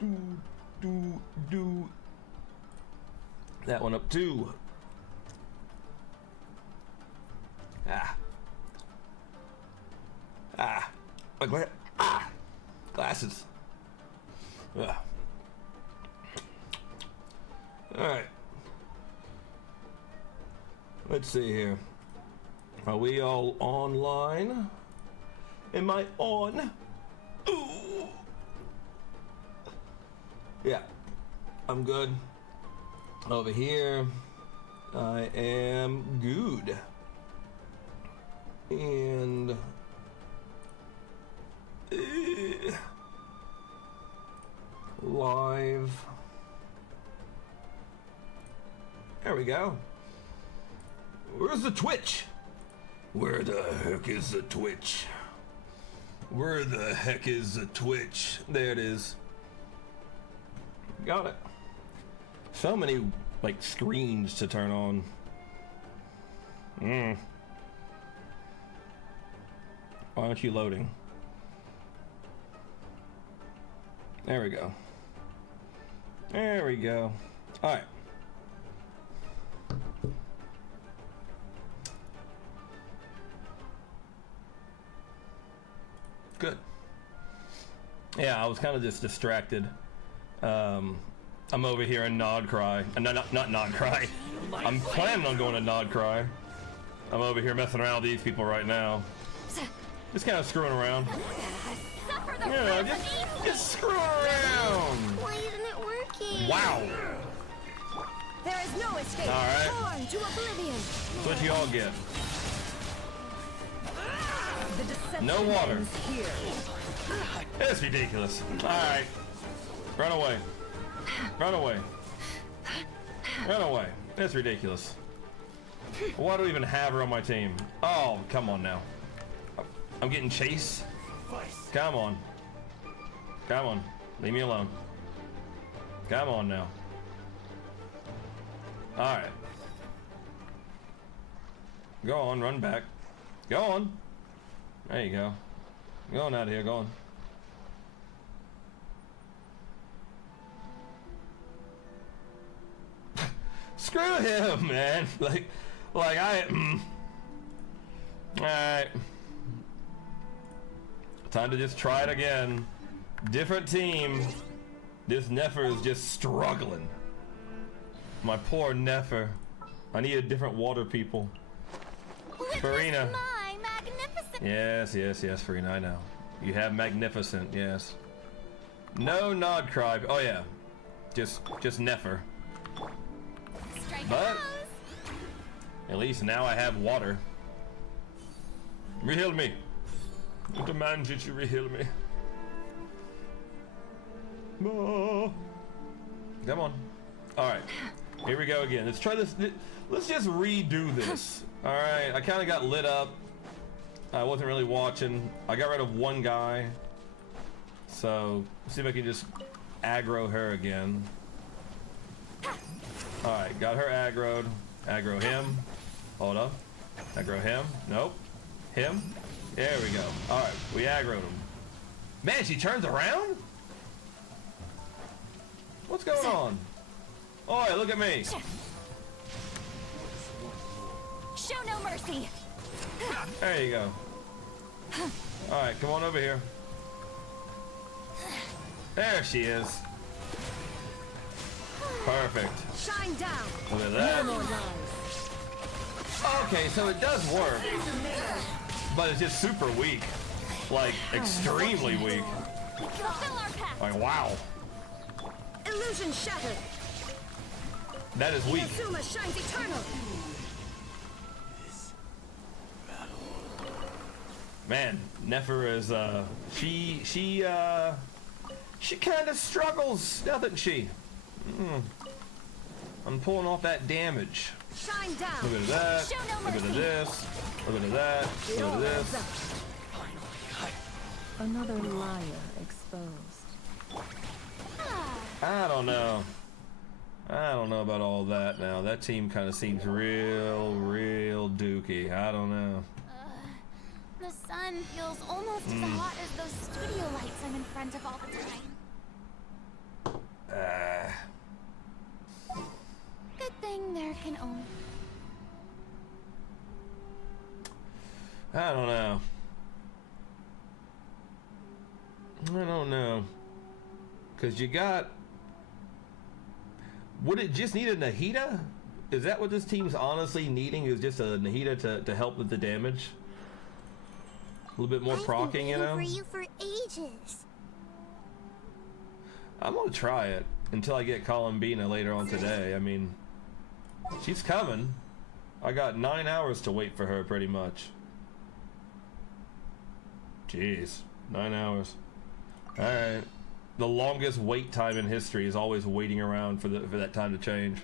Do. That one up too. My glasses. Ugh. All right. Let's see here. Are we all online? Am I on? Ooh. Yeah, I'm good. Over here, I am good. And live. There we go. Where's the Twitch? Where the heck is the Twitch? Where the heck is the Twitch? There it is. Got it. So many like screens to turn on. Why aren't you loading? There we go. There we go. All right. Good. Yeah, I was kind of just distracted. I'm over here in Krai. Not Krai. I'm planning on going to Krai. I'm over here messing around with these people right now. Just kind of screwing around. Yeah, just screwing around. Why isn't it working? Wow. There is no escape. All right. Born to oblivion. That's what you all get. No water. It's ridiculous. Alright. Run away. Run away. Run away. It's ridiculous. Why do I even have her on my team? Oh, come on now. I'm getting chased. Come on. Come on. Leave me alone. Come on now. Alright. Go on, run back. Go on. There you go. Going out of here, going. Screw him, man. Like Alright. Time to just try it again. Different team. This Nefer is just struggling. My poor Nefer. I need a different water, people. Farina. Yes, Farina, I know. You have magnificent, yes. No Nod Cry. Oh yeah. Just Nefer. But at least now I have water. Reheal me. I demand that you reheal me. Oh. Come on. Alright. Here we go again. Let's try this. Let's just redo this. Alright. I kind of got lit up. I wasn't really watching. I got rid of one guy. So, let's see if I can just aggro her again. Alright, got her aggroed. Aggro him. Hold up. Aggro him. Nope. Him. There we go. Alright, we aggroed him. Man, she turns around? What's going on? Oh, look at me. Show no mercy. There you go. Alright, come on over here. There she is. Perfect. Shine down. Look at that. Okay, so it does work. But it's just super weak. Like, extremely weak. Like, wow. Illusion shattered. That is weak. Inazuma shines eternal. Man, Nefer is she kind of struggles, doesn't she? I'm pulling off that damage. Shine down. Look at that. Look at this. Look at that. Look at this. Another liar exposed. I don't know. I don't know about all that now. That team kind of seems real dookie. I don't know. The sun feels almost as hot as those studio lights I'm in front of all the time. I don't know. I don't know. Because you got... Would it just need a Nahida? Is that what this team's honestly needing? Is just a Nahida to help with the damage? A little bit more procking, you know? I've been waiting for you for ages. I'm gonna try it until I get Columbina later on today. I mean, she's coming. I got 9 hours to wait for her, pretty much. Jeez, 9 hours. All right. The longest wait time in history is always waiting around for that time to change.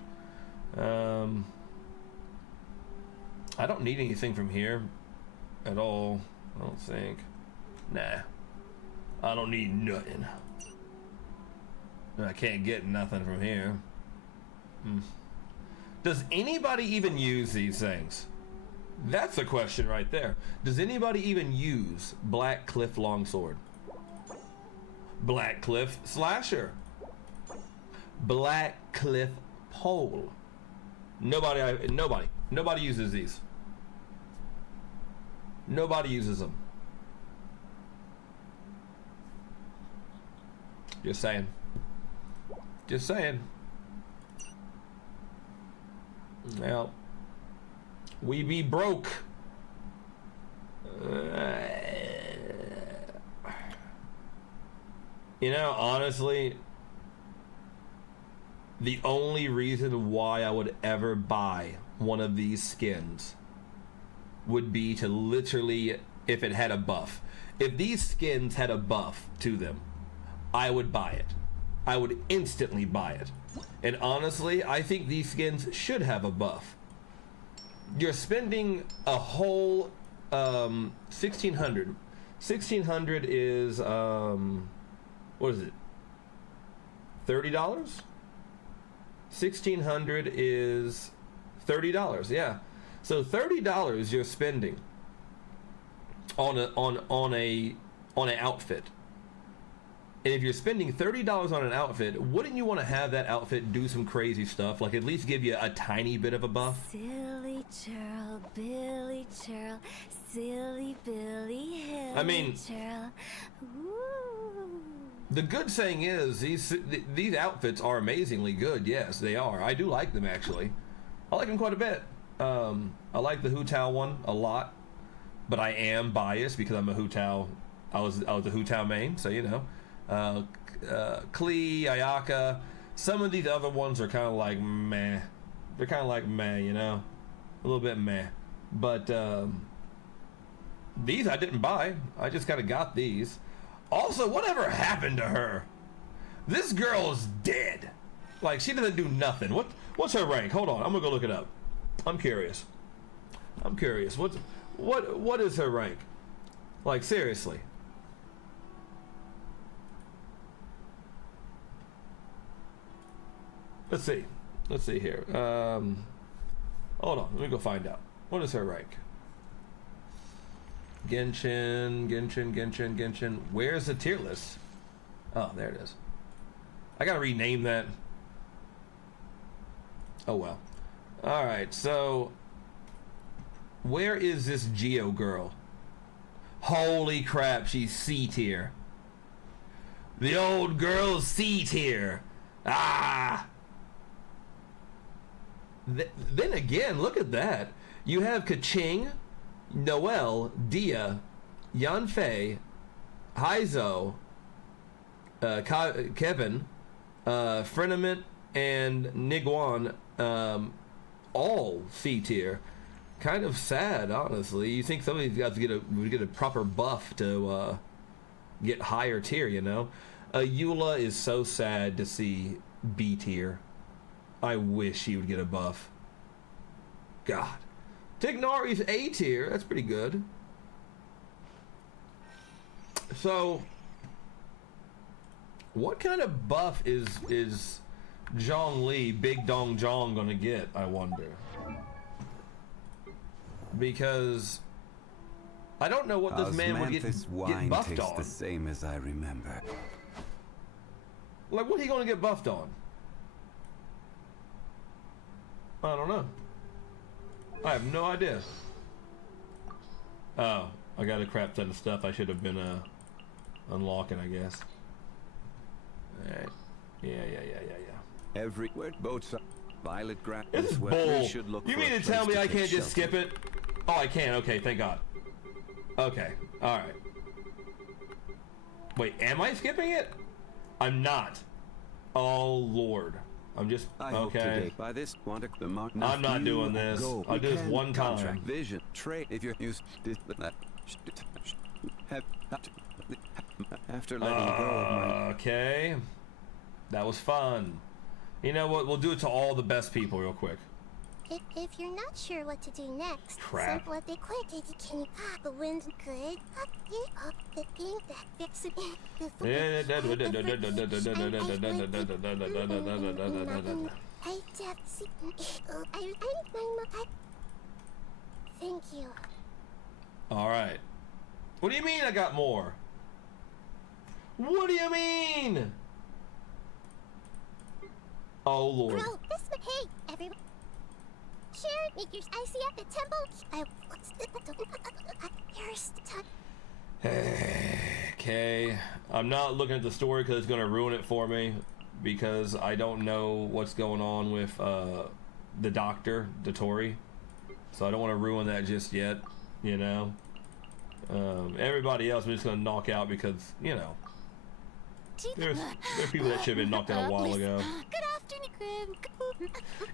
I don't need anything from here at all. I don't think. Nah. I don't need nothing. I can't get nothing from here. Does anybody even use these things? That's a question right there. Does anybody even use Black Cliff Longsword? Black Cliff Slasher? Black Cliff Pole? Nobody uses these. Nobody uses them. Just saying. Just saying. Well, we be broke. You know, honestly, the only reason why I would ever buy one of these skins would be to literally, if it had a buff. If these skins had a buff to them, I would buy it. I would instantly buy it. And honestly, I think these skins should have a buff. You're spending a whole 1,600. 1,600 is what is it? $30? 1,600 is $30. Yeah. So $30 you're spending on an outfit. And if you're spending $30 on an outfit, wouldn't you want to have that outfit do some crazy stuff? Like at least give you a tiny bit of a buff? Silly churl, Billy churl, silly Billy Hill. I mean, churl. the good saying is these outfits are amazingly good. Yes, they are. I do like them actually. I like them quite a bit. I like the Hu Tao one a lot, but I am biased because I'm a Hu Tao. I was a Hu Tao main, so you know. Klee, Ayaka, some of these other ones are kind of like meh. They're kind of like meh, you know, a little bit meh. But these I didn't buy. I just kind of got these. Also, whatever happened to her? This girl's dead. Like she doesn't do nothing. What's her rank? Hold on, I'm gonna go look it up. I'm curious. What is her rank? Like seriously. Let's see here. Hold on, let me go find out. What is her rank? Genshin. Where's the tier list? Oh, there it is. I gotta rename that. Oh well. Alright, so where is this Geo girl? Holy crap, she's C tier. The old girl's C tier. Ah! Then again, look at that. You have Kaching, Noelle, Dia, Yanfei, Haizo, Kevin, Frenament, and Niguan, all C tier. Kind of sad, honestly. You think some of these guys would get a proper buff to get higher tier, you know? Eula is so sad to see B tier. I wish he would get a buff. God. Tignari's A tier. That's pretty good. So, what kind of buff is Zhongli, Big Dong Zhong, gonna get, I wonder? Because I don't know what this man would get buffed tastes on. The same as I remember. Like, what are he gonna get buffed on? I don't know. I have no idea. Oh, I got a crap ton of stuff I should have been unlocking, I guess. Alright. Yeah. Everywhere boats are violet grass. This is where bull. we should look You for mean a to tell place me I take can't just shelter. skip it? Oh, I can. Okay, thank God. Okay, alright. Wait, am I skipping it? I'm not. Oh, Lord. I'm just... I hope Okay. today by this want the mark. I'm not doing this. Go. I'll We do this can one time. contract vision trade if you're used this that have after letting go of my Okay. That was fun. You know what? We'll do it to all the best people real quick. If you're not sure what to do next, Crap. simple they quit. Can the wind's good? The thing that fix it. Thank you. All right. What do you mean I got more? What do you mean? Oh, Lord. Bro, this way. Hey, everyone. Share, make your I see at the temple. You're stuck. Okay. I'm not looking at the story because it's going to ruin it for me because I don't know what's going on with the doctor, Dotori. So I don't want to ruin that just yet, you know. Everybody else I'm just going to knock out because, you know, there's people that should have been knocked out a while ago. Good afternoon.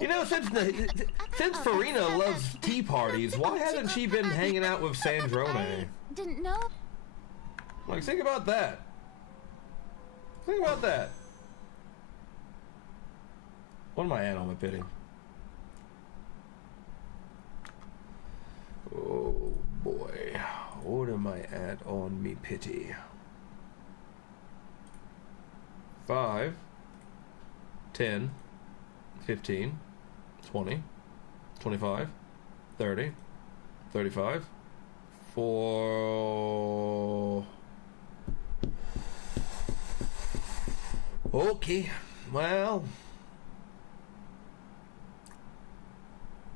You know, since Farina loves tea parties, why hasn't she been hanging out with Sandrone? Didn't know. Like, think about that. Think about that. What am I at on my pity? Oh boy. What am I at on me pity? 5, 10, 15, 20, 25, 30, 35, 4. Okay, well,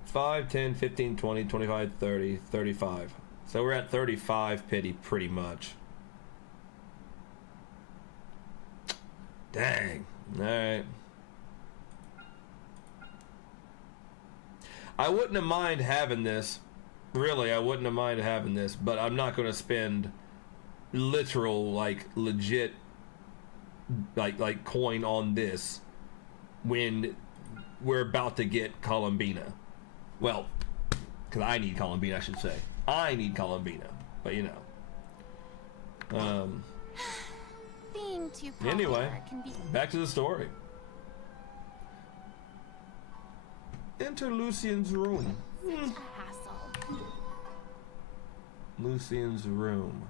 5, 10, 15, 20, 25, 30, 35. So we're at 35 pity pretty much. Dang. Alright. I wouldn't have mind having this. Really, I wouldn't have mind having this, but I'm not going to spend literal, like, legit, like coin on this when we're about to get Columbina. Well, because I need Columbina, I should say. I need Columbina, but you know. Being too popular Anyway, can be back to the story. Enter Lucian's room. such a hassle. Lucian's room.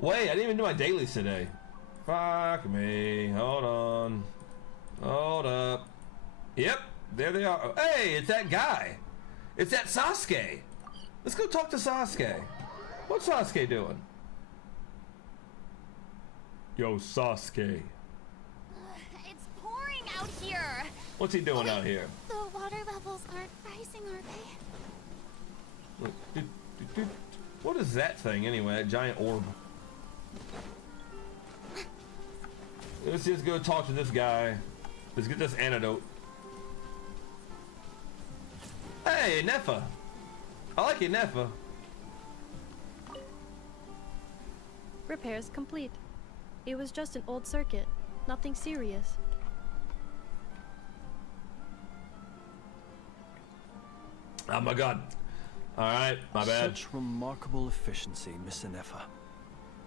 Wait, I didn't even do my dailies today. Fuck me. Hold on. Hold up. Yep, there they are. Hey, it's that guy. It's that Sasuke. Let's go talk to Sasuke. What's Sasuke doing? Yo, Sasuke. It's pouring out here. What's he doing out here? The water levels aren't rising, are they? Look, what is that thing anyway? That giant orb. Let's just go talk to this guy. Let's get this antidote. Hey, Nefa. I like you, Nefa. Repairs complete. It was just an old circuit. Nothing serious. Oh my god. Alright, my bad. Such remarkable efficiency, Miss Inefa.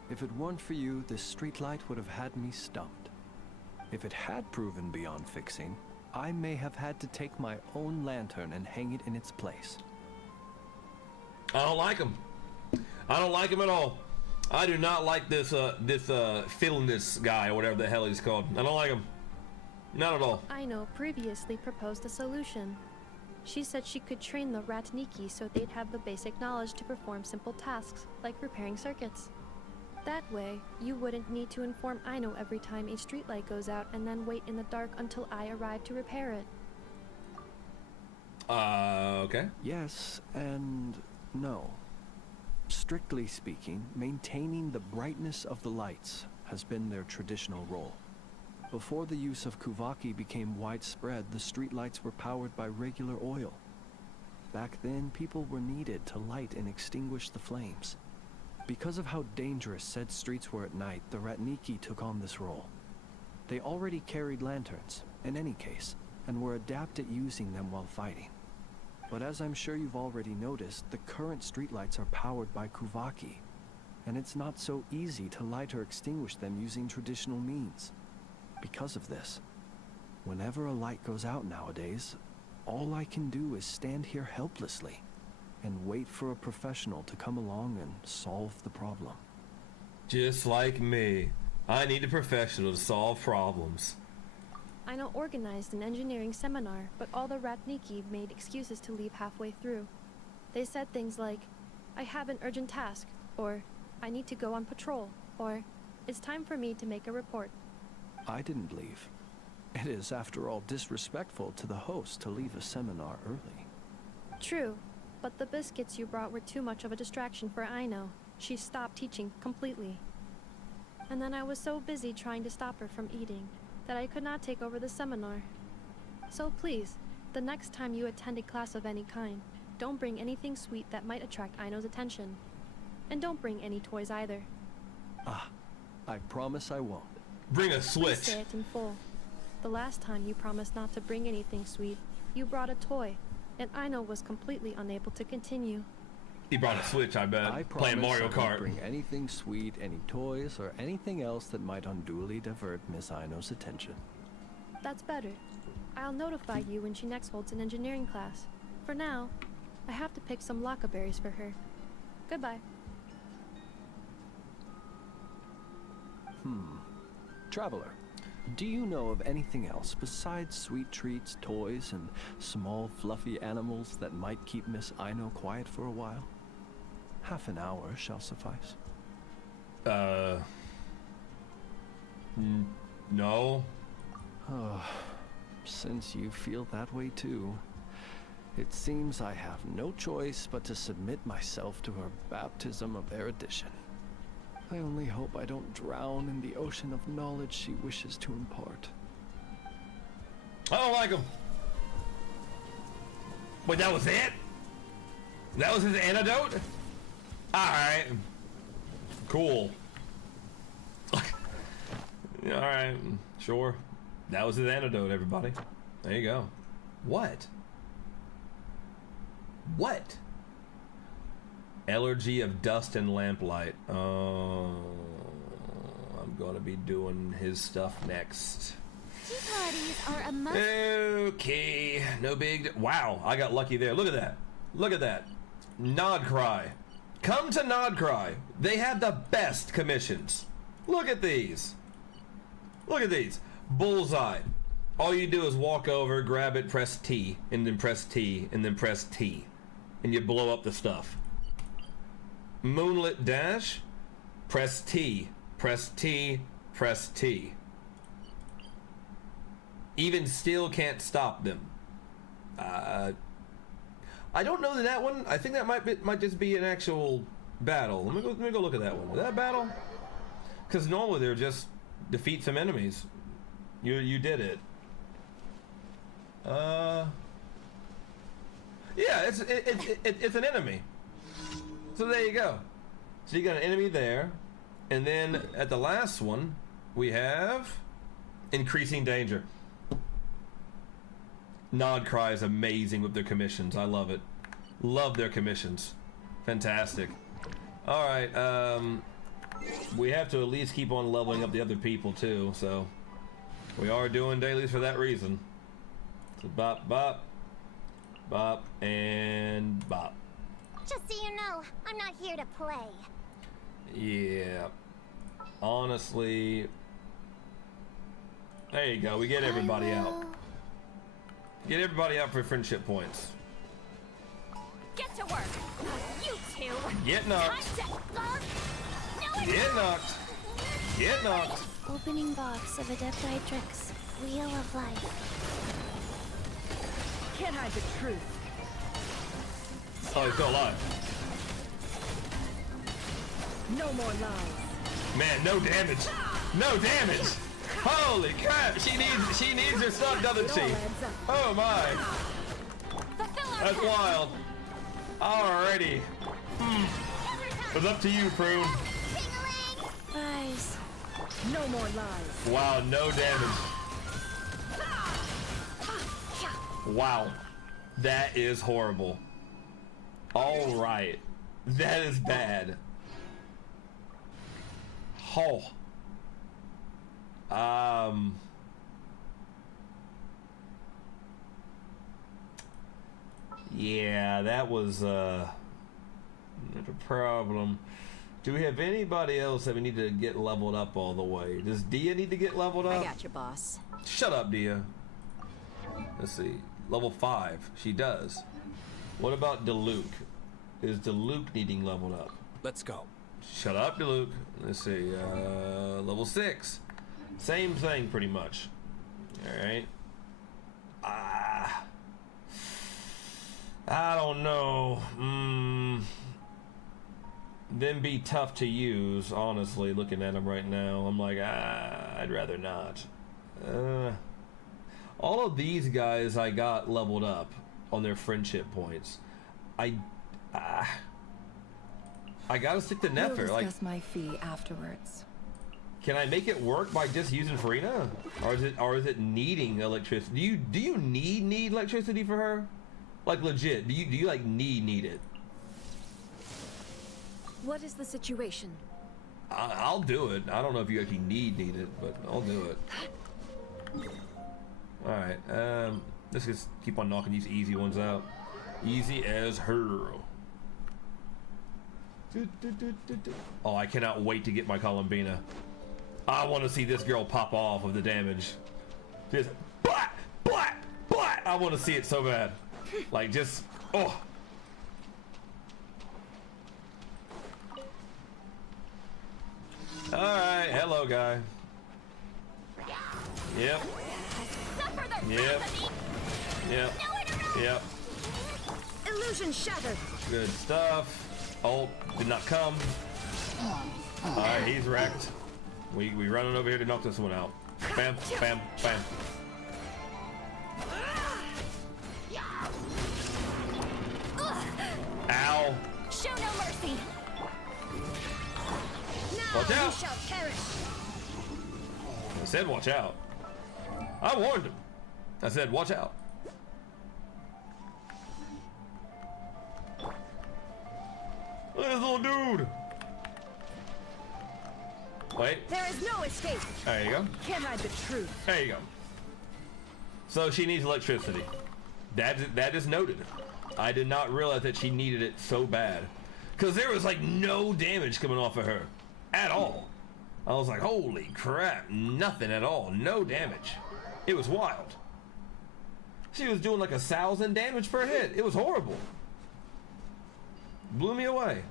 If it weren't for you, this streetlight would have had me stumped. If it had proven beyond fixing, I may have had to take my own lantern and hang it in its place. I don't like him. I don't like him at all. I do not like this Philness guy or whatever the hell he's called. I don't like him. Not at all. Aino previously proposed a solution. She said she could train the Ratniki so they'd have the basic knowledge to perform simple tasks, like repairing circuits. That way, you wouldn't need to inform Aino every time a streetlight goes out and then wait in the dark until I arrive to repair it. Okay. Yes and no. Strictly speaking, maintaining the brightness of the lights has been their traditional role. Before the use of Kuvaki became widespread, the streetlights were powered by regular oil. Back then, people were needed to light and extinguish the flames. Because of how dangerous said streets were at night, the Ratniki took on this role. They already carried lanterns, in any case, and were adept at using them while fighting. But as I'm sure you've already noticed, the current streetlights are powered by Kuvaki, and it's not so easy to light or extinguish them using traditional means. Because of this, whenever a light goes out nowadays, all I can do is stand here helplessly and wait for a professional to come along and solve the problem. Just like me. I need a professional to solve problems. Aino organized an engineering seminar, but all the Ratniki made excuses to leave halfway through. They said things like, I have an urgent task, or I need to go on patrol, or it's time for me to make a report. I didn't leave. It is, after all, disrespectful to the host to leave a seminar early. True, but the biscuits you brought were too much of a distraction for Aino. She stopped teaching completely. And then I was so busy trying to stop her from eating that I could not take over the seminar. So please, the next time you attend a class of any kind, don't bring anything sweet that might attract Aino's attention. And don't bring any toys either. Ah, I promise I won't. Bring a Please switch. say it in full. The last time you promised not to bring anything sweet, you brought a toy, and Aino was completely unable to continue. He brought a switch, I bet. I Playing promise Mario I won't Kart. bring anything sweet, any toys, or anything else that might unduly divert Miss Aino's attention. That's better. I'll notify you when she next holds an engineering class. For now, I have to pick some laka berries for her. Goodbye. Traveler, do you know of anything else besides sweet treats, toys, and small fluffy animals that might keep Miss Aino quiet for a while? Half an hour shall suffice. No. Since you feel that way too, it seems I have no choice but to submit myself to her baptism of erudition. I only hope I don't drown in the ocean of knowledge she wishes to impart. I don't like him. Wait, that was it? That was his antidote? Alright. Cool. Alright, sure. That was his antidote, everybody. There you go. What? What? Allergy of dust and lamplight. I'm gonna be doing his stuff next. Tea parties are a must. Okay, no big. Wow, I got lucky there. Look at that. Look at that. Nod Krai. Come to Nod Krai. They have the best commissions. Look at these. Look at these. Bullseye. All you do is walk over, grab it, press T, and then press T, and then press T. And you blow up the stuff. Moonlit Dash. Press T. Press T. Press T. Even still can't stop them. I don't know that one. I think that might just be an actual battle. Let me go look at that one. Is that a battle? Because normally they're just defeat some enemies. You did it. Yeah, it's an enemy. So there you go. So you got an enemy there, and then at the last one we have increasing danger. Nod Krai is amazing with their commissions. I love it. Love their commissions. Fantastic. All right. We have to at least keep on leveling up the other people too. So we are doing dailies for that reason. So bop, bop, bop, and bop. Just so you know, I'm not here to play. Yeah. Honestly. There you go. We get everybody out. Get everybody out for friendship points. Get to work. You two. Get knocked. Get knocked. Get knocked. Opening box of Adeptitrix, Wheel of Life. Can't hide the truth. Oh, he's still alive. No more lies. Man, no damage. No damage. Holy crap! She needs her stuff, doesn't she? Oh my! That's wild. Alrighty. It's up to you, Prune. Lies. No more lies. Wow, no damage. Wow. That is horrible. Alright. That is bad. Oh. Yeah, that was not a problem. Do we have anybody else that we need to get leveled up all the way? Does Dia need to get leveled up? I got you, boss. Shut up, Dia. Let's see. Level 5. She does. What about Diluc? Is Diluc needing leveled up? Let's go. Shut up, Diluc. Let's see. Level 6. Same thing, pretty much. Alright. I don't know. Them be tough to use, honestly, looking at them right now. I'm like, I'd rather not. All of these guys I got leveled up on their friendship points. I gotta stick to We'll Nefer. Like, discuss my fee afterwards. can I make it work by just using Farina, or is it needing electricity? Do you need electricity for her? Like legit? Do you like need it? What is the situation? I'll do it. I don't know if you actually need it, but I'll do it. All right. Let's just keep on knocking these easy ones out. Easy as hell. Oh, I cannot wait to get my Columbina. I want to see this girl pop off of the damage. Just blat, blat, blat. I want to see it so bad. Like just, oh. All right, hello, guy. Yep. Yep. Yep. Yep. Illusion shattered. Good stuff. Oh, did not come. All right, he's wrecked. We running over here to knock this one out. Bam, bam, bam. Ow. Show no mercy. Watch Now you out. shall perish. I said watch out. I warned him. I said watch out. Look at this little dude. Wait. There is no escape. There you go. Can't hide the truth. There you go. So she needs electricity. That is noted. I did not realize that she needed it so bad. Because there was like no damage coming off of her. At all. I was like, holy crap. Nothing at all. No damage. It was wild. She was doing like 1,000 damage per hit. It was horrible. Blew me away.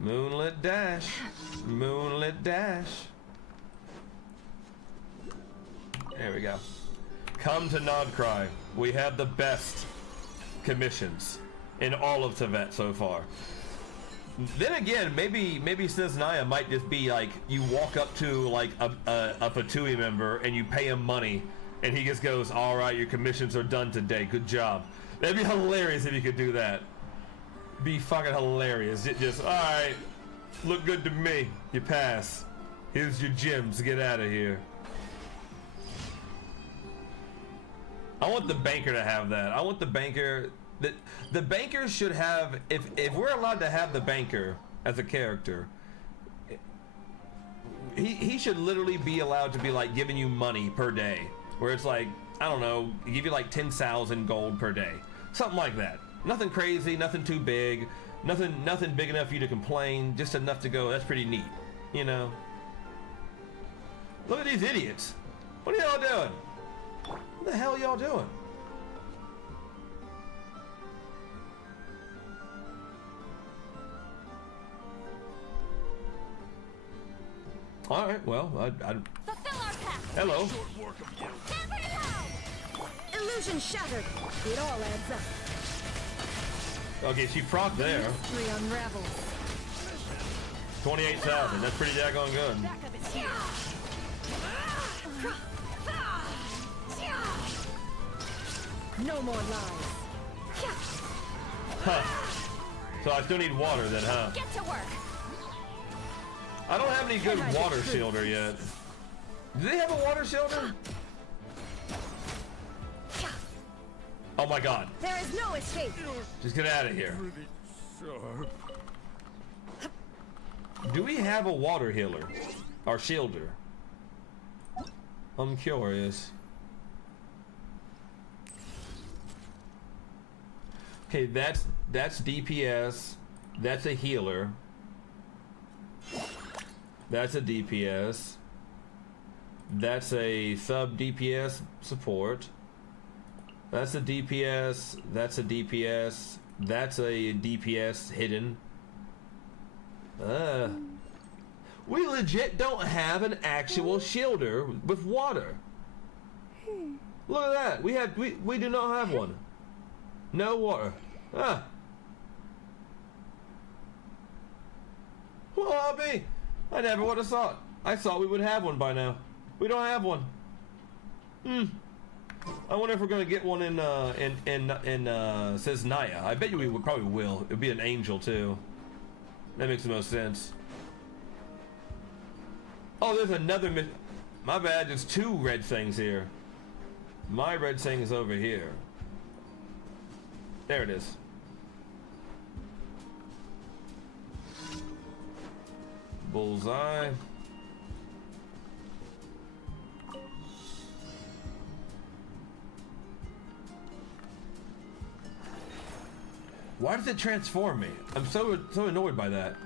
Moonlit dash. Moonlit dash. There we go. Come to Krai. We have the best commissions in all of Tibet so far. Then again, maybe Snezhnaya might just be like, you walk up to like a Fatui member and you pay him money and he just goes, all right, your commissions are done today. Good job. That'd be hilarious if you could do that. Be fucking hilarious. Just all right, look good to me. You pass. Here's your gems. Get out of here. I want the banker to have that. I want the banker. The banker should have. If we're allowed to have the banker as a character, he should literally be allowed to be like giving you money per day, where it's like, I don't know, give you like 10,000 gold per day, something like that. Nothing crazy, nothing too big, nothing big enough for you to complain. Just enough to go, that's pretty neat, you know. Look at these idiots. What are y'all doing? What the hell y'all doing? All right, well, Fulfill our path. hello. Illusion shattered. It all adds up. Okay, she proc there. Mystery unravels. 28,000. That's pretty daggone good. Backup is here. No more lies. Huh. So I still need water then, huh? Get to work. I don't have any good water shielder yet. Do they have a water shielder? Oh my god. There is no escape. Just get out of here. Do we have a water healer? Or shielder? I'm curious. Okay, that's DPS. That's a healer. That's a DPS. That's a sub DPS support. That's a DPS. That's a DPS. That's a DPS hidden. We legit don't have an actual shielder with water. Look at that. We do not have one. No water. Ah. Well, I'll be. I never would have thought. I thought we would have one by now. We don't have one. I wonder if we're gonna get one in says Naya. I bet you we probably will. It'd be an angel too. That makes the most sense. Oh, there's another my bad, there's two red things here. My red thing is over here. There it is. Bullseye. Why does it transform me? I'm so annoyed by that.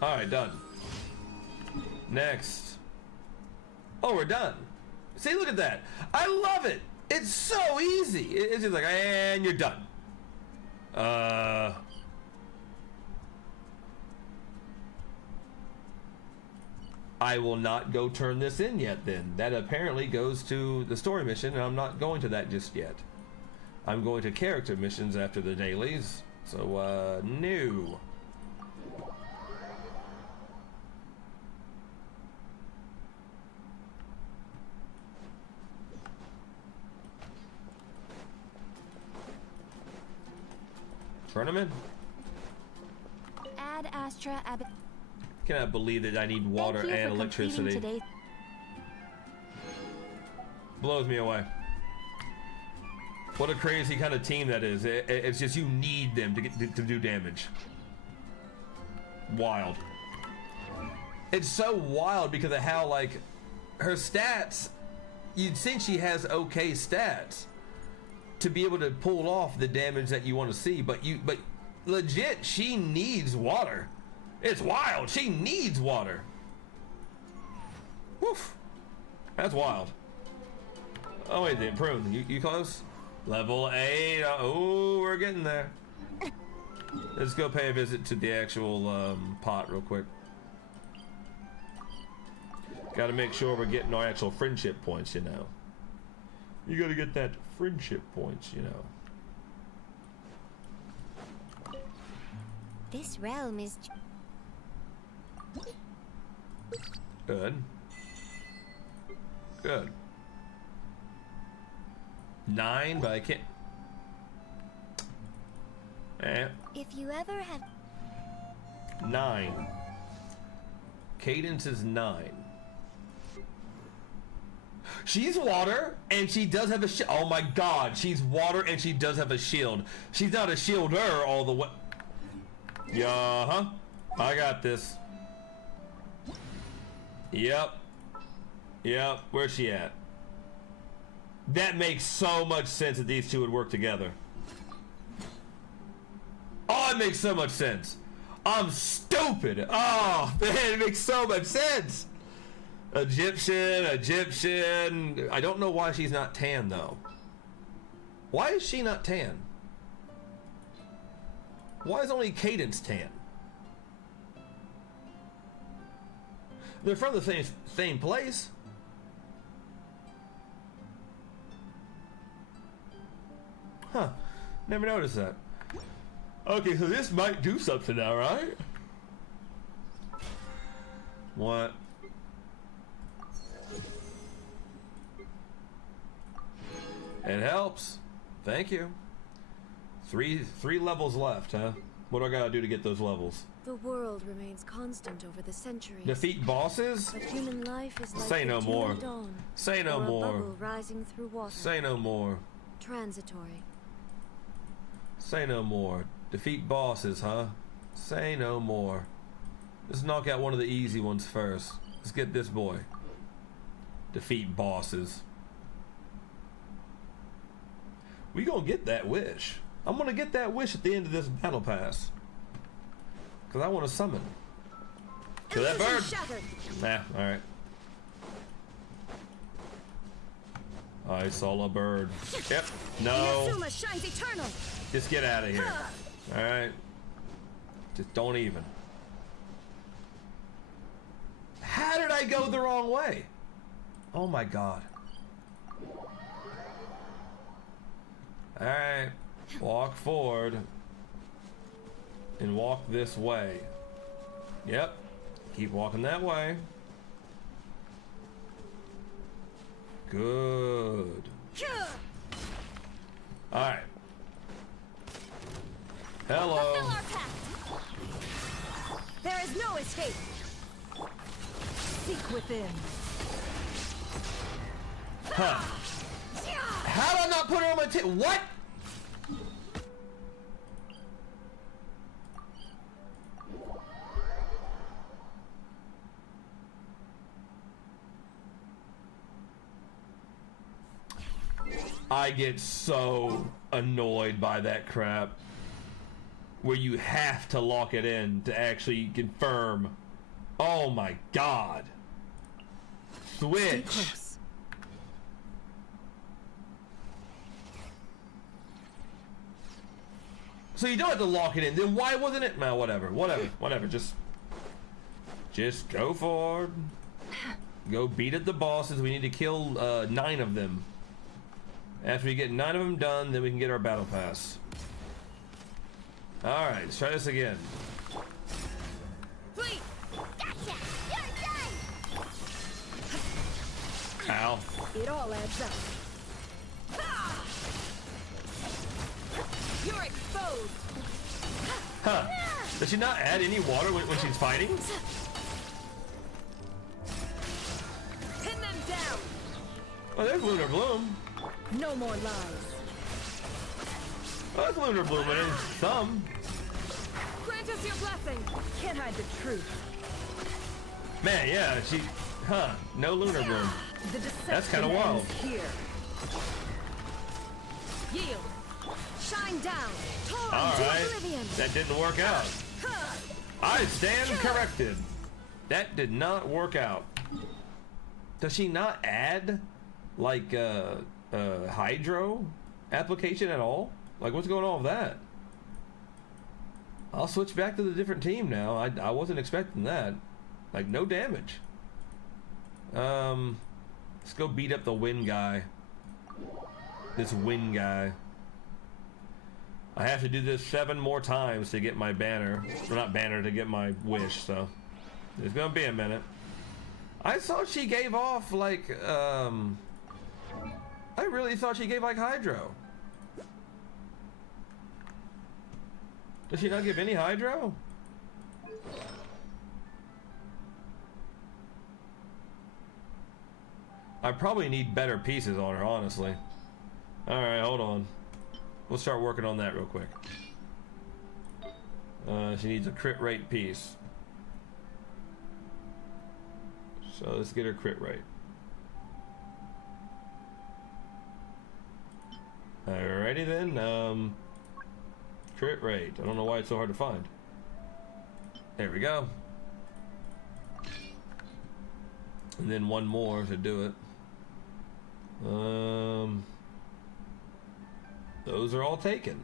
Alright, done. Next. Oh, we're done. See, look at that. I love it. It's so easy. It's just like, and you're done. I will not go turn this in yet then. That apparently goes to the story mission, and I'm not going to that just yet. I'm going to character missions after the dailies. So, no. Tournament? Ad Astra Abbott. Cannot believe that I need water Thank you and for completing electricity. today's- Blows me away. What a crazy kind of team that is. It's just you need them to do damage. Wild. It's so wild because of how, like, her stats, you'd think she has okay stats to be able to pull off the damage that you want to see, but legit, she needs water. It's wild. She needs water. Woof. That's wild. Oh wait, the prune. You close? Level 8. Oh, we're getting there. Let's go pay a visit to the actual pot real quick. Got to make sure we're getting our actual friendship points, you know. You got to get that friendship points, you know. This realm is Good. Good. 9, but I can't. if you ever have 9. Cadence is 9. She's water, and she does have a shield. Oh my god, she's water, and she does have a shield. She's not a shielder all the way. Yeah, I got this. Yep. Yep, where's she at? That makes so much sense that these two would work together. Oh, it makes so much sense. I'm stupid. Oh, man, it makes so much sense. Egyptian. I don't know why she's not tan, though. Why is she not tan? Why is only Cadence tan? They're from the same place. Huh. Never noticed that. Okay, so this might do something now, right? What? It helps. Thank you. Three levels left, huh? What do I gotta do to get those levels? The world remains constant over the centuries. Defeat bosses? But human life is like Say the no dew more. of dawn, Say no or a more. bubble rising through water. Say no more. Transitory. Say no more. Defeat bosses, huh? Say no more. Let's knock out one of the easy ones first. Let's get this boy. Defeat bosses. We gonna get that wish. I'm gonna get that wish at the end of this battle pass. Cause I want to summon. To that bird. Shattered. Nah, alright. I saw a bird. Yep. No. Inazuma shines eternal. Just get out of here. Alright. Just don't even. How did I go the wrong way? Oh my god. Alright. Walk forward. And walk this way. Yep. Keep walking that way. Good. Alright. Hello. Fulfill our pact. There is no escape. Seek within. Huh. How did I not put it on my tip? What? I get so annoyed by that crap where you have to lock it in to actually confirm. Oh my god. Switch. Close. So you don't have to lock it in. Then why wasn't it? Nah, whatever. Just go forward. Go beat at the bosses. We need to kill 9 of them. After we get 9 of them done, then we can get our battle pass. All right, let's try this again. Flee. Gotcha! You're done! Ow. It all adds up. You're exposed. Huh. Does she not add any water when she's fighting? Pin them down. Oh, there's Lunar Bloom. No more lies. Oh, that's Lunar Bloom in some. Grant us your blessing. Can't hide the truth. Man, yeah, she... Huh. No Lunar Bloom. The deception That's kinda wild. ends here. Yield. Shine down. Torn All to right. oblivion. That didn't work out. I stand corrected. That did not work out. Does she not add, like, hydro application at all? Like, what's going on with that? I'll switch back to the different team now. I wasn't expecting that. Like, no damage. Let's go beat up the wind guy. This wind guy. I have to do this 7 more times to get my banner. Or not banner, to get my wish, so it's gonna be a minute. I thought she gave off like I really thought she gave like hydro. Does she not give any hydro? I probably need better pieces on her, honestly. Alright, hold on. We'll start working on that real quick. She needs a crit rate piece. So let's get her crit rate. Alrighty then. Crit rate. I don't know why it's so hard to find. There we go. And then one more to do it. Those are all taken.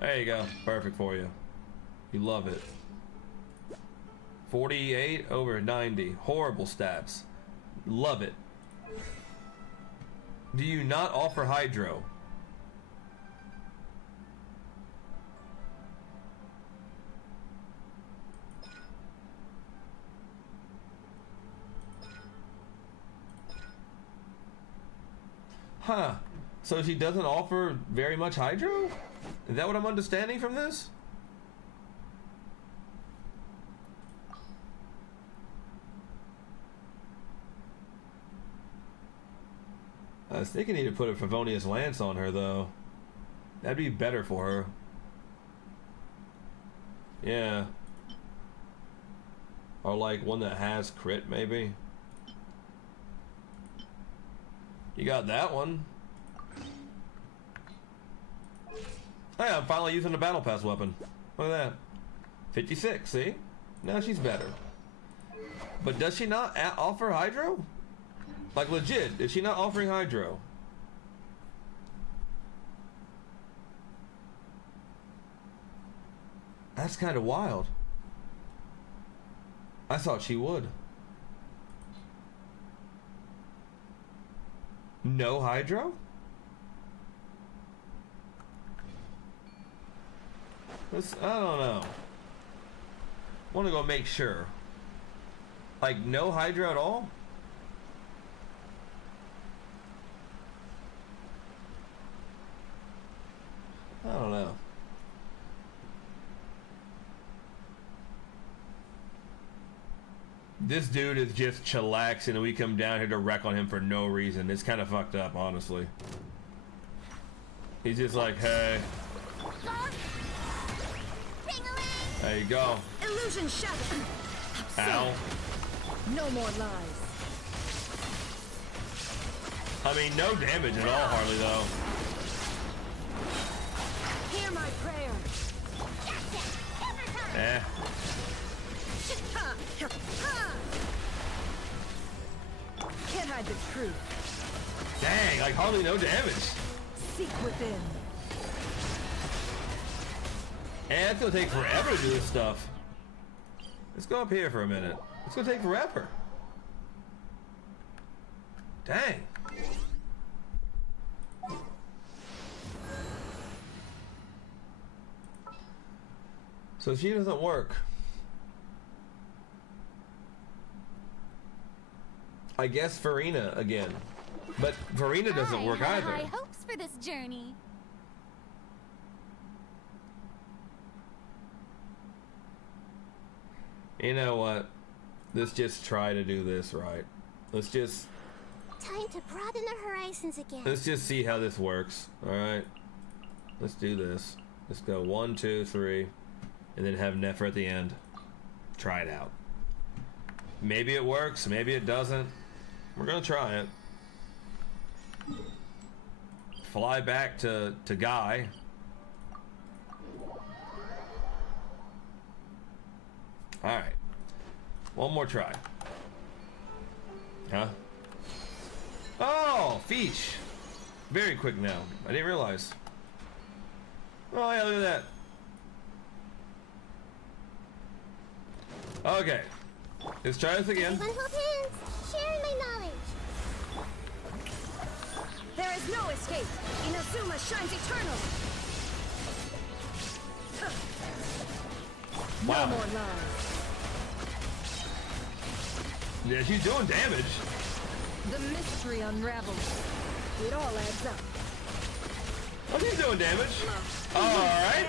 There you go. Perfect for you. You love it. 48 over 90. Horrible stats. Love it. do you not offer hydro? Huh. So she doesn't offer very much hydro? Is that what I'm understanding from this? I was thinking he would put a Favonius Lance on her, though. That'd be better for her. Yeah. Or like one that has crit, maybe. You got that one. Hey, I'm finally using the Battle Pass weapon. Look at that. 56, see? Now she's better. But does she not offer hydro? Like legit, is she not offering hydro? That's kind of wild. I thought she would. No hydro? I don't know. Want to go make sure. Like no hydro at all? I don't know. This dude is just chillaxing and we come down here to wreck on him for no reason. It's kind of fucked up, honestly. He's just like, hey. There you go. Illusion shattered. Ow. No more lies. I mean, no damage at all, hardly, though. Hear my prayer. Eh. Can't hide the truth. Dang, like hardly no damage. Seek within. And it's gonna take forever to do this stuff. Let's go up here for a minute. It's gonna take forever. Dang. So she doesn't work. I guess Farina again. But Farina doesn't work I had either. high hopes for this journey. You know what? Let's just try to do this right. Let's just Time to broaden the horizons again. Let's just see how this works. Alright. Let's do this. Let's go 1, 2, 3. And then have Nefer at the end. Try it out. Maybe it works, maybe it doesn't. We're gonna try it. Fly back to Guy. Alright. One more try. Huh? Oh, Feech. Very quick now. I didn't realize. Oh yeah, look at that. Okay. Let's try this again. Everyone hold hands. Sharing my knowledge. There is no escape. Inazuma shines eternal. Wow. No more lies. Yeah, she's doing damage. The mystery unravels. It all adds up. Oh, she's doing damage. Alright.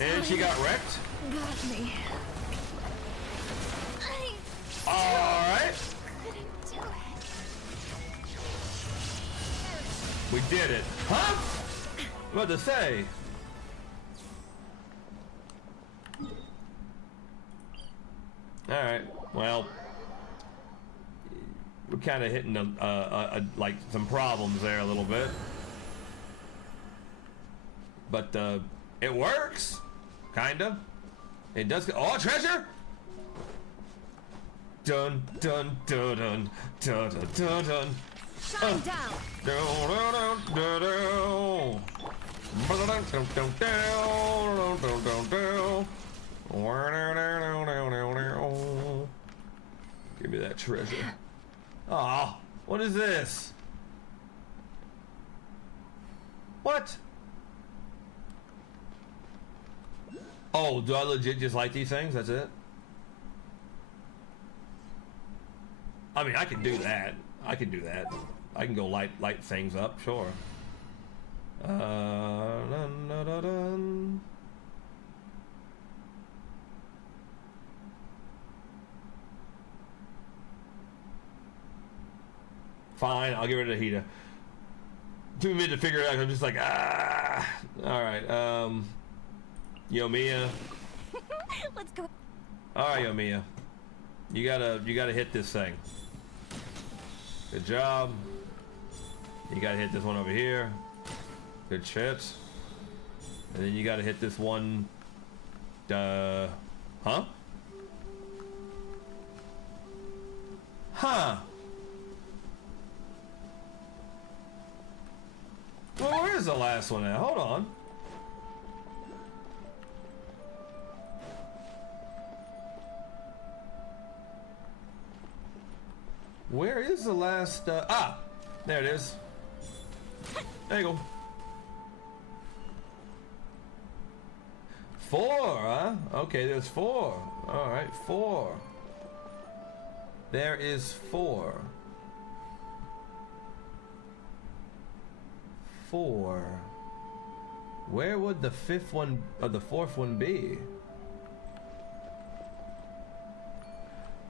And she got wrecked. Got me. Alright. Couldn't do it. We did it. Huh? What to say? Alright. Well, we're kind of hitting like some problems there a little bit. But it works. Kinda. It does. Oh, treasure! Dun dun dun dun dun dun dun dun. Shine down. Give me that treasure. Aw, what is this? What? Oh, do I legit just like these things? That's it? I mean, I can do that. I can do that. I can go light things up, sure. Dun, dun, dun, dun. Fine, I'll get rid of the heater. Too mid to figure it out. I'm just like, ah. All right. Yomiya. Let's go. All right, Yomiya. You gotta hit this thing. Good job. You gotta hit this one over here. Good shit. And then you gotta hit this one. Huh? Huh? Well, where's the last one at? Hold on. Where is the last, there it is. There you go. 4, huh? Okay, there's 4. All right, 4. There is 4. 4. Where would the 5th one or the 4th one be?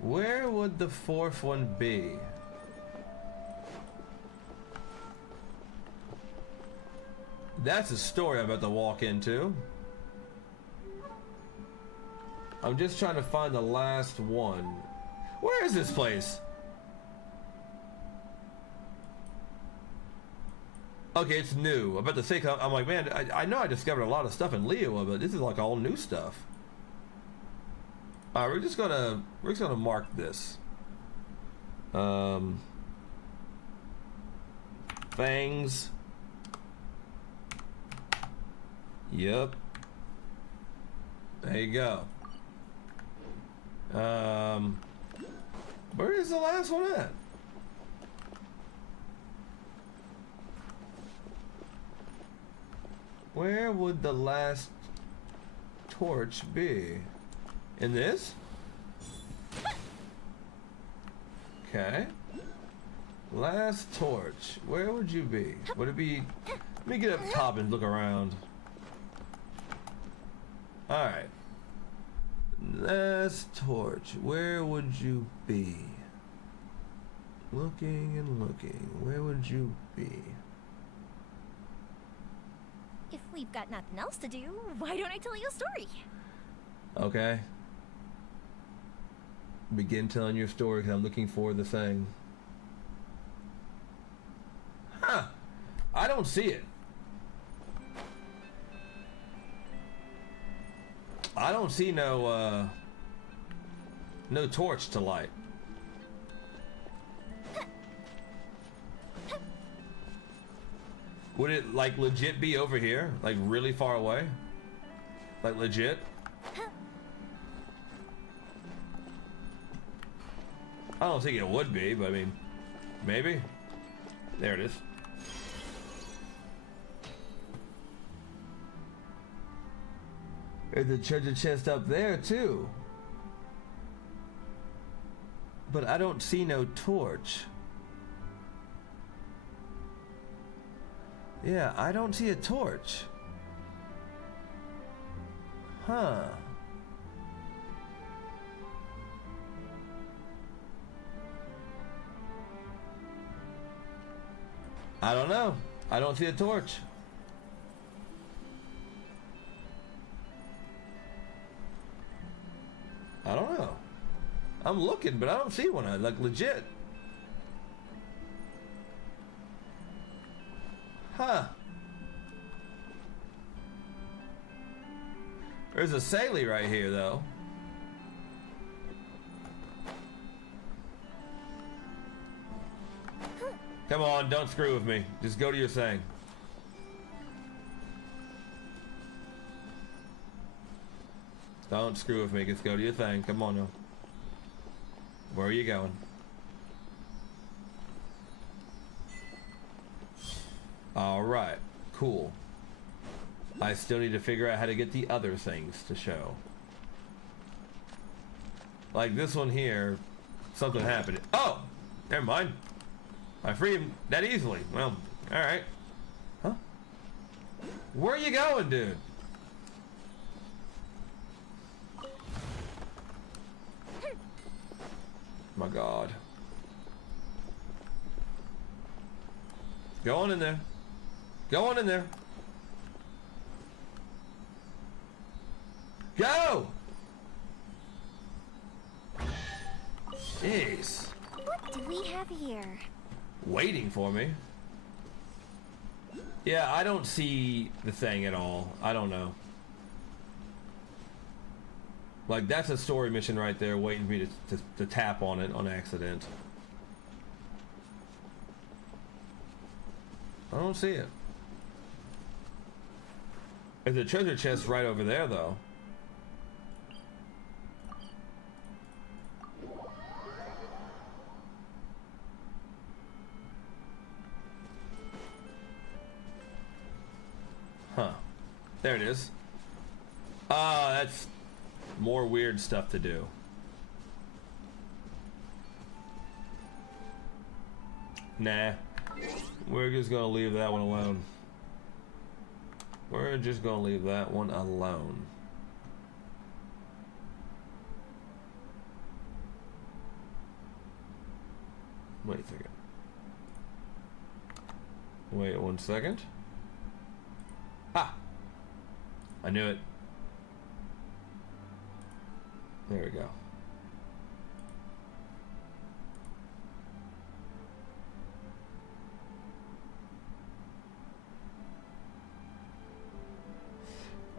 Where would the 4th one be? That's a story I'm about to walk into. I'm just trying to find the last one. Where is this place? Okay, it's new. I'm about to say, I'm like, man, I know I discovered a lot of stuff in Liyue, but this is like all new stuff. All right, we're just gonna mark this. Fangs. Yep. There you go. Where is the last one at? Where would the last torch be? In this? Okay. Last torch. Where would you be? Would it be... Let me get up top and look around. Alright. Last torch. Where would you be? Looking and looking. Where would you be? If we've got nothing else to do, why don't I tell you a story? Okay. Begin telling your story because I'm looking for the thing. Huh. I don't see it. I don't see no torch to light. Would it like legit be over here? Like really far away? Like legit? I don't think it would be, but I mean, maybe. There it is. There's a treasure chest up there too. But I don't see no torch. Yeah, I don't see a torch. Huh. I don't know. I don't see a torch. I don't know. I'm looking, but I don't see one. Like legit. Huh. There's a Saley right here, though. Come on, don't screw with me. Just go to your thing. Don't screw with me. Just go to your thing. Come on now. Where are you going? All right. Cool. I still need to figure out how to get the other things to show. Like this one here, something happened. Oh! Never mind. I freed him that easily. Well, alright. Huh? Where are you going, dude? My God. Go on in there. Go on in there. Go! Jeez. What do we have here? Waiting for me. Yeah, I don't see the thing at all. I don't know. Like, that's a story mission right there waiting for me to tap on it on accident. I don't see it. There's a treasure chest right over there, though. Huh. There it is. That's more weird stuff to do. Nah. We're just gonna leave that one alone. We're just gonna leave that one alone. Wait a second. Wait 1 second. Ah! I knew it. There we go.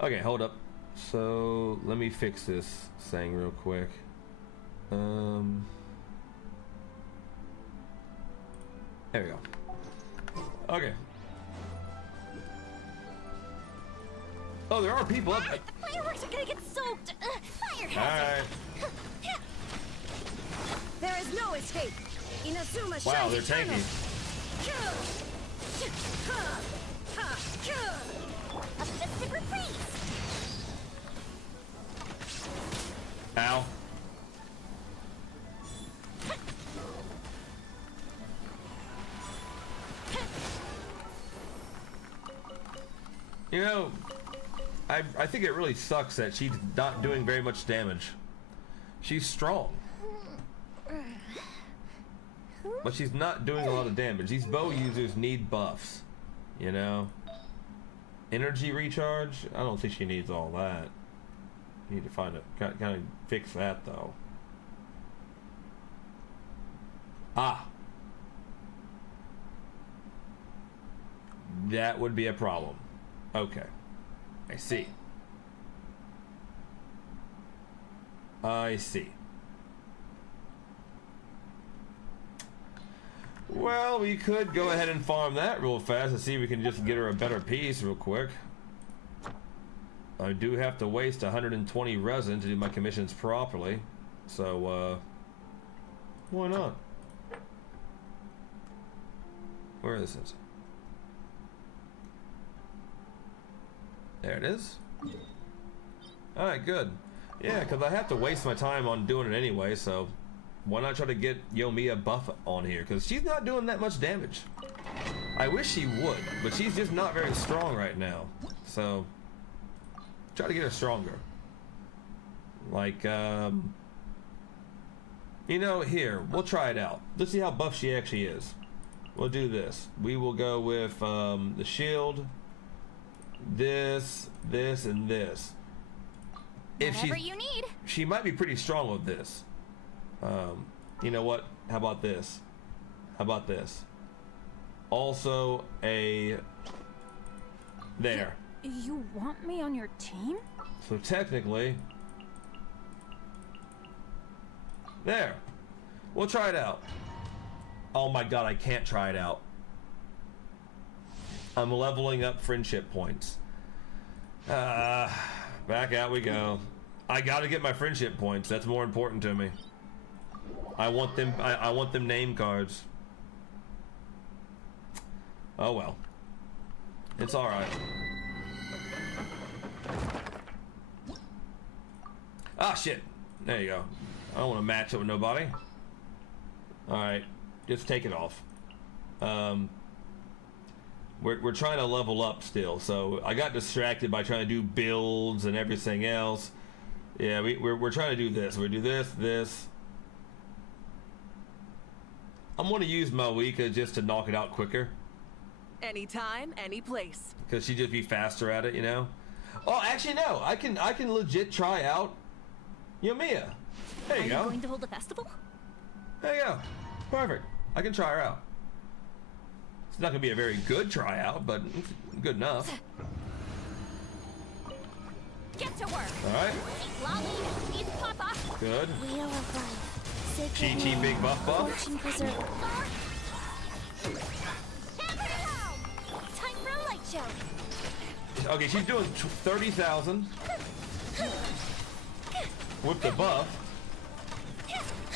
Okay, hold up. So let me fix this thing real quick. There we go. Okay. Oh, there are people up there. The fireworks are gonna get soaked. Fire Alright. hazard. There is no escape. Inazuma Wow, shines they're eternal. tanky. A festive reprise. Ow. You know, I think it really sucks that she's not doing very much damage. She's strong, but she's not doing a lot of damage. These bow users need buffs, you know. Energy recharge, I don't think she needs all that. Need to find it, kind of fix that though. Ah, that would be a problem. Okay, I see. I see. Well, we could go ahead and farm that real fast and see if we can just get her a better piece real quick. I do have to waste 120 resin to do my commissions properly, so why not? Where is it? There it is. Alright, good. Yeah, because I have to waste my time on doing it anyway, so why not try to get Yomiya buff on here? Because she's not doing that much damage. I wish she would, but she's just not very strong right now. So, try to get her stronger. Like, you know, here, we'll try it out. Let's see how buff she actually is. We'll do this. We will go with the shield, this, and this. Whatever you need. She might be pretty strong with this. You know what? How about this? How about this? Also a... There. You want me on your team? So technically... There. We'll try it out. Oh my god, I can't try it out. I'm leveling up friendship points. Back out we go. I gotta get my friendship points. That's more important to me. I want them. I want them name cards. Oh well. It's alright. Ah, shit. There you go. I don't want to match up with nobody. Alright. Just take it off. We're trying to level up still, so I got distracted by trying to do builds and everything else. Yeah, we're trying to do this. We do this. I'm going to use Moika just to knock it out quicker. Anytime, any place. Because she'd just be faster at it, you know? Oh, actually, no. I can legit try out Yomiya. There you go. Are you going to hold a festival? There you go. Perfect. I can try her out. It's not going to be a very good tryout, but it's good enough. Get to work. All right. Lolly, eat Papa. Good. Wheel of life. Sacred Chi-Chi big buff. Fortune preserver. Hammer it home. Time for a light show. Okay, she's doing 30,000. With the buff.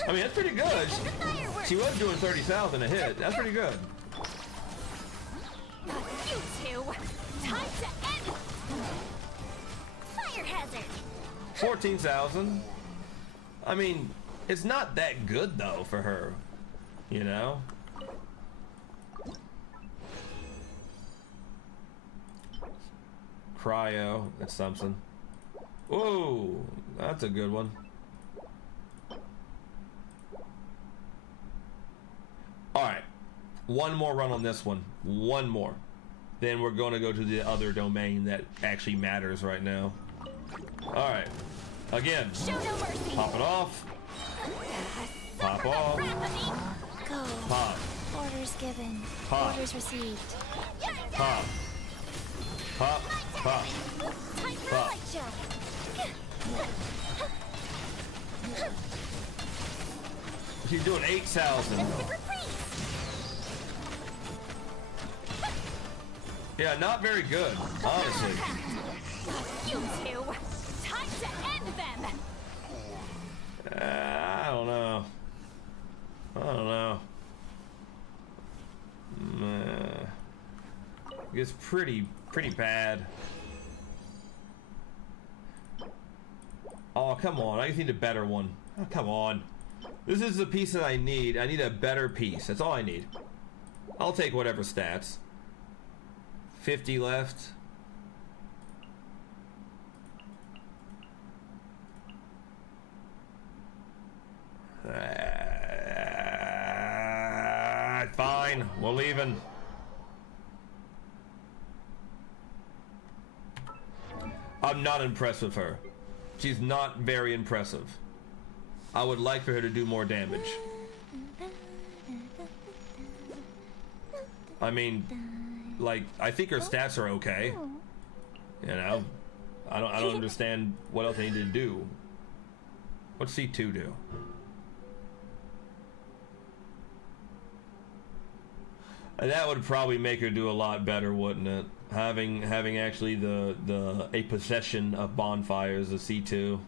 I mean, that's pretty good. She was doing 30,000 a hit. That's pretty good. You two. Time to end. Fire hazard. 14,000. I mean, it's not that good though for her, you know. Cryo, that's something. Ooh, that's a good one. All right, one more run on this one. One more. Then we're going to go to the other domain that actually matters right now. All right. Again. Show no mercy. Pop it off. Pop off. Go. Pop. Orders given. Pop. Orders received. Pop. Pop. Pop. Time for a Pop. light show. She's doing 8,000. Yeah, not very good, honestly. You two. Time to end them. I don't know. It's pretty bad. Oh, come on. I just need a better one. Oh, come on. This is the piece that I need. I need a better piece. That's all I need. I'll take whatever stats. 50 left. Fine. We're leaving. I'm not impressed with her. She's not very impressive. I would like for her to do more damage. I mean, like, I think her stats are okay. You know, I don't understand what else I need to do. What's C2 do? That would probably make her do a lot better, wouldn't it? Having actually a possession of bonfires, the C2.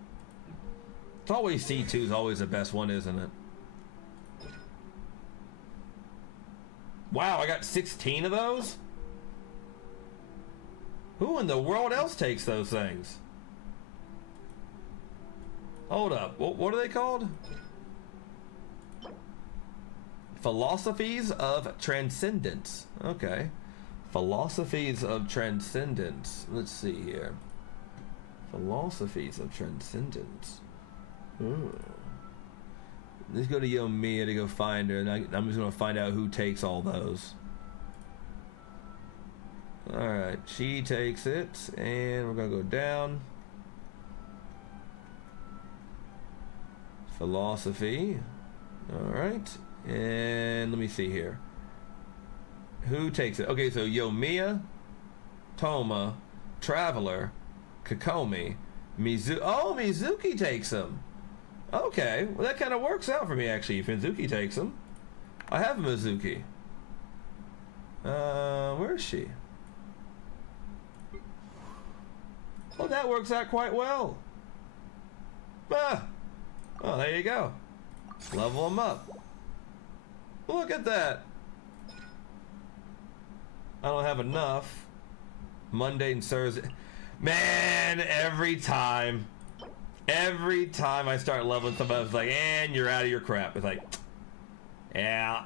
It's always C2 is always the best one, isn't it? Wow, I got 16 of those? Who in the world else takes those things? Hold up, what are they called? Philosophies of Transcendence. Okay. Philosophies of Transcendence. Let's see here. Philosophies of Transcendence. Ooh. Let's go to Yomiya to go find her, and I'm just going to find out who takes all those. Alright, she takes it, and we're going to go down. Philosophy. Alright, and let me see here. Who takes it? Okay, so Yomiya, Toma, Traveler, Kokomi, Oh, Mizuki takes them. Okay, well that kind of works out for me actually. If Mizuki takes them, I have a Mizuki. Where is she? Well, that works out quite well. Ah, well there you go. Level them up. Look at that. I don't have enough. Monday and Thursday. Man, every time I start leveling somebody, it's like, and you're out of your crap. It's like, yeah.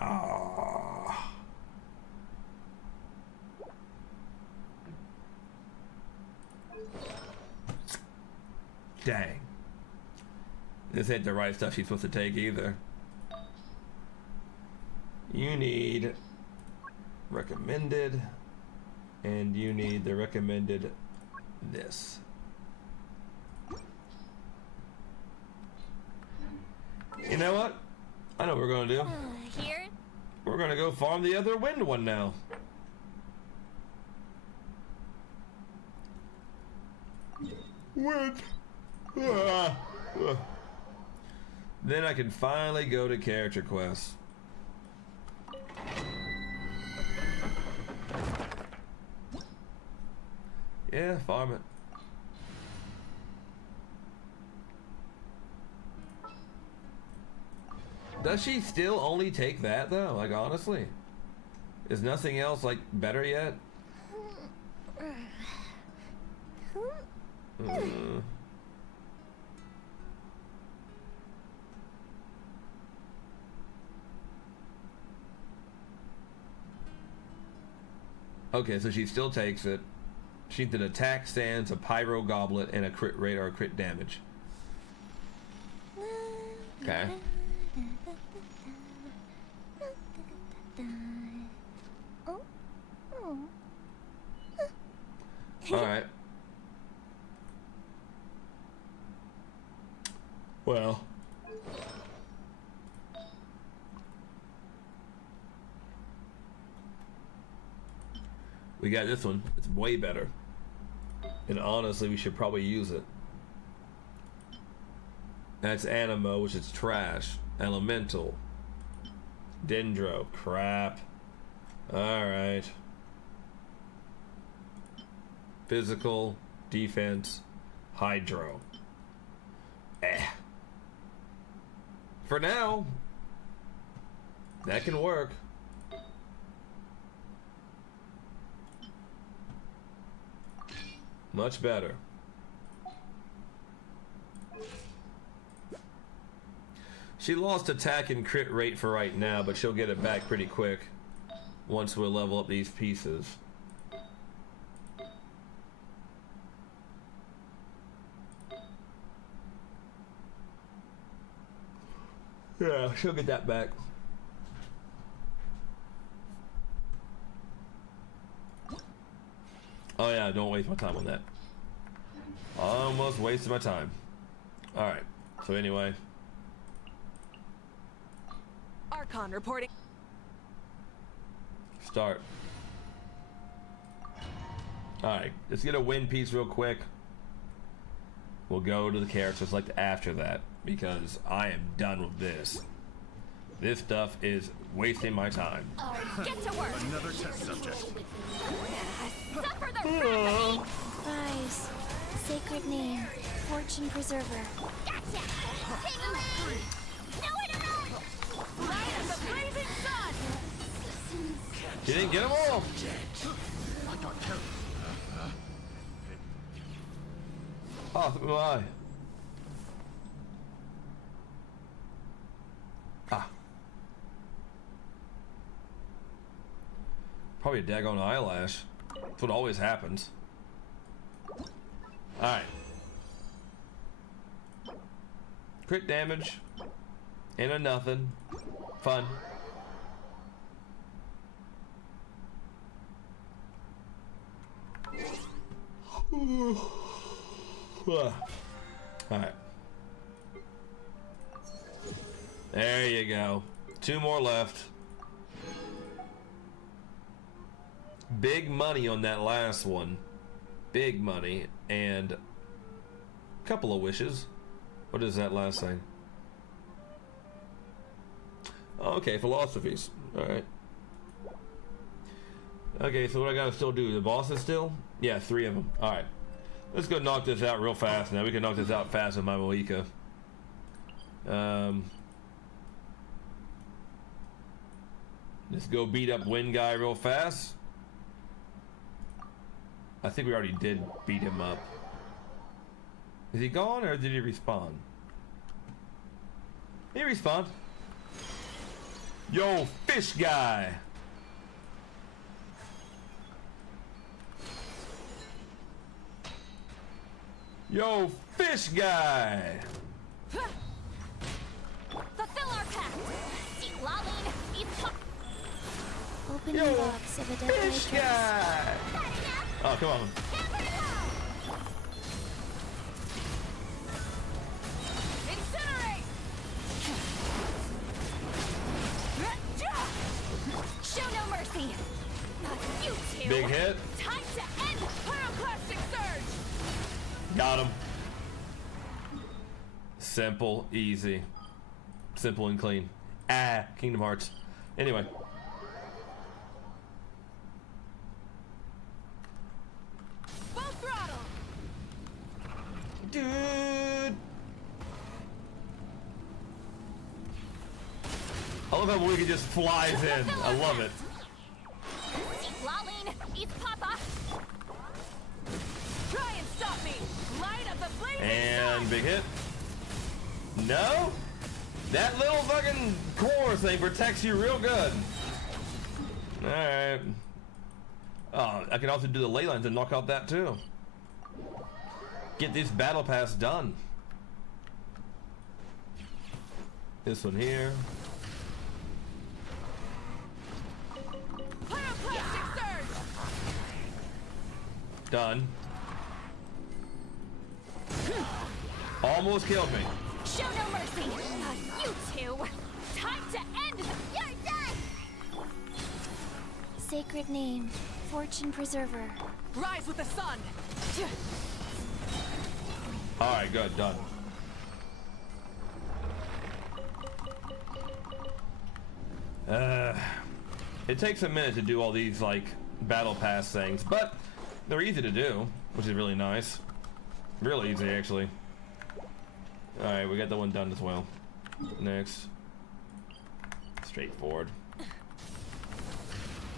Oh. Dang. This ain't the right stuff she's supposed to take either. You need recommended, and you need the recommended this. You know what? I know what we're gonna do. Here? We're gonna go farm the other wind one now. Wind. Then I can finally go to character quests. Yeah, farm it. Does she still only take that though? Like honestly? Is nothing else like better yet? Okay, so she still takes it. She did attack stance, a pyro goblet, and a crit rate or a crit damage. Okay. Alright. Well. We got this one. It's way better. And honestly, we should probably use it. That's Animo, which is trash. Elemental. Dendro. Crap. Alright. Physical. Defense. Hydro. For now. That can work. Much better. She lost attack and crit rate for right now, but she'll get it back pretty quick once we level up these pieces. Yeah, she'll get that back. Oh yeah, don't waste my time on that. Almost wasted my time. Alright, so anyway. Archon reporting. Start. Alright, let's get a win piece real quick. We'll go to the characters like after that, because I am done with this. This stuff is wasting my time. Get to work! Another test subject. Suffer the wrath! Rise. Sacred name. Fortune preserver. Gotcha! Tingling! Nowhere to run! Light as the blazing sun! You didn't get them all! I got killed. Oh, who am I? Ah. Probably a daggone eyelash. That's what always happens. Alright. Crit damage. And a nothing. Fun. Alright. There you go. 2 more left. Big money on that last one. Big money. And a couple of wishes. What is that last thing? Okay, philosophies. Alright. Okay, so what I gotta still do? The bosses still? Yeah, 3 of them. Alright. Let's go knock this out real fast now. We can knock this out fast with my Malika. Let's go beat up Wind Guy real fast. I think we already did beat him up. Is he gone or did he respawn? He respawned. Yo, fish guy. Yo, fish guy. Fulfill our pact. Seek Lalin, eat pop. Open Yo, the box of a dead fish guy. Oh, come on. Incinerate! Show no mercy. Not you two. Big hit. Time to end Pyroclastic surge! Got him. Simple, easy. Simple and clean. Ah, Kingdom Hearts. Anyway. Full throttle! Dude. I love how Wiggy just flies in. I love it. Seek Lalin, eat Papa. Try and stop me! Light up the blazing And sun! big hit. No? That little fucking core thing protects you real good. Alright. Oh, I can also do the ley lines and knock out that too. Get this battle pass done. This one here. Pyroclastic surge! Done. Almost killed me. Show no mercy. Not you two. Time to end. You're done. Sacred name, Fortune Preserver. Rise with the sun! Alright, good, done. It takes a minute to do all these, like, battle pass things, but they're easy to do, which is really nice. Real easy, actually. Alright, we got that one done as well. Next. Straightforward.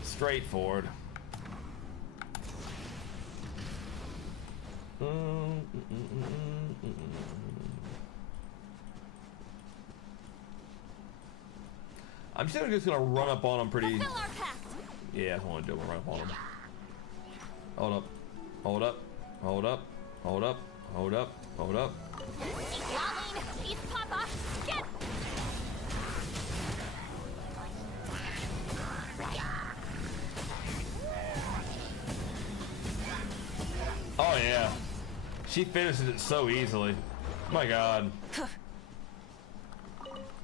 Straightforward. I'm just gonna run up on them pretty. Fulfill our pact. Yeah, I want to do it. Run up on them. Hold up. Hold up. Hold up. Hold up. Hold up. Hold up. Seek Lalin, eat Papa. Get. Oh yeah. She finishes it so easily. My god.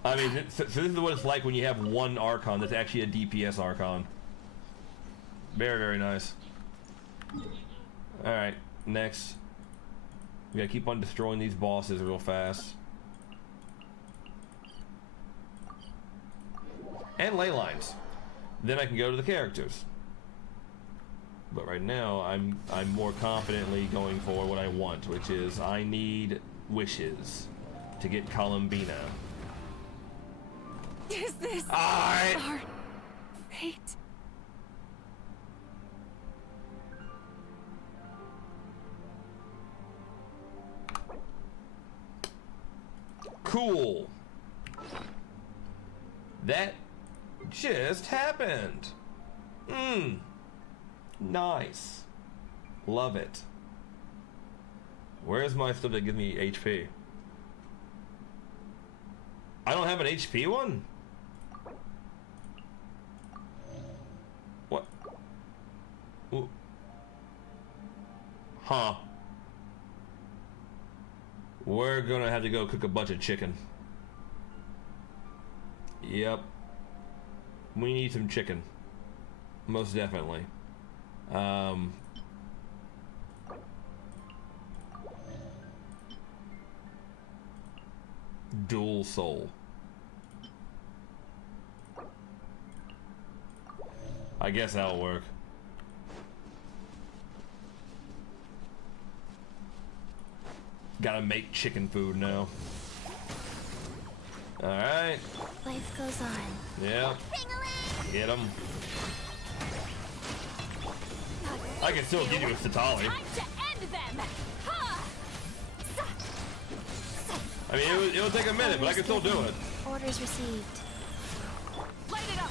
I mean, so this is what it's like when you have one Archon that's actually a DPS Archon. Very, very nice. Alright, next. We gotta keep on destroying these bosses real fast. And ley lines. Then I can go to the characters. But right now, I'm more confidently going for what I want, which is I need wishes to get Columbina. Is this Alright. our fate? Cool. That just happened. Nice. Love it. Where's my stuff that gives me HP? I don't have an HP one? What? Ooh. Huh. We're gonna have to go cook a bunch of chicken. Yep. We need some chicken. Most definitely. Dual soul. I guess that'll work. Gotta make chicken food now. Alright. Life goes on. Yep. Ping-a-ling. Hit him. I can still give you a Satali. Time to end them. Ha! I mean, it'll take a minute, but I can still do it. Orders received. Light it up.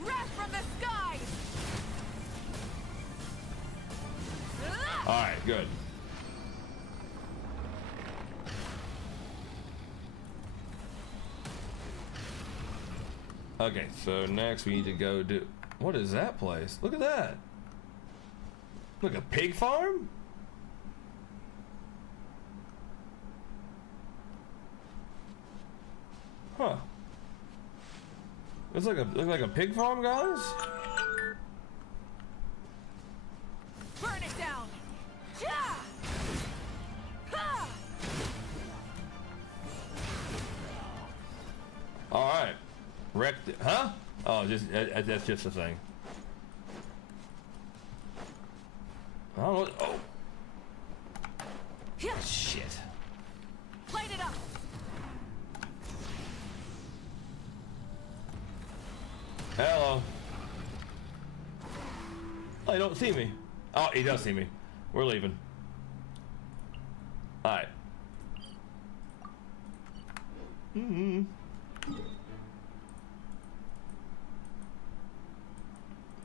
Wrath from the skies. All right, good. Okay, so next we need to go do... What is that place? Look at that. Look, a pig farm? Huh. Looks like a pig farm, guys? Burn it down. Yeah. Ha! All right. Wrecked it. Huh? Oh, that's just a thing. Oh, oh. Shit. Light it up. Hello. Oh, he don't see me. Oh, he does see me. We're leaving. All right.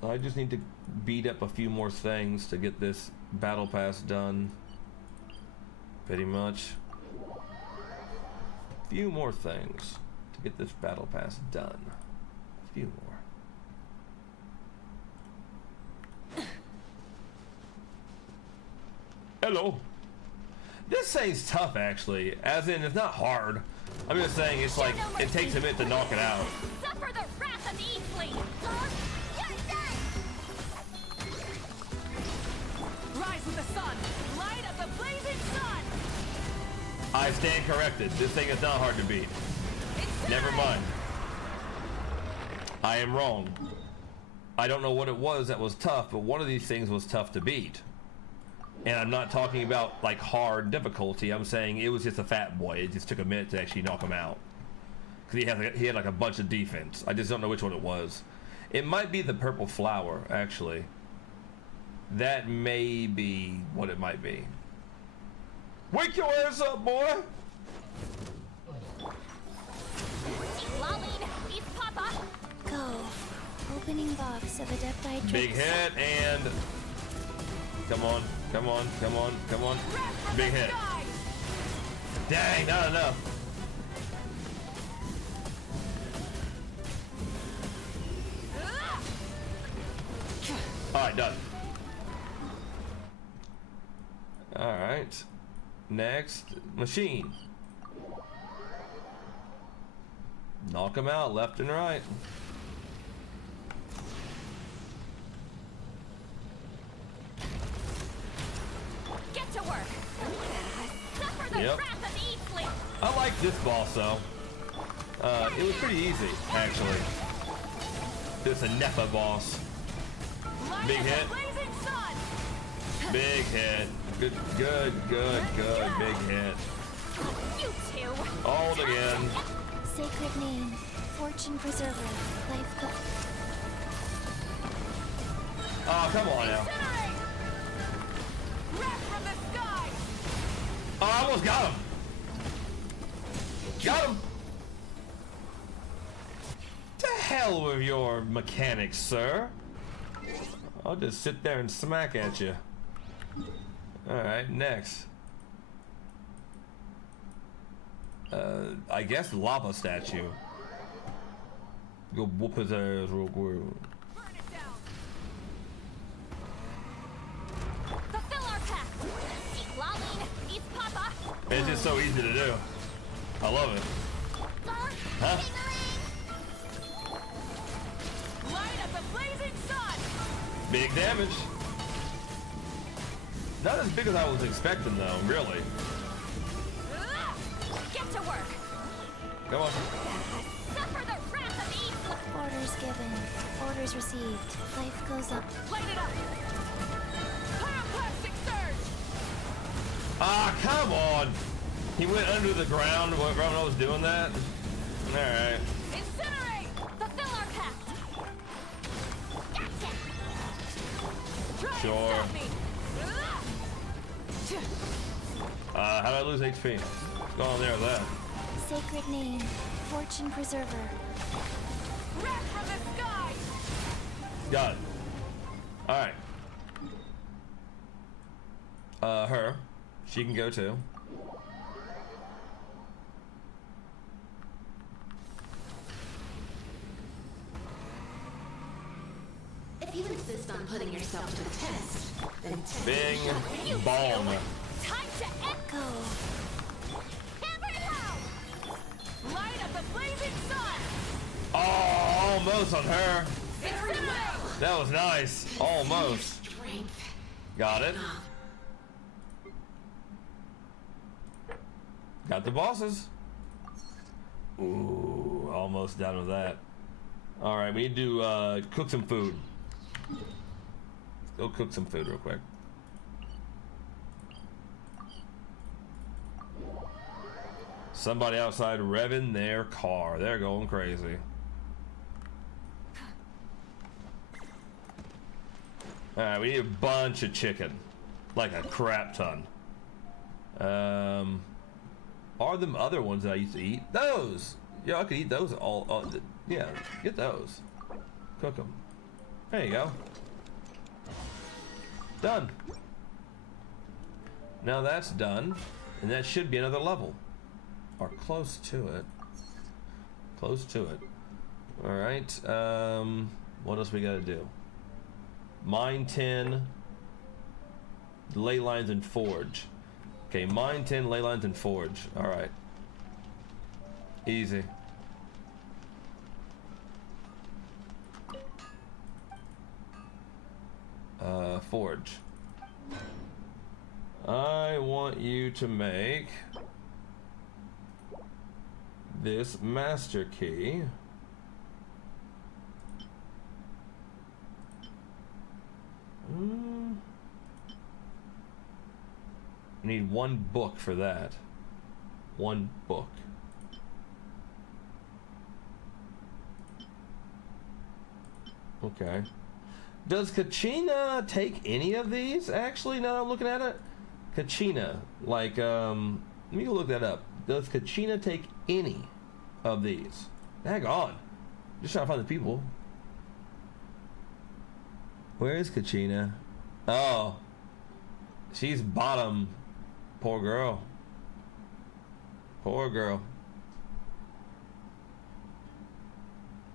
I just need to beat up a few more things to get this battle pass done. Pretty much. A few more things to get this battle pass done. A few more. Hello. This thing's tough, actually. As in, it's not hard. I'm just saying it's like, it takes a minute to knock it out. Suffer the wrath of the Eastling. Rise with the sun. Light of the blazing sun. I stand corrected. This thing is not hard to beat. Never mind. I am wrong. I don't know what it was that was tough, but one of these things was tough to beat. And I'm not talking about like hard difficulty. I'm saying it was just a fat boy. It just took a minute to actually knock him out. Because he had like a bunch of defense. I just don't know which one it was. It might be the purple flower, actually. That may be what it might be. Wake your ass up, boy! Go. Opening box of Adepti. Big hit and... Come on, come on, come on, come on. Big hit. Dang, not enough. Alright, done. Alright. Next, machine. Knock them out left and right. Get to work. Suffer the Yep. wrath of the Eastling. I like this boss though. It was pretty easy, actually. This is a Nepa boss. Light Big of the hit. blazing sun. Big hit. Good, good, good, good. Big hit. You two. Hold again. Sacred name. Fortune preserver. Life go. Oh, come on now. Wrath from the sky. Oh, I almost got him. Got him. To hell with your mechanics, sir. I'll just sit there and smack at you. Alright, next. I guess lava statue. Go whoop his ass real quick. Burn it down. Fulfill our pact. Seek Lalin, eat Papa. It's just so easy to do. I love it. Huh? Light of the blazing sun. Big damage. Not as big as I was expecting though, really. Get to work. Come on. Suffer the wrath of the Eastling. Orders given. Orders received. Life goes up. Light it up. Pyroclastic surge. Ah, come on. He went under the ground while I was doing that. All right. Incinerate! Fulfill our pact! Gotcha! Try and Sure. stop me! How do I lose HP? What's going on there with that? Sacred name, fortune preserver. Wrath from the sky! Got it. All right. Her. She can go too. If you insist on putting yourself to the test, then Bing. Balm. Time to Go. Hammer down! Light up the blazing sun! Oh, almost on her. Incinerate! That was nice. Almost. strength. Got it. Got the bosses. Ooh, almost done with that. All right, we need to cook some food. Go cook some food real quick. Somebody outside revving their car. They're going crazy. All right, we need a bunch of chicken, like a crap ton. Are them other ones that I used to eat? Those! Yeah, I could eat those all yeah, get those. Cook them. There you go. Done. Now that's done, and that should be another level. Or close to it. Close to it. Alright, what else we gotta do? Mine 10, ley lines and forge. Okay, mine 10, ley lines and forge. Alright. Easy. Forge. I want you to make this master key. I need one book for that. One book. Okay. Does Kachina take any of these? Actually, now I'm looking at it. Kachina, like, let me go look that up. Does Kachina take any of these? Hang on. Just trying to find the people. Where is Kachina? Oh. She's bottom. Poor girl. Poor girl.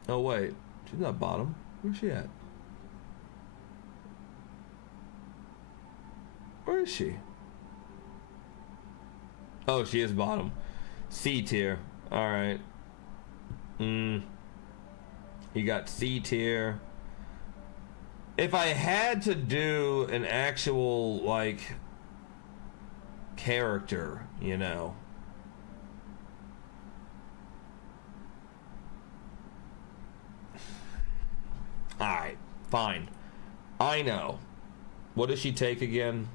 Oh, wait. She's not bottom. Where's she at? Where is she? Oh, she is bottom. C tier. Alright. You got C tier. If I had to do an actual, like, character, you know. Alright, fine. I know. What does she take again?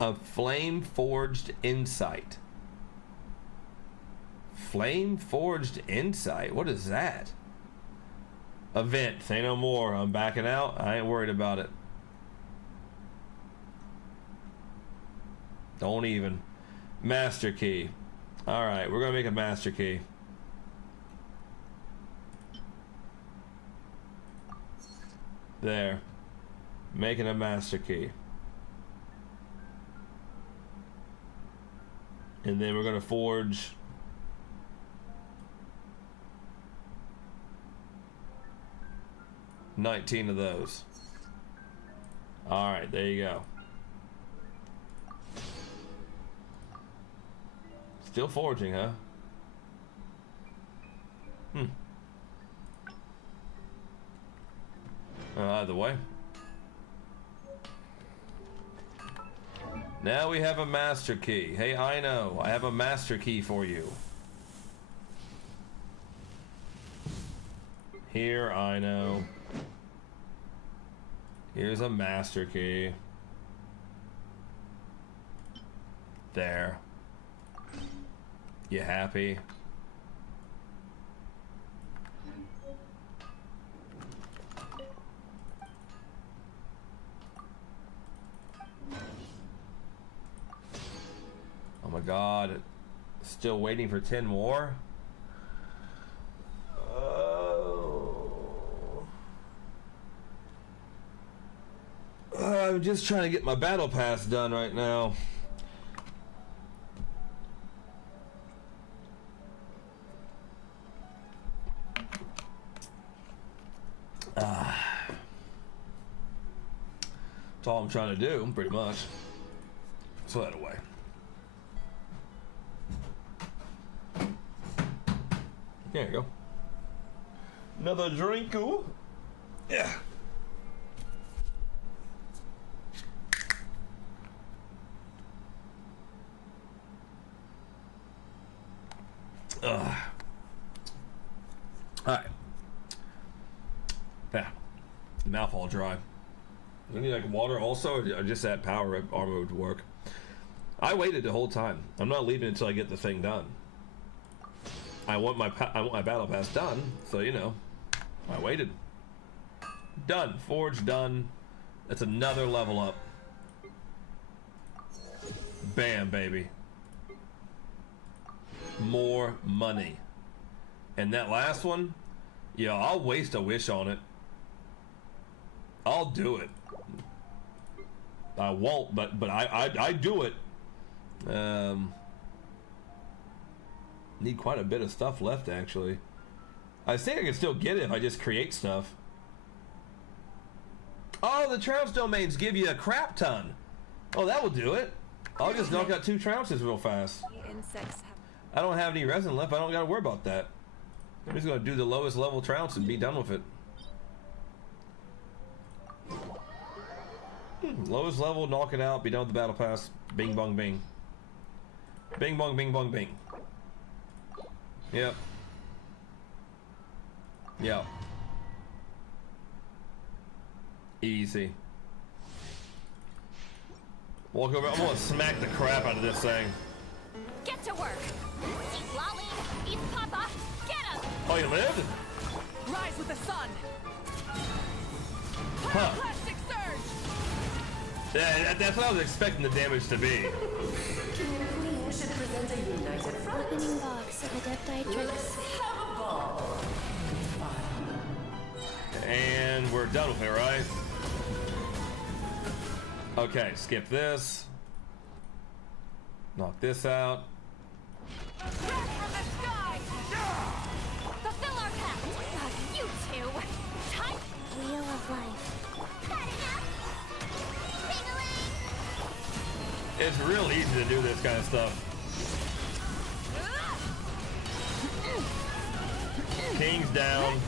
A flame forged insight. Flame forged insight? What is that? Event. Say no more. I'm backing out. I ain't worried about it. Don't even. Master key. Alright, we're gonna make a master key. There. Making a master key. And then we're gonna forge 19 of those. Alright, there you go. Still forging, huh? Either way. Now we have a master key. Hey, I know. I have a master key for you. Here, I know. Here's a master key. There. You happy? Oh my god. Still waiting for 10 more? I'm just trying to get my battle pass done right now. That's all I'm trying to do, pretty much. Throw that away. There you go. Another drink. Ooh. Yeah. Alright. Yeah. Mouth all dry. Do I need like water also, or just that power armor would work? I waited the whole time. I'm not leaving until I get the thing done. I want my battle pass done, so you know, I waited. Done. Forge done. That's another level up. Bam, baby. More money. And that last one, yeah, I'll waste a wish on it. I'll do it. I won't, but I do it. Need quite a bit of stuff left, actually. I think I can still get it if I just create stuff. Oh, the trounce domains give you a crap ton. Oh, that will do it. I'll just knock out 2 trounces real fast. Insects have... I don't have any resin left. I don't gotta worry about that. I'm just gonna do the lowest level trounce and be done with it. Lowest level, knock it out, be done with the battle pass. Bing bong bing. Bing bong bing bong bing. Yep. Yep. Easy. Walk over. I'm gonna smack the crap out of this thing. Get to work. Eat Lolly, eat Papa. Get him. Oh, you lived? Rise with the sun! Huh. Plastic surge! Yeah, that's what I was expecting the damage to be. Queen should present a united front. Opening box of Adepti drinks. Have a ball. And we're done with it, right? Okay, skip this. Knock this out. Wrath from the sky! Fulfill our pact. You two. Time. Wheel of life. Got enough. Ding-a-ling. It's real easy to do this kind of stuff. King's down.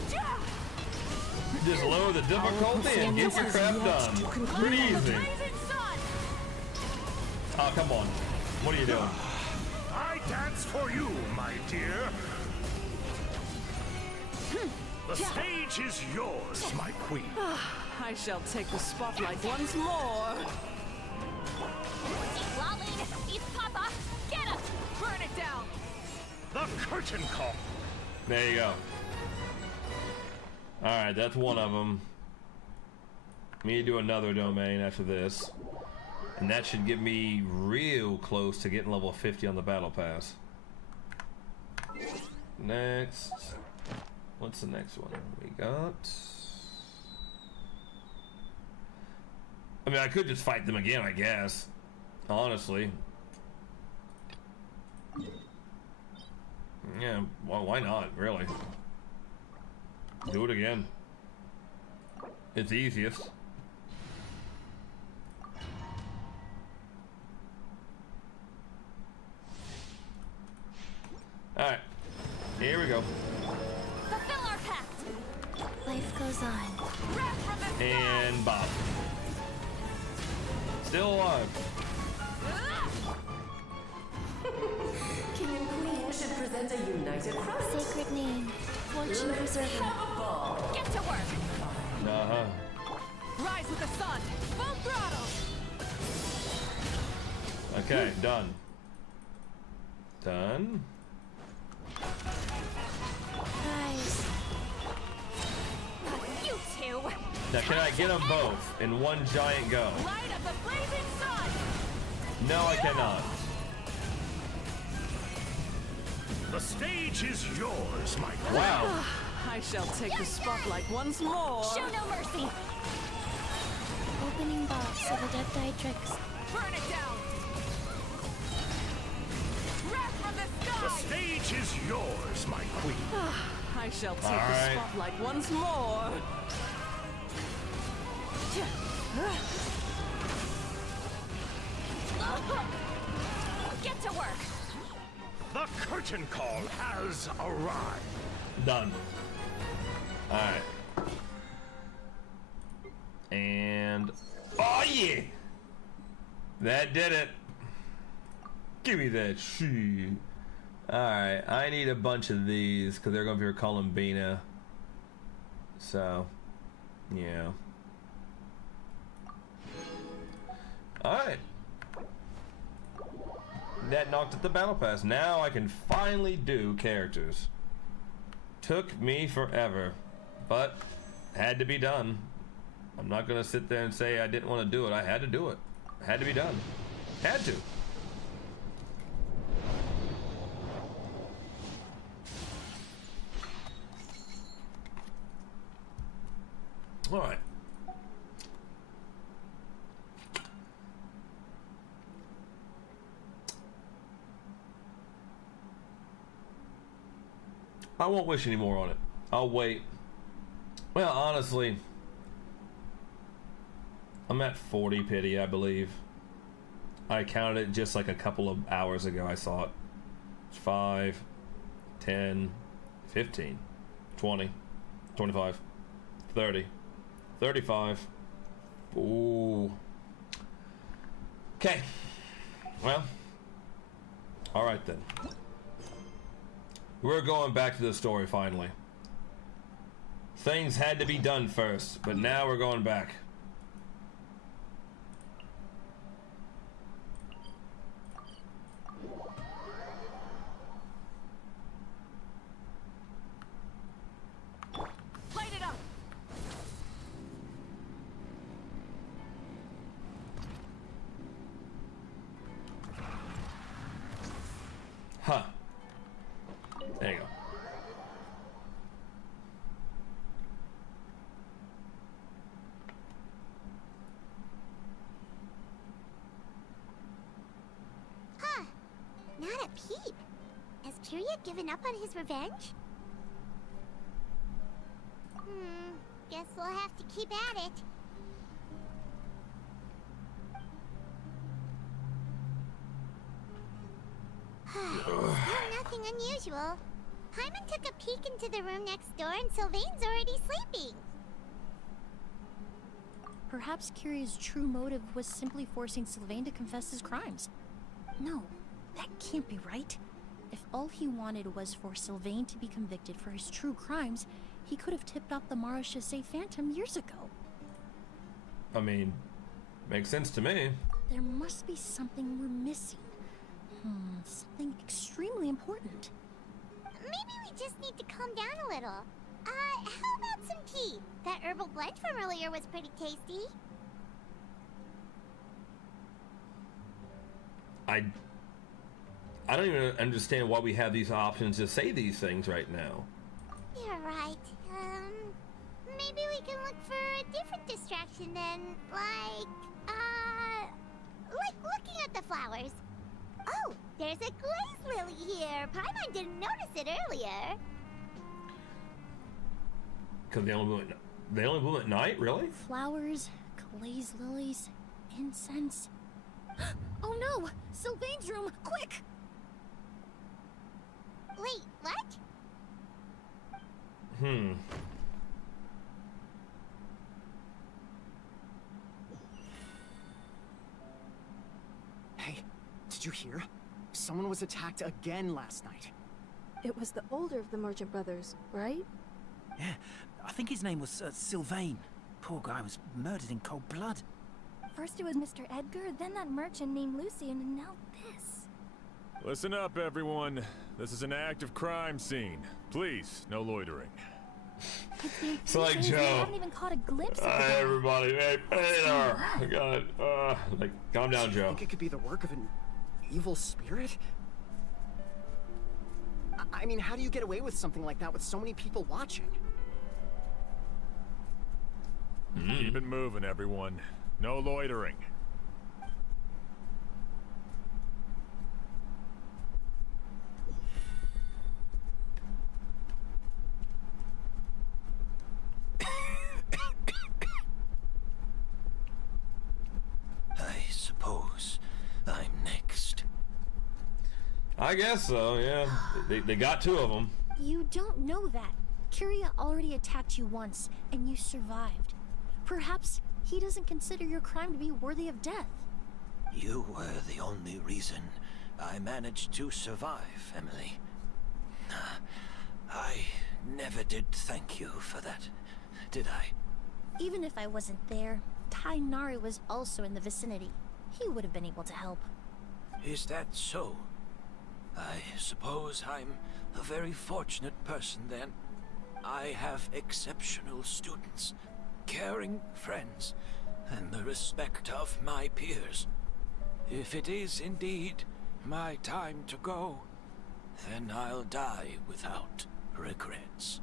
Just lower the difficulty and get your crap done. Pretty easy. Oh, come on. What are you doing? I dance for you, my dear. The stage is yours, my queen. I shall take the spotlight once more. Eat Lolly, eat Papa. Get him. Burn it down. The curtain call. There you go. Alright, that's one of them. We need to do another domain after this. And that should get me real close to getting level 50 on the battle pass. Next. What's the next one we got? I mean, I could just fight them again, I guess. Honestly. Yeah, well, why not, really? Do it again. It's easiest. Alright, here we go. Fulfill our pact. Life goes on. And Bob. Still alive. King and queen should present a united front. Sacred name. Fortune preserver. Have a ball. Get to work. Uh-huh. Rise with the sun. Full throttle. Okay, done. Done. Guys, You two! Now, can I get them both in one giant go? Light of the blazing sun. No, I cannot. The stage is yours, my queen. Wow. I shall take the spotlight once more. Show no mercy! opening box of Adepti-Trix. Burn it down. Wrath from the The sky. stage is yours, my queen. I shall take All the right. spotlight once more. Get to work! The curtain call has arrived. Done. Alright. And... oh yeah! That did it. Give me that shit. Alright, I need a bunch of these because they're going to be for Columbina. So, yeah. Alright. That knocked at the battle pass. Now I can finally do characters. Took me forever, but had to be done. I'm not gonna sit there and say I didn't want to do it. I had to do it. Had to be done. Had to. All right. I won't wish any more on it. I'll wait. Well, honestly, I'm at 40 pity, I believe. I counted it just like a couple of hours ago. I saw it. 5, 10, 15, 20, 25, 30, 35. Ooh. Okay. Well. All right then. We're going back to the story finally. Things had to be done first, but now we're going back. Light it up. Huh. There you go. Huh. Not a peep. Has Kirya given up on his revenge? Guess we'll have to keep at it. Still nothing unusual. Hyman took a peek into the room next door and Sylvain's already sleeping. perhaps Kiria's true motive was simply forcing Sylvain to confess his crimes. No, that can't be right. If all he wanted was for Sylvain to be convicted for his true crimes, he could have tipped off the Marechaussee Phantom years ago. I mean, makes sense to me. There must be something we're missing. Something extremely important. Maybe we just need to calm down a little. How about some tea? That herbal blend from earlier was pretty tasty. I don't even understand why we have these options to say these things right now. You're right. Maybe we can look for a different distraction then, like looking at the flowers. Oh, there's a glaze lily here. Paimon didn't notice it earlier. Because they only bloom at night, really? Flowers, glaze lilies, incense. Oh no! Sylvain's room! Quick! Wait, what? Hey, did you hear? Someone was attacked again last night. It was the older of the merchant brothers, right? Yeah, I think his name was Sylvain. poor guy was murdered in cold blood. First it was Mr. Edgar, then that merchant named Lucian, and now this. Listen up, everyone. This is an active crime scene. Please, no loitering. It's like They Joe. haven't even caught a glimpse of the Hi, guy. everybody. Hey there. I got it. Like, calm down, Do you Joe. think it could be the work of an evil spirit? I mean, how do you get away with something like that with so many people watching? Keep it moving, everyone. No loitering. I suppose I'm next. I guess so, yeah. They got two of them. You don't know that. Kyria already attacked you once, and you survived. Perhaps he doesn't consider your crime to be worthy of death. You were the only reason I managed to survive, Emily. I never did thank you for that, did I? Even if I wasn't there, Tainari was also in the vicinity. He would have been able to help. Is that so? I suppose I'm a very fortunate person then. I have exceptional students, caring friends, and the respect of my peers. If it is indeed my time to go, then I'll die without regrets.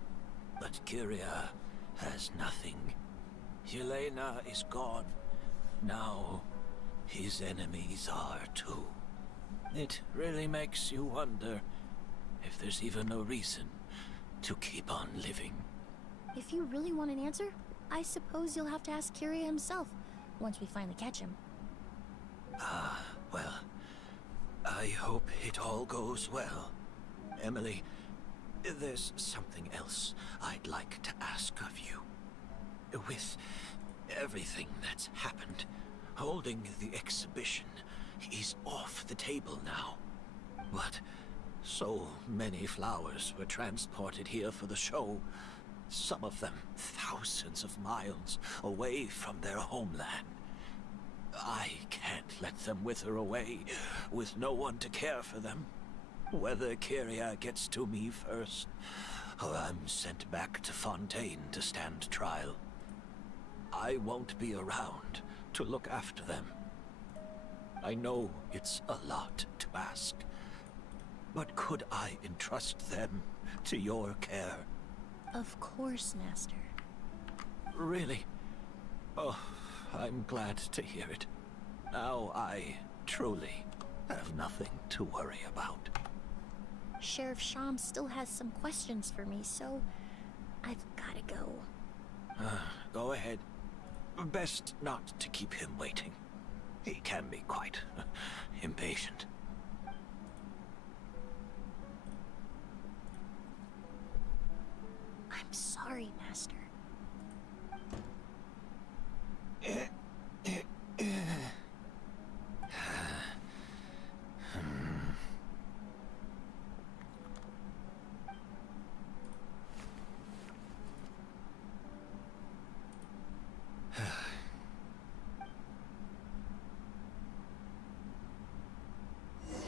But Kyria has nothing. Yelena is gone. Now, his enemies are too. It really makes you wonder if there's even a reason to keep on living. If you really want an answer, I suppose you'll have to ask Kyria himself, once we finally catch him. Well, I hope it all goes well. Emily, there's something else I'd like to ask of you. With everything that's happened, holding the exhibition is off the table now. But so many flowers were transported here for the show, some of them thousands of miles away from their homeland. I can't let them wither away with no one to care for them. Whether Kyria gets to me first, or I'm sent back to Fontaine to stand trial, I won't be around to look after them. I know it's a lot to ask, but could I entrust them to your care? Of course, Master. Really? Oh, I'm glad to hear it. Now I truly have nothing to worry about. Sheriff Sham still has some questions for me, so I've gotta go. Go ahead. Best not to keep him waiting. He can be quite impatient. I'm sorry, Master.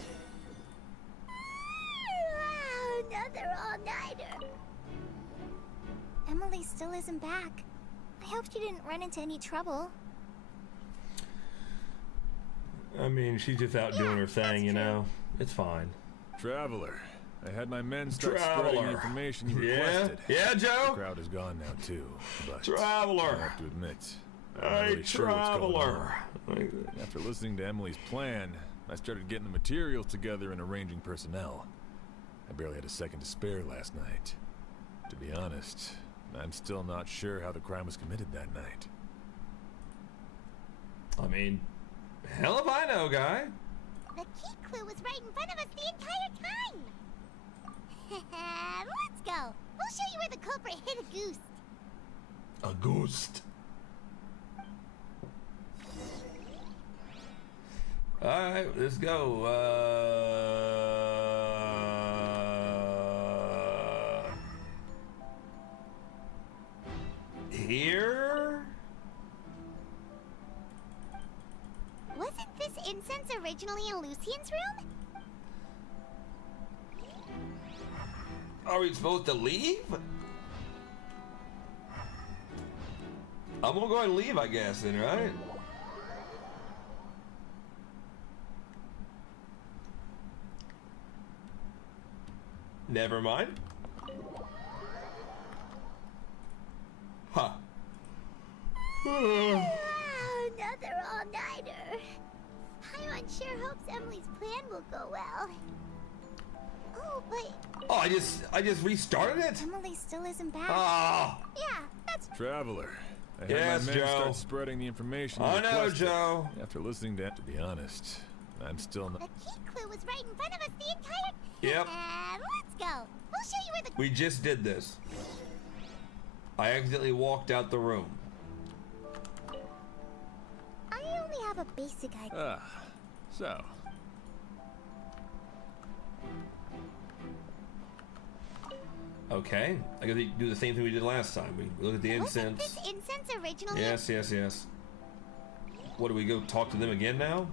Wow, another all-nighter. Emily still isn't back. I hope she didn't run into any trouble. I mean, she's just out doing her thing, you know? It's fine. Traveler, I had my men start spreading the information you requested. Yeah, Joe? The crowd is gone now, too. But Traveler! I have to admit, I'm not really sure what's going on. After listening to Emily's plan, I started getting the materials together and arranging personnel. I barely had a second to spare last night. To be honest, I'm still not sure how the crime was committed that night. I mean, hell if I know, guy. The key clue was right in front of us the entire time. Let's go. We'll show you where the culprit hid a goose. A ghost. Alright, let's go. Here? incense originally in Lucian's room? Are we supposed to leave? I'm gonna go ahead and leave, I guess, then, right? Never mind. Huh. Wow, another all-nighter. I'm unsure hopes Emily's plan will go well. Oh, but... Oh, I just restarted it? Emily still isn't back. Oh. Yeah, that's... Traveler. I had Yes, my men Joe. start spreading the information. I know, requested. Joe. After listening to be honest, I'm still not. The key clue was right in front of us the entire... Yep. Let's go. We'll show you where the... We just did this. I accidentally walked out the room. I only have a basic idea. So. Okay. I gotta do the same thing we did last time. We look at the incense. Wasn't this incense originally... Yes, yes, yes. What, do we go talk to them again now?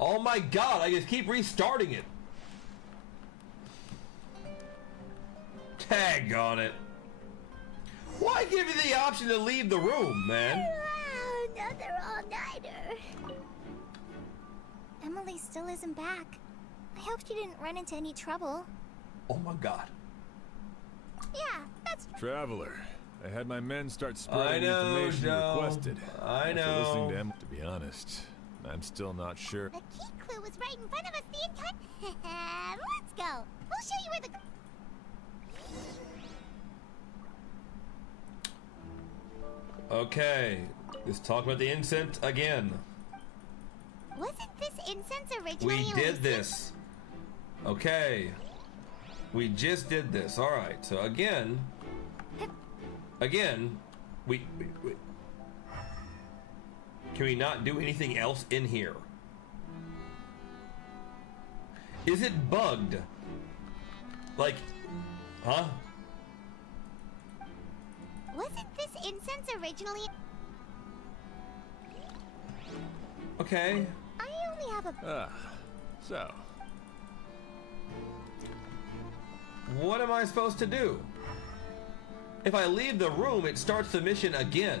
Oh my god, I just keep restarting it. Tag on it. Why give you the option to leave the room, man? Wow, another all-nighter. Emily still isn't back. I hope she didn't run into any trouble. Oh my god. Yeah, that's... Traveler. I had my men start spreading the information you requested. I know. After listening to him, to be honest, I'm still not sure. The key clue was right in front of us the entire... Let's go. We'll show you where the... Okay, let's talk about the incense again. Wasn't this incense originally... We did this. Okay. We just did this. All right. So again, we can we not do anything else in here? Is it bugged? Like, huh? Wasn't this incense originally... Okay. I only have a... So. What am I supposed to do? If I leave the room, it starts the mission again.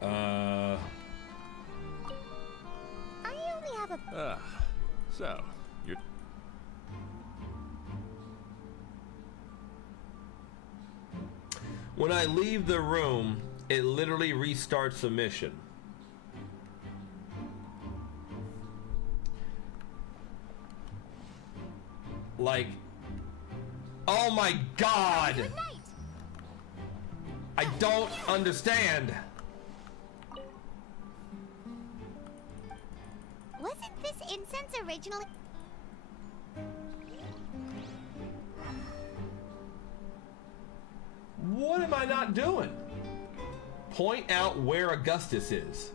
I only have a... So. You're... When I leave the room, it literally restarts the mission. Like, oh my god! Good night. I don't understand. Wasn't this incense originally... What am I not doing? Point out where Augustus is.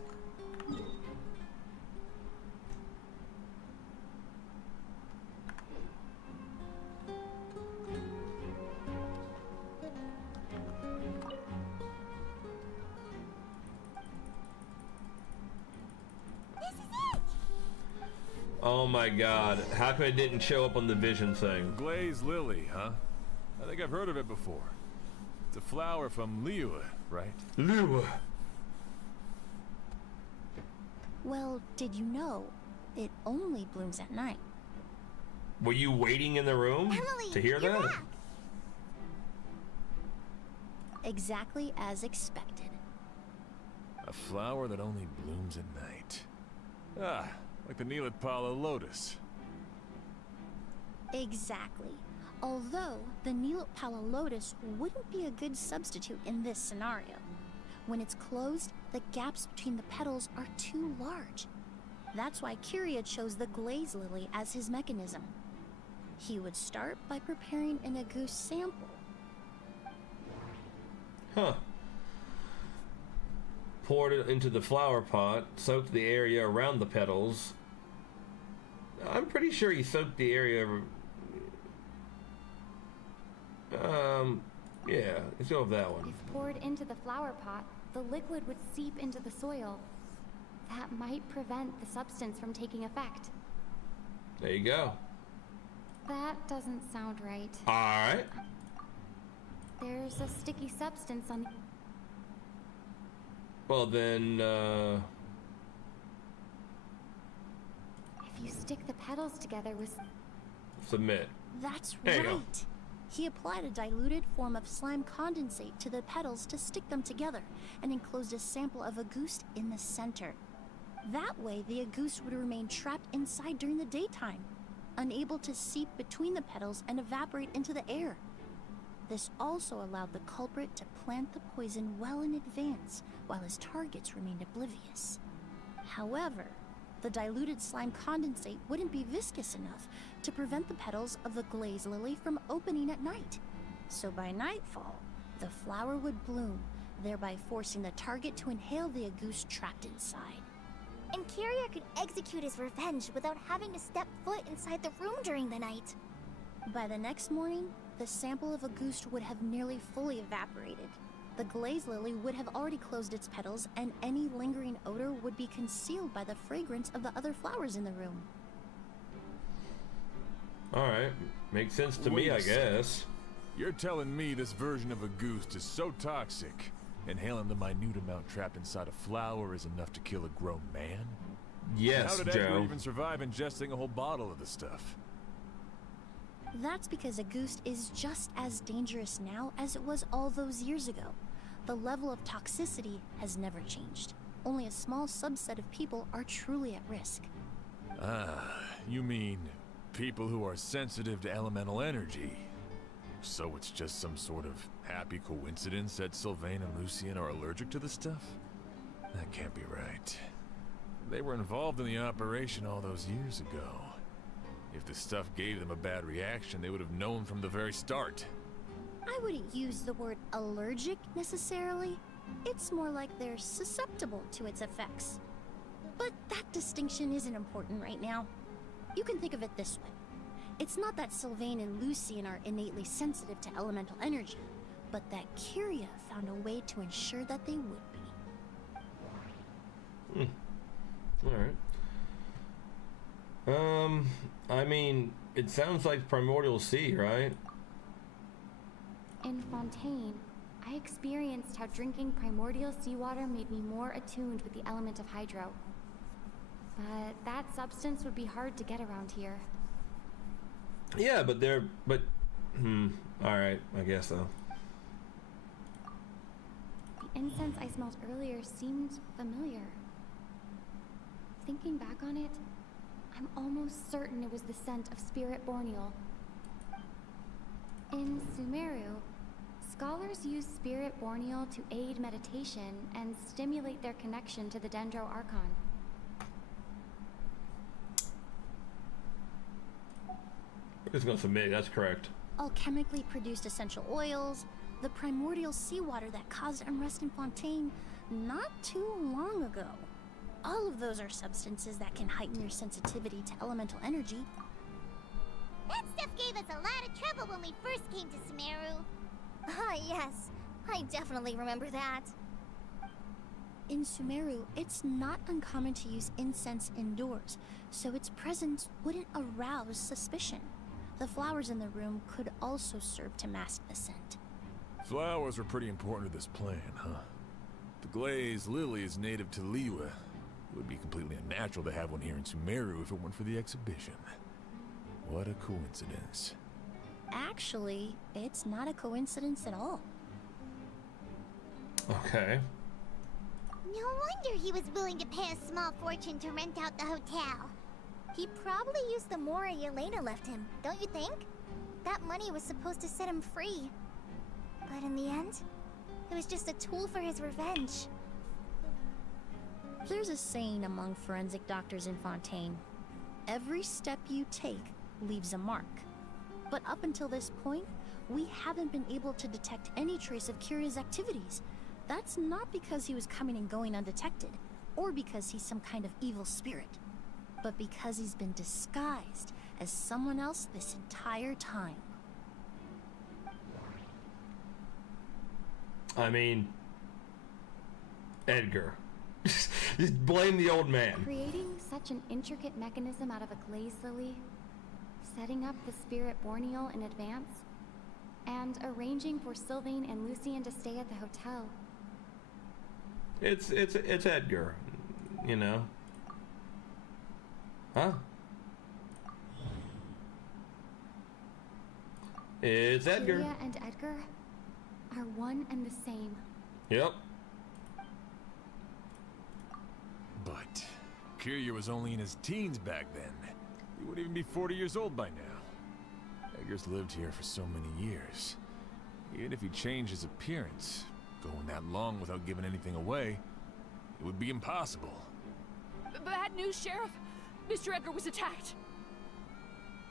This is it! Oh my god. How come it didn't show up on the vision thing? Glazed lily, huh? I think I've heard of it before. It's a flower from Liua, right? Liua. Well, did you know it only blooms at night? Were you waiting in the room Emily, to hear you're that? back. Exactly as expected. A flower that only blooms at night. Like the Neelitpala lotus. Exactly. Although the Neelitpala lotus wouldn't be a good substitute in this scenario. When it's closed, the gaps between the petals are too large. That's why Kyria chose the glaze lily as his mechanism. He would start by preparing an Agoose sample. Huh. poured it into the flower pot, soaked the area around the petals. I'm pretty sure he soaked the area. Yeah, let's go with that one. If poured into the flower pot, the liquid would seep into the soil. That might prevent the substance from taking effect. There you go. That doesn't sound right. Alright. There's a sticky substance on... Well then, If you stick the petals together with... submit. That's There you go. right. He applied a diluted form of slime condensate to the petals to stick them together and enclosed a sample of agoost in the center. That way, the agoost would remain trapped inside during the daytime, unable to seep between the petals and evaporate into the air. This also allowed the culprit to plant the poison well in advance, while his targets remained oblivious. However, the diluted slime condensate wouldn't be viscous enough to prevent the petals of the glaze lily from opening at night. So by nightfall, the flower would bloom, thereby forcing the target to inhale the agoost trapped inside. And Kyria could execute his revenge without having to step foot inside the room during the night. By the next morning, the sample of agoost would have nearly fully evaporated. The glaze lily would have already closed its petals, and any lingering odor would be concealed by the fragrance of the other flowers in the room. Alright. Makes sense to me, I guess. You're telling me this version of agoost is so toxic, inhaling the minute amount trapped inside a flower is enough to kill a grown man? Yes, How did Joe. Edgar even survive ingesting a whole bottle of the stuff? That's because agoost is just as dangerous now as it was all those years ago. The level of toxicity has never changed. Only a small subset of people are truly at risk. Ah, you mean people who are sensitive to elemental energy. So it's just some sort of happy coincidence that Sylvain and Lucien are allergic to the stuff? That can't be right. They were involved in the operation all those years ago. If the stuff gave them a bad reaction, they would have known from the very start. I wouldn't use the word allergic necessarily. It's more like they're susceptible to its effects. But that distinction isn't important right now. You can think of it this way. It's not that Sylvain and Lucien are innately sensitive to elemental energy, but that Kyria found a way to ensure that they would be. Alright. I mean, it sounds like Primordial Sea, right? In Fontaine, I experienced how drinking primordial seawater made me more attuned with the element of hydro. But that substance would be hard to get around here. Yeah, but alright, I guess so. The incense I smelled earlier seemed familiar. Thinking back on it, I'm almost certain it was the scent of Spirit Borneal. In Sumeru, scholars use Spirit Borneal to aid meditation and stimulate their connection to the Dendro Archon. I'm just gonna submit, that's correct. Alchemically produced essential oils, the primordial seawater that caused unrest in Fontaine not too long ago. All of those are substances that can heighten your sensitivity to elemental energy. That stuff gave us a lot of trouble when we first came to Sumeru. Ah, yes. I definitely remember that. In Sumeru, it's not uncommon to use incense indoors, so its presence wouldn't arouse suspicion. The flowers in the room could also serve to mask the scent. Flowers were pretty important to this plan, huh? The glazed lily is native to Liyue. It would be completely unnatural to have one here in Sumeru if it weren't for the exhibition. What a coincidence. Actually, it's not a coincidence at all. Okay. No wonder he was willing to pay a small fortune to rent out the hotel. He probably used the Mora Elena left him, don't you think? That money was supposed to set him free. But in the end, it was just a tool for his revenge. There's a saying among forensic doctors in Fontaine. Every step you take leaves a mark. But up until this point, we haven't been able to detect any trace of Kyria's activities. That's not because he was coming and going undetected, or because he's some kind of evil spirit, but because he's been disguised as someone else this entire time. I mean, Edgar. Just blame the old man. Creating such an intricate mechanism out of a glazed lily, setting up the spirit Borneal in advance, and arranging for Sylvain and Lucien to stay at the hotel. It's Edgar, you know. Huh? It's Edgar. Kyria and Edgar are one and the same. Yep. But Kyria was only in his teens back then. He wouldn't even be 40 years old by now. Edgar's lived here for so many years. Even if he changed his appearance, going that long without giving anything away, it would be impossible. Bad news, Sheriff. Mr. Edgar was attacked.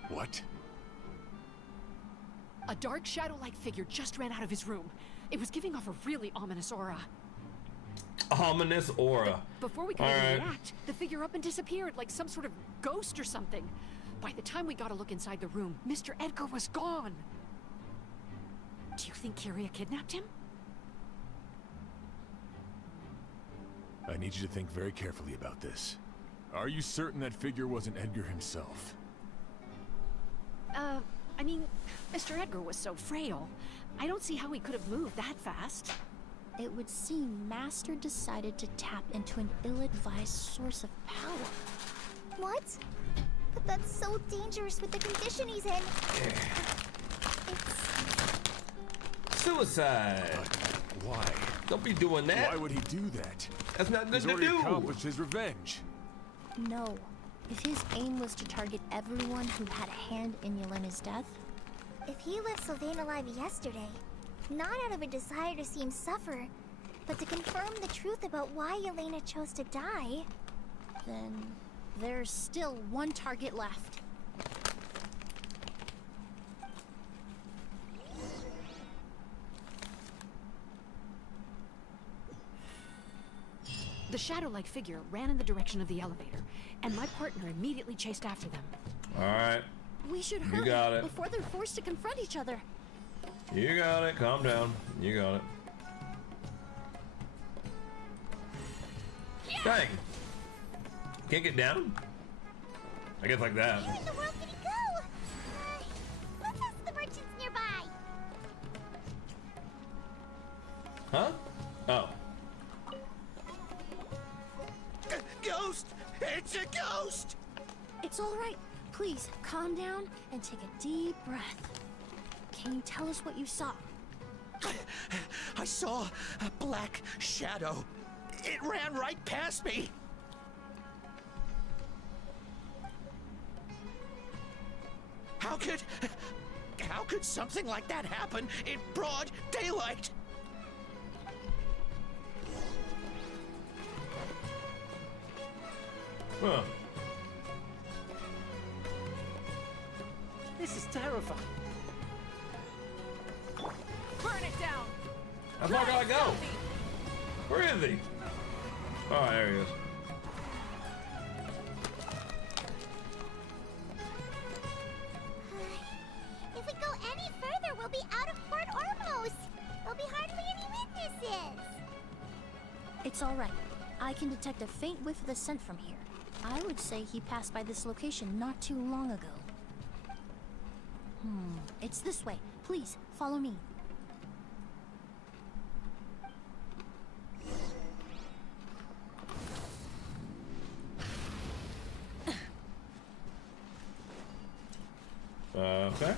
What? A dark shadow-like figure just ran out of his room. It was giving off a really ominous aura. Ominous aura. Before we could even react, the figure up and disappeared like some sort of ghost or something. By the time we got a look inside the room, Mr. Edgar was gone. Do you think Kyria kidnapped him? I need you to think very carefully about this. Are you certain that figure wasn't Edgar himself? I mean, Mr. Edgar was so frail. I don't see how he could have moved that fast. It would seem Master decided to tap into an ill-advised source of power. What? But that's so dangerous with the condition he's in. It's... Suicide. Why? Don't be doing that. Why would he do that? That's not good He's to already do. accomplished his revenge. No. If his aim was to target everyone who had a hand in Yelena's death... If he left Sylvain alive yesterday, not out of a desire to see him suffer, but to confirm the truth about why Yelena chose to die... Then there's still one target left. The shadow-like figure ran in the direction of the elevator, and my partner immediately chased after them. All right. We should You hurry got it. before they're forced to confront each other. You got it. Calm down. You got it. Dang. Can't get down? I guess like that. Where in the world did he go? Let's ask the merchants nearby. Huh? Oh. Ghost! It's a ghost! It's all right. Please, calm down and take a deep breath. Can you tell us what you saw? I saw a black shadow. It ran right past me. How could something like that happen in broad daylight? Huh. This is terrifying. Burn it down! How far gotta go? Where is he? Oh, there he is. If we go any further, we'll be out of Port Ormos. There'll be hardly any witnesses. It's all right. I can detect a faint whiff of the scent from here. I would say he passed by this location not too long ago. It's this way. Please, follow me. Okay.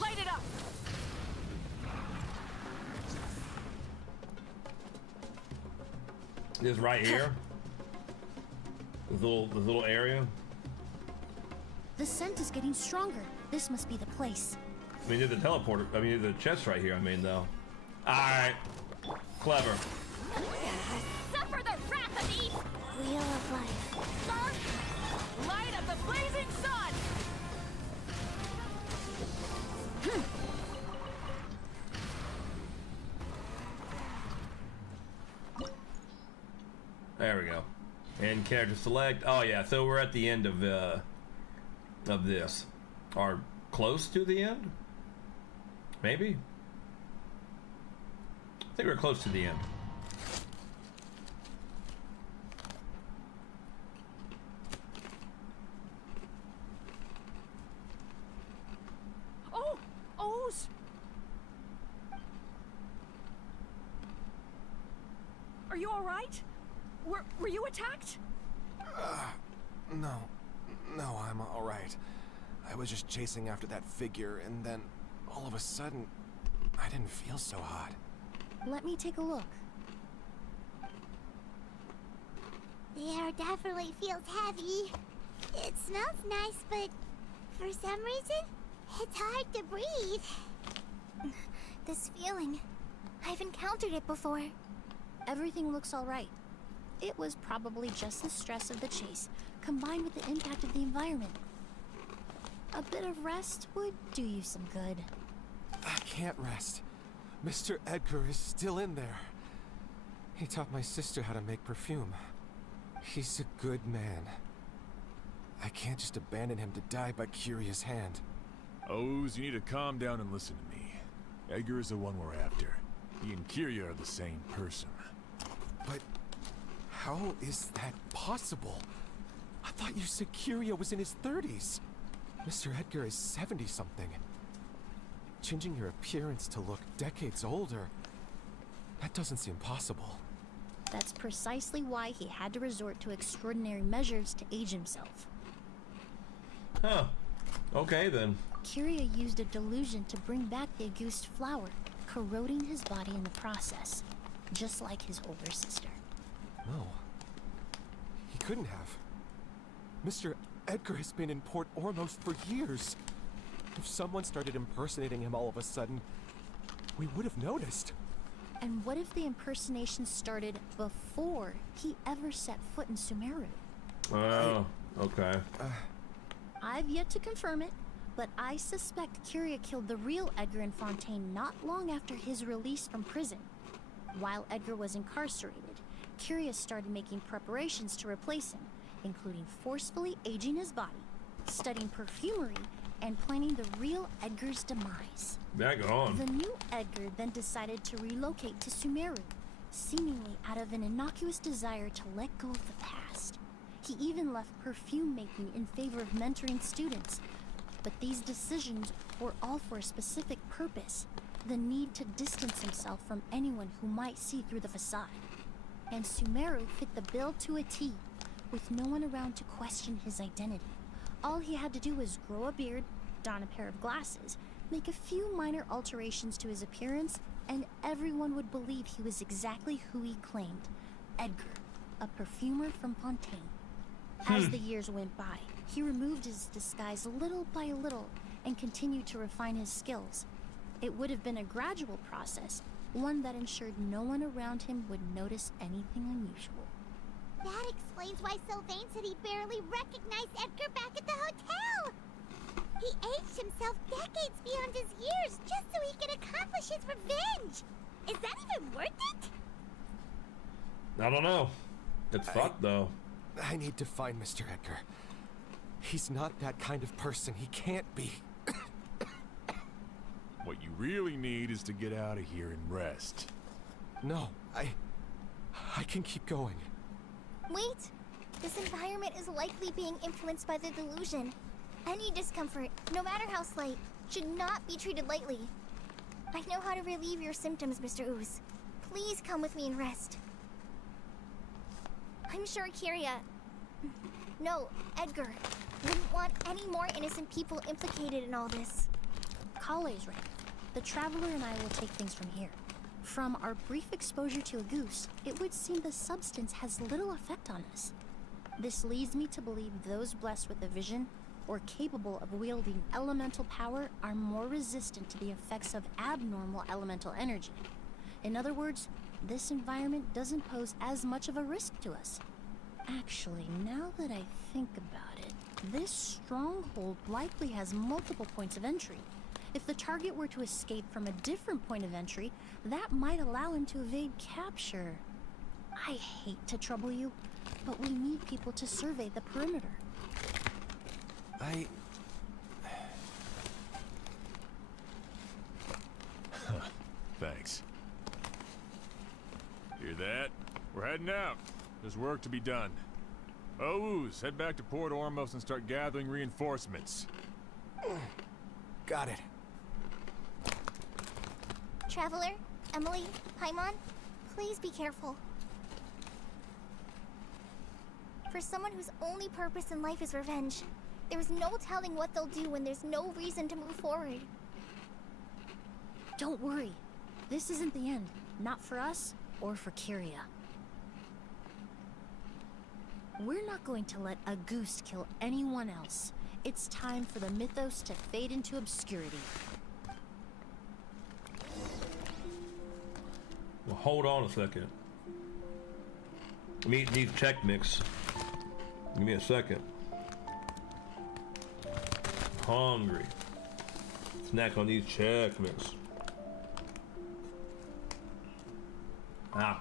Light it up! This right here. This little area. The scent is getting stronger. This must be the place. I mean, there's the teleporter. I mean, there's the chest right here. I mean, though. All right. Clever. Suffer the wrath of the East. Wheel of life. Light of the blazing sun! And character select. Oh yeah, so we're at the end of this, or close to the end. Maybe. I think we're close to the end. Oh, O's. Are you all right? Were you attacked? No, I'm all right. I was just chasing after that figure, and then all of a sudden, I didn't feel so hot. Let me take a look. The air definitely feels heavy. It smells nice, but for some reason, it's hard to breathe. This feeling, I've encountered it before. Everything looks all right. It was probably just the stress of the chase, combined with the impact of the environment. A bit of rest would do you some good. I can't rest. Mr. Edgar is still in there. He taught my sister how to make perfume. He's a good man. I can't just abandon him to die by Curia's hand. O's, you need to calm down and listen to me. Edgar is the one we're after. He and Kyria are the same person. But how is that possible? I thought you said Kyria was in his 30s. Mr. Edgar is 70-something. Changing your appearance to look decades older, that doesn't seem possible. That's precisely why he had to resort to extraordinary measures to age himself. Huh. Okay then. Kyria used a delusion to bring back the Auguste flower, corroding his body in the process, just like his older sister. No. He couldn't have. Mr. Edgar has been in Port Ormos for years. If someone started impersonating him all of a sudden, we would have noticed. And what if the impersonation started before he ever set foot in Sumeru? Oh, okay. I've yet to confirm it, but I suspect Kyria killed the real Edgar in Fontaine not long after his release from prison. While Edgar was incarcerated, Kyria started making preparations to replace him, including forcefully aging his body, studying perfumery, and planning the real Edgar's demise. Back on. The new Edgar then decided to relocate to Sumeru, seemingly out of an innocuous desire to let go of the past. He even left perfume making in favor of mentoring students. But these decisions were all for a specific purpose: the need to distance himself from anyone who might see through the facade. And Sumeru fit the bill to a T, with no one around to question his identity. All he had to do was grow a beard, don a pair of glasses, make a few minor alterations to his appearance, and everyone would believe he was exactly who he claimed: Edgar, a perfumer from Fontaine. As the years went by, he removed his disguise little by little and continued to refine his skills. It would have been a gradual process, one that ensured no one around him would notice anything unusual. That explains why Sylvain said he barely recognized Edgar back at the hotel. He aged himself decades beyond his years just so he could accomplish his revenge. Is that even worth it? I don't know. It's fucked though. I need to find Mr. Edgar. He's not that kind of person. He can't be. What you really need is to get out of here and rest. No, I can keep going. Wait! This environment is likely being influenced by the delusion. Any discomfort, no matter how slight, should not be treated lightly. I know how to relieve your symptoms, Mr. Ooze. Please come with me and rest. I'm sure Kyria... No, Edgar wouldn't want any more innocent people implicated in all this. Kale's right. The Traveler and I will take things from here. From our brief exposure to a goose, it would seem the substance has little effect on us. This leads me to believe those blessed with a vision or capable of wielding elemental power are more resistant to the effects of abnormal elemental energy. In other words, this environment doesn't pose as much of a risk to us. Actually, now that I think about it, this stronghold likely has multiple points of entry. If the target were to escape from a different point of entry, that might allow him to evade capture. I hate to trouble you, But we need people to survey the perimeter. Thanks. Hear that? We're heading out. There's work to be done. Ooze, head back to Port Ormos and start gathering reinforcements. Got it. Traveler, Emily, Paimon, please be careful. For someone whose only purpose in life is revenge, there's no telling what they'll do when there's no reason to move forward. Don't worry. This isn't the end. Not for us or for Kyria. We're not going to let a goose kill anyone else. It's time for the mythos to fade into obscurity. Well, hold on a second. Meat needs check mix. Give me a second. Hungry. Snack on these check mix. Ah.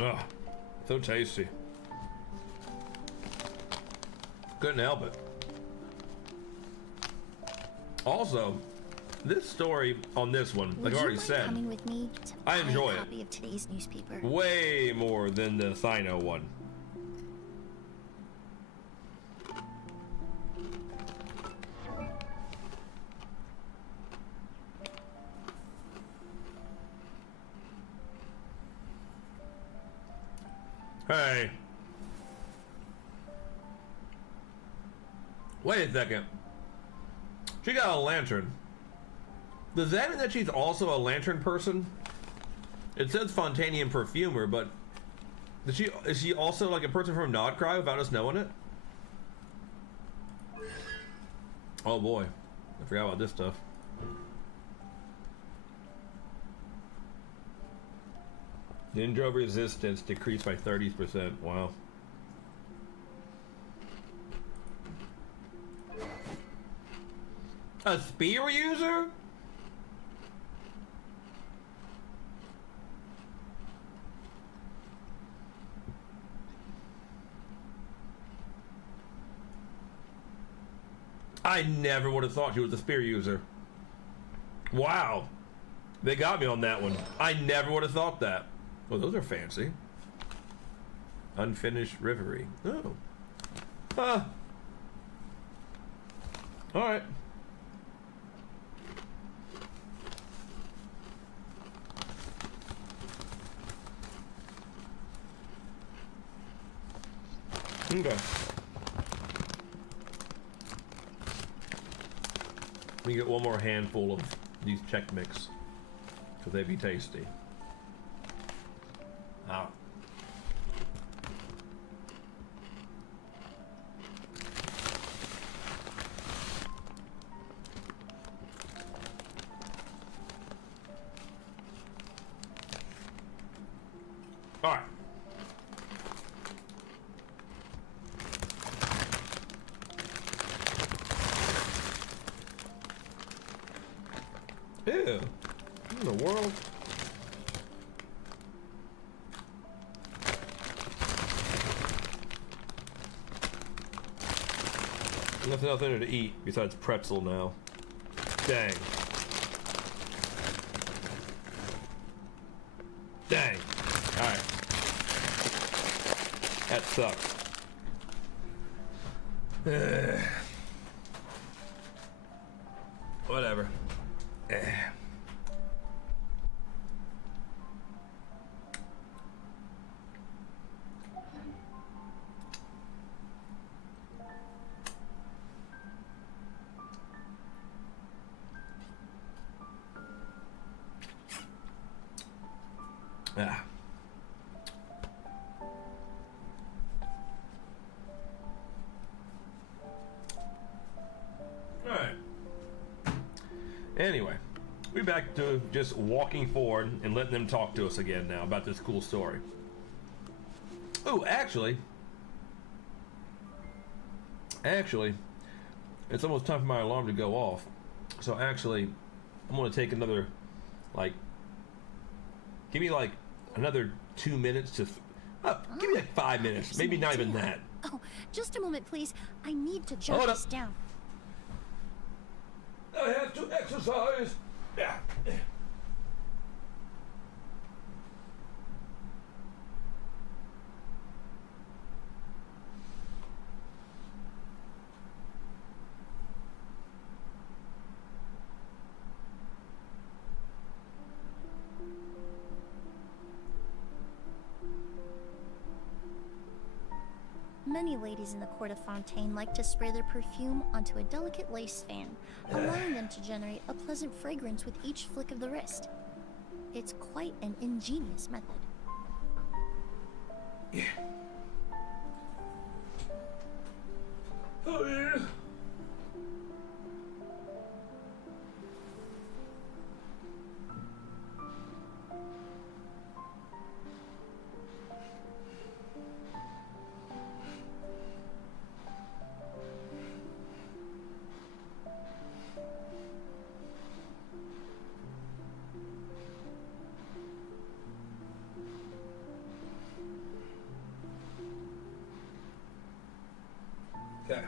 Ah, so tasty. Couldn't help it. Also, this story on this one, like I already said, Coming with me to I buy enjoy a it. copy of today's newspaper. Way more than the Thino one. Hey. Wait a second. She got a lantern. Does that mean that she's also a lantern person? It says Fontanian perfumer, but is she also like a person from Krai without us knowing it? Oh boy, I forgot about this stuff. Ninja resistance decreased by 30%. Wow. A spear user? I never would have thought she was a spear user. Wow. They got me on that one. I never would have thought that. Oh, those are fancy. Unfinished Reverie. Oh. Huh. Alright. Okay. Let me get one more handful of these check mix, because they be tasty. Ah. All right. Ew. What in the world? Nothing else in there to eat besides pretzel now. Dang. Dang. Alright. That sucks. Whatever. Yeah. Alright. Anyway, we're back to just walking forward and letting them talk to us again now about this cool story. Oh, actually, Actually, it's almost time for my alarm to go off. So actually, I'm gonna take another, like, give me like another 2 minutes to, give me like 5 minutes, maybe not even that. Oh, just a moment, please. I need to jot this down. I have to exercise. Yeah. Many ladies in the court of Fontaine like to spray their perfume onto a delicate lace fan, allowing them to generate a pleasant fragrance with each flick of the wrist. It's quite an ingenious method. Yeah. Oh yeah. Okay.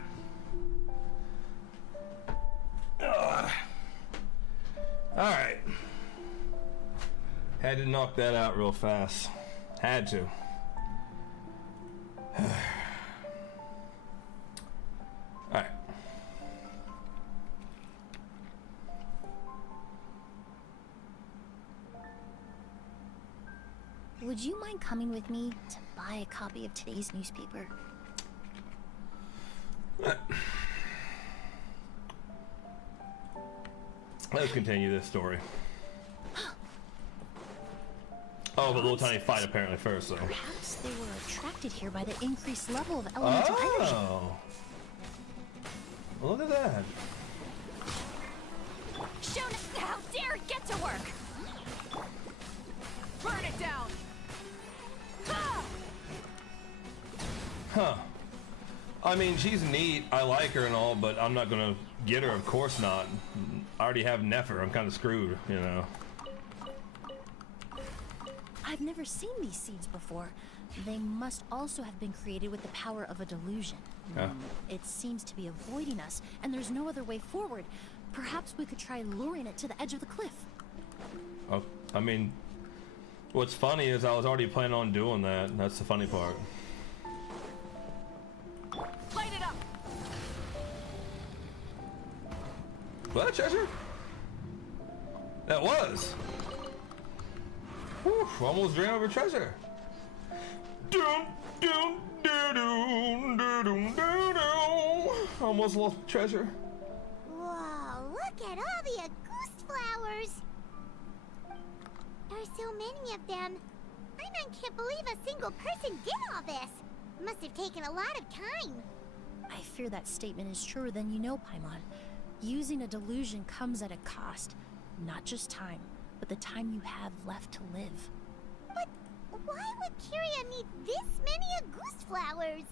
All right. Had to knock that out real fast. Had to. All right. Would you mind coming with me to buy a copy of today's newspaper? Let's continue this story. Oh, the little tiny fight apparently first, though. Perhaps they were attracted here by the increased level of elemental hydrogen. Oh! Look at that. Shona, how dare it get to work! Burn it down! Huh. I mean, she's neat. I like her and all, but I'm not gonna get her. Of course not. I already have Nefer. I'm kind of screwed, you know. I've never seen these seeds before. They must also have been created with the power of a delusion. Yeah. It seems to be avoiding us, and there's no other way forward. Perhaps we could try luring it to the edge of the cliff. Oh, I mean, what's funny is I was already planning on doing that. That's the funny part. Light it up! Was that treasure? That was. Whew, almost ran over treasure. Doom, doom, doo, doom, doo, doom, doo, doo. Almost lost treasure. Whoa, look at all the Auguste flowers! There are so many of them. I can't believe a single person did all this. Must have taken a lot of time. I fear that statement is truer than you know, Paimon. Using a delusion comes at a cost. Not just time, but the time you have left to live. But why would Kyria need this many Auguste flowers?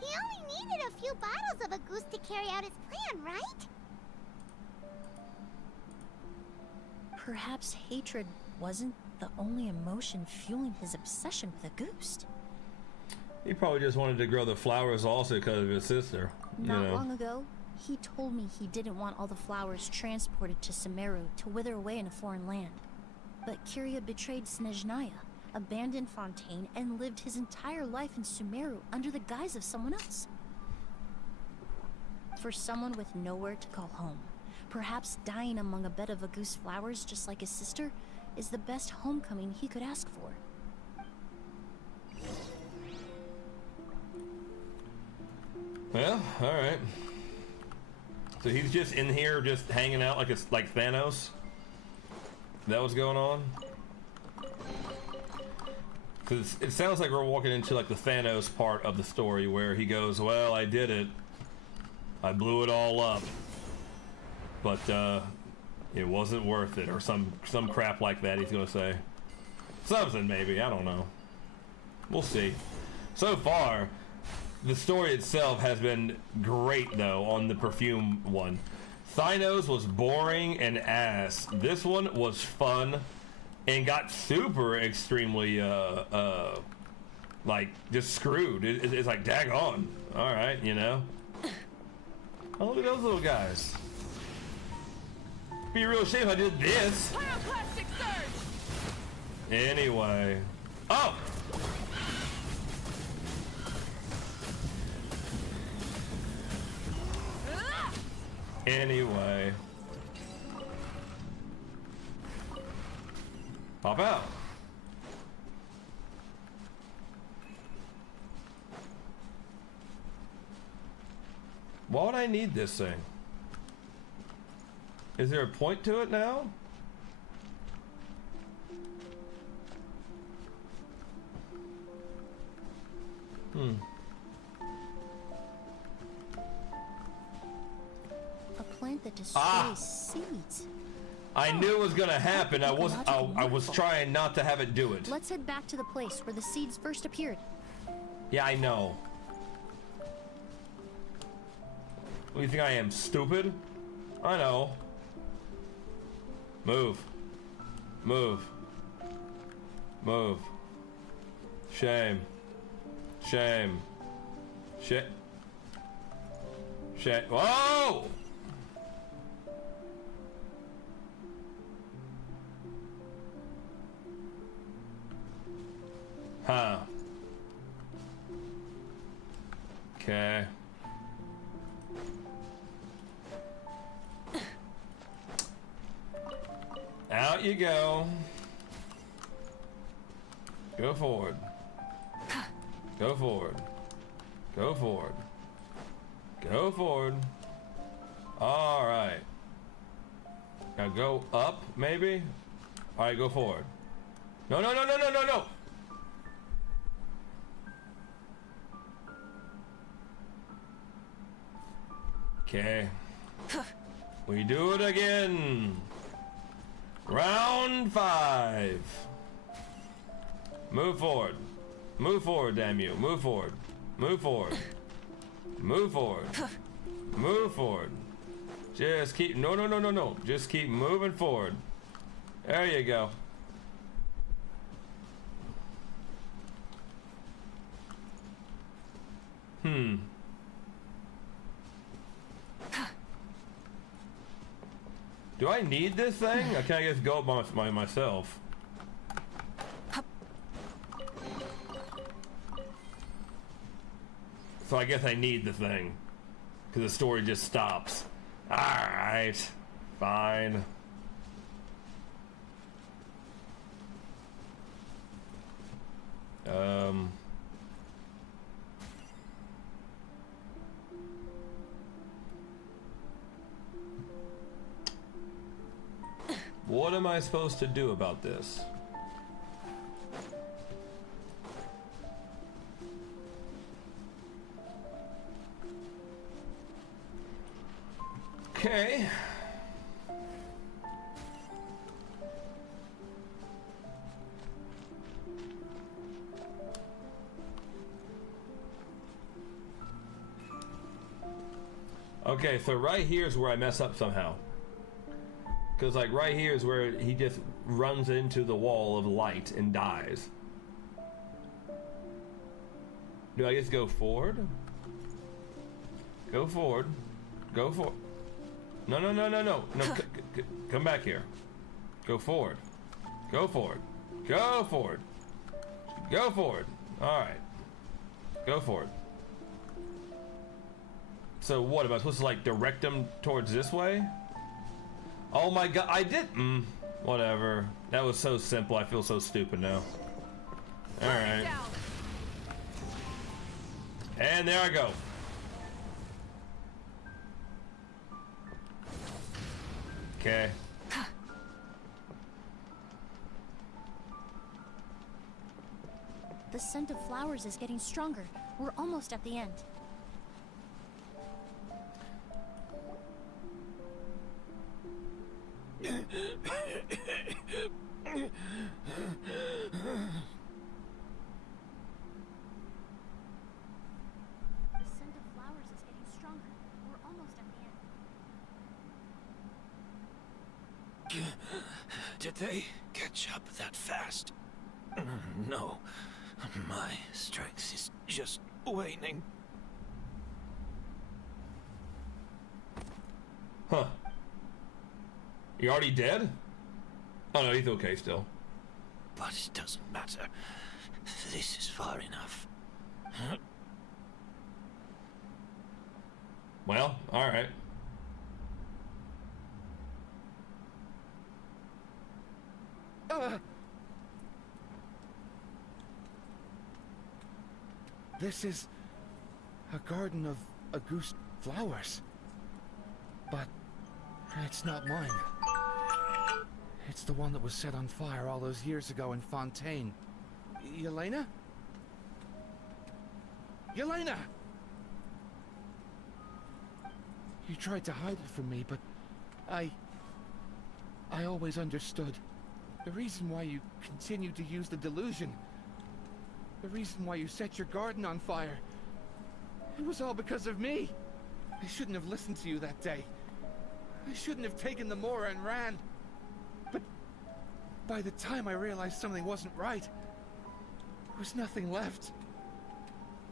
He only needed a few bottles of Auguste to carry out his plan, right? Perhaps hatred wasn't the only emotion fueling his obsession with Auguste. He probably just wanted to grow the flowers also because of his sister. Not long ago, he told me he didn't want all the flowers transported to Sumeru to wither away in a foreign land. But Kyria betrayed Snezhnaya, abandoned Fontaine, and lived his entire life in Sumeru under the guise of someone else. For someone with nowhere to call home, perhaps dying among a bed of Auguste flowers just like his sister is the best homecoming he could ask for. Well, all right. So he's just in here, just hanging out like it's like Thanos. That what's going on? Because it sounds like we're walking into like the Thanos part of the story where he goes, "Well, I did it. I blew it all up, but it wasn't worth it," or some crap like that. He's gonna say something, maybe. I don't know. We'll see. So far, The story itself has been great, though, on the perfume one. Thynos was boring and ass. This one was fun and got super extremely, like, just screwed. It's like, daggone. All right, you know? Oh, look at those little guys. Be a real shame if I did this. Pyroclastic surge! Anyway. Oh! Anyway. Pop out. Why would I need this thing? Is there a point to it now? A plant that destroys seeds. I knew it was gonna happen. I was trying not to have it do it. Let's head back to the place where the seeds first appeared. Yeah, I know. What do you think I am, stupid? I know. Move. Move. Move. Shame. Shame. Shit. Shit. Whoa! Huh. Okay. Out you go. Go forward. Go forward. Go forward. Go forward. All right. Now go up, maybe? All right, go forward. No, no, no, no, no, no, no. Okay. We do it again. Round 5. Move forward. Move forward, damn you. Move forward. Move forward. Move forward. Move forward. Just keep... No, no, no, no, no. Just keep moving forward. There you go. Do I need this thing? Or can I just go by myself? So I guess I need the thing. Because the story just stops. Alright. Fine. What am I supposed to do about this? Okay. Okay, so right here is where I mess up somehow. Because like right here is where he just runs into the wall of light and dies. Do I just go forward? Go forward. Go forward. No, no, no, no, no. No, come back here. Go forward. Go forward. Go forward. Go forward. All right. Go forward. So what, am I supposed to like direct them towards this way? Oh my god, I did. Whatever. That was so simple. I feel so stupid now. All right. And there I go. Okay. The scent of flowers is getting stronger. We're almost at the end. Did they catch up that fast? No. My strength is just waning. Huh. You already dead? Oh no, he's okay still. But it doesn't matter. This is far enough. Well, alright. This is a garden of Auguste flowers. But it's not mine. It's the one that was set on fire all those years ago in Fontaine. Yelena? Yelena! You tried to hide it from me, but I always understood. The reason why you continued to use the delusion, the reason why you set your garden on fire, it was all because of me. I shouldn't have listened to you that day. I shouldn't have taken the Mora and ran. But by the time I realized something wasn't right, there was nothing left.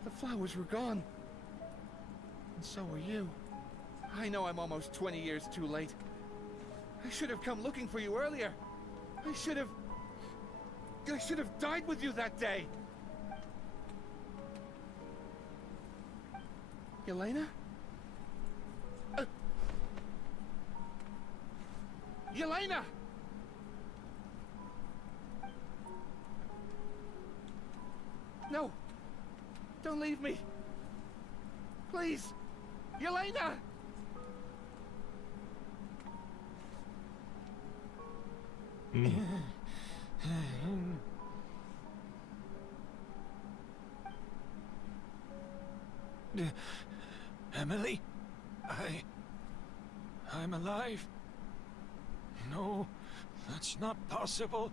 The flowers were gone. And so were you. I know I'm almost 20 years too late. I should have come looking for you earlier. I should have died with you that day. Yelena? Yelena! No! Don't leave me! Please! Yelena! Emily? I'm alive. No, that's not possible.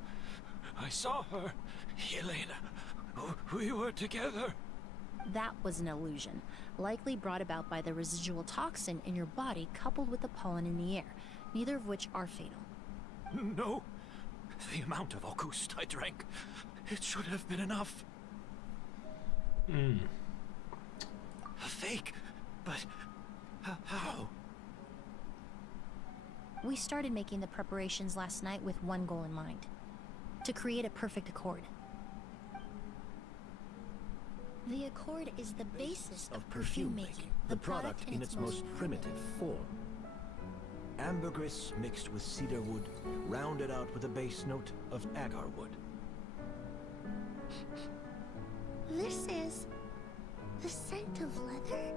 I saw her. Yelena. We were together. That was an illusion, likely brought about by the residual toxin in your body coupled with the pollen in the air, neither of which are fatal. No. The amount of Auguste I drank, it should have been enough. A fake? But how? We started making the preparations last night with one goal in mind. To create a perfect accord. The accord is the basis of perfume making, the product in its most primitive form. Ambergris mixed with cedar wood, rounded out with a base note of agar wood. This is the scent of leather?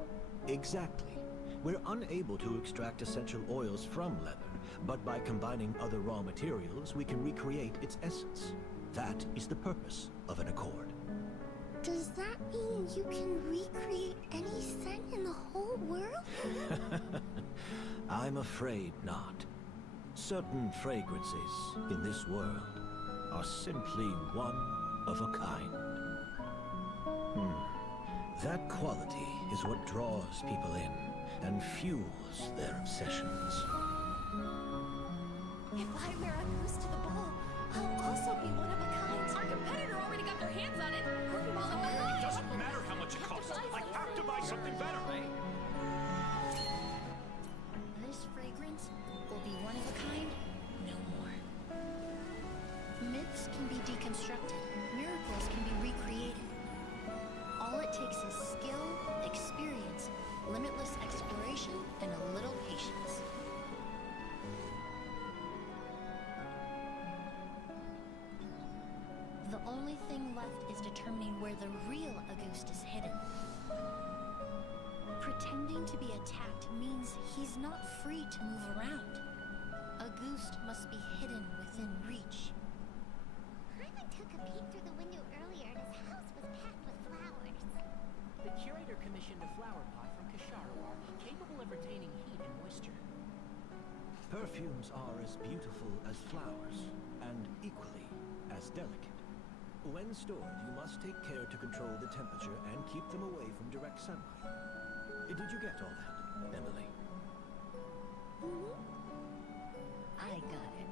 Exactly. We're unable to extract essential oils from leather, but by combining other raw materials, we can recreate its essence. That is the purpose of an accord. Does that mean you can recreate any scent in the whole world? I'm afraid not. Certain fragrances in this world are simply one of a kind. That quality is what draws people in and fuels their obsessions. If I wear a goose to the ball, I'll also be one of a kind. Our competitor already got their hands on it. It doesn't matter how much it costs. I have to buy something better. This fragrance will be one of a kind no more. Myths can be deconstructed. Miracles can be recreated. All it takes is skill, experience, limitless exploration, and a little patience. The only thing left is determining where the real Auguste is hidden. Pretending to be attacked means he's not free to move around. Auguste must be hidden within reach. I took a peek through the window earlier and his house was packed with flowers. The curator commissioned a flower pot from Kasharawar, capable of retaining heat and moisture. Perfumes are as beautiful as flowers, and equally as delicate. When stored, you must take care to control the temperature and keep them away from direct sunlight. Did you get all that, Emily? I got it.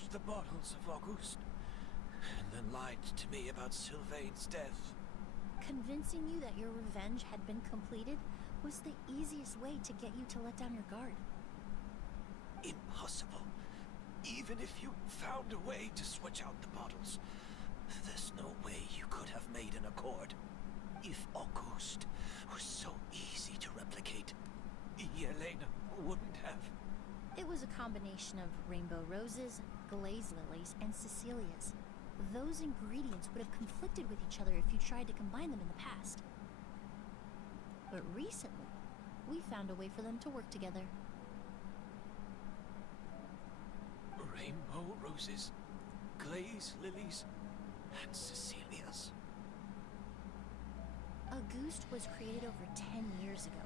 forged the bottles of August, and then lied to me about Sylvain's death. Convincing you that your revenge had been completed was the easiest way to get you to let down your guard. Impossible. Even if you found a way to switch out the bottles, there's no way you could have made an accord. If August was so easy to replicate, Yelena wouldn't have. It was a combination of rainbow roses, glaze lilies, and Cecilias. Those ingredients would have conflicted with each other if you tried to combine them in the past. But recently, we found a way for them to work together. Rainbow roses, glaze lilies, and Cecilias. Auguste was created over 10 years ago.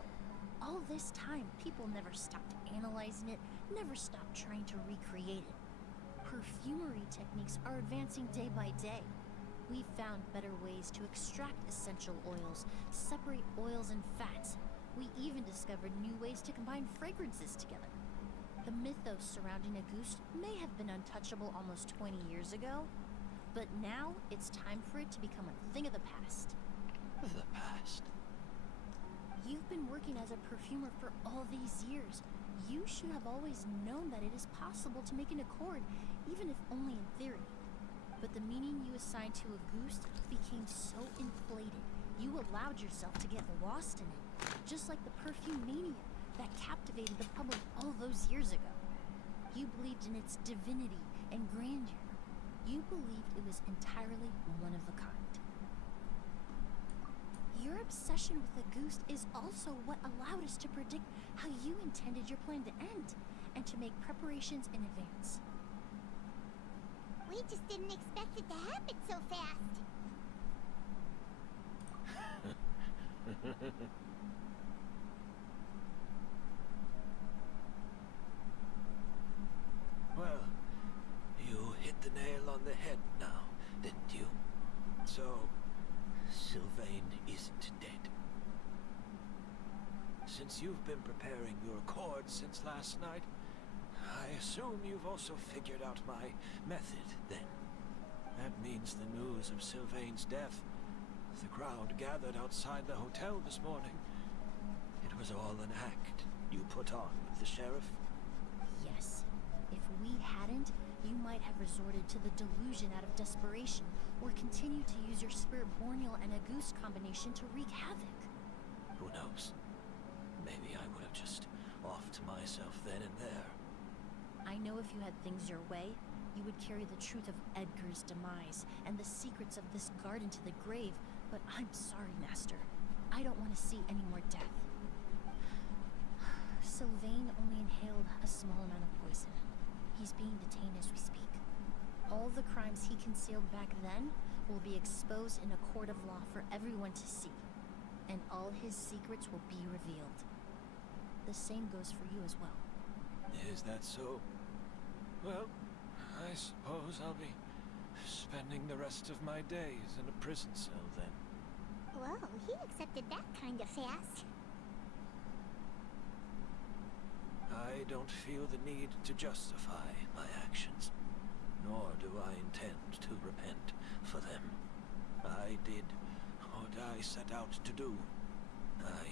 All this time, people never stopped analyzing it, never stopped trying to recreate it. Perfumery techniques are advancing day by day. We've found better ways to extract essential oils, separate oils and fats. We even discovered new ways to combine fragrances together. The mythos surrounding Auguste may have been untouchable almost 20 years ago, but now it's time for it to become a thing of the past. The past? You've been working as a perfumer for all these years. You should have always known that it is possible to make an accord, even if only in theory. But the meaning you assigned to Auguste became so inflated, you allowed yourself to get lost in it, just like the perfume mania that captivated the public all those years ago. You believed in its divinity and grandeur. You believed it was entirely one of a kind. Your obsession with Auguste is also what allowed us to predict how you intended your plan to end, and to make preparations in advance. We just didn't expect it to happen so fast. Well, you hit the nail on the head now, didn't you? So, Sylvain isn't dead. Since you've been preparing your accord since last night, I assume you've also figured out my method, then. That means the news of Sylvain's death. The crowd gathered outside the hotel this morning. It was all an act you put on with the sheriff. Yes. If we hadn't, you might have resorted to the delusion out of desperation, or continued to use your spirit borneal and Auguste combination to wreak havoc. Who knows? Maybe I would have just offed myself then and there. I know if you had things your way, you would carry the truth of Edgar's demise and the secrets of this garden to the grave, but I'm sorry, Master. I don't want to see any more death. Sylvain only inhaled a small amount of poison. He's being detained as we speak. All the crimes he concealed back then will be exposed in a court of law for everyone to see, and all his secrets will be revealed. The same goes for you as well. Is that so? Well, I suppose I'll be spending the rest of my days in a prison cell then. Whoa, he accepted that kind of fast. I don't feel the need to justify my actions, nor do I intend to repent for them. I did what I set out to do. I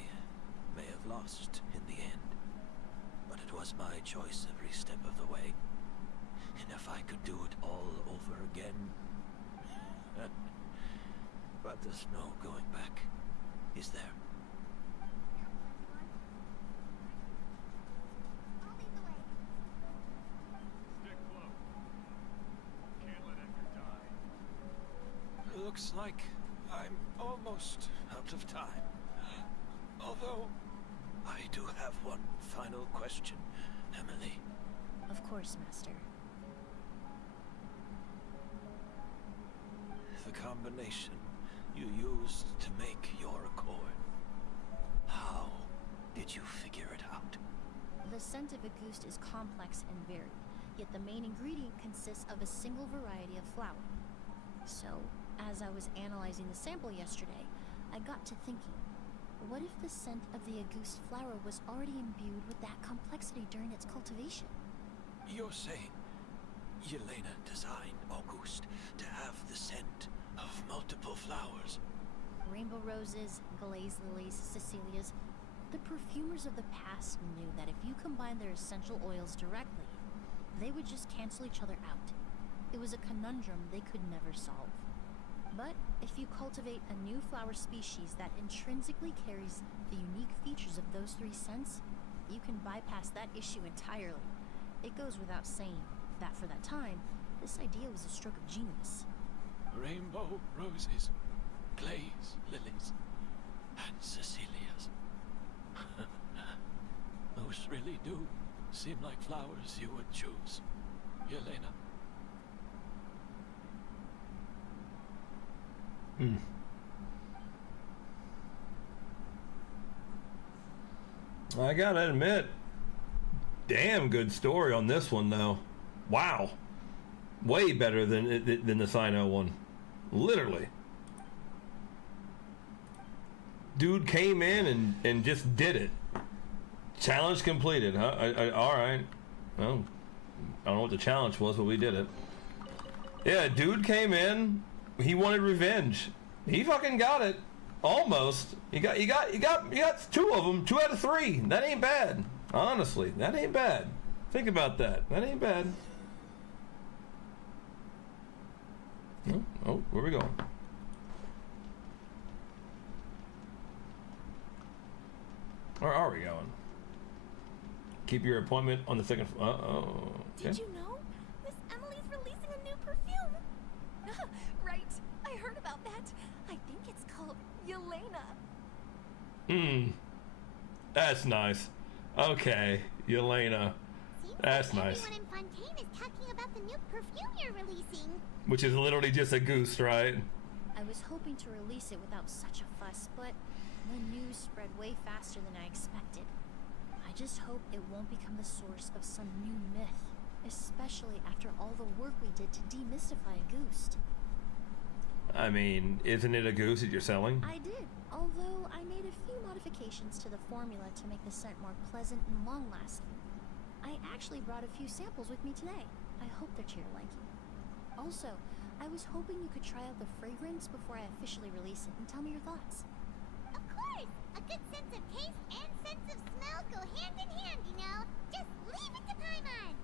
may have lost in the end, but it was my choice every step of the way. And if I could do it all over again... But there's no going back, is there? Looks like I'm almost out of time. Although, I do have one final question, Emily. Of course, Master. The combination you used to make your accord. How did you figure it out? The scent of Auguste is complex and varied, yet the main ingredient consists of a single variety of flower. So, as I was analyzing the sample yesterday, I got to thinking, what if the scent of the Auguste flower was already imbued with that complexity during its cultivation? You're saying Yelena designed August to have the scent of multiple flowers. Rainbow roses, glazed lilies, Cecilias. The perfumers of the past knew that if you combine their essential oils directly, they would just cancel each other out. It was a conundrum they could never solve. But if you cultivate a new flower species that intrinsically carries the unique features of those three scents, you can bypass that issue entirely. It goes without saying that for that time, this idea was a stroke of genius. Rainbow roses, glaze lilies, and Cecilias. Those really do seem like flowers you would choose, Yelena. I gotta admit, damn good story on this one though. Wow, way better than the Sino one, literally. Dude came in and just did it. Challenge completed, huh? All right. Well, I don't know what the challenge was, but we did it. Yeah, dude came in. He wanted revenge. He fucking got it. Almost. You got two of them. 2 out of 3. That ain't bad. Honestly, that ain't bad. Think about that. That ain't bad. Oh, where we going? Where are we going? Keep your appointment on the second. Okay. Did you know? Miss Emily's releasing a new perfume. Right. I heard about that. I think it's called Yelena. That's nice. Okay, Yelena. That's nice. Everyone in Fontaine is talking about the new perfume you're releasing. Which is literally just a goose, right? I was hoping to release it without such a fuss, but the news spread way faster than I expected. I just hope it won't become the source of some new myth, especially after all the work we did to demystify a goose. I mean, isn't it a goose that you're selling? I did, although I made a few modifications to the formula to make the scent more pleasant and long-lasting. I actually brought a few samples with me today. I hope they're to your liking. Also, I was hoping you could try out the fragrance before I officially release it and tell me your thoughts. Of course! A good sense of taste and sense of smell go hand in hand, you know? Just leave it to Paimon!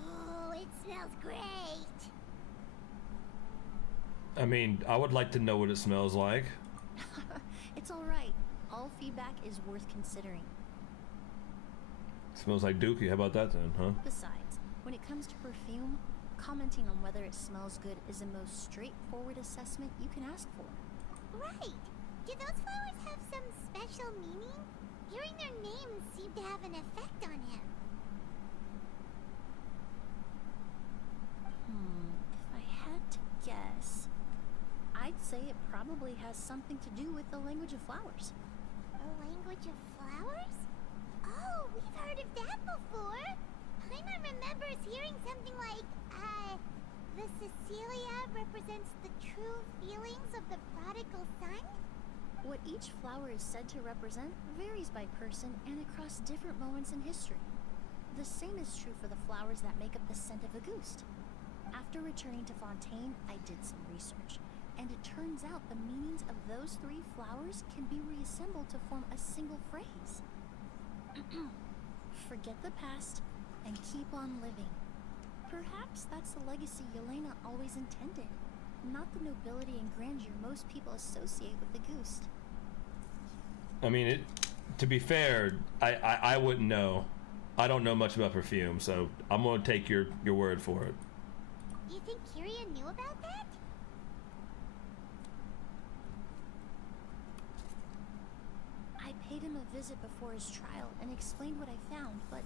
Oh, it smells great! I mean, I would like to know what it smells like. It's alright. All feedback is worth considering. Smells like Dookie. How about that then, huh? Besides, when it comes to perfume, commenting on whether it smells good is the most straightforward assessment you can ask for. Right! Do those flowers have some special meaning? Hearing their names seemed to have an effect on him. If I had to guess, I'd say it probably has something to do with the language of flowers. A language of flowers? Oh, we've heard of that before. Paimon remembers hearing something like, the Cecilia represents the true feelings of the prodigal son? What each flower is said to represent varies by person and across different moments in history. The same is true for the flowers that make up the scent of a goose. After returning to Fontaine, I did some research, and it turns out the meanings of those 3 flowers can be reassembled to form a single phrase. Forget the past and keep on living. Perhaps that's the legacy Yelena always intended, not the nobility and grandeur most people associate with the goose. I mean, to be fair, I wouldn't know. I don't know much about perfume, so I'm going to take your word for it. Do you think Kiria knew about that? I paid him a visit before his trial and explained what I found, but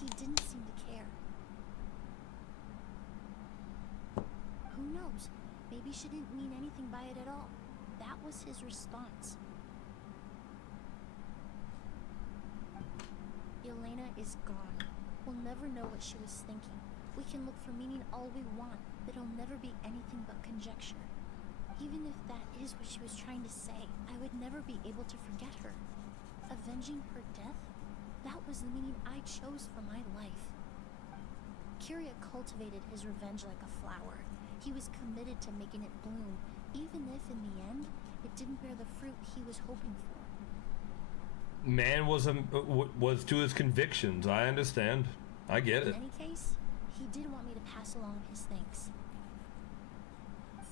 he didn't seem to care. Who knows? Maybe she didn't mean anything by it at all. That was his response. Yelena is gone. We'll never know what she was thinking. We can look for meaning all we want, but it'll never be anything but conjecture. Even if that is what she was trying to say, I would never be able to forget her. Avenging her death? That was the meaning I chose for my life. Kiria cultivated his revenge like a flower. He was committed to making it bloom, even if in the end, it didn't bear the fruit he was hoping for. Man was to his convictions. I understand. I get it. In any case, he did want me to pass along his thanks.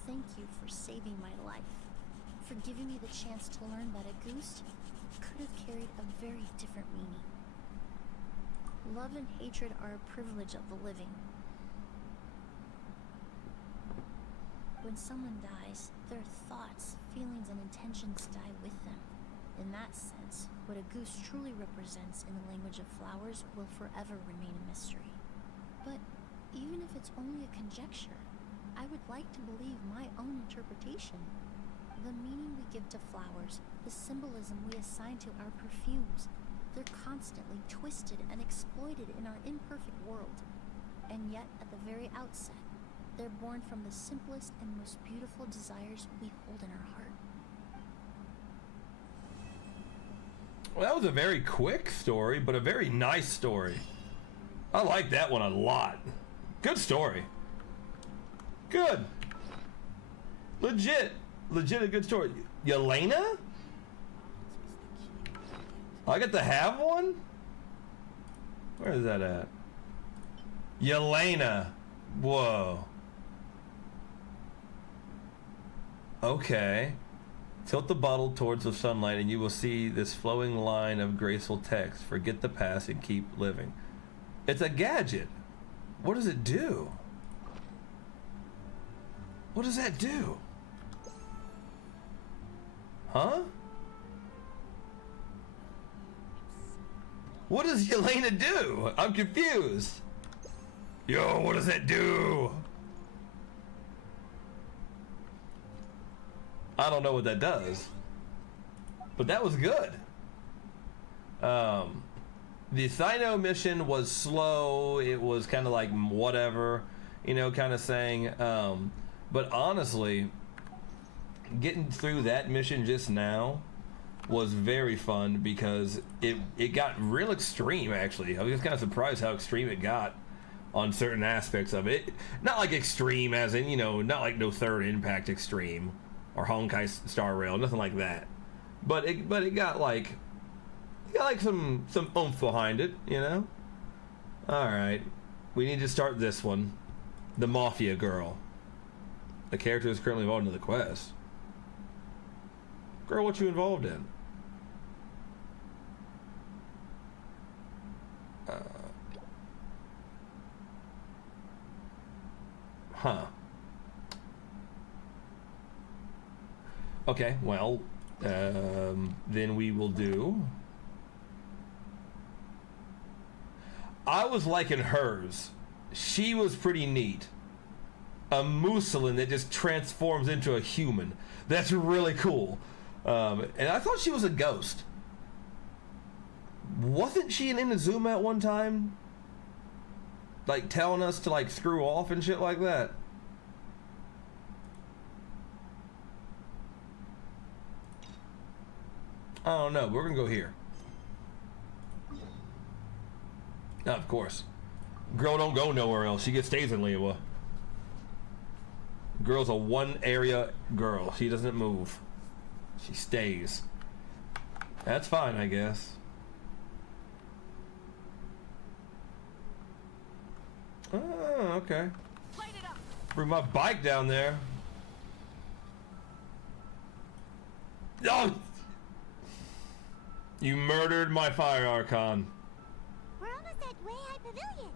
Thank you for saving my life, for giving me the chance to learn that a goose could have carried a very different meaning. Love and hatred are a privilege of the living. When someone dies, their thoughts, feelings, and intentions die with them. In that sense, what a goose truly represents in the language of flowers will forever remain a mystery. But even if it's only a conjecture, I would like to believe my own interpretation. The meaning we give to flowers, the symbolism we assign to our perfumes, they're constantly twisted and exploited in our imperfect world. And yet, at the very outset, they're born from the simplest and most beautiful desires we hold in our heart. Well, that was a very quick story, but a very nice story. I like that one a lot. Good story. Good. Legit a good story. Yelena? I get to have one? Where is that at? Yelena. Whoa. Okay. Tilt the bottle towards the sunlight and you will see this flowing line of graceful text. Forget the past and keep living. It's a gadget. What does it do? What does that do? Huh? What does Yelena do? I'm confused. Yo, what does that do? I don't know what that does. But that was good. The Thino mission was slow. It was kind of like whatever, you know, kind of saying. But honestly, getting through that mission just now was very fun because it got real extreme, actually. I was just kind of surprised how extreme it got on certain aspects of it. Not like extreme as in, you know, not like no Third Impact extreme or Honkai Star Rail, nothing like that. But it got like some oomph behind it, you know? Alright. We need to start this one. The Mafia Girl. The character is currently involved in the quest. Girl, what you involved in? Huh. Okay, well, then we will do... I was liking hers. She was pretty neat. A Muslin that just transforms into a human. That's really cool. And I thought she was a ghost. Wasn't she in Inazuma at one time? Like telling us to like screw off and shit like that? I don't know. We're gonna go here. Now, of course. Girl don't go nowhere else. She stays in Liyue. Girl's a one area girl. She doesn't move. She stays. That's fine, I guess. Oh, okay. Bring my bike down there. Oh! You murdered my Fire Archon. We're almost at Way High Pavilion.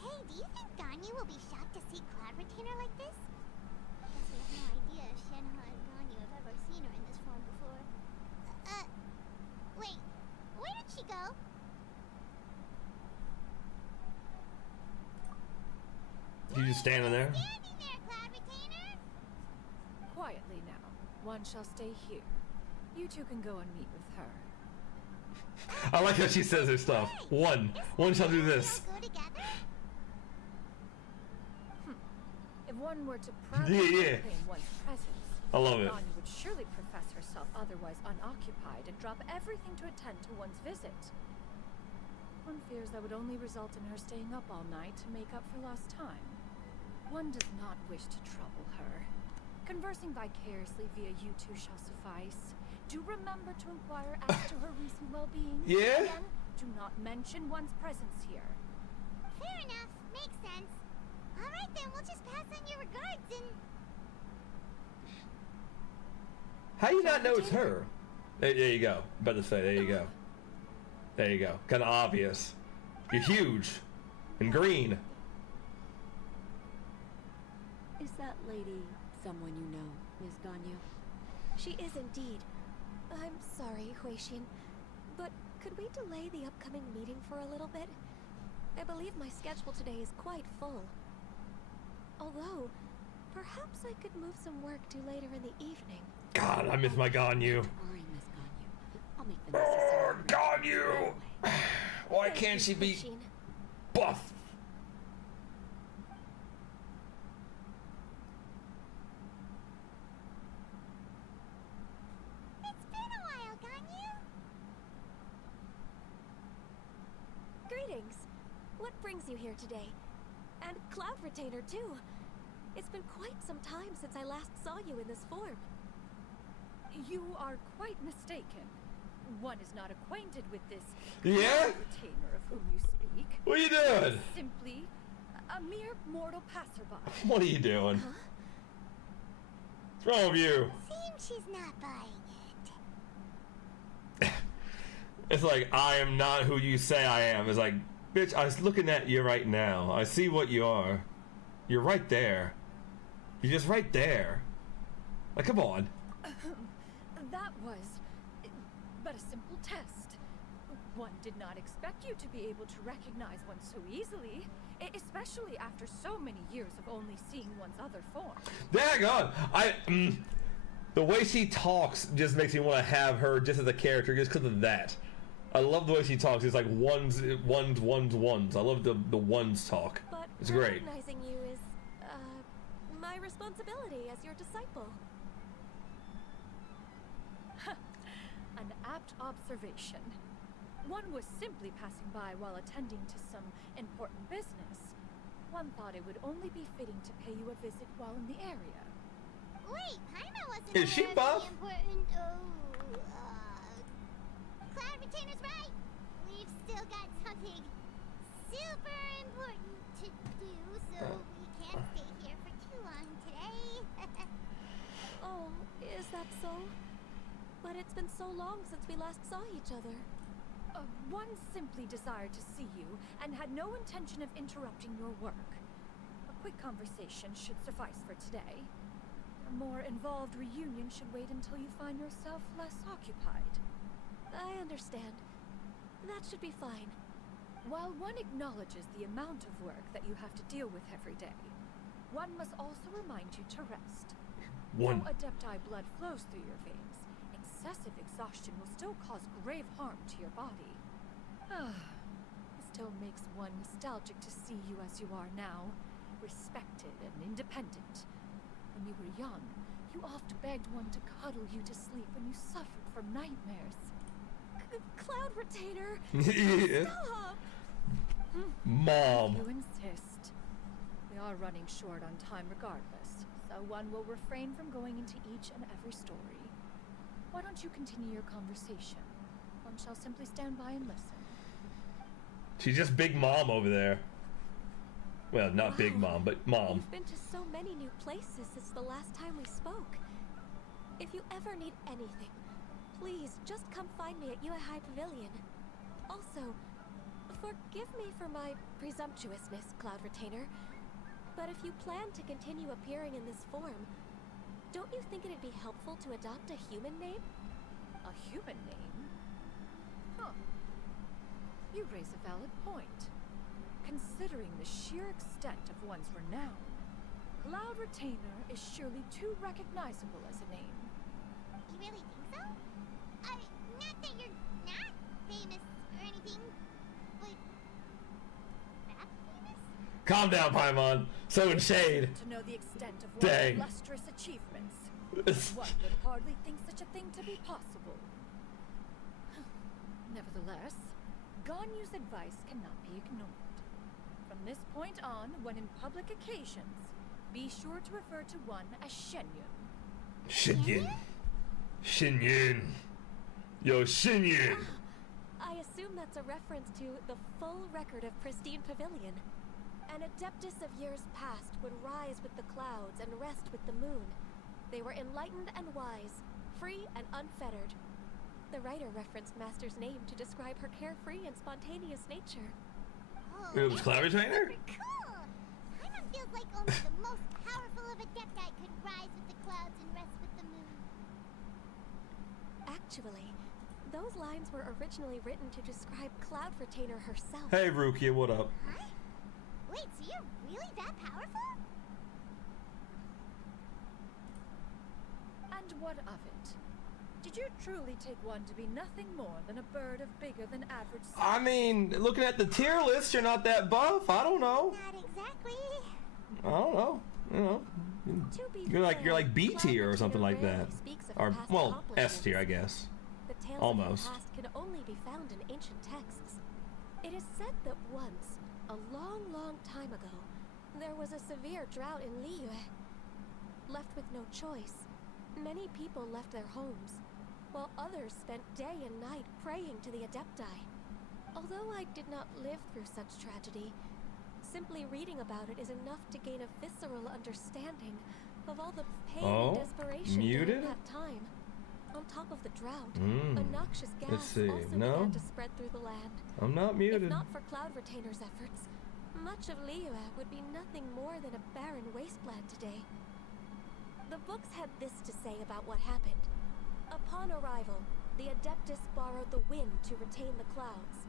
Hey, do you think Ganyu will be shocked to see Cloud Retainer like this? Guess we have no idea if Shenhe and Ganyu have ever seen her in this form before. Wait, where did she go? You just standing there? Standing there, Cloud Retainer! Quietly now. One shall stay here. You two can go and meet with her. I like how she says her stuff. One shall do this. If one were to proudly Yeah. proclaim one's presence, I love it. Ganya would surely profess herself otherwise unoccupied and drop everything to attend to one's visit. One fears that would only result in her staying up all night to make up for lost time. One does not wish to trouble her. Conversing vicariously via you two shall suffice. Do remember to inquire as to her recent well-being. Yeah? Again, do not mention one's presence here. Fair enough. Makes sense. Alright then, we'll just pass on your regards and... How you not know it's her? There you go. About to say, there you go. There you go. Kind of obvious. You're huge. And green. Is that lady someone you know, Ms. Ganyu? She is indeed. I'm sorry, Huixin, but could we delay the upcoming meeting for a little bit? I believe my schedule today is quite full. Although, perhaps I could move some work to later in the evening. God, I miss my Ganyu. Worry, Miss Ganyu. I'll make the necessary Ganyu! Why can't she be buff? It's been a while, Ganyu. Greetings. What brings you here today? And Cloud Retainer, too. It's been quite some time since I last saw you in this form. You are quite mistaken. One is not acquainted with this Yeah? retainer of whom you speak. What are you doing? Simply a mere mortal passerby. What are you doing? Huh? What's wrong with you? Seems she's not buying it. It's like, I am not who you say I am. It's like, bitch, I was looking at you right now. I see what you are. You're right there. You're just right there. Like, come on. That was but a simple test. One did not expect you to be able to recognize one so easily, especially after so many years of only seeing one's other form. Daggone! The way she talks just makes me want to have her just as a character, just because of that. I love the way she talks. It's like ones. I love the ones talk. But It's great. recognizing you is, my responsibility as your disciple. An apt observation. One was simply passing by while attending to some important business. One thought it would only be fitting to pay you a visit while in the area. Wait, Paima wasn't Is she aware of buff? the important... Cloud Retainer's right. We've still got something super important to do, so we can't stay here for too long today. Oh, is that so? But it's been so long since we last saw each other. One simply desired to see you and had no intention of interrupting your work. A quick conversation should suffice for today. A more involved reunion should wait until you find yourself less occupied. I understand. That should be fine. While one acknowledges the amount of work that you have to deal with every day, one must also remind you to rest. One. Though Adepti blood flows through your veins, excessive exhaustion will still cause grave harm to your body. It still makes one nostalgic to see you as you are now, respected and independent. When you were young, you oft begged one to cuddle you to sleep when you suffered from nightmares. Cloud Retainer! Yeah. Stop! Mom. If you insist. We are running short on time regardless, so one will refrain from going into each and every story. Why don't you continue your conversation? One shall simply stand by and listen. She's just Big Mom over there. Well, not Big Mom, but Mom. You've been to so many new places since the last time we spoke. If you ever need anything, please just come find me at Yuehai Pavilion. Also, forgive me for my presumptuousness, Cloud Retainer, but if you plan to continue appearing in this form, don't you think it'd be helpful to adopt a human name? A human name? Huh. You raise a valid point. Considering the sheer extent of one's renown, Cloud Retainer is surely too recognizable as a name. You really think so? Not that you're not famous or anything, but that famous? Calm down, Paimon. Throwing shade. To know the extent of Dang. one's illustrious achievements. One would hardly think such a thing to be possible. Nevertheless, Ganyu's advice cannot be ignored. From this point on, when in public occasions, be sure to refer to one as Shenyun. Shenyun. Shenyun. Yo, Shenyun. I assume that's a reference to the full record of Pristine Pavilion. An adeptus of years past would rise with the clouds and rest with the moon. They were enlightened and wise, free and unfettered. The writer referenced Master's name to describe her carefree and spontaneous nature. It was Cloud Retainer? Cool! Paimon feels like only the most powerful of Adepti could rise with the clouds and rest with the moon. Actually, those lines were originally written to describe Cloud Retainer herself. Hey, Rukia, what up? Huh? Wait, so you're really that powerful? And what of it? Did you truly take one to be nothing more than a bird of bigger than average size? I mean, looking at the tier list, you're not that buff. I don't know. Not exactly. I don't know. You know, you're like B tier or something like that, or well, S tier, I guess. The tales Almost. of the past can only be found in ancient texts. It is said that once, a long, long time ago, there was a severe drought in Liyue. Left with no choice, many people left their homes, while others spent day and night praying to the Adepti. Although I did not live through such tragedy, simply reading about it is enough to gain a visceral understanding of all the pain and desperation during that time. On top of the drought, a noxious gas also began to spread through the land. I'm not muted. If not for Cloud Retainer's efforts, much of Liyue would be nothing more than a barren wasteland today. The books had this to say about what happened. Upon arrival, the Adeptus borrowed the wind to retain the clouds.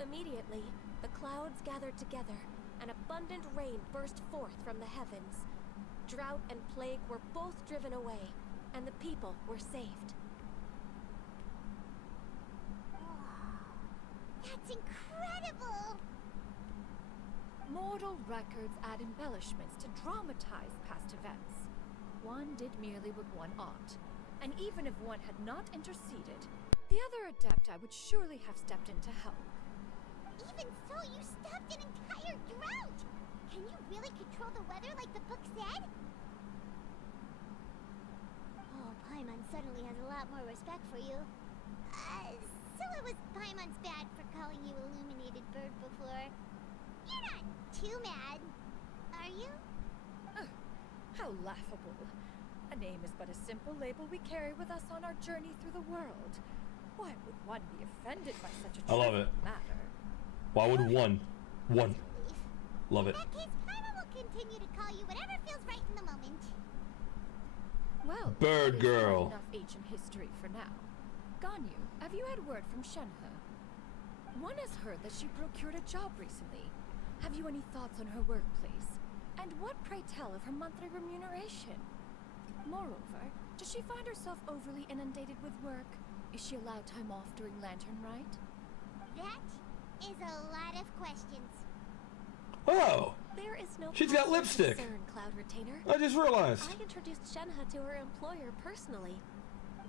Immediately, the clouds gathered together, and abundant rain burst forth from the heavens. Drought and plague were both driven away, and the people were saved. That's incredible! Mortal records add embellishments to dramatize past events. One did merely what one ought, and even if one had not interceded, the other Adepti would surely have stepped in to help. Even so, you stopped an entire drought! Can you really control the weather like the book said? Oh, Paimon suddenly has a lot more respect for you. So it was Paimon's bad for calling you Illuminated Bird before. You're not too mad, are you? How laughable. A name is but a simple label we carry with us on our journey through the world. Why would one be offended by such a I love it. matter? Why would one? Love it. In that case, Paimon will continue to call you whatever feels right in the moment. Well, Bird that is girl. enough ancient history for now. Ganyu, have you had word from Shenhe? One has heard that she procured a job recently. Have you any thoughts on her workplace? And what, pray tell, of her monthly remuneration? Moreover, does she find herself overly inundated with work? Is she allowed time off during Lantern Rite? That is a lot of questions. Oh! There is no She's got cause for lipstick. concern, Cloud Retainer. I just realized. I introduced Shenhe to her employer personally.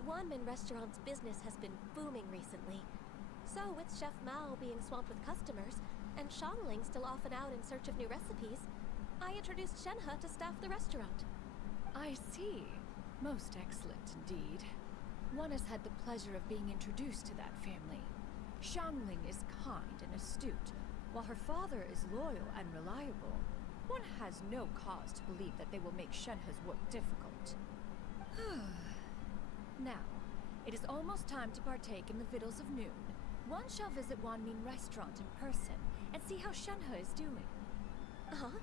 Wanmin Restaurant's business has been booming recently. So, with Chef Mao being swamped with customers, and Shangling still off and out in search of new recipes, I introduced Shenhe to staff the restaurant. I see. Most excellent indeed. One has had the pleasure of being introduced to that family. Shangling is kind and astute, while her father is loyal and reliable. One has no cause to believe that they will make Shenhe's work difficult. Now, it is almost time to partake in the victuals of noon. One shall visit Wanmin Restaurant in person and see how Shenhe is doing. Huh?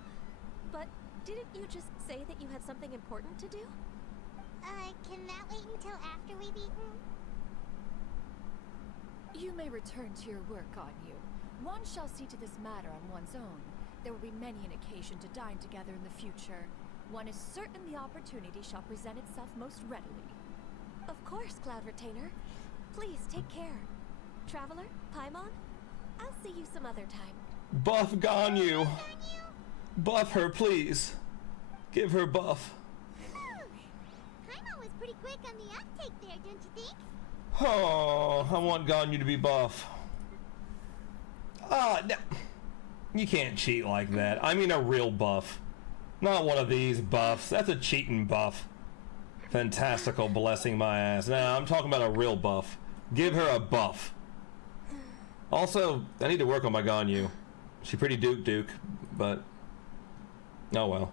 But didn't you just say that you had something important to do? Can that wait until after we've eaten? You may return to your work, Ganyu. One shall see to this matter on one's own. There will be many an occasion to dine together in the future. One is certain the opportunity shall present itself most readily. Of course, Cloud Retainer. Please take care. Traveler, Paimon, I'll see you some other time. Buff Ganyu. Buff her, please. Give her buff. Paimon was pretty quick on the uptake there, don't you think? Oh, I want Ganyu to be buff. No. You can't cheat like that. I mean a real buff. Not one of these buffs. That's a cheating buff. Fantastical blessing my ass. Nah, I'm talking about a real buff. Give her a buff. Also, I need to work on my Ganyu. She's pretty Duke, but oh well.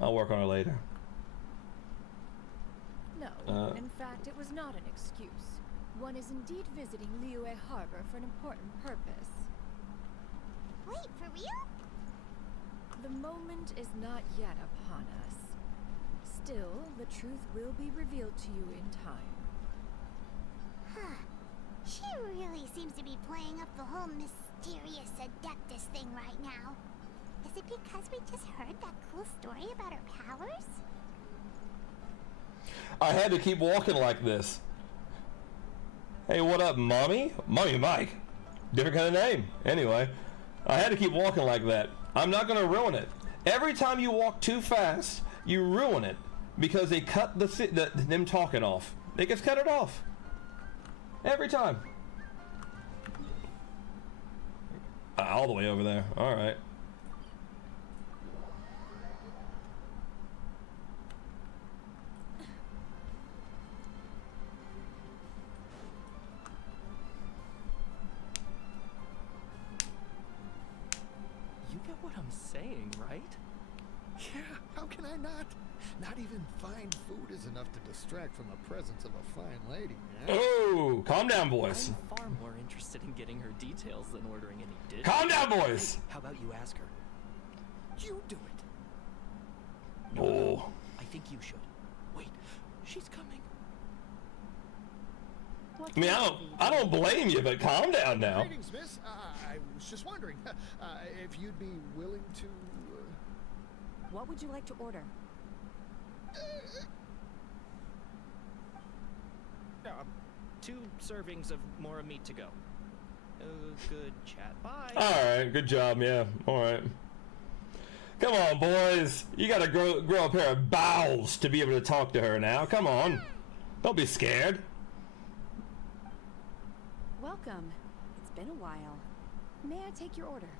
I'll work on her later. No, in fact, it was not an excuse. One is indeed visiting Liyue Harbor for an important purpose. Wait, for real? The moment is not yet upon us. Still, the truth will be revealed to you in time. Huh. She really seems to be playing up the whole mysterious Adeptus thing right now. Is it because we just heard that cool story about her powers? I had to keep walking like this. Hey, what up, Mommy? Mommy Mike. Different kind of name. Anyway, I had to keep walking like that. I'm not going to ruin it. Every time you walk too fast, you ruin it because they cut them talking off. They just cut it off. Every time. All the way over there. All right. You get what I'm saying, right? Yeah, how can I not? Not even fine food is enough to distract from the presence of a fine lady, man. Oh, calm down, boys. I'm far more interested in getting her details than ordering any dishes. Calm down, boys. Hey, how about you ask her? You do it. No. I think you should. Wait, she's coming. I mean, I don't blame you, but calm down now. Greetings, miss. I was just wondering if you'd be willing to... What would you like to order? 2 servings of more meat to go. Good chat. Bye. Alright, good job, yeah. Alright. Come on, boys. You gotta grow a pair of bowels to be able to talk to her now. Come on. Don't be scared. Welcome. It's been a while. May I take your order?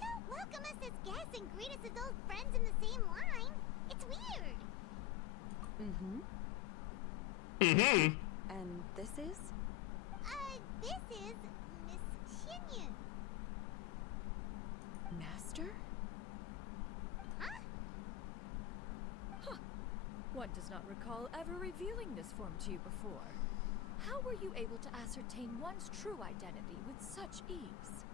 Don't welcome us as guests and greet us as old friends in the same line. It's weird. Mm-hmm. And this is? This is Miss Xinyan. Master? Huh? Huh. One does not recall ever revealing this form to you before. How were you able to ascertain one's true identity with such ease?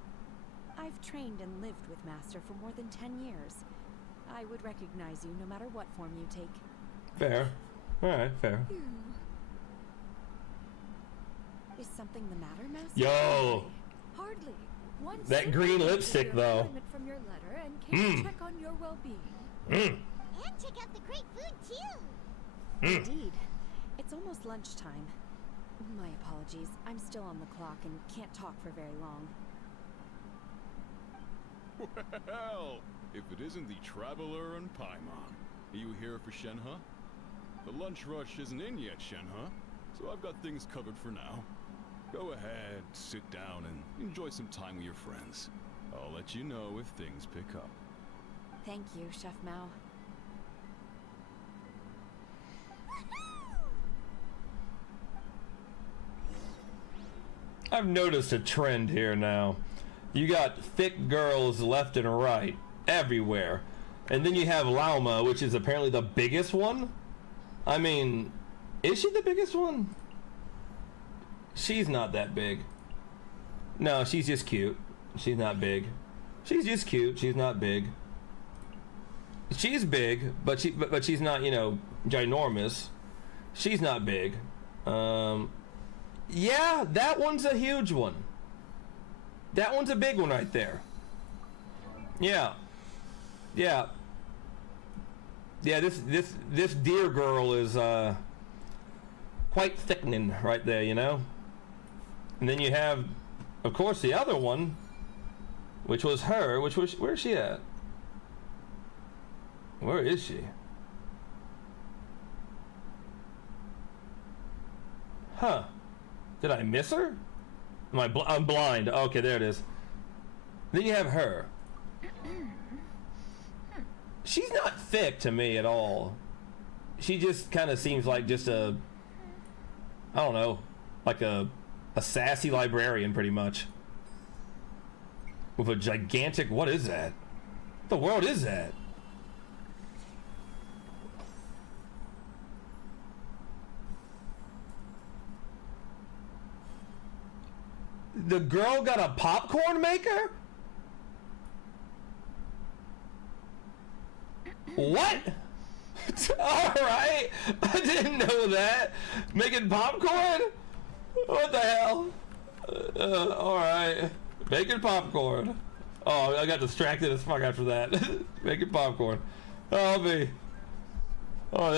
I've trained and lived with Master for more than 10 years. I would recognize you no matter what form you take. Fair. Alright, fair. Is something the matter, Master? Yo! Hardly. One That green lipstick, though. From your letter and came to check on your well-being. And check out the great food, too. Indeed. It's almost lunchtime. My apologies. I'm still on the clock and can't talk for very long. Well, if it isn't the Traveler and Paimon. Are you here for Shenhe? The lunch rush isn't in yet, Shenhe, so I've got things covered for now. Go ahead, sit down, and enjoy some time with your friends. I'll let you know if things pick up. Thank you, Chef Mao. I've noticed a trend here now. You got thick girls left and right, everywhere. And then you have Lauma, which is apparently the biggest one? I mean, is she the biggest one? She's not that big. No, she's just cute. She's not big. She's just cute. She's not big. She's big, but she's not, you know, ginormous. She's not big. Yeah, that one's a huge one. That one's a big one right there. Yeah. Yeah. Yeah, this deer girl is quite thickening right there, you know? And then you have, of course, the other one, which was her, which was, where's she at? Where is she? Huh. Did I miss her? I'm blind. Okay, there it is. Then you have her. She's not thick to me at all. She just kind of seems like just a, I don't know, like a sassy librarian pretty much. With a gigantic, what is that? What the world is that? The girl got a popcorn maker? What? Alright. I didn't know that. Making popcorn? What the hell? Alright. Making popcorn. Oh, I got distracted as fuck after that. Making popcorn. Oh, me. Oh,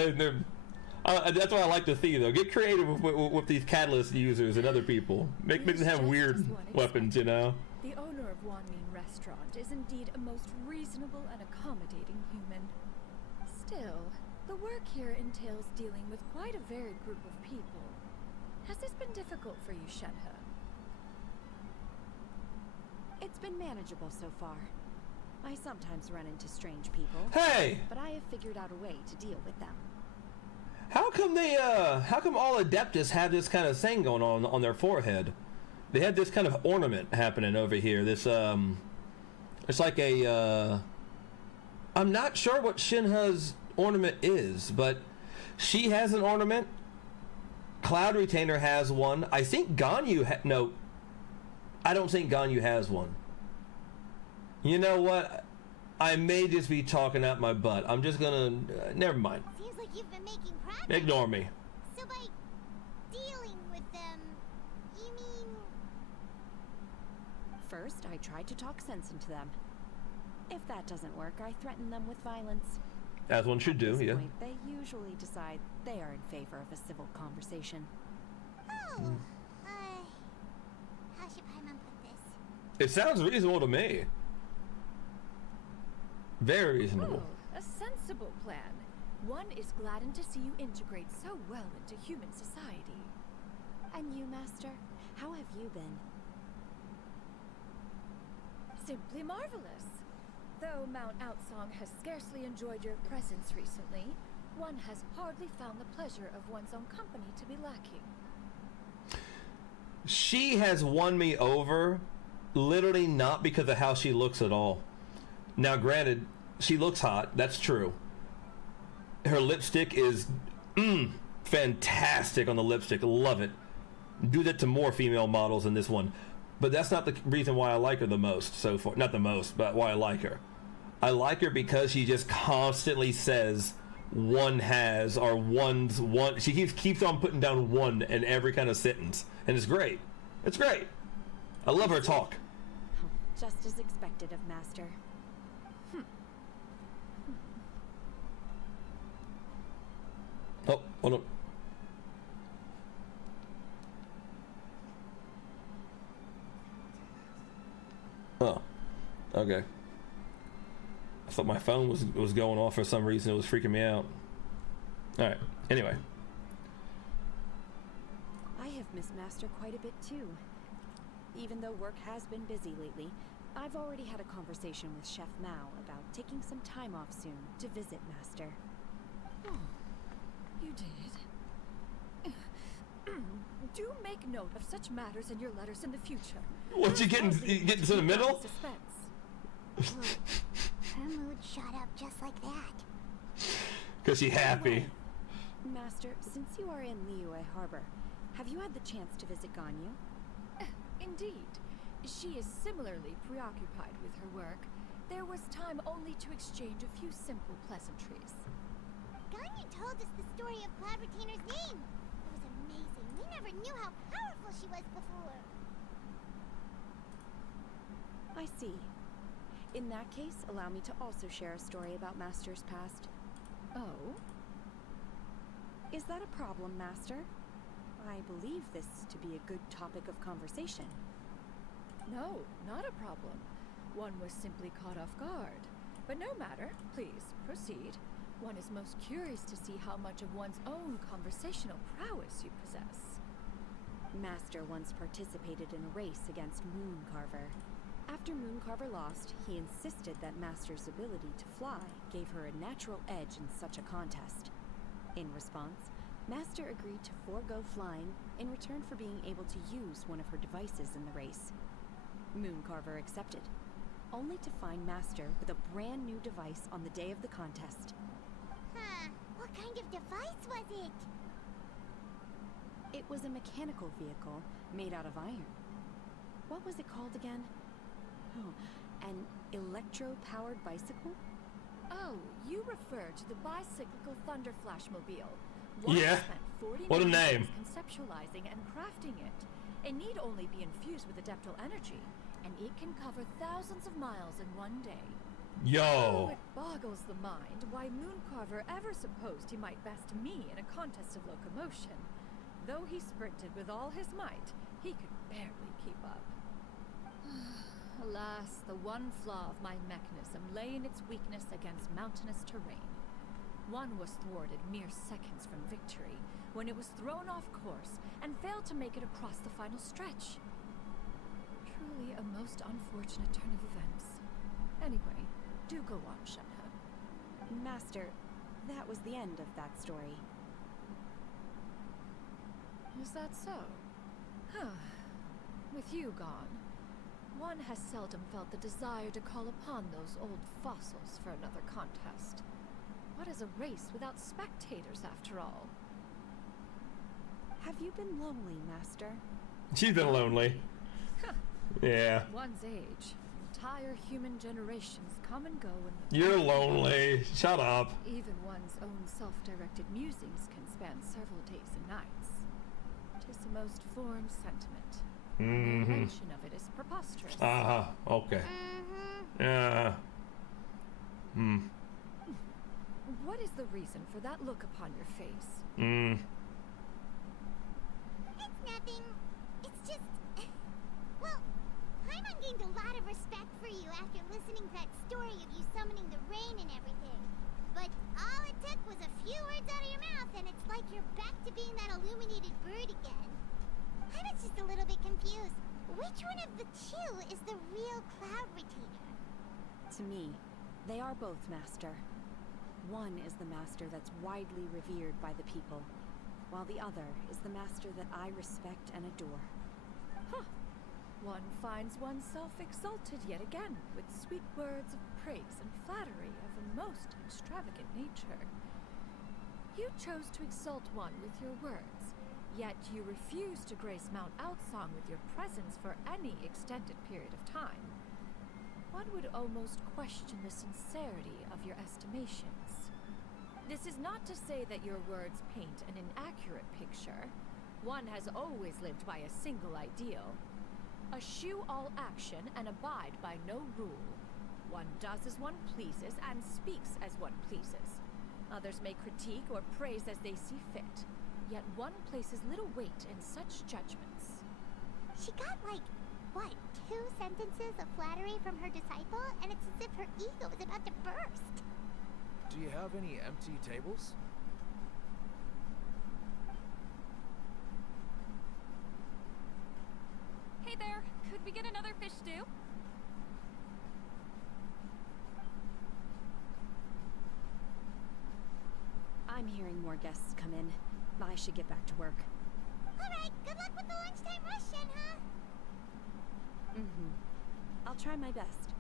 that's what I like to see, though. Get creative with these catalyst users and other people. Make them have weird weapons, you know? The owner of Wanmin Restaurant is indeed a most reasonable and accommodating human. Still, the work here entails dealing with quite a varied group of people. Has this been difficult for you, Shenhe? It's been manageable so far. I sometimes run into strange people. Hey! But I have figured out a way to deal with them. How come all Adeptus have this kind of thing going on their forehead? They had this kind of ornament happening over here. This, it's like a, I'm not sure what Shinha's ornament is, but she has an ornament. Cloud Retainer has one. I think Ganyu no, I don't think Ganyu has one. You know what? I may just be talking out my butt. I'm just gonna, never mind. Seems like you've been making progress. Ignore me. So by dealing with them, you mean... First, I tried to talk sense into them. If that doesn't work, I threaten them with violence. As one should do, yeah. Point, they usually decide they are in favor of a civil conversation. Oh, how should Paimon put this? It sounds reasonable to me. Very reasonable. Oh, a sensible plan. One is gladdened to see you integrate so well into human society. And you, Master? How have you been? Simply marvelous. Though Mount Outsong has scarcely enjoyed your presence recently, one has hardly found the pleasure of one's own company to be lacking. She has won me over, literally not because of how she looks at all. Now, granted, she looks hot. That's true. Her lipstick is fantastic on the lipstick. Love it. Do that to more female models in this one. But that's not the reason why I like her the most so far. Not the most, but why I like her. I like her because she just constantly says one has or one's one. She keeps on putting down one in every kind of sentence. And it's great. It's great. I love her talk. Just as expected of Master. Oh, hold on. Oh, okay. I thought my phone was going off for some reason. It was freaking me out. All right. Anyway. I have missed Master quite a bit too. Even though work has been busy lately, I've already had a conversation with Chef Mao about taking some time off soon to visit Master. Oh, you did? Do make note of such matters in your letters in the future. What, you getting to the middle? Suspense. Her mood shot up just like that. Because she's happy. Master, since you are in Liyue Harbor, have you had the chance to visit Ganyu? Indeed. She is similarly preoccupied with her work. There was time only to exchange a few simple pleasantries. Ganyu told us the story of Cloud Retainer's name. It was amazing. We never knew how powerful she was before. I see. In that case, allow me to also share a story about Master's past. Oh? Is that a problem, Master? I believe this to be a good topic of conversation. No, not a problem. One was simply caught off guard. But no matter, please proceed. One is most curious to see how much of one's own conversational prowess you possess. Master once participated in a race against Mooncarver. After Mooncarver lost, he insisted that Master's ability to fly gave her a natural edge in such a contest. In response, Master agreed to forego flying in return for being able to use one of her devices in the race. Mooncarver accepted, only to find Master with a brand new device on the day of the contest. Huh. What kind of device was it? It was a mechanical vehicle made out of iron. What was it called again? Oh, an electro-powered bicycle? Oh, you refer to the bicyclical Thunderflashmobile. Yeah. Spent 40 What a minutes name. conceptualizing and crafting it. It need only be infused with adeptal energy, and it can cover thousands of miles in one day. Oh, Yo. it boggles the mind why Mooncarver ever supposed he might best me in a contest of locomotion. Though he sprinted with all his might, he could barely keep up. Alas, the one flaw of my mechanism lay in its weakness against mountainous terrain. One was thwarted mere seconds from victory, when it was thrown off course and failed to make it across the final stretch. Truly a most unfortunate turn of events. Anyway, do go on, Shenhe. Master, that was the end of that story. Is that so? Huh. With you gone, one has seldom felt the desire to call upon those old fossils for another contest. What is a race without spectators, after all? Have you been lonely, Master? She's been lonely. Yeah. One's age. Entire human generations come and go in the You're lonely. Shut up. Even one's own self-directed musings can span several days and nights. 'Tis a most foreign sentiment. Mm-hmm. The mention of it is preposterous. Okay. Yeah. What is the reason for that look upon your face? It's nothing. It's just... Well, Paimon gained a lot of respect for you after listening to that story of you summoning the rain and everything. But all it took was a few words out of your mouth and it's like you're back to being that illuminated bird again. I was just a little bit confused. Which one of the two is the real Cloud Retainer? To me, they are both, Master. One is the Master that's widely revered by the people, while the other is the Master that I respect and adore. Huh. One finds oneself exalted yet again with sweet words of praise and flattery of a most extravagant nature. You chose to exalt one with your words, yet you refuse to grace Mount Outsong with your presence for any extended period of time. One would almost question the sincerity of your estimations. This is not to say that your words paint an inaccurate picture. One has always lived by a single ideal. Eschew all action and abide by no rule. One does as one pleases and speaks as one pleases. Others may critique or praise as they see fit, yet one places little weight in such judgments. She got like, what, 2 sentences of flattery from her disciple, and it's as if her ego is about to burst. Do you have any empty tables? Hey there, could we get another fish stew? I'm hearing more guests come in. I should get back to work. Alright, good luck with the lunchtime rush, Shenhe. I'll try my best.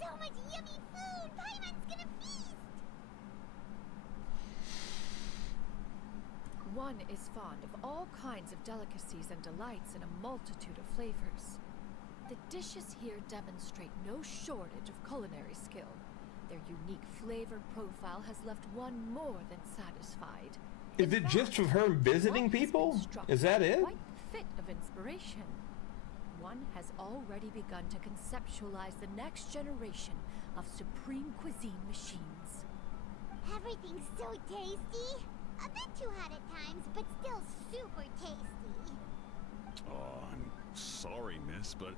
So much yummy food! Paimon's gonna feast! One is fond of all kinds of delicacies and delights in a multitude of flavors. The dishes here demonstrate no shortage of culinary skill. Their unique flavor profile has left one more than satisfied. Is it just from her visiting people? Is that it? Quite the fit of inspiration. One has already begun to conceptualize the next generation of supreme cuisine machines. Everything's so tasty! A bit too hot at times, but still super tasty. Oh, I'm sorry, miss, but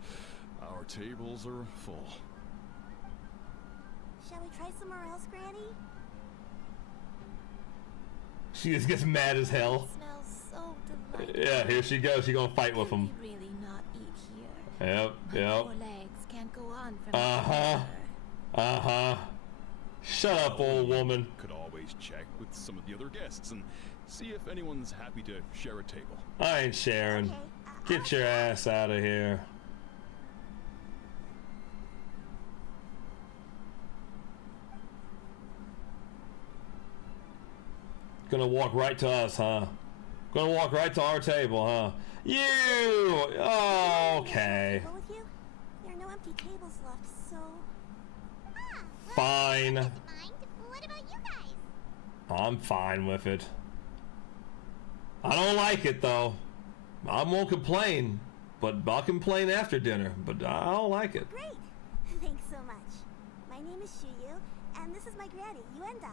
our tables are full. Shall we try somewhere else, Granny? She just gets mad as hell. It smells so delightful. Yeah, here she goes. She's gonna fight with him. Can we really not eat here? Yep, My yep. poor legs can't go on from Shut up, old woman. Could always check with some of the other guests and see if anyone's happy to share a table. I ain't sharing. Get your ass out of here. Gonna walk right to us, huh? Gonna walk right to our table, huh? You! Oh, okay. With you? There are no empty tables left, so... Fine. What about you guys? I'm fine with it. I don't like it, though. I won't complain, but I'll complain after dinner, but I don't like it. Great! Thanks so much. My name is Shuyu, and this is my granny, Yuendai.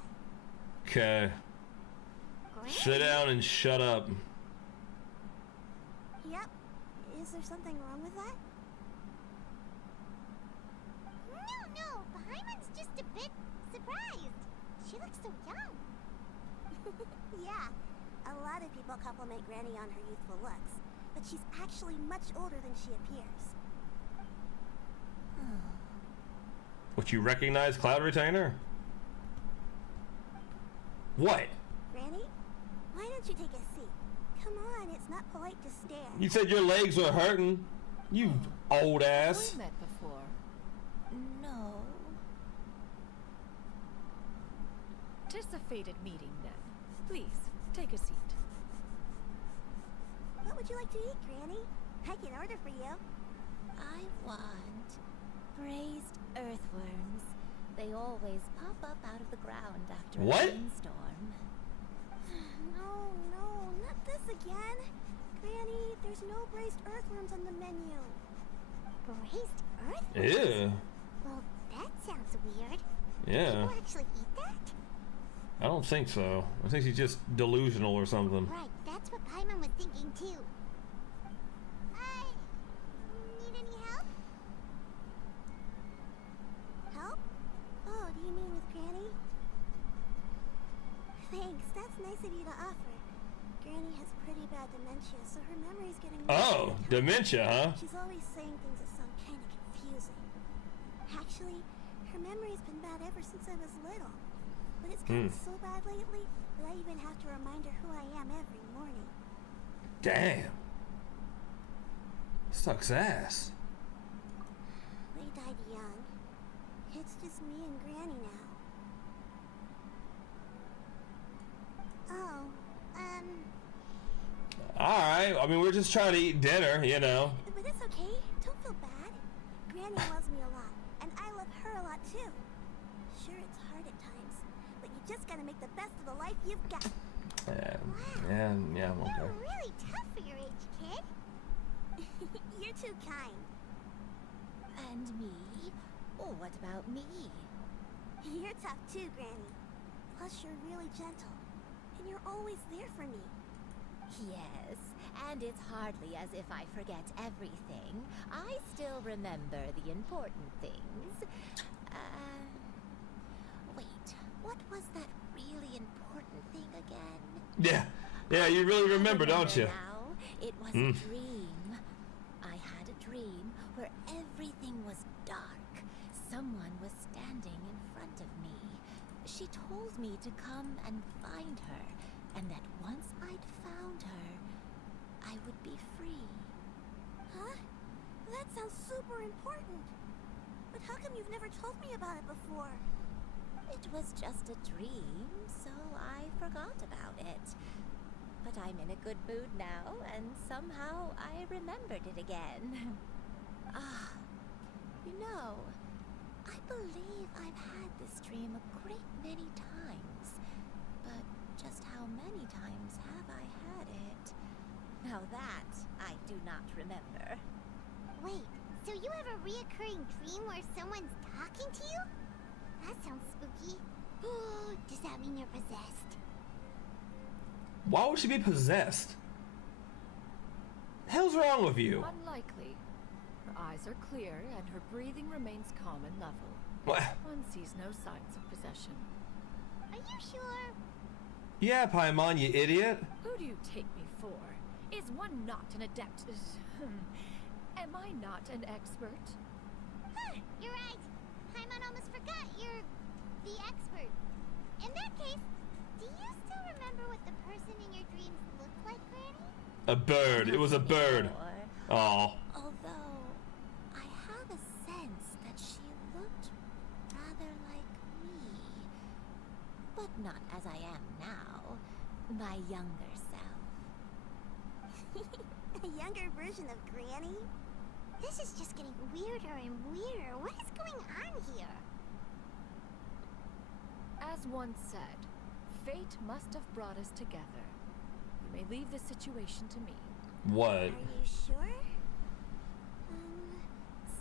Okay. Sit down and shut up. Yep. Is there something wrong with that? No. Paimon's just a bit surprised. She looks so young. Yeah. A lot of people compliment Granny on her youthful looks, but she's actually much older than she appears. What, you recognize Cloud Retainer? What? Granny? Why don't you take a seat? Come on, it's not polite to stare. You said your legs were hurting. You old ass. We met before. No. Anticipated meeting then. Please, take a seat. What would you like to eat, Granny? I can order for you. I want braised earthworms. They always pop up out of the ground after a rainstorm. No, not this again. Granny, there's no braised earthworms on the menu. Braised earthworms? Ew. Well, that sounds weird. Yeah. People actually eat that? I don't think so. I think she's just delusional or something. Right, that's what Paimon was thinking too. Need any help? Help? Oh, do you mean with Granny? Thanks, that's nice of you to offer. Granny has pretty bad dementia, so her memory's getting worse. Oh, dementia, huh? She's always saying things that sound kind of confusing. Actually, her memory's been bad ever since I was little. But it's gotten so bad lately that I even have to remind her who I am every morning. Damn. Sucks ass. They died young. It's just me and Granny now. Oh, Alright, I mean, we're just trying to eat dinner, you know. But it's okay. Don't feel bad. Granny loves me a lot, and I love her a lot too. Sure, it's hard at times, but you just gotta make the best of the life you've got. Yeah, I'm okay. You're really tough for your age, kid. You're too kind. And me? Oh, what about me? You're tough too, Granny. Plus, you're really gentle, and you're always there for me. Yes, and it's hardly as if I forget everything. I still remember the important things. Wait, what was that really important thing again? Yeah, you really remember, don't you? Now, it was a dream. I had a dream where everything was dark. Someone was standing in front of me. She told me to come and find her, and that once I'd found her, I would be free. Huh? That sounds super important. But how come you've never told me about it before? It was just a dream, so I forgot about it. But I'm in a good mood now, and somehow I remembered it again. You know, I believe I've had this dream a great many times. But just how many times have I had it? Now that I do not remember. Wait, so you have a reoccurring dream where someone's talking to you? That sounds spooky. Does that mean you're possessed? Why would she be possessed? The hell's wrong with you? Unlikely. Her eyes are clear and her breathing remains calm and level. What? One sees no signs of possession. Are you sure? Yeah, Paimon, you idiot. Who do you take me for? Is one not an adept? Am I not an expert? Huh, you're right. Paimon almost forgot you're the expert. In that case, do you still remember what the person in your dreams looked like, Granny? A bird. It was a bird. Oh. Although, I have a sense that she looked rather like me. But not as I am now. My younger self. A younger version of Granny? This is just getting weirder and weirder. What is going on here? As one said, fate must have brought us together. You may leave the situation to me. What? Are you sure?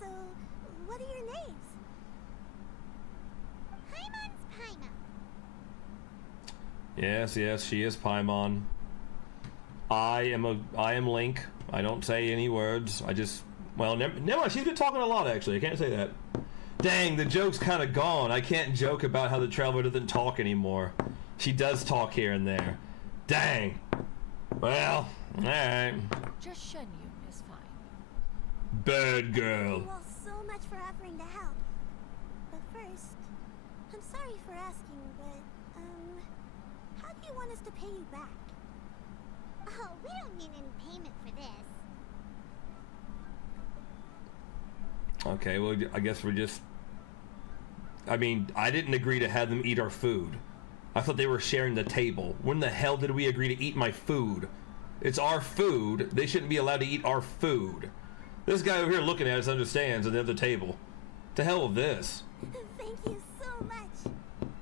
So, what are your names? Paimon's Paimon. Yes, yes, she is Paimon. I am Link. I don't say any words. I just, well, never mind. She's been talking a lot, actually. I can't say that. Dang, the joke's kind of gone. I can't joke about how the Traveler doesn't talk anymore. She does talk here and there. Dang. Well, alright. Just Shen Yun is fine. Bird girl. Thank you all so much for offering to help. But first, I'm sorry for asking, but, how do you want us to pay you back? Oh, we don't need any payment for this. Okay, well, I guess we're just... I mean, I didn't agree to have them eat our food. I thought they were sharing the table. When the hell did we agree to eat my food? It's our food. They shouldn't be allowed to eat our food. This guy over here looking at us understands at the other table. To hell with this. Thank you so much.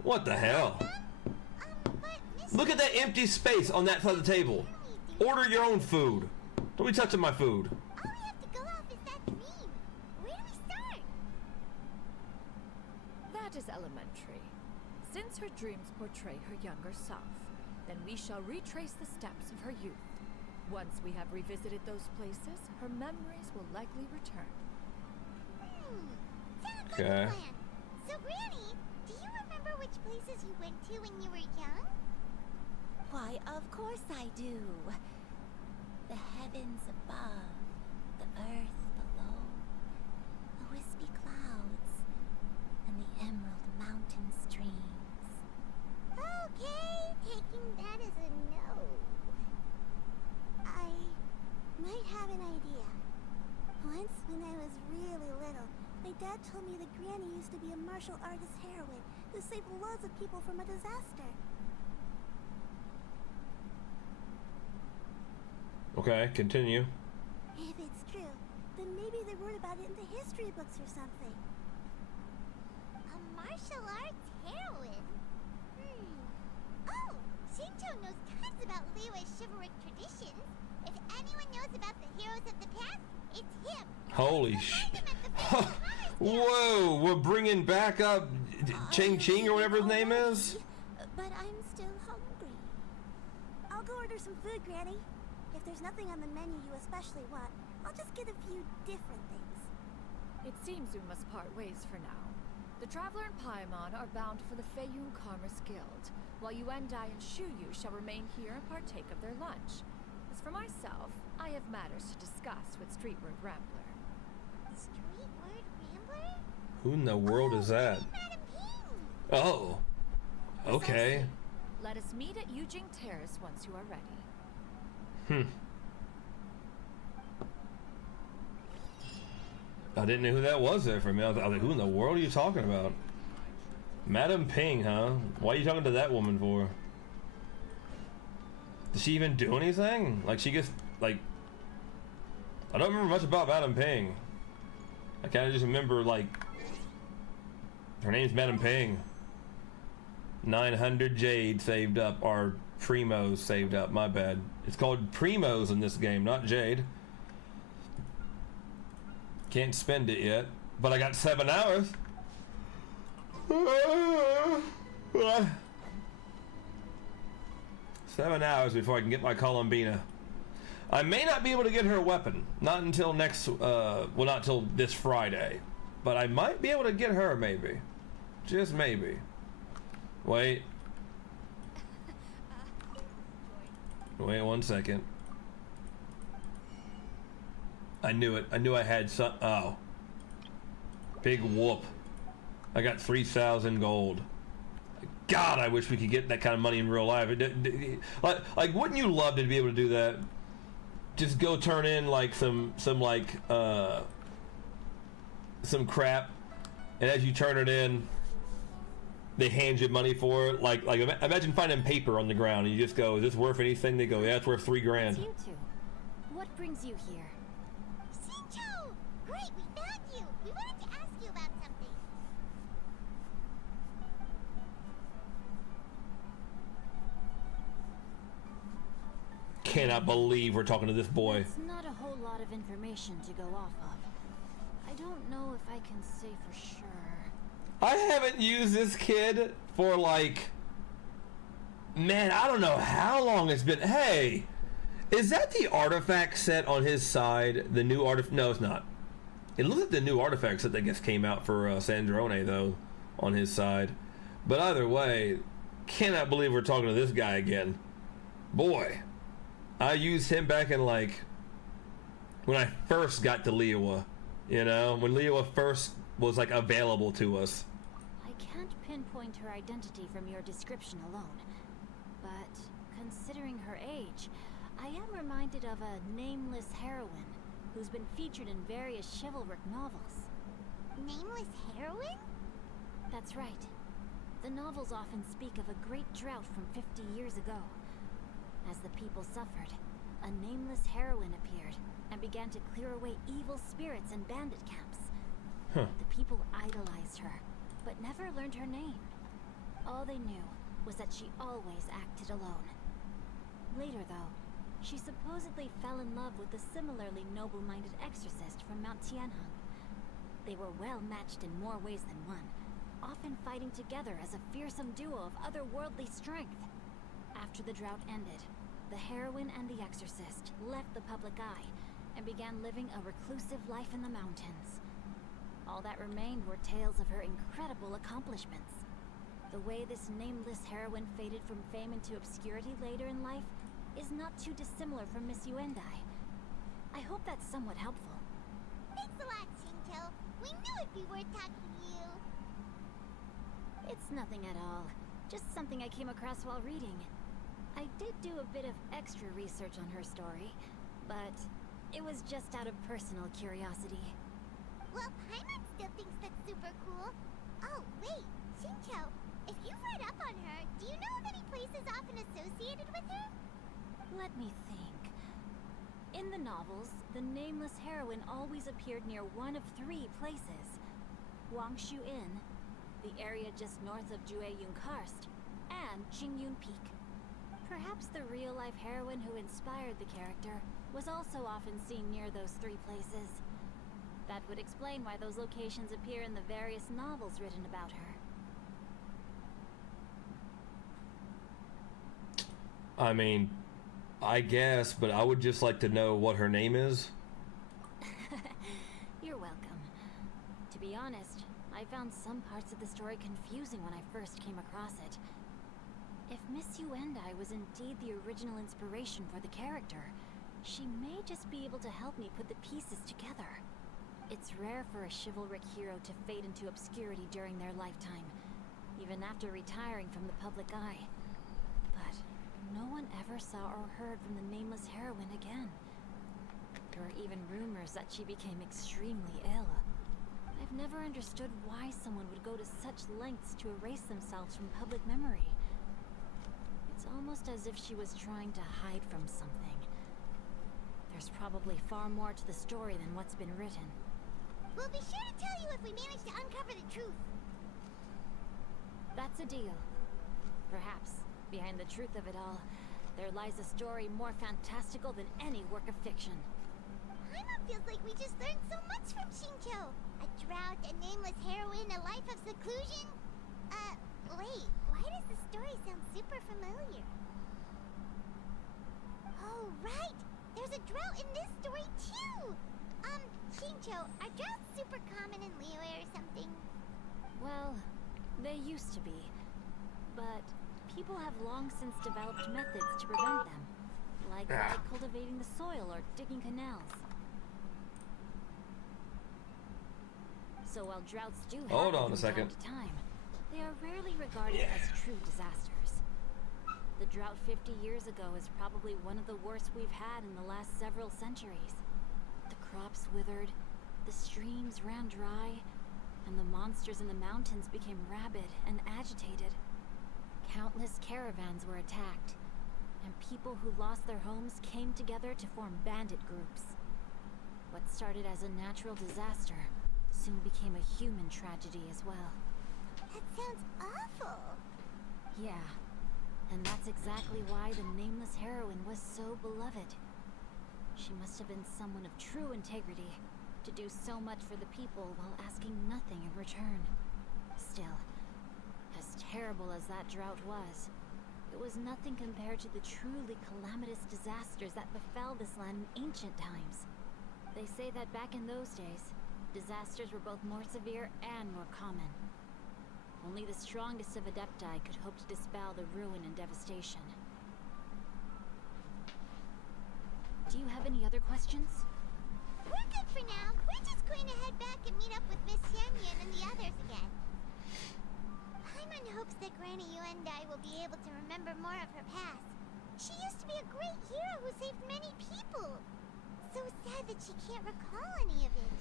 What the hell? Look at that empty space on that side of the table. Order your own food. Don't be touching my food. All we have to go off is that dream. Where do we start? That is elementary. Since her dreams portray her younger self, then we shall retrace the steps of her youth. Once we have revisited those places, her memories will likely return. Sounds like Okay. a plan. So, Granny, do you remember which places you went to when you were young? Why, of course I do. The heavens above, the earth below, the wispy clouds, and the emerald mountain streams. Okay, taking that as a no. I might have an idea. Once, when I was really little, my dad told me that Granny used to be a martial artist heroine who saved loads of people from a disaster. Okay, continue. If it's true, then maybe they wrote about it in the history books or something. A martial arts heroine? Oh, Shinto knows tons about Liyue's chivalric traditions. If anyone knows about the heroes of the past, it's him. Holy shit. Whoa, we're bringing back up Ching Ching or whatever his name is? But I'm still hungry. I'll go order some food, Granny. If there's nothing on the menu you especially want, I'll just get a few different things. It seems we must part ways for now. The Traveler and Paimon are bound for the Feiyun Commerce Guild, while Yuendai and Shuyu shall remain here and partake of their lunch. As for myself, I have matters to discuss with Streetward Rambler. Streetward Rambler? Who in the world is that? Oh. Okay. Let us meet at Yujing Terrace once you are ready. I didn't know who that was there for a minute. I was like, who in the world are you talking about? Madam Ping, huh? Why are you talking to that woman for? Did she even do anything? Like, she gets, like... I don't remember much about Madam Ping. I kind of just remember, like... Her name's Madam Ping. 900 jade saved up, or primos saved up, my bad. It's called primos in this game, not jade. Can't spend it yet, but I got 7 hours. 7 hours before I can get my Columbina. I may not be able to get her a weapon. Not until next, well, not until this Friday. But I might be able to get her, maybe. Just maybe. Wait. Wait 1 second. I knew it. I knew I had some. Oh. Big whoop. I got 3,000 gold. God, I wish we could get that kind of money in real life. Like, wouldn't you love to be able to do that? Just go turn in like some crap, and as you turn it in, they hand you money for it. Like imagine finding paper on the ground, and you just go, "Is this worth anything?" They go, "Yeah, it's worth 3 grand." It's you two. What brings you here? Shincho! Great, we found you! We wanted to ask you about something. Cannot believe we're talking to this boy. It's not a whole lot of information to go off of. I don't know if I can say for sure. I haven't used this kid for like, man, I don't know how long it's been. Hey, is that the artifact set on his side? The new artifact? No, it's not. It looks like the new artifact set that just came out for Sandrone, though, on his side. But either way, cannot believe we're talking to this guy again. Boy, I used him back in like when I first got to Liyue. You know, when Liyue first was like available to us. I can't pinpoint her identity from your description alone, but considering her age, I am reminded of a nameless heroine who's been featured in various chivalric novels. Nameless heroine? That's right. The novels often speak of a great drought from 50 years ago. As the people suffered, a nameless heroine appeared and began to clear away evil spirits in bandit camps. Huh. The people idolized her, but never learned her name. All they knew was that she always acted alone. Later, though, she supposedly fell in love with a similarly noble-minded exorcist from Mount Tianheng. They were well matched in more ways than one, often fighting together as a fearsome duo of otherworldly strength. After the drought ended, the heroine and the exorcist left the public eye and began living a reclusive life in the mountains. All that remained were tales of her incredible accomplishments. The way this nameless heroine faded from fame into obscurity later in life is not too dissimilar from Miss Yuendai. I hope that's somewhat helpful. Thanks a lot, Shincho. We knew it'd be worth talking to you. It's nothing at all. Just something I came across while reading. I did do a bit of extra research on her story, but it was just out of personal curiosity. Well, Paimon still thinks that's super cool. Oh, wait, Shincho, if you've read up on her, do you know of any places often associated with her? Let me think. In the novels, the nameless heroine always appeared near one of 3 places. Wangshu Inn, the area just north of Jueyun Karst, and Qingyun Peak. Perhaps the real-life heroine who inspired the character was also often seen near those 3 places. That would explain why those locations appear in the various novels written about her. I mean, I guess, but I would just like to know what her name is. You're welcome. To be honest, I found some parts of the story confusing when I first came across it. If Miss Yuendai was indeed the original inspiration for the character, she may just be able to help me put the pieces together. It's rare for a chivalric hero to fade into obscurity during their lifetime, even after retiring from the public eye. But no one ever saw or heard from the nameless heroine again. There are even rumors that she became extremely ill. I've never understood why someone would go to such lengths to erase themselves from public memory. It's almost as if she was trying to hide from something. There's probably far more to the story than what's been written. We'll be sure to tell you if we manage to uncover the truth. That's a deal. Perhaps, behind the truth of it all, there lies a story more fantastical than any work of fiction. Paimon feels like we just learned so much from Shincho. A drought, a nameless heroine, a life of seclusion. Wait, why does the story sound super familiar? in this story too. Shincho, are droughts super common in Liyue or something? Well, they used to be. But people have long since developed methods to prevent them. Like by cultivating the soil or digging canals. So while droughts do Hold happen on a from second. time to time, they are rarely regarded as true disasters. The drought 50 years ago is probably one of the worst we've had in the last several centuries. The crops withered, the streams ran dry, and the monsters in the mountains became rabid and agitated. Countless caravans were attacked, and people who lost their homes came together to form bandit groups. What started as a natural disaster soon became a human tragedy as well. That sounds awful. Yeah, and that's exactly why the nameless heroine was so beloved. She must have been someone of true integrity, to do so much for the people while asking nothing in return. Still, as terrible as that drought was, it was nothing compared to the truly calamitous disasters that befell this land in ancient times. They say that back in those days, disasters were both more severe and more common. Only the strongest of Adepti could hope to dispel the ruin and devastation. Do you have any other questions? We're good for now. We're just going to head back and meet up with Miss Xianyan and the others again. Paimon hopes that Granny Yuendai will be able to remember more of her past. She used to be a great hero who saved many people. So sad that she can't recall any of it.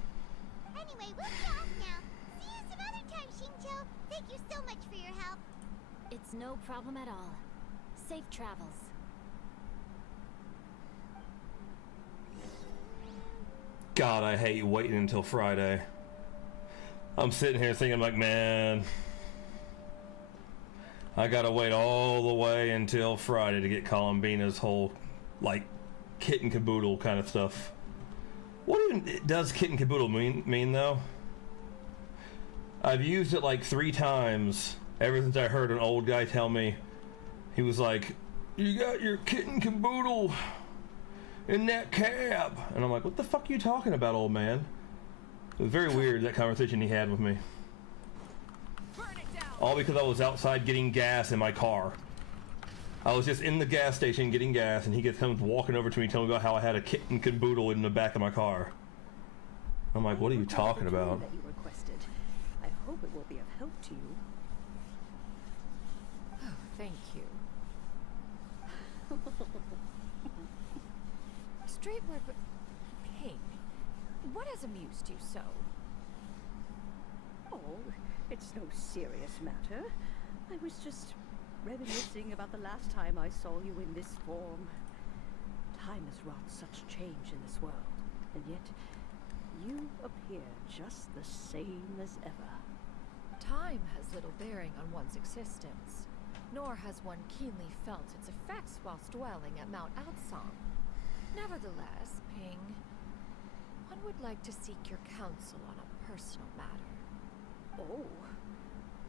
Anyway, we'll be off now. See you some other time, Shincho. Thank you so much for your help. It's no problem at all. Safe travels. God, I hate waiting until Friday. I'm sitting here thinking like, man, I gotta wait all the way until Friday to get Columbina's whole, like, kit and caboodle kind of stuff. What even does kit and caboodle mean though? I've used it like 3 times ever since I heard an old guy tell me. He was like, you got your kit and caboodle in that cab. And I'm like, what the fuck are you talking about, old man? It was very weird, that conversation he had with me. All because I was outside getting gas in my car. I was just in the gas station getting gas, and he comes walking over to me telling me about how I had a kit and caboodle in the back of my car. I'm like, what are you talking about? That you requested. I hope it will be of help to you. Oh, thank you. Straight word, but Ping, what has amused you so? Oh, it's no serious matter. I was just reminiscing about the last time I saw you in this form. Time has wrought such change in this world, and yet you appear just the same as ever. Time has little bearing on one's existence, nor has one keenly felt its effects whilst dwelling at Mount Outsong. Nevertheless, Ping, one would like to seek your counsel on a personal matter. Oh,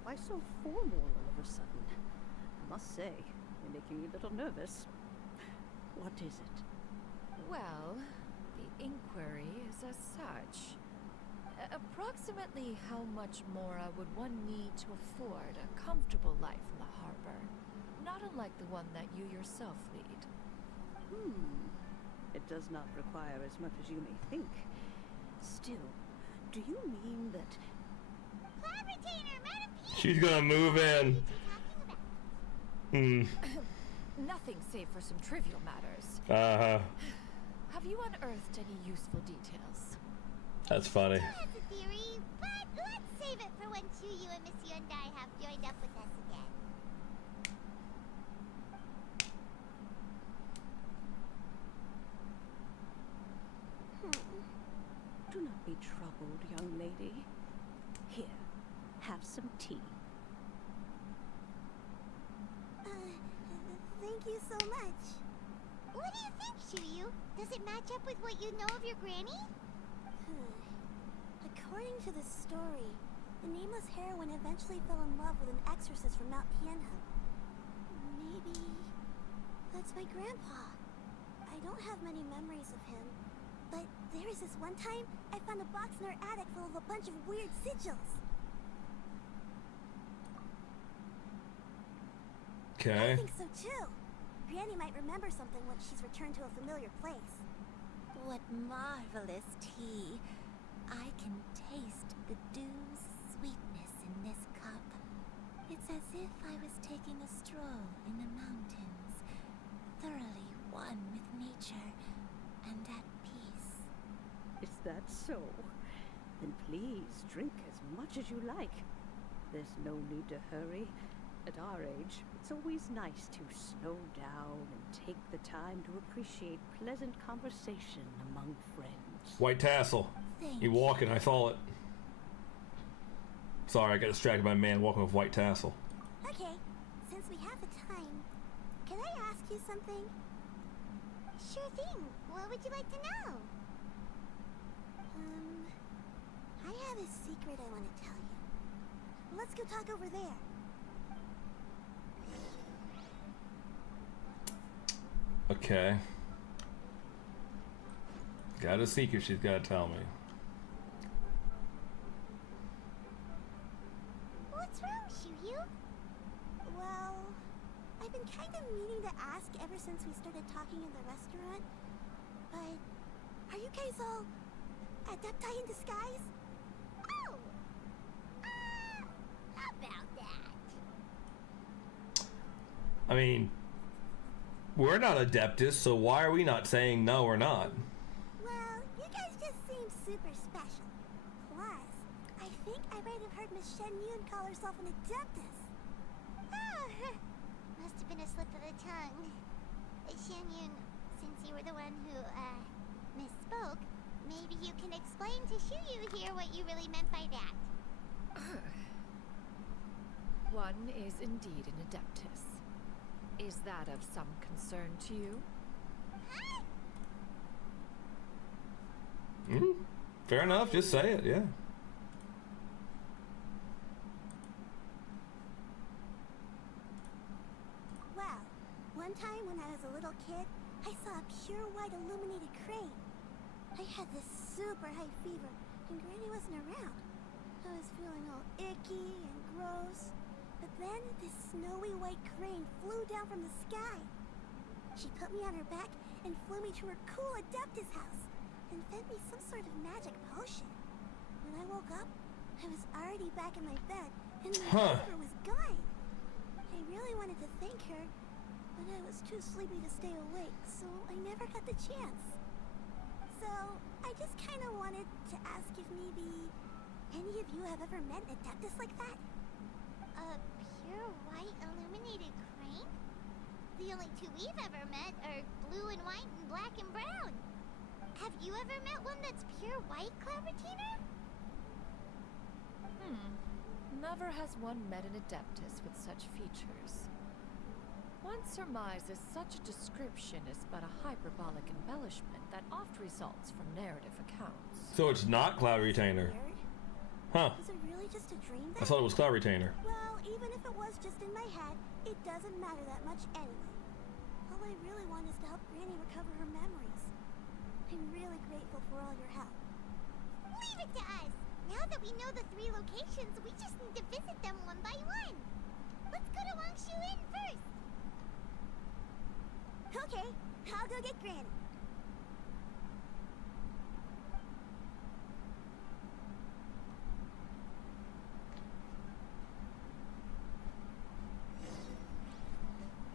why so formal all of a sudden? I must say, you're making me a little nervous. What is it? Well, the inquiry is as such. Approximately how much more would one need to afford a comfortable life in the harbor? Not unlike the one that you yourself lead. It does not require as much as you may think. Still, do you mean that... She's gonna move in. Nothing save for some trivial matters. Uh-huh. Have you unearthed any useful details? That's funny. That's a theory, but let's save it for when Chuyu and Miss Yuendai have joined up with us again. Do not be troubled, young lady. Here, have some tea. Thank you so much. What do you think, Chuyu? Does it match up with what you know of your granny? According to the story, the nameless heroine eventually fell in love with an exorcist from Mount Tianhe. Maybe that's my grandpa. I don't have many memories of him. But there is this one time I found a box in our attic full of a bunch of weird sigils. Okay. I think so too. Granny might remember something once she's returned to a familiar place. What marvelous tea. I can taste the dew's sweetness in this cup. It's as if I was taking a stroll in the mountains, thoroughly one with nature and at peace. Is that so? Then please drink as much as you like. There's no need to hurry. At our age, it's always nice to slow down and take the time to appreciate pleasant conversation among friends. White tassel. You walking, I saw it. Sorry, I got distracted by a man walking with white tassel. Okay, since we have the time, can I ask you something? Sure thing. What would you like to know? I have a secret I want to tell you. Let's go talk over there. Okay. Got a secret she's got to tell me. What's wrong, Shiryu? Well, I've been kind of meaning to ask ever since we started talking in the restaurant. But are you guys all adepti in disguise? Oh! About that. I mean, we're not Adeptus, so why are we not saying no or not? Well, you guys just seem super special. Plus, I think I might have heard Miss Shen Yun call herself an Adeptus. Oh, must have been a slip of the tongue. Shen Yun, since you were the one who, misspoke, maybe you can explain to Shiryu here what you really meant by that. One is indeed an Adeptus. Is that of some concern to you? Fair enough, just say it, yeah. Well, one time when I was a little kid, I saw a pure white illuminated crane. I had this super high fever, and Granny wasn't around. I was feeling all icky and gross. But then this snowy white crane flew down from the sky. She put me on her back and flew me to her cool Adeptus house and fed me some sort of magic potion. When I woke up, I was already back in my bed and my fever was gone. I really wanted to thank her, but I was too sleepy to stay awake, so I never got the chance. So I just kind of wanted to ask if maybe any of you have ever met an Adeptus like that? A pure white illuminated crane? The only two we've ever met are blue and white and black and brown. Have you ever met one that's pure white, Clavertina? Never has one met an Adeptus with such features. One surmises such a description is but a hyperbolic embellishment that oft results from narrative accounts. So it's not Cloud Retainer. Huh. Was it really just a dream then? I thought it was Cloud Retainer. Well, even if it was just in my head, it doesn't matter that much anyway. All I really want is to help Granny recover her memories. I'm really grateful for all your help. Leave it to us! Now that we know the 3 locations, we just need to visit them one by one. Let's go to Wangshu Inn first. Okay, I'll go get Granny.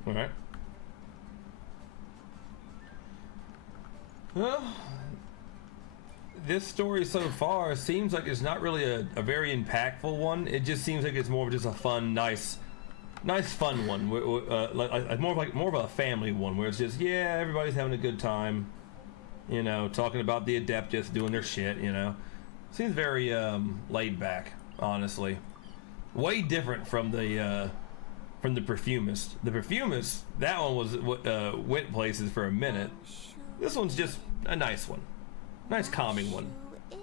Alright. Well, this story so far seems like it's not really a very impactful one. It just seems like it's more of just a fun, nice fun one. Like more of a family one where it's just, yeah, everybody's having a good time. You know, talking about the Adeptus doing their shit, you know. Seems very laid back, honestly. Way different from the Perfumist. The Perfumist, that one was went places for a minute. This one's just a nice one. Nice calming one. Do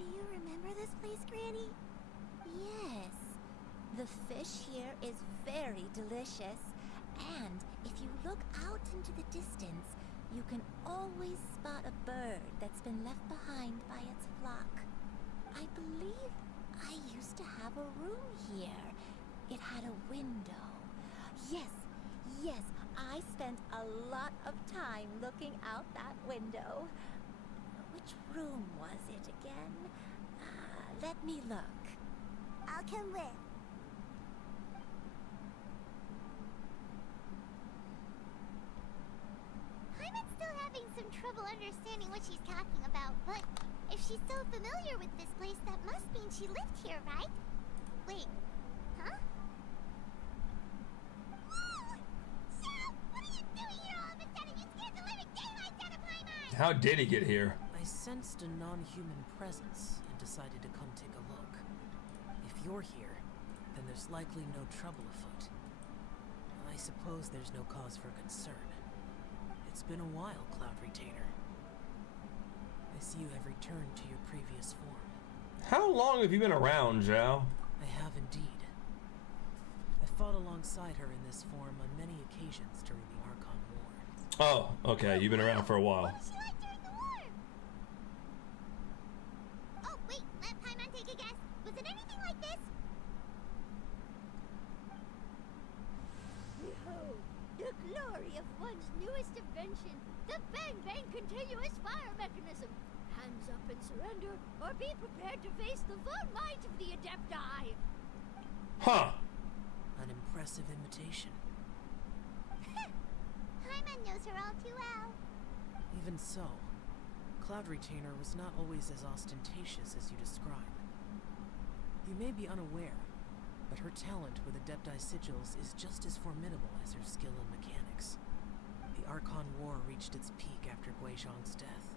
you remember this place, Granny? Yes. The fish here is very delicious, and If you look out into the distance, you can always spot a bird that's been left behind by its flock. I believe I used to have a room here. It had a window. Yes, I spent a lot of time looking out that window. Which room was it again? Let me look. I'll come with. I'm still having some trouble understanding what she's talking about, but if she's so familiar with this place, that must mean she lived here, right? Wait, huh? Whoa! Shut! What are you doing here all of a sudden? You scared the living daylights out of Paimon! How did he get here? I sensed a non-human presence and decided to come take a look. If you're here, then there's likely no trouble afoot. I suppose there's no cause for concern. It's been a while, Cloud Retainer. I see you have returned to your previous form. How long have you been around, Zhao? I have indeed. I fought alongside her in this form on many occasions during the Archon War. Oh, okay. You've been around for a while. What was she like during the war? Oh, wait, let Paimon take a guess. Was it anything like this? Behold, the glory of one's newest invention, the Bang Bang continuous fire mechanism. Hands up and surrender, or be prepared to face the full might of the Adepti. Huh. An impressive imitation. Paimon knows her all too well. Even so, Cloud Retainer was not always as ostentatious as you describe. You may be unaware, but her talent with Adepti sigils is just as formidable as her skill in mechanics. The Archon War reached its peak after Guizhong's death.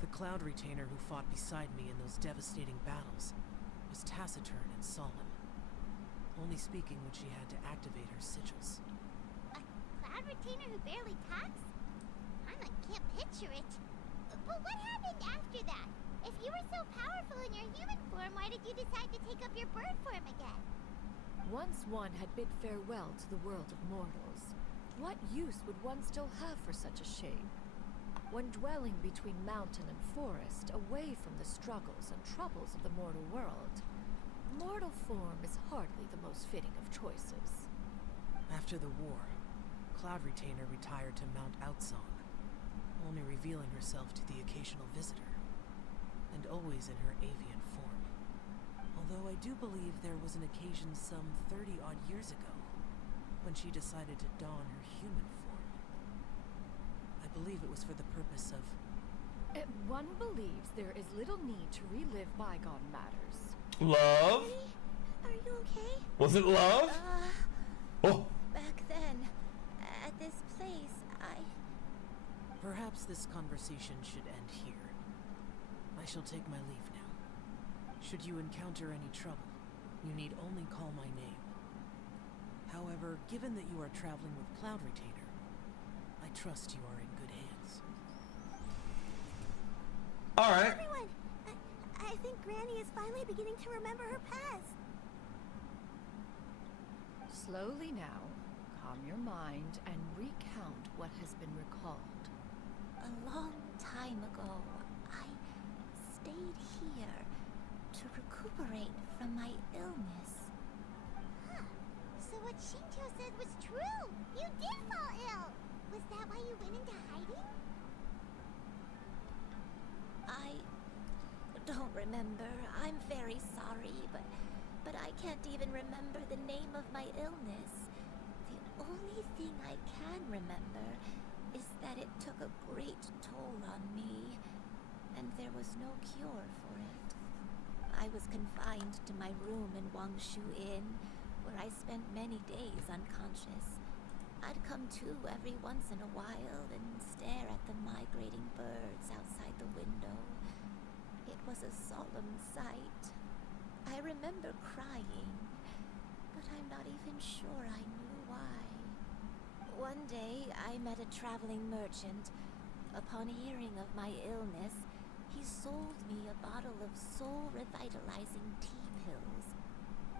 The Cloud Retainer who fought beside me in those devastating battles was taciturn and solemn, only speaking when she had to activate her sigils. A Cloud Retainer who barely talks? Paimon can't picture it. But what happened after that? If you were so powerful in your human form, why did you decide to take up your bird form again? Once one had bid farewell to the world of mortals, what use would one still have for such a shape? When dwelling between mountain and forest, away from the struggles and troubles of the mortal world, mortal form is hardly the most fitting of choices. After the war, Cloud Retainer retired to Mount Outsong, only revealing herself to the occasional visitor, and always in her avian form. Although I do believe there was an occasion some 30-odd years ago when she decided to don her human form. I believe it was for the purpose of... One believes there is little need to relive bygone matters. Love? Are you okay? Was it love? Oh. Back then, at this place, Perhaps this conversation should end here. I shall take my leave now. Should you encounter any trouble, you need only call my name. However, given that you are traveling with Cloud Retainer, I trust you are in good hands. Alright. Everyone, I think Granny is finally beginning to remember her past. Slowly now, calm your mind and recount what has been recalled. a long time ago, I stayed here to recuperate from my illness. Huh. So what Shinto said was true. You did fall ill. Was that why you went into hiding? I don't remember. I'm very sorry, but I can't even remember the name of my illness. The only thing I can remember is that it took a great toll on me, and there was no cure for it. I was confined to my room in Wangshu Inn, where I spent many days unconscious. I'd come to every once in a while and stare at the migrating birds outside the window. It was a solemn sight. I remember crying, but I'm not even sure I knew why. One day, I met a traveling merchant. Upon hearing of my illness, he sold me a bottle of soul-revitalizing tea pills.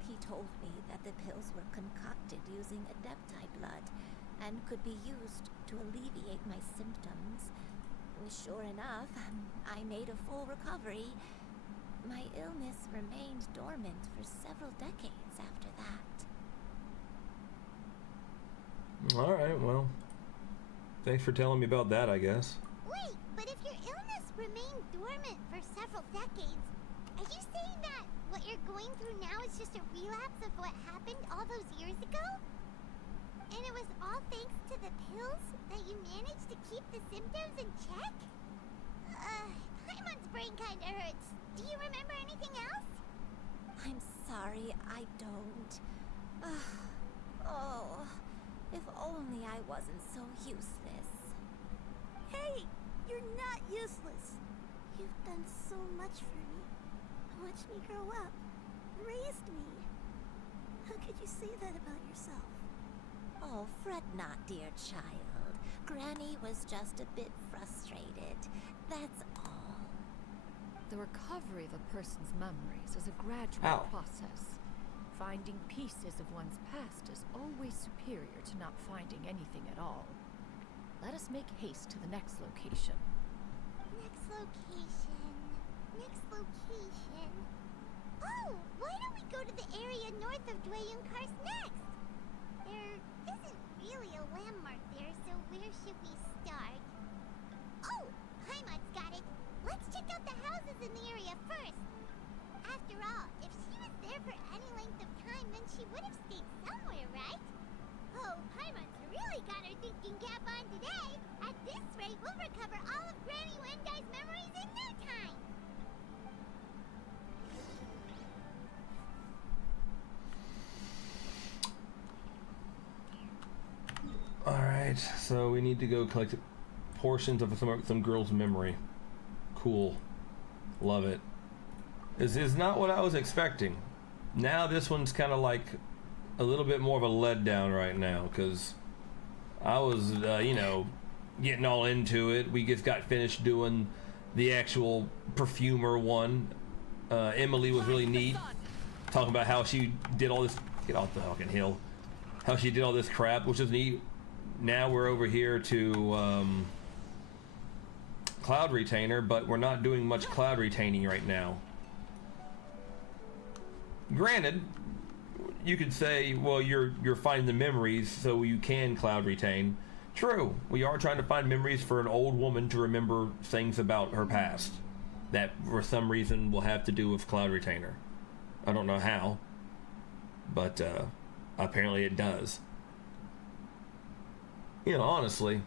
He told me that the pills were concocted using Adepti blood, and could be used to alleviate my symptoms. Sure enough, I made a full recovery. My illness remained dormant for several decades after that. Alright, well, thanks for telling me about that, I guess. Wait, but if your illness remained dormant for several decades, are you saying that what you're going through now is just a relapse of what happened all those years ago? And it was all thanks to the pills that you managed to keep the symptoms in check? Paimon's brain kinda hurts. Do you remember anything else? I'm sorry, I don't. Oh, if only I wasn't so useless. Hey, you're not useless. You've done so much for me. Watched me grow up. Raised me. How could you say that about yourself? Oh, fret not, dear child. Granny was just a bit frustrated. That's all. The recovery of a person's memories is a gradual process. Finding pieces of one's past is always superior to not finding anything at all. Let us make haste to the next location. Next location. Next location. Oh, why don't we go to the area north of Dwayunkar's next? There isn't really a landmark there, so where should we start? Oh, Paimon's got it. Let's check out the houses in the area first. After all, if she was there for any length of time, then she would have stayed somewhere, right? Oh, Paimon's really got her thinking cap on today. At this rate, we'll recover all of Granny Wendai's memories in no time. Alright, so we need to go collect portions of some girl's memory. Cool. Love it. This is not what I was expecting. Now this one's kind of like a little bit more of a letdown right now, because I was, you know, getting all into it. We just got finished doing the actual perfumer one. Emily was really neat, talking about how she did all this. Get off the fucking hill. How she did all this crap, which is neat. Now we're over here to Cloud Retainer, but we're not doing much cloud retaining right now. Granted, you could say, well, you're finding the memories so you can cloud retain. True, we are trying to find memories for an old woman to remember things about her past that for some reason will have to do with cloud retainer. I don't know how, but apparently it does. You know, honestly,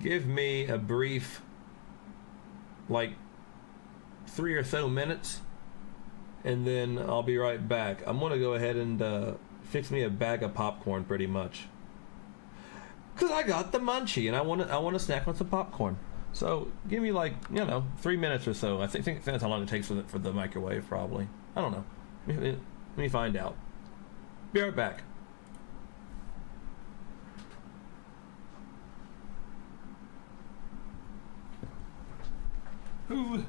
give me a brief, like 3 or so minutes, and then I'll be right back. I'm gonna go ahead and fix me a bag of popcorn, pretty much, cause I got the munchie and I want to snack on some popcorn. So give me, like, you know, 3 minutes or so. I think that's how long it takes for the microwave, probably. I don't know. Let me find out. Be right back. Ooh.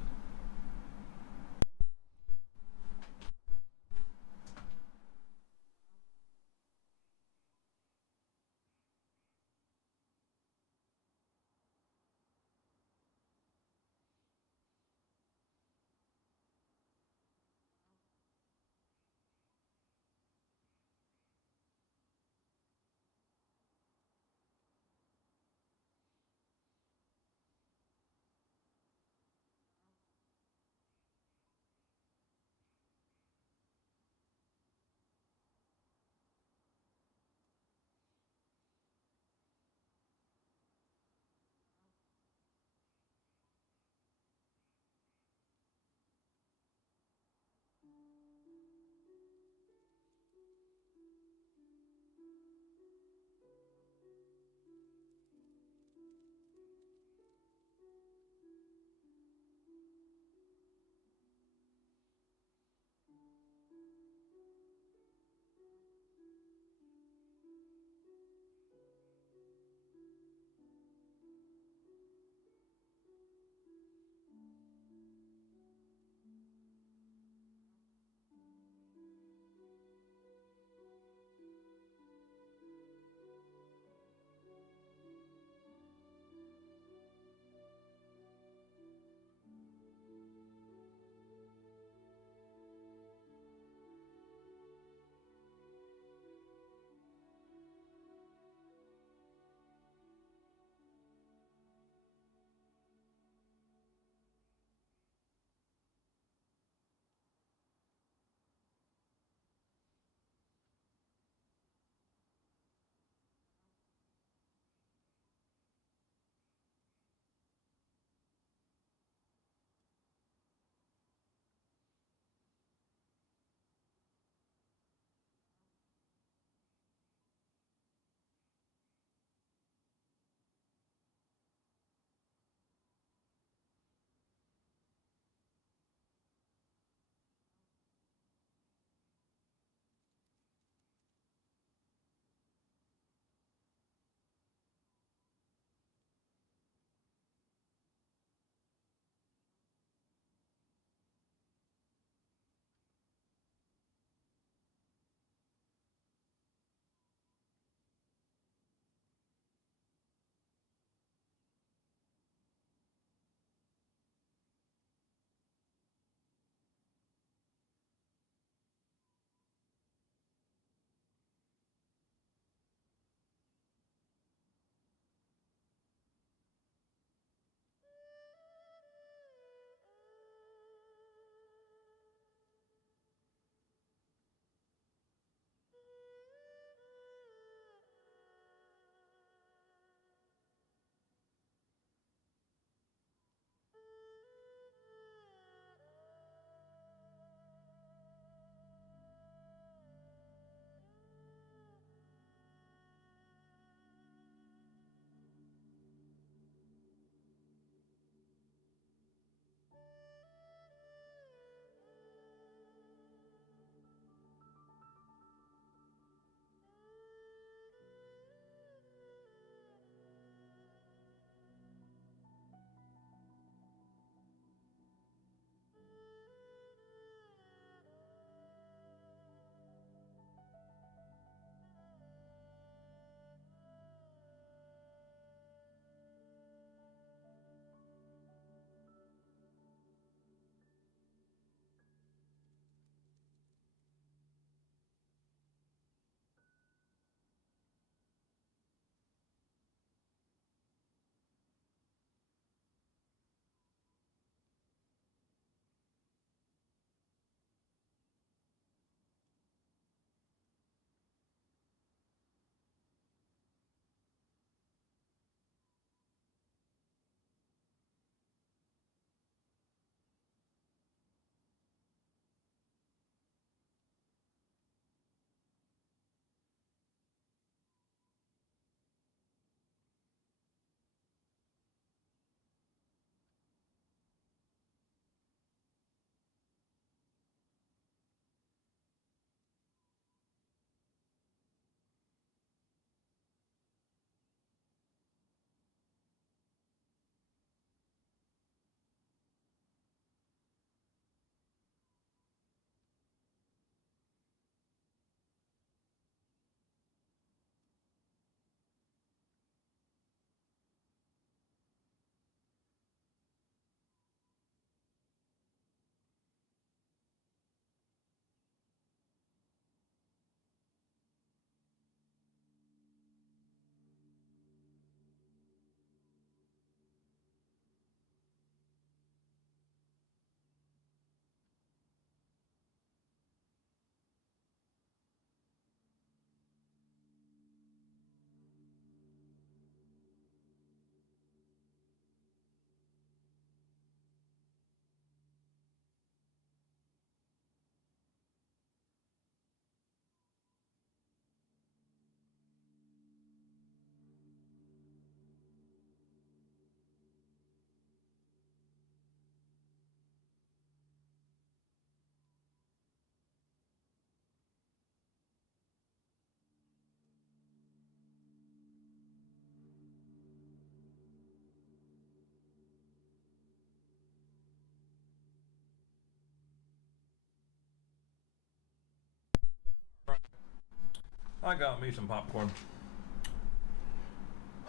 I got me some popcorn.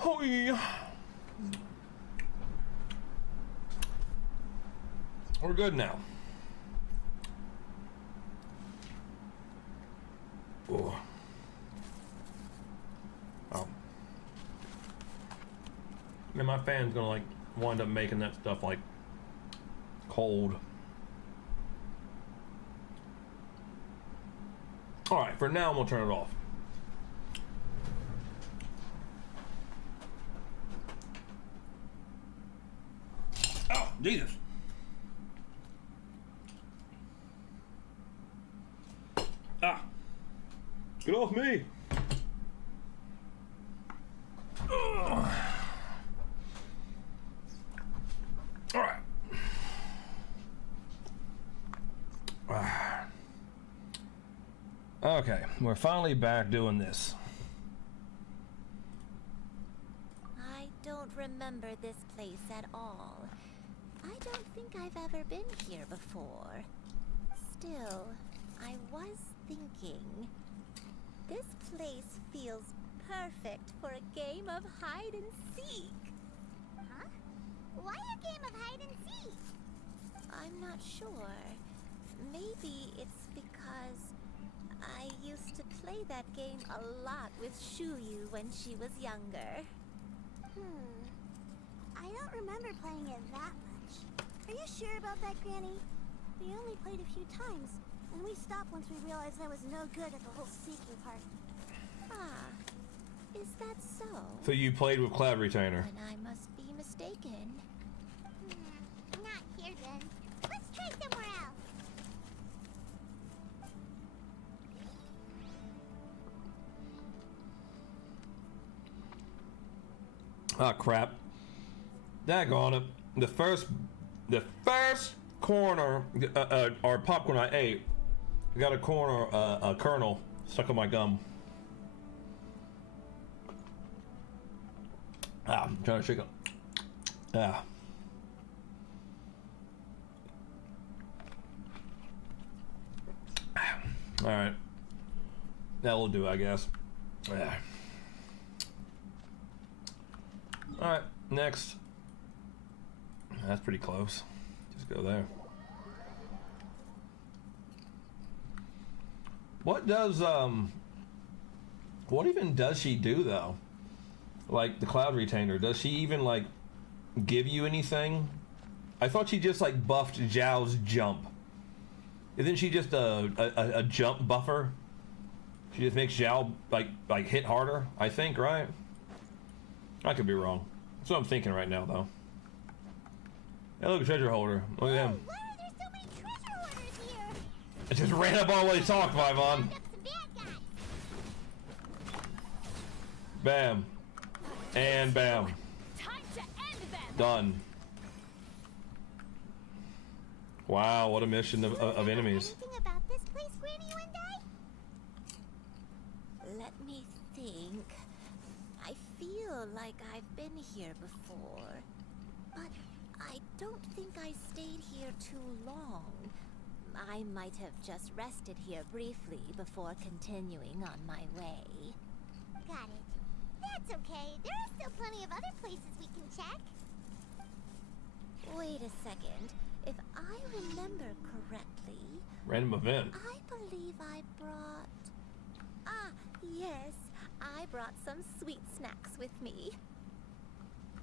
Oh yeah. We're good now. Oh. Oh. And my fan's gonna like wind up making that stuff like cold. Alright, for now we'll turn it off. Oh, Jesus. Ah. Get off me. Ugh. All right. Okay, we're finally back doing this. I don't remember this place at all. I don't think I've ever been here before. Still, I was thinking, this place feels perfect for a game of hide and seek. Huh? Why a game of hide and seek? I'm not sure. Maybe it's because I used to play that game a lot with Shuyu when she was younger. I don't remember playing it that much. Are you sure about that, Granny? We only played a few times, and we stopped once we realized I was no good at the whole seeking part. Ah, is that so? So you played with Cloud Retainer. Then I must be mistaken. Not here then. Let's try somewhere else. Ah, crap. Daggone it. The first corner, or popcorn I ate, I got a kernel stuck in my gum. Ah, I'm trying to shake it. Ah. Alright. That'll do, I guess. Yeah. Alright, next. That's pretty close. Just go there. What does, what even does she do, though? Like, the Cloud Retainer, does she even, like, give you anything? I thought she just, like, buffed Zhao's jump. Isn't she just a jump buffer? She just makes Zhao, like hit harder, I think, right? I could be wrong. That's what I'm thinking right now, though. Hey, look, a treasure holder. Look at him. Why are there so many treasure hoarders here? I just ran up on what he talked, Vivon. Bam. And bam. Time to end them. Done. Wow, what a mission of enemies. Anything about this place, Granny Wendy? Let me think. I feel like I've been here before, but I don't think I stayed here too long. I might have just rested here briefly before continuing on my way. Got it. That's okay. There are still plenty of other places we can check. Wait a second. If I remember correctly... Random event. I believe I brought... Ah, yes. I brought some sweet snacks with me.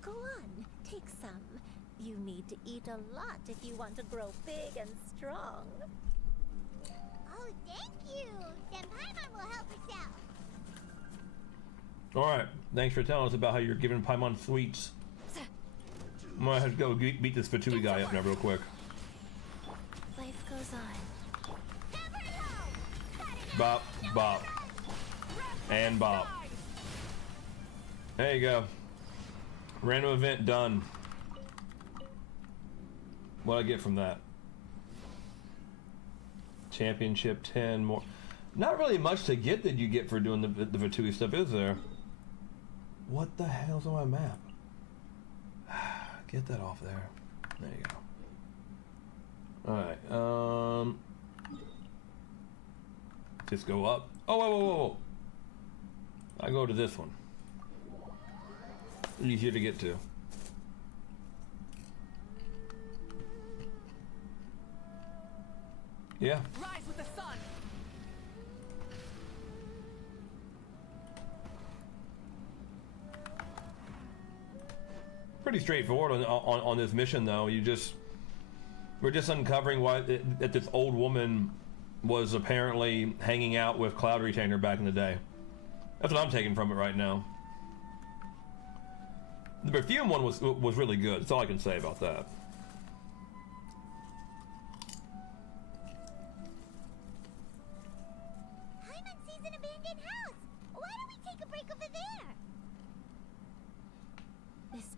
Go on, take some. You need to eat a lot if you want to grow big and strong. Oh, thank you. Then Paimon will help herself. Alright, thanks for telling us about how you're giving Paimon sweets. I'm gonna have to go beat this Fatui guy up now real quick. Life goes on. Bop, bop. And bop. There you go. Random event done. What'd I get from that? Championship 10 more. Not really much to get that you get for doing the Fatui stuff, is there? What the hell's on my map? Get that off there. There you go. Alright, just go up. Oh, whoa, whoa, whoa. I go to this one. Easier to get to. Yeah. Rise with the sun. Pretty straightforward on this mission, though. We're just uncovering why that this old woman was apparently hanging out with Cloud Retainer back in the day. That's what I'm taking from it right now. The perfume one was really good. That's all I can say about that. Paimon sees an abandoned house. Why don't we take a break over there? This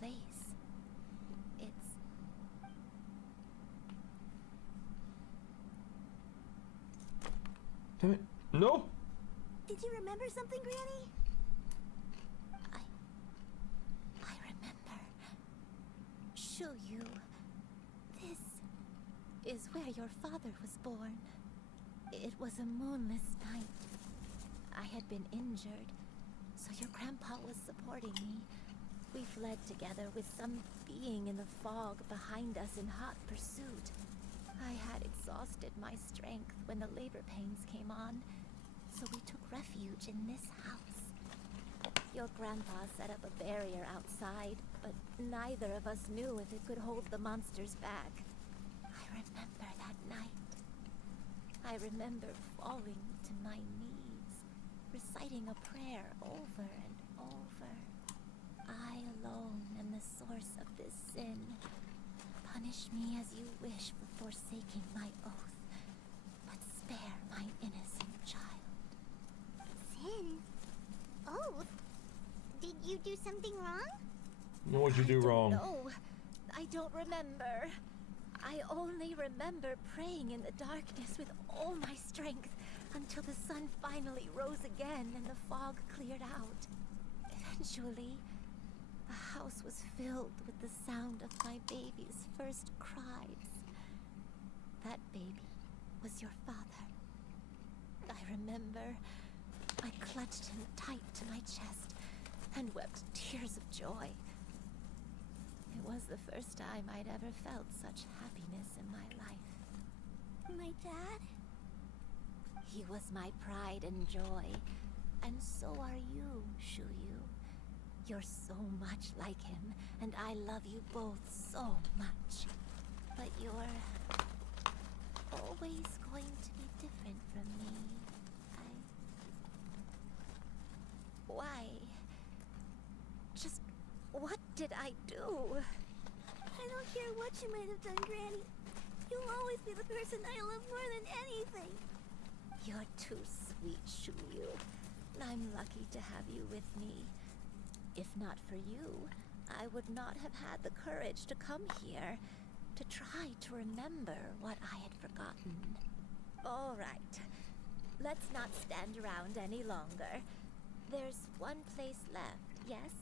place. It's... Damn it. No! Did you remember something, Granny? I remember. Shuyu. This is where your father was born. It was a moonless night. I had been injured, so your grandpa was supporting me. We fled together with some being in the fog behind us in hot pursuit. I had exhausted my strength when the labor pains came on, so we took refuge in this house. Your grandpa set up a barrier outside, but neither of us knew if it could hold the monsters back. I remember that night. I remember falling to my knees, reciting a prayer over and over. I alone am the source of this sin. Punish me as you wish for forsaking my oath, but spare my innocent child. Sin? Oath? Did you do something wrong? What'd you do wrong? No, I don't remember. I only remember praying in the darkness with all my strength until the sun finally rose again and the fog cleared out. Eventually, the house was filled with the sound of my baby's first cries. That baby was your father. I remember I clutched him tight to my chest and wept tears of joy. It was the first time I'd ever felt such happiness in my life. My dad? He was my pride and joy, and so are you, Shuyu. You're so much like him, and I love you both so much. But you're always going to be different from me. Why? Just what did I do? I don't care what you might have done, Granny. You'll always be the person I love more than anything. You're too sweet, Shuyu. I'm lucky to have you with me. If not for you, I would not have had the courage to come here, to try to remember what I had forgotten. All right. Let's not stand around any longer. There's one place left, yes?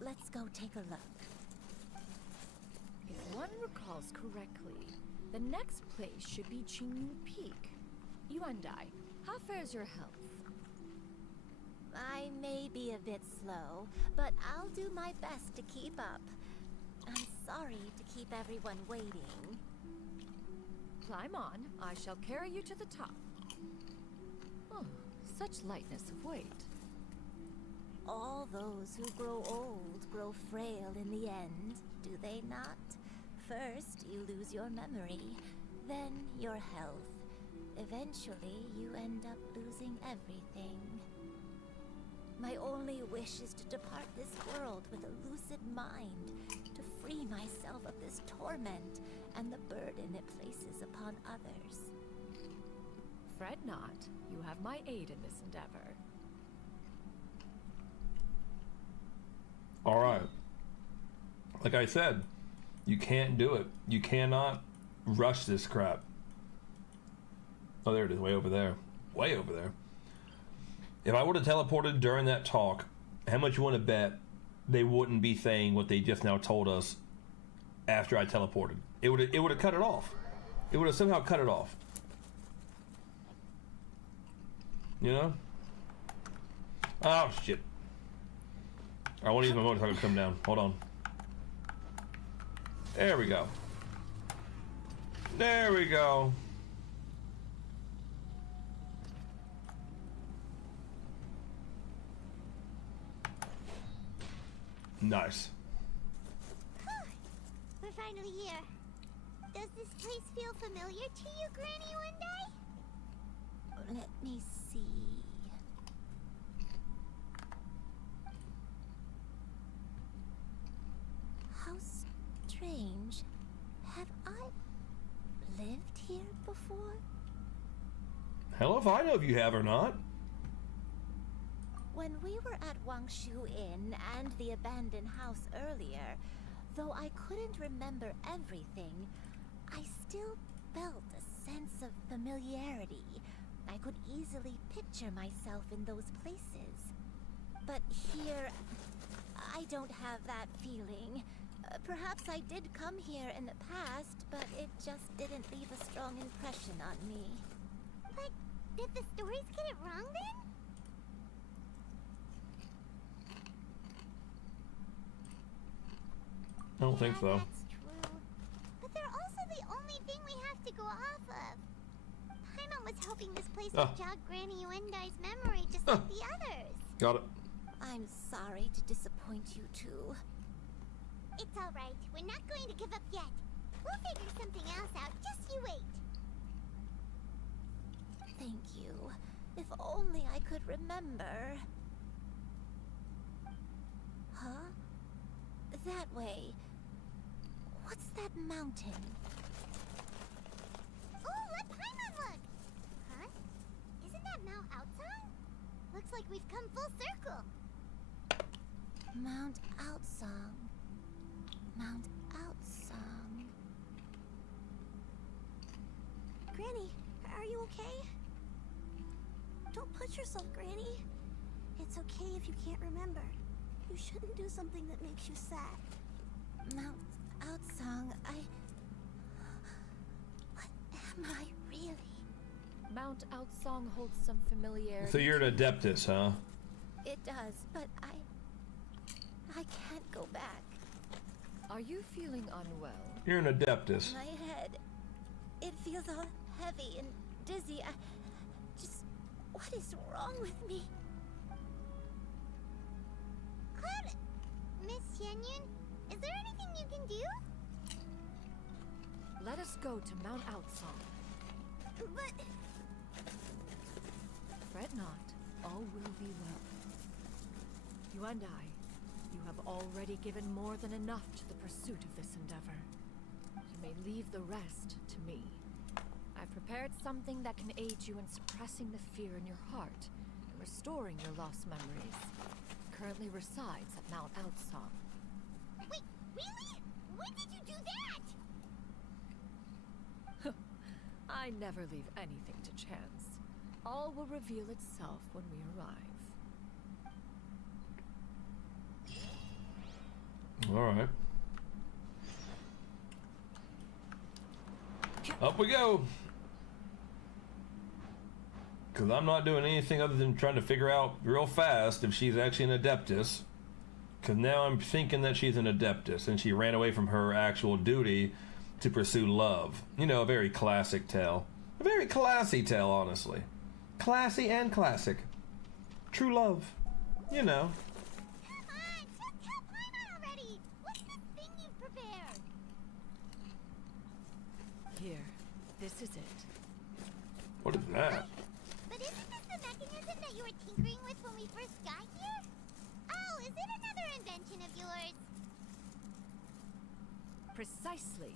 Let's go take a look. If one recalls correctly, the next place should be Qingyu Peak. Yuandai, how fares your health? I may be a bit slow, but I'll do my best to keep up. I'm sorry to keep everyone waiting. Climb on. I shall carry you to the top. Oh, such lightness of weight. All those who grow old grow frail in the end, do they not? First, you lose your memory, then your health. Eventually, you end up losing everything. My only wish is to depart this world with a lucid mind, to free myself of this torment and the burden it places upon others. Fret not. You have my aid in this endeavor. All right. Like I said, you can't do it. You cannot rush this crap. Oh, there it is, way over there. Way over there. If I would have teleported during that talk, how much you want to bet they wouldn't be saying what they just now told us after I teleported? It would have cut it off. It would have somehow cut it off. You know? Oh, shit. I want to use my motorcycle to come down. Hold on. There we go. There we go. Nice. We're finally here. Does this place feel familiar to you, Granny One Day? Let me see. How strange. Have I lived here before? Hell if I know if you have or not. When we were at Wangshu Inn and the abandoned house earlier, though I couldn't remember everything, I still felt a sense of familiarity. I could easily picture myself in those places. But here, I don't have that feeling. Perhaps I did come here in the past, but it just didn't leave a strong impression on me. But did the stories get it wrong then? I don't think so. That's true. But they're also the only thing we have to go off of. Paimon was hoping this place would jog Granny Uendai's memory just like the others. Got it. I'm sorry to disappoint you too. It's alright. We're not going to give up yet. We'll figure something else out. Just you wait. Thank you. If only I could remember. Huh? That way. What's that mountain? Oh, let Paimon look! Huh? Isn't that Mount Outsong? Looks like we've come full circle. Mount Outsong. Mount Outsong. Granny, are you okay? Don't push yourself, Granny. It's okay if you can't remember. You shouldn't do something that makes you sad. Mount Outsong, what am I really? Mount Outsong holds some familiarity. So you're an adeptus, huh? It does, but I can't go back. Are you feeling unwell? You're an adeptus. My head, it feels all heavy and dizzy. What is wrong with me? Miss Xianyun, is there anything you can do? Let us go to Mount Outsong. But... Fret not, all will be well. You and I, you have already given more than enough to the pursuit of this endeavor. You may leave the rest to me. I've prepared something that can aid you in suppressing the fear in your heart and restoring your lost memories. It currently resides at Mount Outsong. Wait, really? When did you do that? I never leave anything to chance. All will reveal itself when we arrive. Alright. Up we go! Because I'm not doing anything other than trying to figure out real fast if she's actually an adeptus. Because now I'm thinking that she's an adeptus and she ran away from her actual duty to pursue love. You know, a very classic tale. A very classy tale, honestly. Classy and classic. True love. You know. Come on, just tell Paimon already! What's this thing you've prepared? Here, this is it. What is that? But isn't this the mechanism that you were tinkering with when we first got here? Oh, is it another invention of yours? Precisely.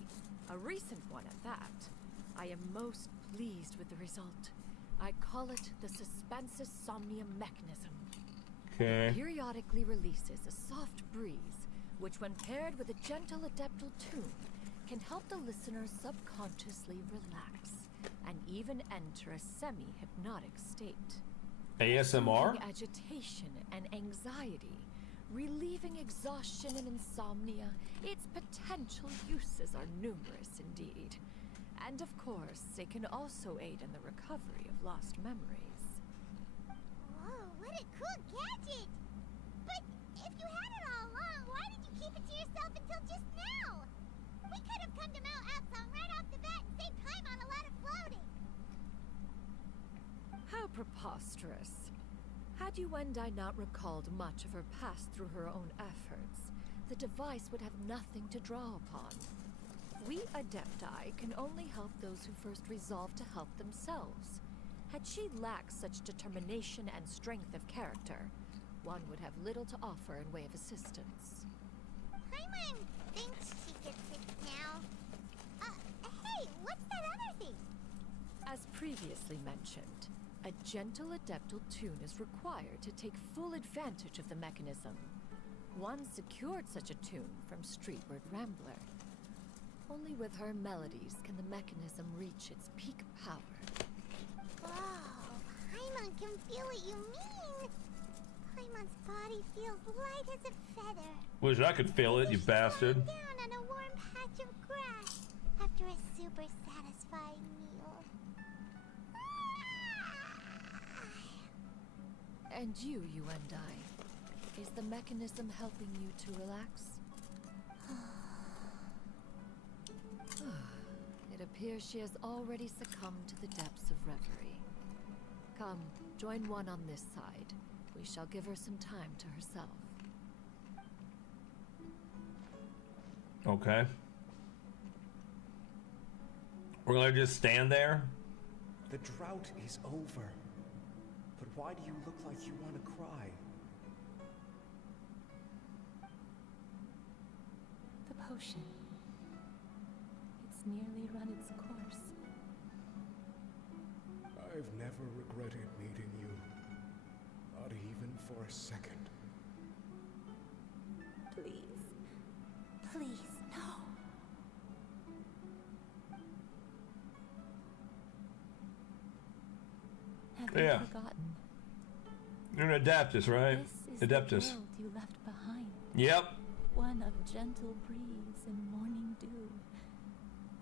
A recent one at that. I am most pleased with the result. I call it the Suspensus Somnium mechanism. Okay. It periodically releases a soft breeze, which when paired with a gentle adeptal tune, can help the listener subconsciously relax and even enter a semi-hypnotic state. ASMR? Soothing agitation and anxiety, relieving exhaustion and insomnia. Its potential uses are numerous indeed. And of course, it can also aid in the recovery of lost memories. Oh, what a cool gadget! But if you had it all along, why did you keep it to yourself until just now? We could have come to Mount Outsong right off the bat and saved time on a lot of floating. How preposterous. Had Yuendai not recalled much of her past through her own efforts, the device would have nothing to draw upon. We Adepti can only help those who first resolve to help themselves. Had she lacked such determination and strength of character, one would have little to offer in way of assistance. Paimon thinks she gets it now. Hey, what's that other thing? As previously mentioned, a gentle adeptal tune is required to take full advantage of the mechanism. One secured such a tune from Streetward Rambler. Only with her melodies can the mechanism reach its peak power. Whoa, Paimon can feel what you mean. Paimon's body feels light as a feather. Wish I could feel it, you bastard. Down on a warm patch of grass after a super satisfying meal. And you Yuendai, is the mechanism helping you to relax? It appears she has already succumbed to the depths of reverie. Come, join one on this side. We shall give her some time to herself. Okay. We're gonna just stand there? The drought is over. But why do you look like you want to cry? The potion. It's nearly run its course. I've never regretted meeting you. Not even for a second. Please. Please, no. Have you forgotten? You're an Adeptus, right? This is Adeptus. the world you left behind. Yep. One of gentle breeze and morning dew,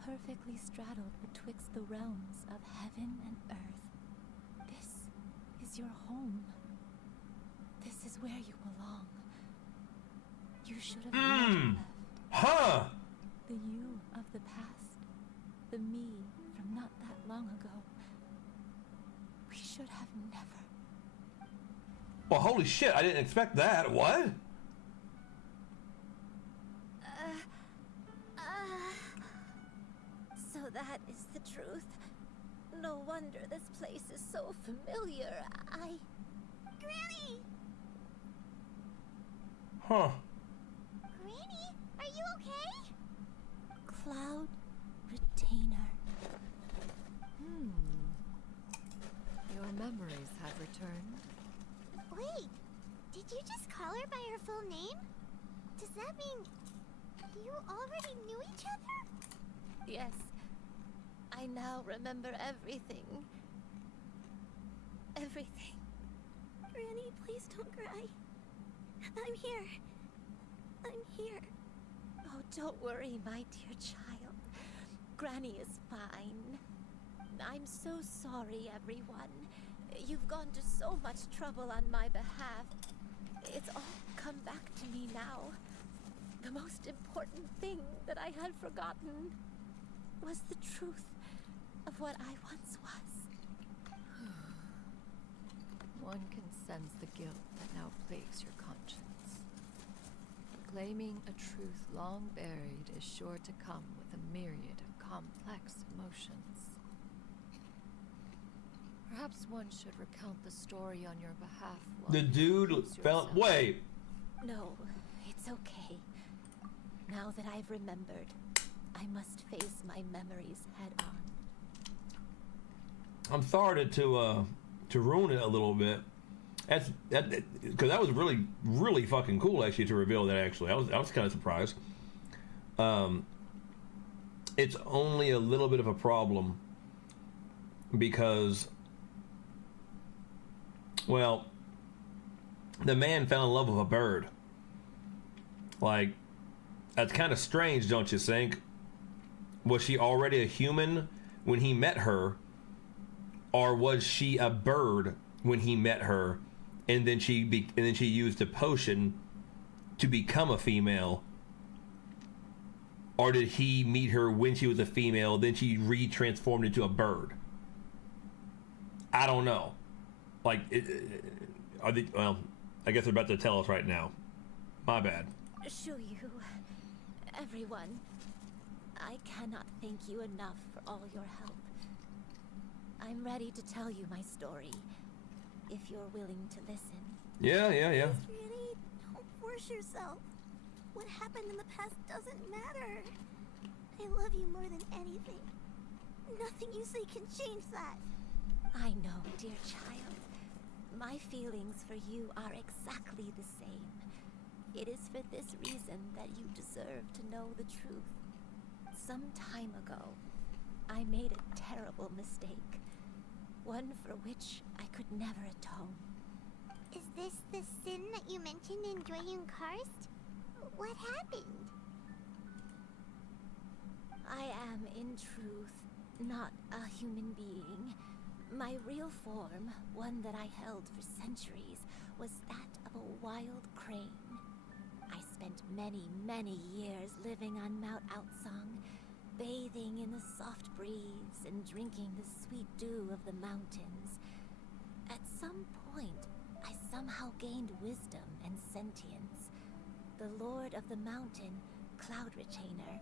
perfectly straddled betwixt the realms of heaven and earth. This is your home. This is where you belong. You should have never left. Huh. The you of the past, the me from not that long ago. We should have never. Well, holy shit, I didn't expect that. What? So that is the truth. No wonder this place is so familiar. Granny! Huh. Granny, are you okay? Cloud Retainer. Your memories have returned. Wait, did you just call her by her full name? Does that mean you already knew each other? Yes. I now remember everything. Everything. Granny, please don't cry. I'm here. I'm here. Oh, don't worry, my dear child. Granny is fine. I'm so sorry, everyone. You've gone to so much trouble on my behalf. It's all come back to me now. The most important thing that I had forgotten was the truth of what I once was. One can sense the guilt that now plagues your conscience. Claiming a truth long buried is sure to come with a myriad of complex emotions. Perhaps one should recount the story on your behalf. The dude fell. Wait. No, it's okay. Now that I've remembered, I must face my memories head on. I'm sorry to ruin it a little bit. Because that was really fucking cool actually to reveal that. Actually, I was kind of surprised. It's only a little bit of a problem because, well, the man fell in love with a bird. Like, that's kind of strange, don't you think? Was she already a human when he met her? Or was she a bird when he met her and then she used a potion to become a female? Or did he meet her when she was a female, then she re-transformed into a bird? I don't know. Like, well, I guess they're about to tell us right now. My bad. Shuyu, everyone, I cannot thank you enough for all your help. I'm ready to tell you my story, if you're willing to listen. Yeah. Please, really, don't force yourself. What happened in the past doesn't matter. I love you more than anything. Nothing you say can change that. I know, dear child. My feelings for you are exactly the same. It is for this reason that you deserve to know the truth. Some time ago, I made a terrible mistake. One for which I could never atone. Is this the sin that you mentioned in Dragon Karst? What happened? I am, in truth, not a human being. My real form, one that I held for centuries, was that of a wild crane. I spent many years living on Mount Outsong, bathing in the soft breeze and drinking the sweet dew of the mountains. At some point, I somehow gained wisdom and sentience. The Lord of the Mountain, Cloud Retainer,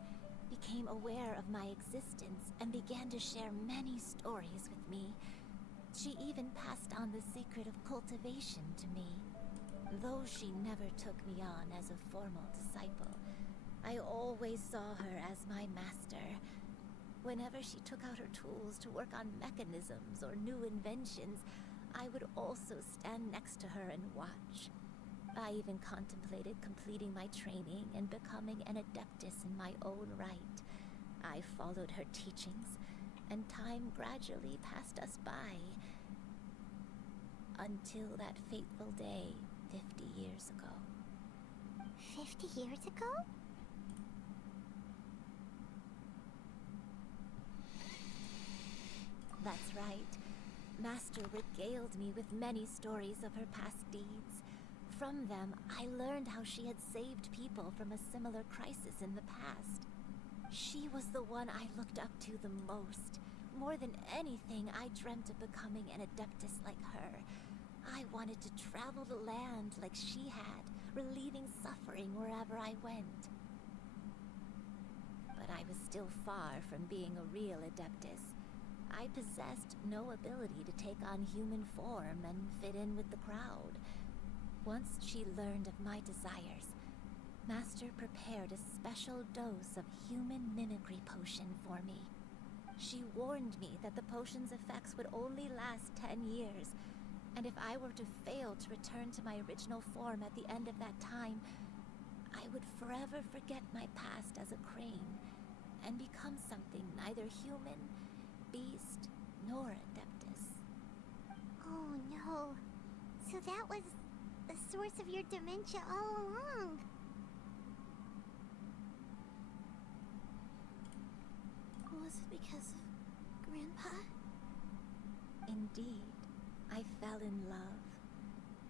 became aware of my existence and began to share many stories with me. She even passed on the secret of cultivation to me. Though she never took me on as a formal disciple, I always saw her as my master. Whenever she took out her tools to work on mechanisms or new inventions, I would also stand next to her and watch. I even contemplated completing my training and becoming an adeptus in my own right. I followed her teachings, and time gradually passed us by. Until that fateful day 50 years ago. 50 years ago? That's right. Master regaled me with many stories of her past deeds. From them, I learned how she had saved people from a similar crisis in the past. She was the one I looked up to the most. More than anything, I dreamt of becoming an adeptus like her. I wanted to travel the land like she had, relieving suffering wherever I went. But I was still far from being a real adeptus. I possessed no ability to take on human form and fit in with the crowd. Once she learned of my desires, Master prepared a special dose of human mimicry potion for me. She warned me that the potion's effects would only last 10 years, and if I were to fail to return to my original form at the end of that time, I would forever forget my past as a crane and become something neither human, beast, nor adeptus. Oh no. So that was the source of your dementia all along. Was it because of Grandpa? Indeed, I fell in love.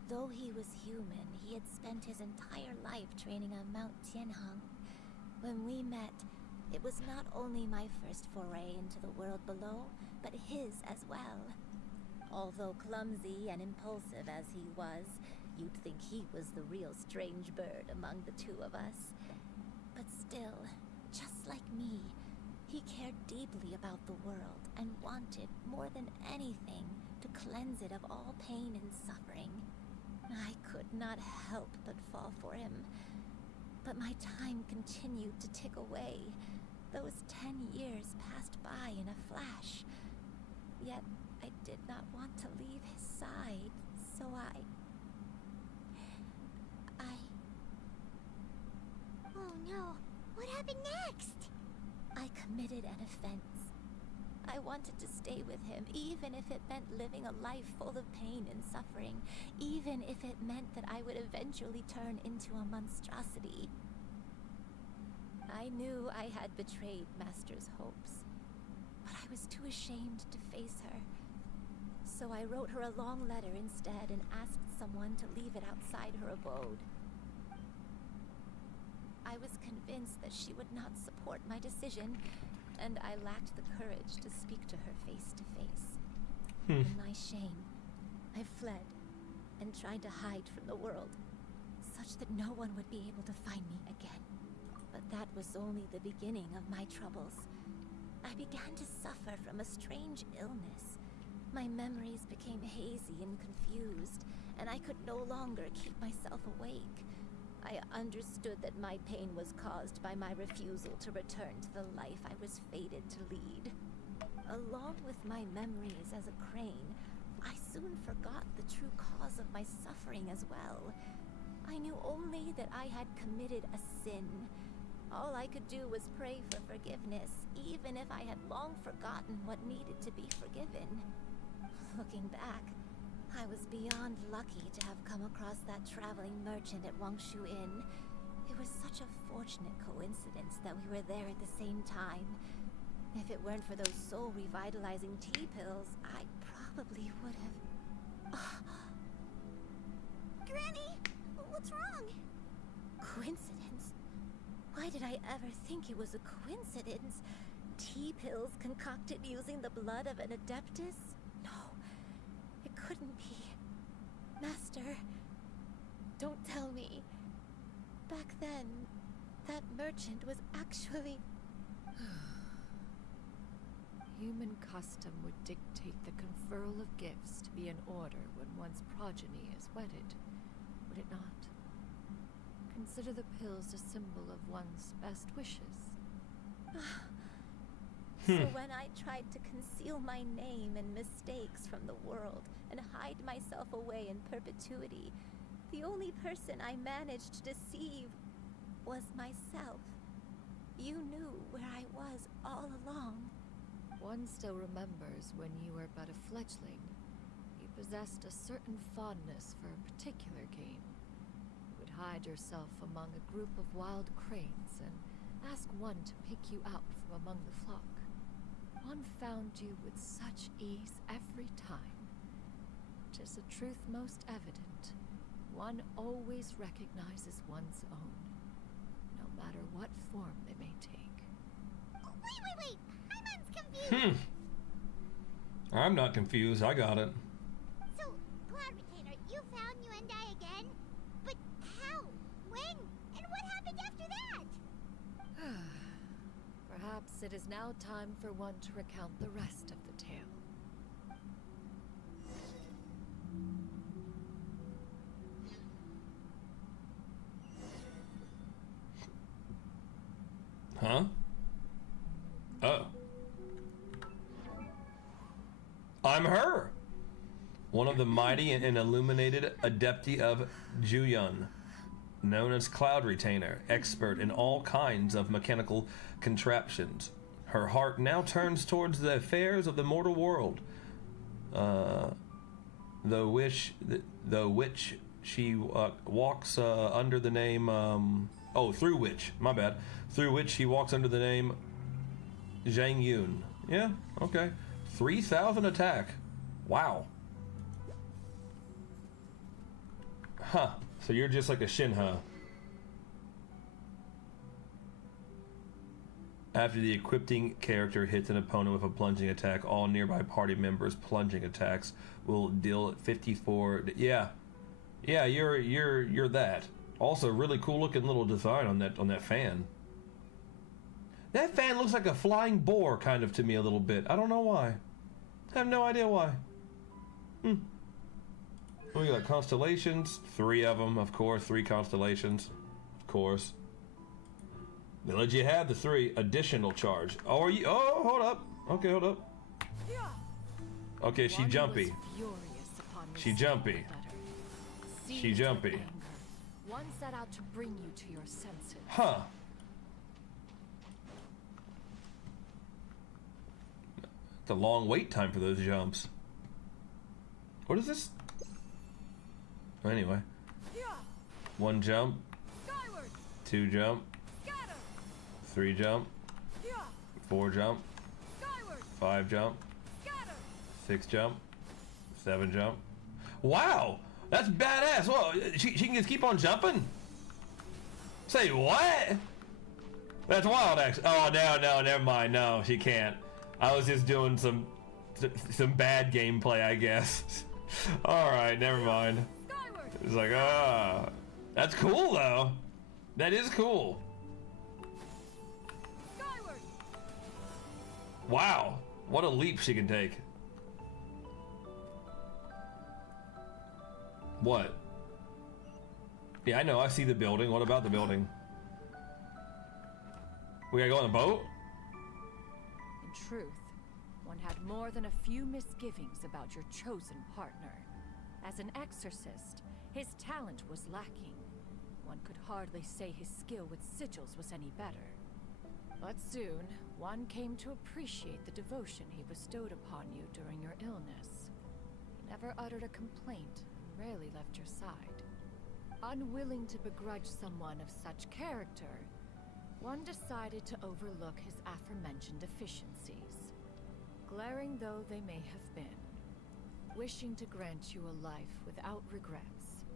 Though he was human, he had spent his entire life training on Mount Tianheng. When we met, it was not only my first foray into the world below, but his as well. Although clumsy and impulsive as he was, you'd think he was the real strange bird among the two of us. But still, just like me, he cared deeply about the world and wanted, more than anything, to cleanse it of all pain and suffering. I could not help but fall for him. But my time continued to tick away. Those 10 years passed by in a flash. Yet I did not want to leave his side, so Oh no, what happened next? I committed an offense. I wanted to stay with him, even if it meant living a life full of pain and suffering, even if it meant that I would eventually turn into a monstrosity. I knew I had betrayed Master's hopes, but I was too ashamed to face her. So I wrote her a long letter instead and asked someone to leave it outside her abode. I was convinced that she would not support my decision, and I lacked the courage to speak to her face to face. In my shame, I fled and tried to hide from the world, such that no one would be able to find me again. But that was only the beginning of my troubles. I began to suffer from a strange illness. My memories became hazy and confused, and I could no longer keep myself awake. I understood that my pain was caused by my refusal to return to the life I was fated to lead. Along with my memories as a crane, I soon forgot the true cause of my suffering as well. I knew only that I had committed a sin. All I could do was pray for forgiveness, even if I had long forgotten what needed to be forgiven. Looking back, I was beyond lucky to have come across that traveling merchant at Wangshu Inn. It was such a fortunate coincidence that we were there at the same time. If it weren't for those soul-revitalizing tea pills, I probably would have... Granny, what's wrong? Coincidence? Why did I ever think it was a coincidence? Tea pills concocted using the blood of an adeptus? No, it couldn't be. Master, don't tell me. Back then, that merchant was actually... Human custom would dictate the conferral of gifts to be in order when one's progeny is wedded, would it not? Consider the pills a symbol of one's best wishes. So when I tried to conceal my name and mistakes from the world and hide myself away in perpetuity, the only person I managed to deceive was myself. You knew where I was all along. One still remembers when you were but a fledgling. You possessed a certain fondness for a particular game. You would hide yourself among a group of wild cranes and ask one to pick you out from among the flock. One found you with such ease every time. 'Tis a truth most evident. One always recognizes one's own, no matter what form they may take. Wait! Paimon's confused! I'm not confused, I got it. So, Cloud Retainer, you found Yuendai again? But how? When? And what happened after that? Perhaps it is now time for one to recount the rest of the tale. Huh? Oh. I'm her! One of the mighty and illuminated Adepti of Juyun, known as Cloud Retainer, expert in all kinds of mechanical contraptions. Her heart now turns towards the affairs of the mortal world, though which she walks under the name, through which she walks under the name Zhang Yun. Yeah, okay. 3,000 attack. Wow. Huh. So you're just like a Shinha. After the equipping character hits an opponent with a plunging attack, all nearby party members' plunging attacks will deal 54. Yeah, you're that. Also, really cool looking little design on that fan. That fan looks like a flying boar kind of to me a little bit. I don't know why. I have no idea why. We got constellations, 3 of them, of course, 3 constellations, of course. They let you have the 3 additional charge. Oh, are you? Oh, hold up. Okay, hold up. Okay, she jumpy. She jumpy. She jumpy. One set out to bring you to your senses. Huh. It's a long wait time for those jumps. What is this? Anyway. 1 jump. 2 jump. 3 jump. 4 jump. 5 jump. 6 jump. 7 jump. Wow! That's badass. Whoa, she can just keep on jumping? Say what? That's wild, actually. Oh, no, never mind. No, she can't. I was just doing some bad gameplay, I guess. Alright, never mind. It's like, that's cool, though. That is cool. Wow, what a leap she can take. What? Yeah, I know, I see the building. What about the building? We gotta go on a boat? In truth, one had more than a few misgivings about your chosen partner. As an exorcist, his talent was lacking. One could hardly say his skill with sigils was any better. But soon, one came to appreciate the devotion he bestowed upon you during your illness. He never uttered a complaint and rarely left your side. Unwilling to begrudge someone of such character, one decided to overlook his aforementioned deficiencies, glaring though they may have been. Wishing to grant you a life without regrets,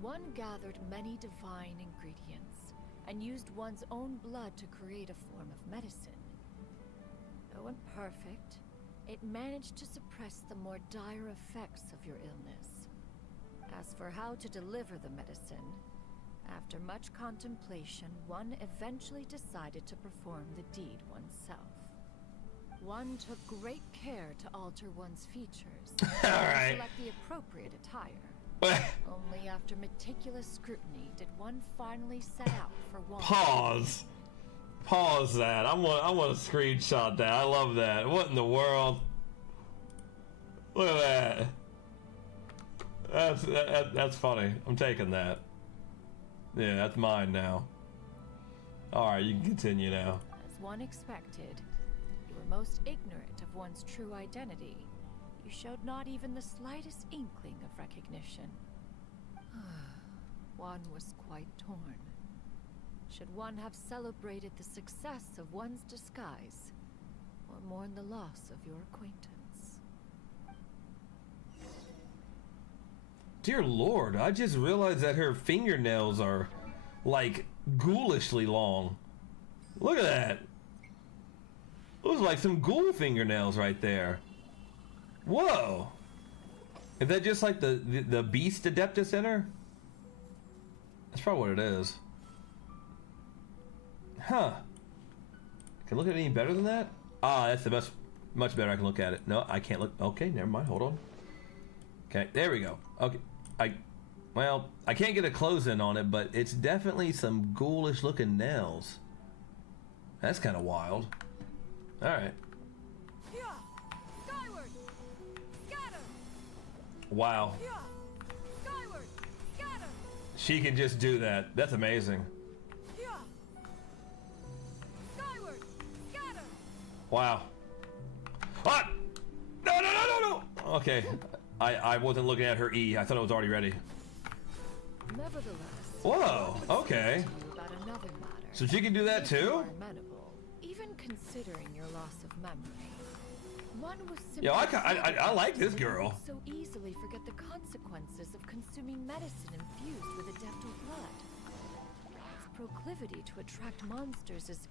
one gathered many divine ingredients and used one's own blood to create a form of medicine. Though imperfect, it managed to suppress the more dire effects of your illness. As for how to deliver the medicine, after much contemplation, one eventually decided to perform the deed oneself. One took great care to alter one's features and select the appropriate attire. Only after meticulous scrutiny did one finally set out for one. Pause that. I want to screenshot that. I love that. What in the world? Look at that. That's funny. I'm taking that. Yeah, that's mine now. Alright, you can continue now. As one expected, you were most ignorant of one's true identity. You showed not even the slightest inkling of recognition. One was quite torn. Should one have celebrated the success of one's disguise, or mourn the loss of your acquaintance? Dear Lord, I just realized that her fingernails are, like, ghoulishly long. Look at that. Those are like some ghoul fingernails right there. Whoa. Is that just like the beast adeptus in her? That's probably what it is. Huh. Can I look at it any better than that? Ah, that's the best. Much better I can look at it. No, I can't look. Okay, never mind. Hold on. Okay, there we go. Okay. Well, I can't get a close in on it, but it's definitely some ghoulish looking nails. That's kind of wild. Alright. Skyward! Scatter! Wow. Skyward! Scatter! She can just do that. That's amazing. Skyward! Scatter! Wow. Ah! No! Okay. I wasn't looking at her E. I thought it was already ready. Nevertheless, whoa, okay. about another matter. So she can do that too? Even considering your loss of memory, one was simply Yo, I like this girl. So easily forget the consequences of consuming medicine infused with adeptal blood. Its proclivity to attract monsters is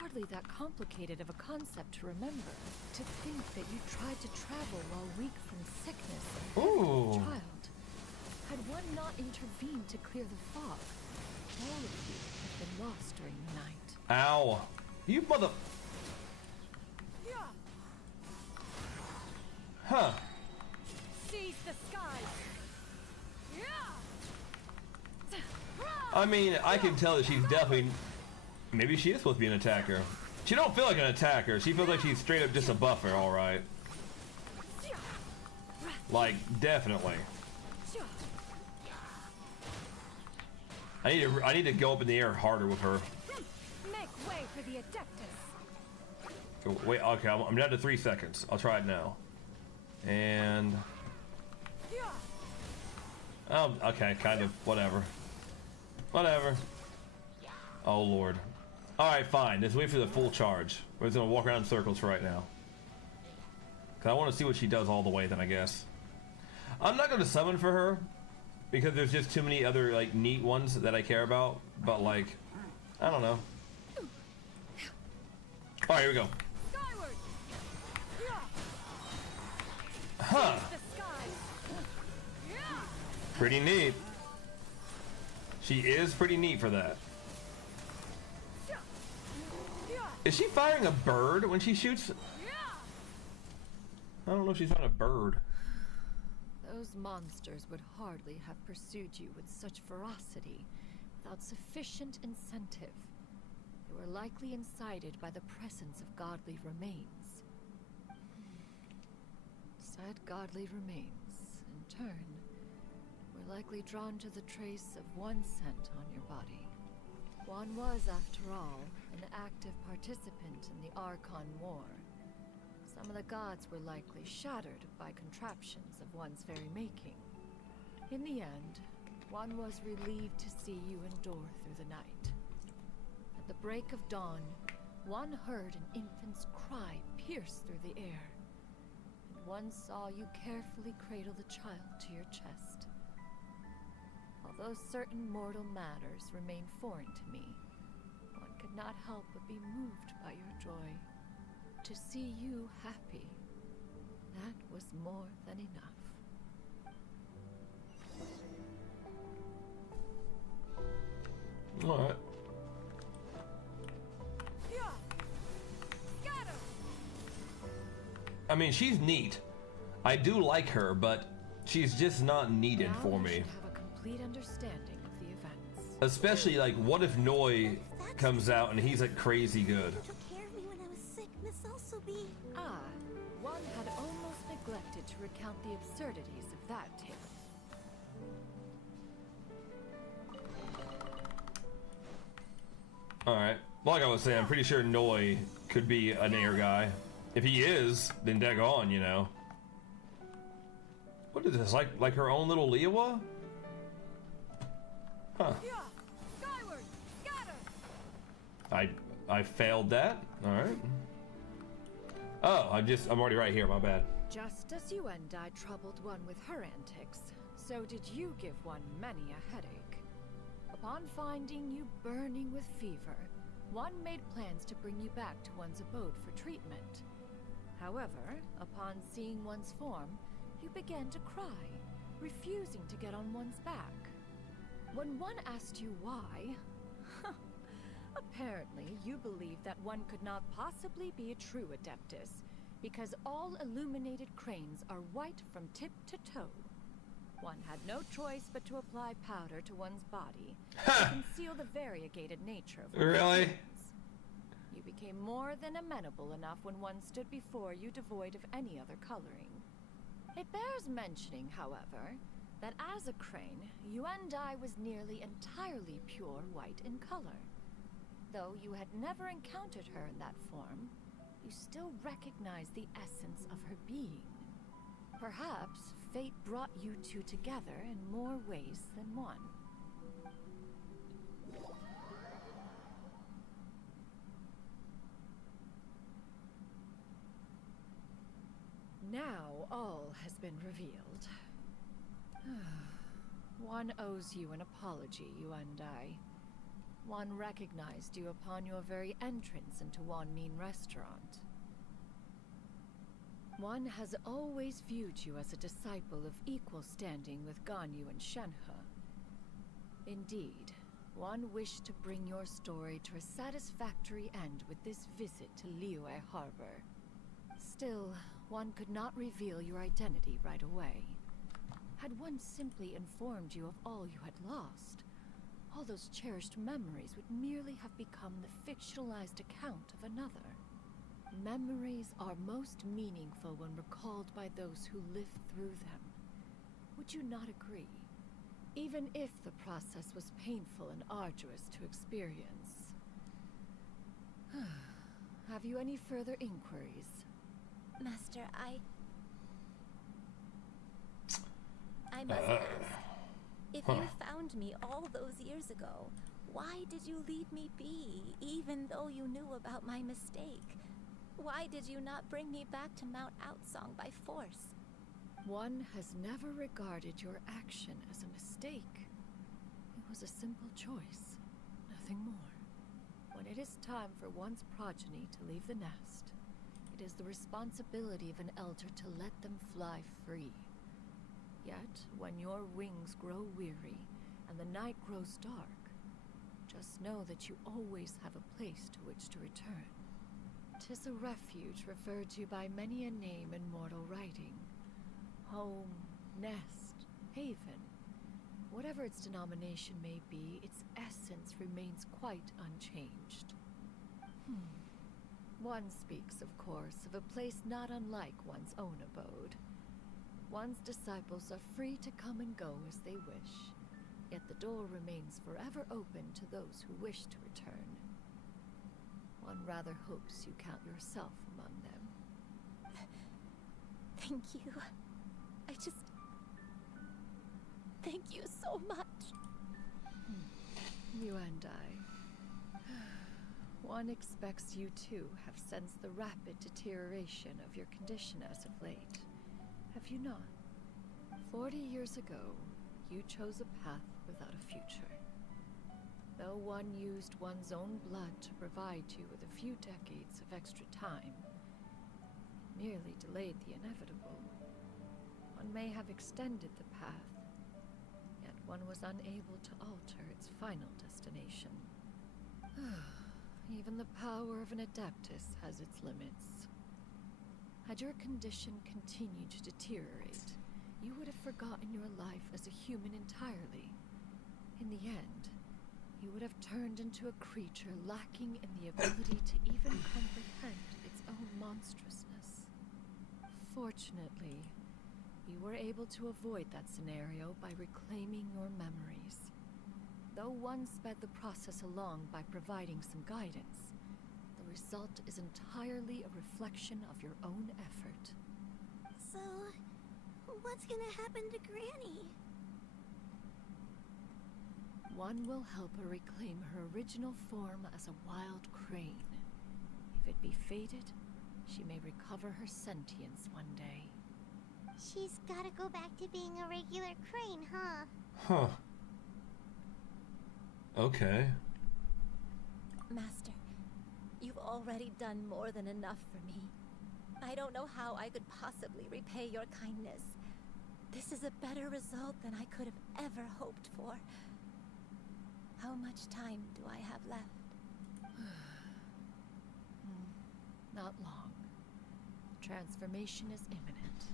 hardly that complicated of a concept to remember. To think that you tried to travel while weak from sickness and Ooh. child. Had one not intervened to clear the fog, all of you have been lost during the night. Ow. You mother... Huh. Seize the skies! I mean, I can tell that she's definitely... Maybe she is supposed to be an attacker. She don't feel like an attacker. She feels like she's straight up just a buffer, alright. Like, definitely. I need to go up in the air harder with her. Make way for the Adeptus! Oh, wait, okay, I'm down to 3 seconds. I'll try it now. And... Oh, okay, kind of. Whatever. Whatever. Oh, Lord. Alright, fine. Let's wait for the full charge. We're just gonna walk around in circles for right now. Because I want to see what she does all the way then, I guess. I'm not going to summon for her. because there's just too many other like neat ones that I care about. But like, I don't know. All right, here we go. Skyward. Huh. Pretty neat. She is pretty neat for that. Is she firing a bird when she shoots? I don't know if she's on a bird. Those monsters would hardly have pursued you with such ferocity without sufficient incentive. They were likely incited by the presence of godly remains. Said godly remains, in turn, were likely drawn to the trace of one scent on your body. One was, after all, an active participant in the Archon War. Some of the gods were likely shattered by contraptions of one's very making. In the end, one was relieved to see you endure through the night. At the break of dawn, one heard an infant's cry pierce through the air, and one saw you carefully cradle the child to your chest. Although certain mortal matters remain foreign to me, one could not help but be moved by your joy. To see you happy, that was more than enough. All right. I mean, she's neat. I do like her, but she's just not needed for me. Have a complete understanding of the events. Especially like, what if Noi comes out and he's like crazy good? Ah, one had almost neglected to recount the absurdities of that tale. Alright. Like I was saying, I'm pretty sure Noi could be an air guy. If he is, then daggone, you know. What is this, like her own little Liyue? Huh. I failed that. Alright. Oh, I'm already right here, my bad. Just as you and I troubled one with her antics, so did you give one many a headache. Upon finding you burning with fever, one made plans to bring you back to one's abode for treatment. However, upon seeing one's form, you began to cry, refusing to get on one's back. When one asked you why, apparently you believed that one could not possibly be a true Adeptus, because all illuminated cranes are white from tip to toe. One had no choice but to apply powder to one's body to conceal the variegated nature of one's Really? cranes. You became more than amenable enough when one stood before you devoid of any other coloring. It bears mentioning, however, that as a crane, Yuendai was nearly entirely pure white in color. Though you had never encountered her in that form, you still recognized the essence of her being. Perhaps fate brought you two together in more ways than one. Now all has been revealed. One owes you an apology, Yuendai. One recognized you upon your very entrance into Wanmin Restaurant. One has always viewed you as a disciple of equal standing with Ganyu and Shenhe. Indeed, one wished to bring your story to a satisfactory end with this visit to Liyue Harbor. Still, one could not reveal your identity right away. Had one simply informed you of all you had lost, all those cherished memories would merely have become the fictionalized account of another. Memories are most meaningful when recalled by those who lived through them. Would you not agree? Even if the process was painful and arduous to experience. Have you any further inquiries? Master, I must ask. If you found me all those years ago, why did you leave me be, even though you knew about my mistake? Why did you not bring me back to Mount Outsong by force? One has never regarded your action as a mistake. It was a simple choice, nothing more. When it is time for one's progeny to leave the nest, it is the responsibility of an elder to let them fly free. Yet, when your wings grow weary and the night grows dark, just know that you always have a place to which to return. 'Tis a refuge referred to by many a name in mortal writing. Home, nest, haven. Whatever its denomination may be, its essence remains quite unchanged. One speaks, of course, of a place not unlike one's own abode. One's disciples are free to come and go as they wish, yet the door remains forever open to those who wish to return. One rather hopes you count yourself among them. Thank you. Thank you so much. You and I. One expects you too have sensed the rapid deterioration of your condition as of late. Have you not? 40 years ago, you chose a path without a future. Though one used one's own blood to provide you with a few decades of extra time, it merely delayed the inevitable. One may have extended the path, yet one was unable to alter its final destination. Even the power of an Adeptus has its limits. Had your condition continued to deteriorate, you would have forgotten your life as a human entirely. In the end, you would have turned into a creature lacking in the ability to even comprehend its own monstrousness. Fortunately, you were able to avoid that scenario by reclaiming your memories. Though one sped the process along by providing some guidance, the result is entirely a reflection of your own effort. So, what's gonna happen to Granny? One will help her reclaim her original form as a wild crane. If it be fated, she may recover her sentience one day. She's gotta go back to being a regular crane, huh? Huh. Okay. Master, you've already done more than enough for me. I don't know how I could possibly repay your kindness. This is a better result than I could have ever hoped for. How much time do I have left? Not long. The transformation is imminent.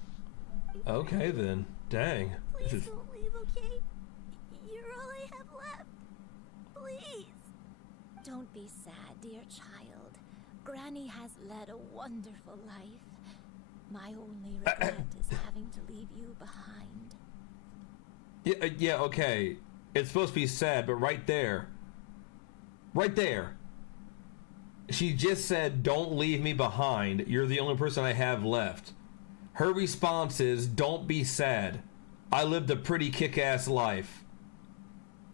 Okay then. Dang. Please don't leave, okay? You're all I have left. Please. Don't be sad, dear child. Granny has led a wonderful life. My only regret is having to leave you behind. Yeah, okay. It's supposed to be sad, but right there, she just said, "Don't leave me behind. You're the only person I have left." Her response is, "Don't be sad. I lived a pretty kick-ass life.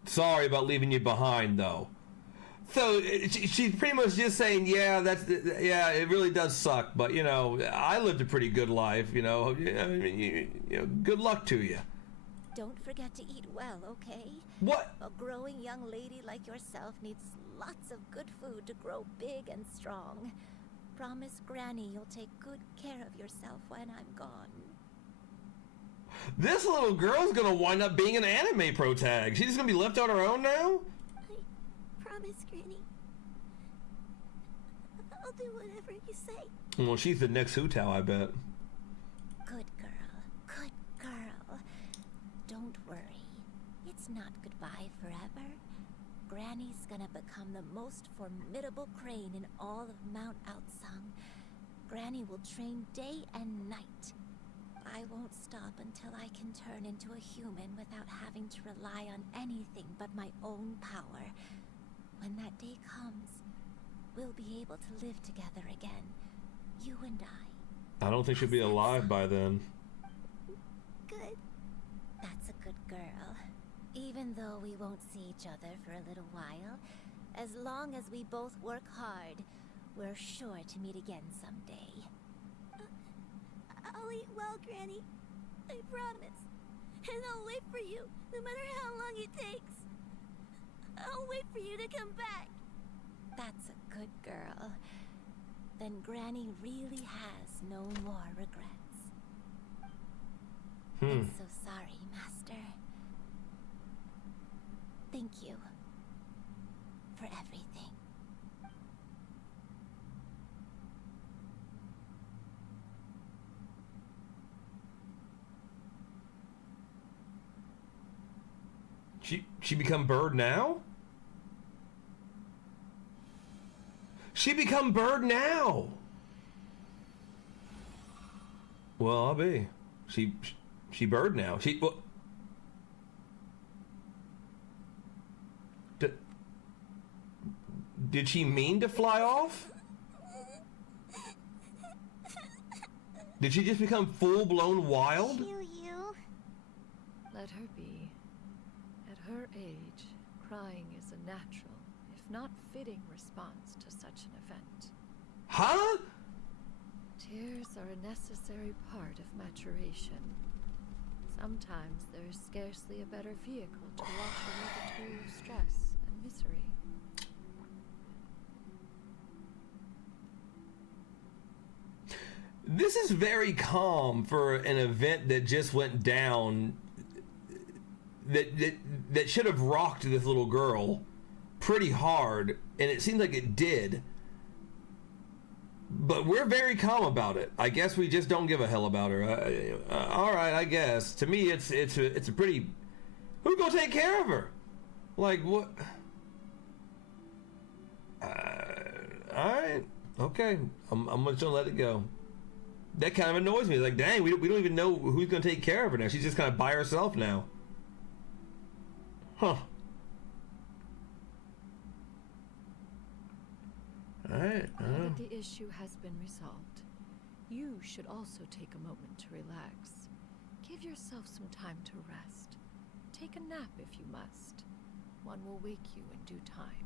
Sorry about leaving you behind, though." So she's pretty much just saying, yeah, it really does suck, but you know, I lived a pretty good life. You know, good luck to you. Don't forget to eat well, okay? What? A growing young lady like yourself needs lots of good food to grow big and strong. Promise Granny you'll take good care of yourself when I'm gone. This little girl's gonna wind up being an anime protag. She's gonna be left on her own now? I promise, Granny. I'll do whatever you say. Well, she's the next Hu Tao, I bet. Good girl. Don't worry. It's not goodbye forever. Granny's gonna become the most formidable crane in all of Mount Outsung. Granny will train day and night. I won't stop until I can turn into a human without having to rely on anything but my own power. When that day comes, we'll be able to live together again. You and I. I don't think she'll be alive by then. Good. That's a good girl. Even though we won't see each other for a little while, as long as we both work hard, we're sure to meet again someday. I'll eat well, Granny. I promise. And I'll wait for you, no matter how long it takes. I'll wait for you to come back. That's a good girl. Then Granny really has no more regrets. I'm so sorry, Master. Thank you for everything. She become bird now? She become bird now. Well, I'll be. She bird now. She what? Did she mean to fly off? Did she just become full-blown wild? Let her be. At her age, crying is a natural, if not fitting, response to such an event. Huh? Tears are a necessary part of maturation. Sometimes there is scarcely a better vehicle to wash away the toll of stress and misery. This is very calm for an event that just went down that should have rocked this little girl pretty hard, and it seems like it did. But we're very calm about it. I guess we just don't give a hell about her. All right, I guess. To me, it's a pretty. Who's gonna take care of her? Like what? All right, okay. I'm just gonna let it go. That kind of annoys me. Like, dang, we don't even know who's gonna take care of her now. She's just kind of by herself now. Huh. Alright. Now that the issue has been resolved, you should also take a moment to relax. Give yourself some time to rest. Take a nap if you must. One will wake you in due time.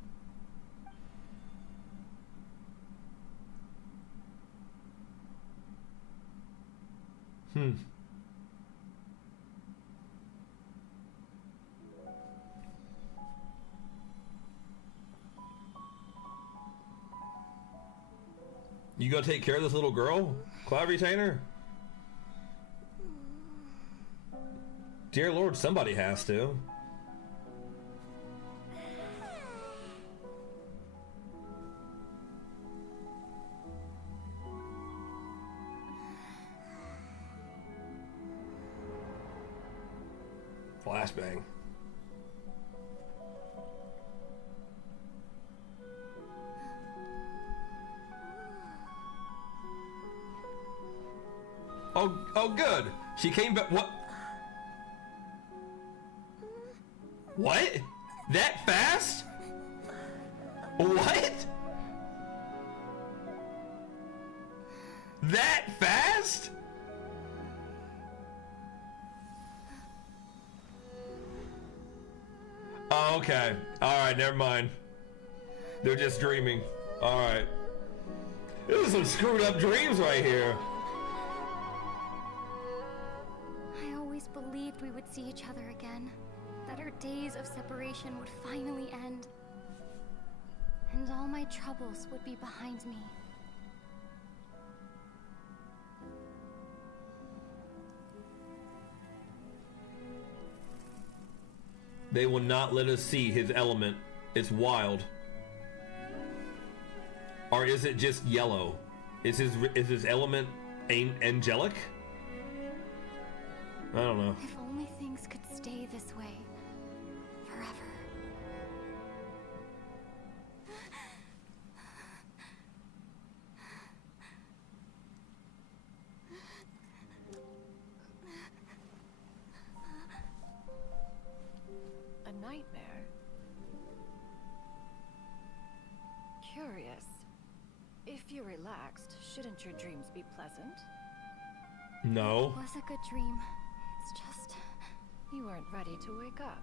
You gonna take care of this little girl, Cloud Retainer? Dear Lord, somebody has to. Flashbang. Oh, good. She came back. What? What? That fast? What? That fast? Oh, okay. Alright, never mind. They're just dreaming. Alright. This is some screwed up dreams right here. I always believed we would see each other again. That our days of separation would finally end. And all my troubles would be behind me. They will not let us see his element. It's wild. Or is it just yellow? Is his element angelic? I don't know. If only things could stay this way forever. A nightmare? Curious. If you're relaxed, shouldn't your dreams be pleasant? No. It was a good dream. It's just... You weren't ready to wake up.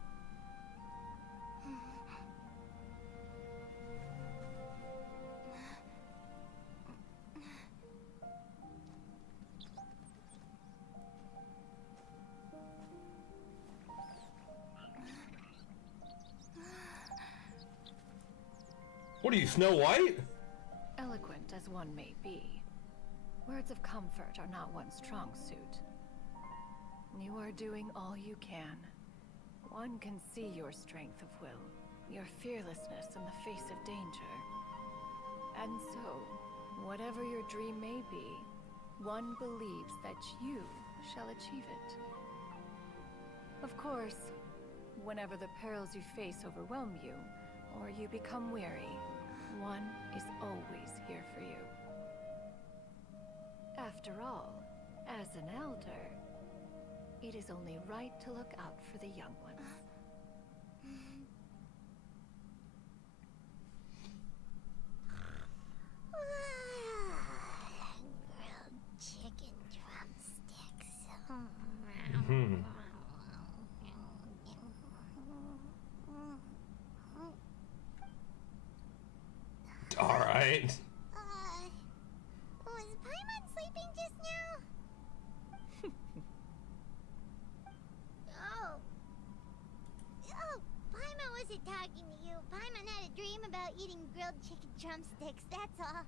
What are you, Snow White? Eloquent as one may be, words of comfort are not one's strong suit. You are doing all you can. One can see your strength of will, your fearlessness in the face of danger. And so, whatever your dream may be, one believes that you shall achieve it. Of course, whenever the perils you face overwhelm you, or you become weary, one is always here for you. After all, as an elder, it is only right to look out for the young ones. Grilled chicken drumsticks. All right. Was Paimon sleeping just now? Oh, Paimon wasn't talking to you. Paimon had a dream about eating grilled chicken drumsticks, that's all.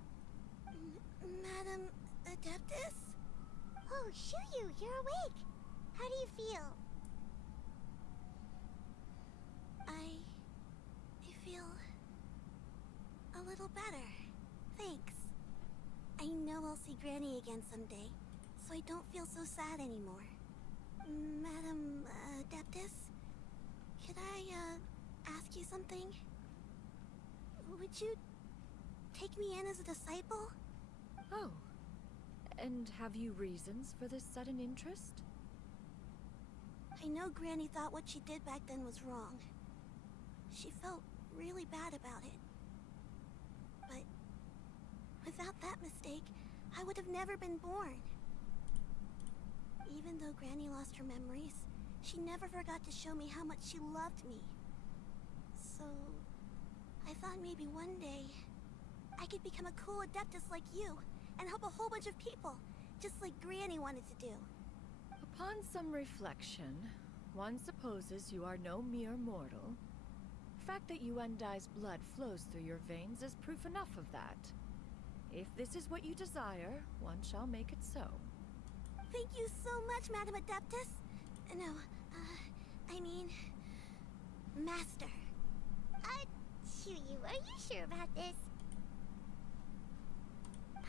Madam Adeptus? Oh, Shuyu, you're awake. How do you feel? I feel a little better. Thanks. I know I'll see Granny again someday, so I don't feel so sad anymore. Madam Adeptus, could I ask you something? Would you take me in as a disciple? Oh, and have you reasons for this sudden interest? I know Granny thought what she did back then was wrong. She felt really bad about it. But without that mistake, I would have never been born. Even though Granny lost her memories, she never forgot to show me how much she loved me. So, I thought maybe one day, I could become a cool Adeptus like you, and help a whole bunch of people, just like Granny wanted to do. Upon some reflection, one supposes you are no mere mortal. The fact that Yuendai's blood flows through your veins is proof enough of that. If this is what you desire, one shall make it so. Thank you so much, Madam Adeptus. No, I mean, Master. Shuyu, are you sure about this?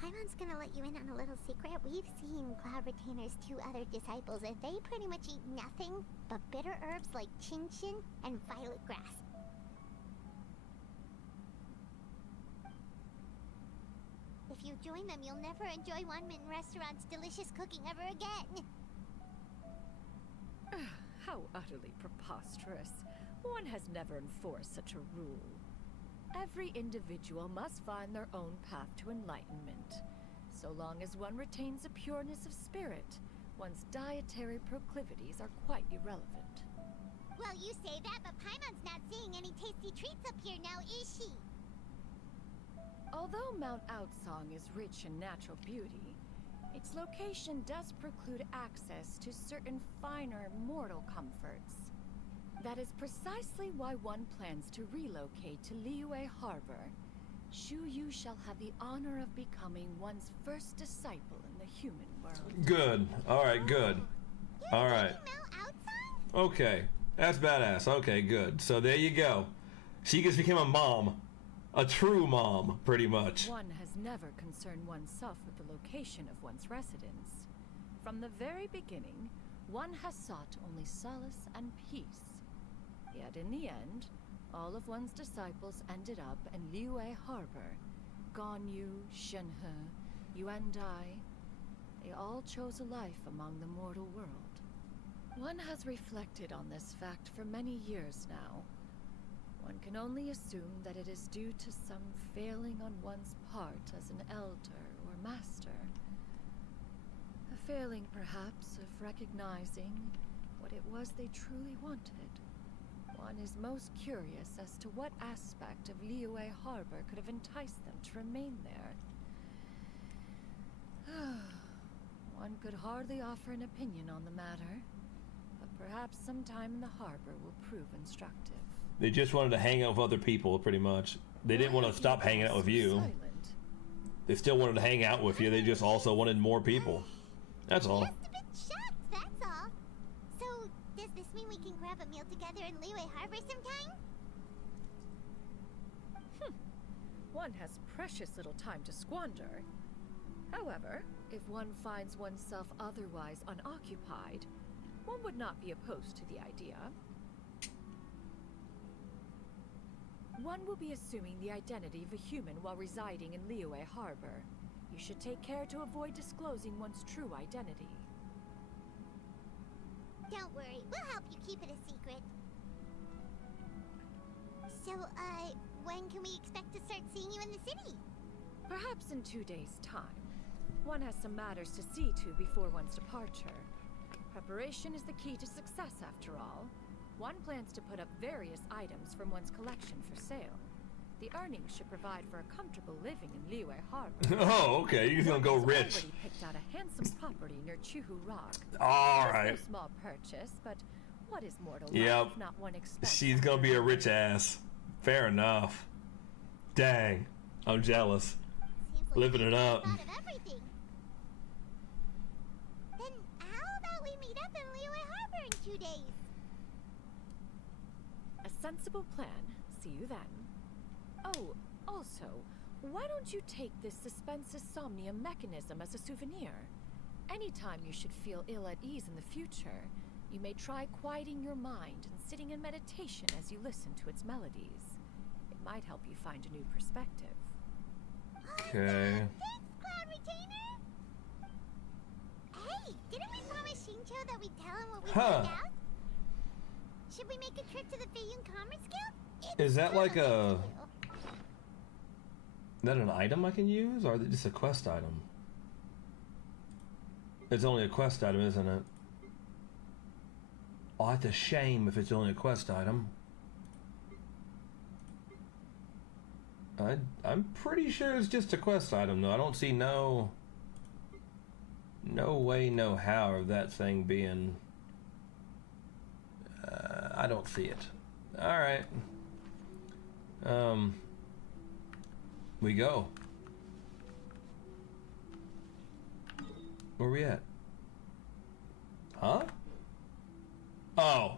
Paimon's gonna let you in on a little secret. We've seen Cloud Retainer's 2 other disciples, and they pretty much eat nothing but bitter herbs like chin-chin and violet grass. If you join them, you'll never enjoy One Min Restaurant's delicious cooking ever again. How utterly preposterous. One has never enforced such a rule. Every individual must find their own path to enlightenment. So long as one retains a pureness of spirit, one's dietary proclivities are quite irrelevant. Well, you say that, but Paimon's not seeing any tasty treats up here now, is she? Although Mount Outsong is rich in natural beauty, its location does preclude access to certain finer mortal comforts. That is precisely why one plans to relocate to Liyue Harbor. Shuyu shall have the honor of becoming one's first disciple in the human world. Good. Alright, good. Alright. Okay. That's badass. Okay, good. So there you go. She just became a mom. A true mom, pretty much. One has never concerned oneself with the location of one's residence. From the very beginning, one has sought only solace and peace. Yet in the end, all of one's disciples ended up in Liyue Harbor. Ganyu, Shenhe, Yuendai. They all chose a life among the mortal world. One has reflected on this fact for many years now. One can only assume that it is due to some failing on one's part as an elder or master. A failing, perhaps, of recognizing what it was they truly wanted. One is most curious as to what aspect of Liyue Harbor could have enticed them to remain there. One could hardly offer an opinion on the matter, but perhaps some time in the harbor will prove instructive. They just wanted to hang out with other people, pretty much. They didn't want to stop hanging out with you. They still wanted to hang out with you. They just also wanted more people. That's all. Just a bit shocked, that's all. So, does this mean we can grab a meal together in Liyue Harbor sometime? One has precious little time to squander. However, if one finds oneself otherwise unoccupied, one would not be opposed to the idea. One will be assuming the identity of a human while residing in Liyue Harbor. You should take care to avoid disclosing one's true identity. Don't worry, we'll help you keep it a secret. So, when can we expect to start seeing you in the city? Perhaps in 2 days' time. One has some matters to see to before one's departure. Preparation is the key to success, after all. One plans to put up various items from one's collection for sale. The earnings should provide for a comfortable living in Liyue Harbor. Oh, okay. You're gonna go rich. Already picked out a handsome property near Chuhu Rock. All right. No small purchase, but what is mortal Yep. life if not one expense? She's gonna be a rich ass. Fair enough. Dang. I'm jealous. Living it up. Thought of everything. Then how about we meet up in Liyue Harbor in 2 days? A sensible plan. See you then. Oh, also, why don't you take this suspensus somnium mechanism as a souvenir? Anytime you should feel ill at ease in the future, you may try quieting your mind and sitting in meditation as you listen to its melodies. It might help you find a new perspective. Okay. Thanks, Cloud Retainer! Hey, didn't we promise Shincho that we'd tell him what we found out? Should we make a trip to the Feiyun Commerce Guild? Is that like a... Is that an item I can use, or is it just a quest item? It's only a quest item, isn't it? Oh, that's a shame if it's only a quest item. I'm pretty sure it's just a quest item, though. I don't see no way, no how of that thing being... I don't see it. Alright. We go. Where we at? Huh? Oh.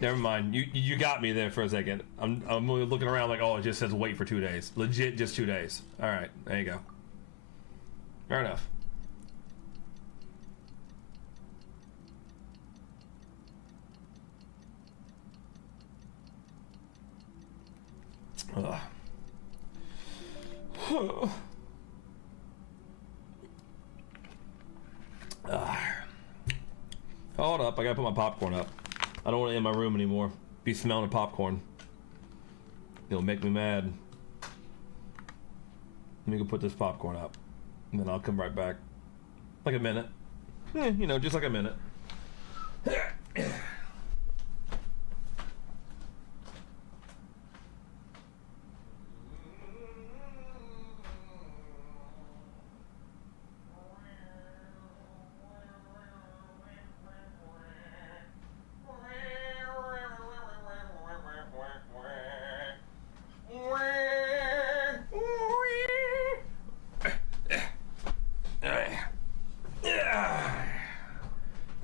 Never mind. You got me there for a second. I'm looking around like, oh, it just says wait for 2 days. Legit, just 2 days. Alright, there you go. Fair enough. Ugh. Hold up, I gotta put my popcorn up. I don't want it in my room anymore. Be smelling of popcorn. It'll make me mad. Let me go put this popcorn up. And then I'll come right back. Like a minute. You know, just like a minute.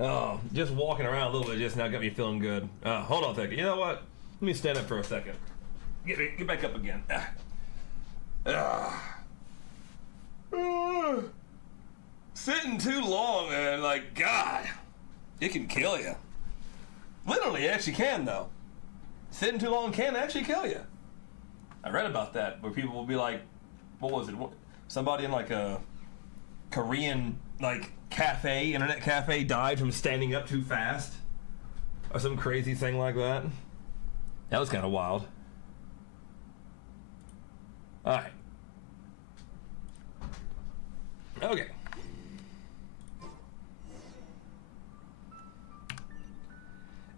Oh, just walking around a little bit just now got me feeling good. Hold on a second. You know what? Let me stand up for a second. Get back up again. Sitting too long, man. Like, God, it can kill you. Literally, it actually can, though. Sitting too long can actually kill you. I read about that, where people will be like, what was it? Somebody in like a Korean, like, cafe, internet cafe, died from standing up too fast. Or some crazy thing like that. That was kind of wild. Alright. Okay.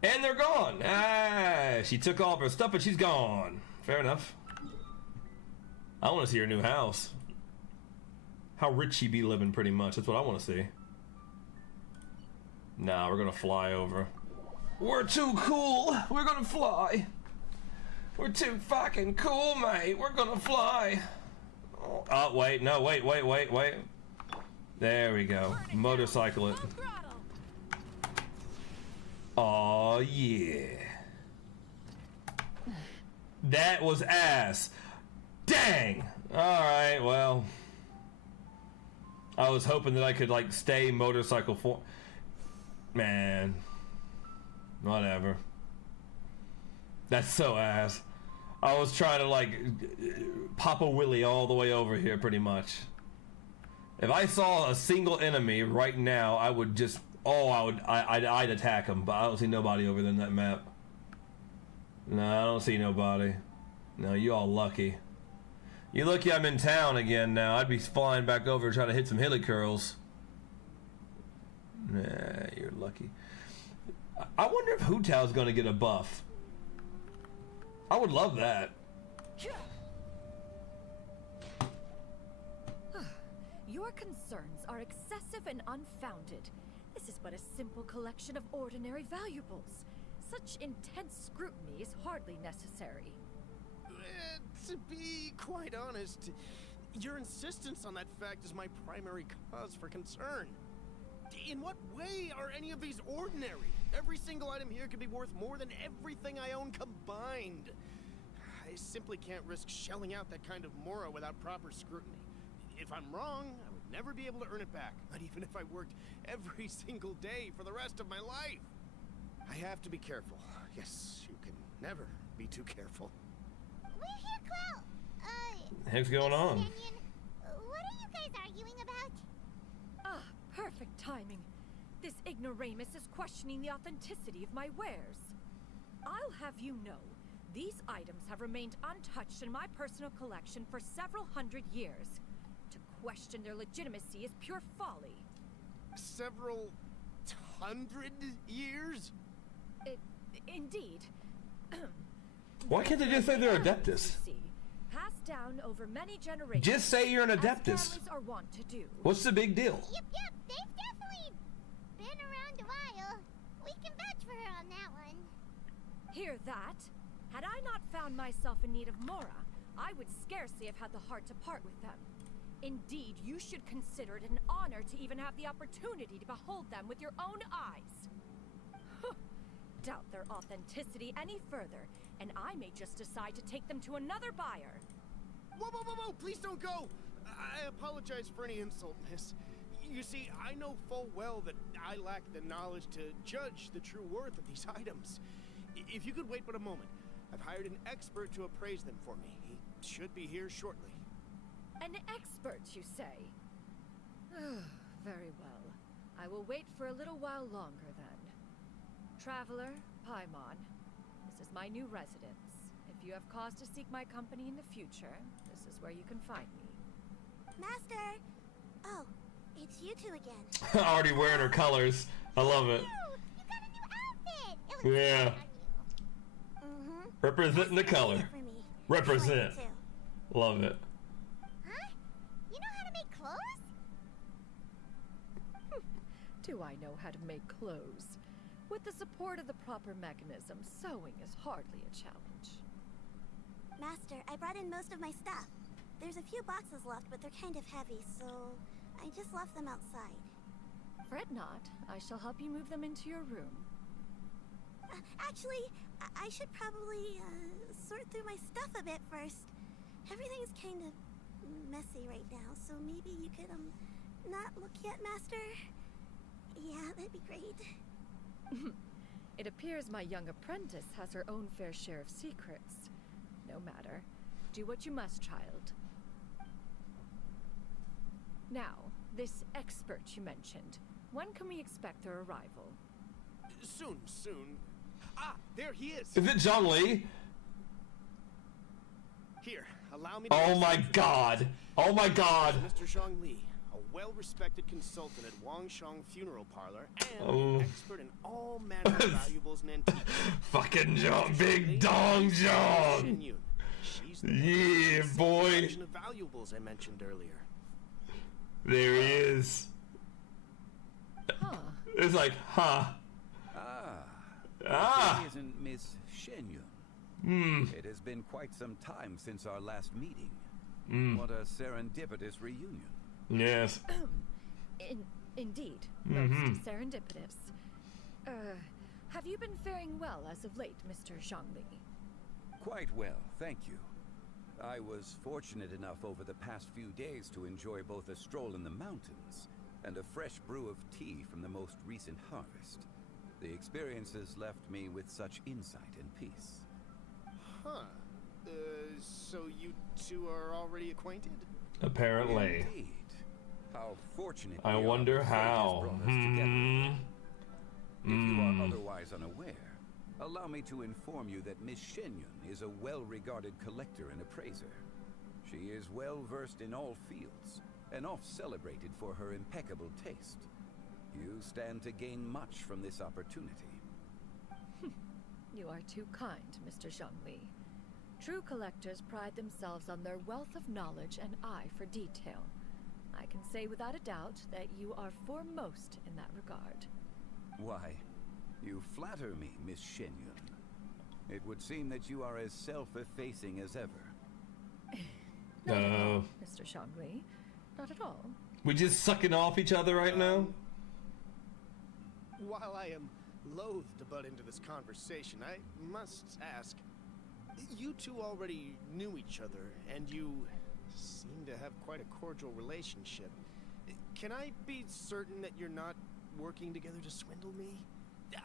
And they're gone. Ah, she took all of her stuff, but she's gone. Fair enough. I want to see her new house. How rich she be living, pretty much. That's what I want to see. Nah, we're gonna fly over. We're too cool. We're gonna fly. We're too fucking cool, mate. We're gonna fly. Oh, wait, no, wait. There we go. Motorcycle it. Oh yeah. That was ass. Dang. Alright, well. I was hoping that I could, like, stay motorcycle for... Man. Whatever. That's so ass. I was trying to, like, pop a wheelie all the way over here, pretty much. If I saw a single enemy right now, I would just... Oh, I'd attack them, but I don't see nobody over there in that map. No, I don't see nobody. No, you all lucky. You lucky I'm in town again now. I'd be flying back over trying to hit some hilly curls. Nah, you're lucky. I wonder if Hu Tao's gonna get a buff. I would love that. Your concerns are excessive and unfounded. This is but a simple collection of ordinary valuables. Such intense scrutiny is hardly necessary. To be quite honest, your insistence on that fact is my primary cause for concern. In what way are any of these ordinary? Every single item here could be worth more than everything I own combined. I simply can't risk shelling out that kind of mora without proper scrutiny. If I'm wrong, I would never be able to earn it back, not even if I worked every single day for the rest of my life. I have to be careful. Yes, you can never be too careful. We're here, Clow. The heck's going on? Canyon, what are you guys arguing about? Ah, perfect timing. This ignoramus is questioning the authenticity of my wares. I'll have you know, these items have remained untouched in my personal collection for several hundred years. To question their legitimacy is pure folly. Several hundred years? Indeed. Why can't they just say they're Adeptus? Passed down over many generations. Just say you're an Adeptus. As families are wont to do. What's the big deal? Yep, they've definitely been around a while. We can vouch for her on that one. Hear that? Had I not found myself in need of Mora, I would scarcely have had the heart to part with them. Indeed, you should consider it an honor to even have the opportunity to behold them with your own eyes. Doubt their authenticity any further, and I may just decide to take them to another buyer. Whoa, please don't go! I apologize for any insult, miss. You see, I know full well that I lack the knowledge to judge the true worth of these items. If you could wait but a moment, I've hired an expert to appraise them for me. He should be here shortly. An expert, you say? Very well. I will wait for a little while longer then. Traveler, Paimon, this is my new residence. If you have cause to seek my company in the future, this is where you can find me. Master! Oh, it's you two again. Already wearing her colors. I love it. You got a new outfit! It looks Yeah. great on you. Representing the color. Represent. Love it. Huh? You know how to make clothes? Do I know how to make clothes? With the support of the proper mechanism, sewing is hardly a challenge. Master, I brought in most of my stuff. There's a few boxes left, but they're kind of heavy, so I just left them outside. Fret not. I shall help you move them into your room. Actually, I should probably sort through my stuff a bit first. Everything's kind of messy right now, so maybe you could not look yet, Master? Yeah, that'd be great. It appears my young apprentice has her own fair share of secrets. No matter. Do what you must, child. Now, this expert you mentioned. When can we expect their arrival? Soon. Ah, there he is! Is it John Lee? Here, allow me to... Oh my god! Oh my god! Mr. Zhang Li, a well-respected consultant at Wangshang Funeral Parlor and an expert in all manner of valuables and antiques. Fucking John, Big Dong John! Yeah, boy! Of valuables I mentioned earlier. There he is. Huh. It's like, huh. Ah. Isn't Miss Shenyun? It has been quite some time since our last meeting. What a serendipitous reunion. Yes. Indeed, most serendipitous. Have you been faring well as of late, Mr. Zhongli? Quite well, thank you. I was fortunate enough over the past few days to enjoy both a stroll in the mountains and a fresh brew of tea from the most recent harvest. The experiences left me with such insight and peace. Huh. So you two are already acquainted? Apparently. Indeed. How fortunate I we wonder are that fate has how. brought us together. If you are otherwise unaware, allow me to inform you that Miss Shenyun is a well-regarded collector and appraiser. She is well-versed in all fields, and oft-celebrated for her impeccable taste. You stand to gain much from this opportunity. You are too kind, Mr. Zhongli. True collectors pride themselves on their wealth of knowledge and eye for detail. I can say without a doubt that you are foremost in that regard. Why, you flatter me, Miss Shenyun. It would seem that you are as self-effacing as ever. Not at all, Mr. Zhongli. Not at all. We just sucking off each other right now? While I am loath to butt into this conversation, I must ask, you two already knew each other, and you seem to have quite a cordial relationship. Can I be certain that you're not working together to swindle me?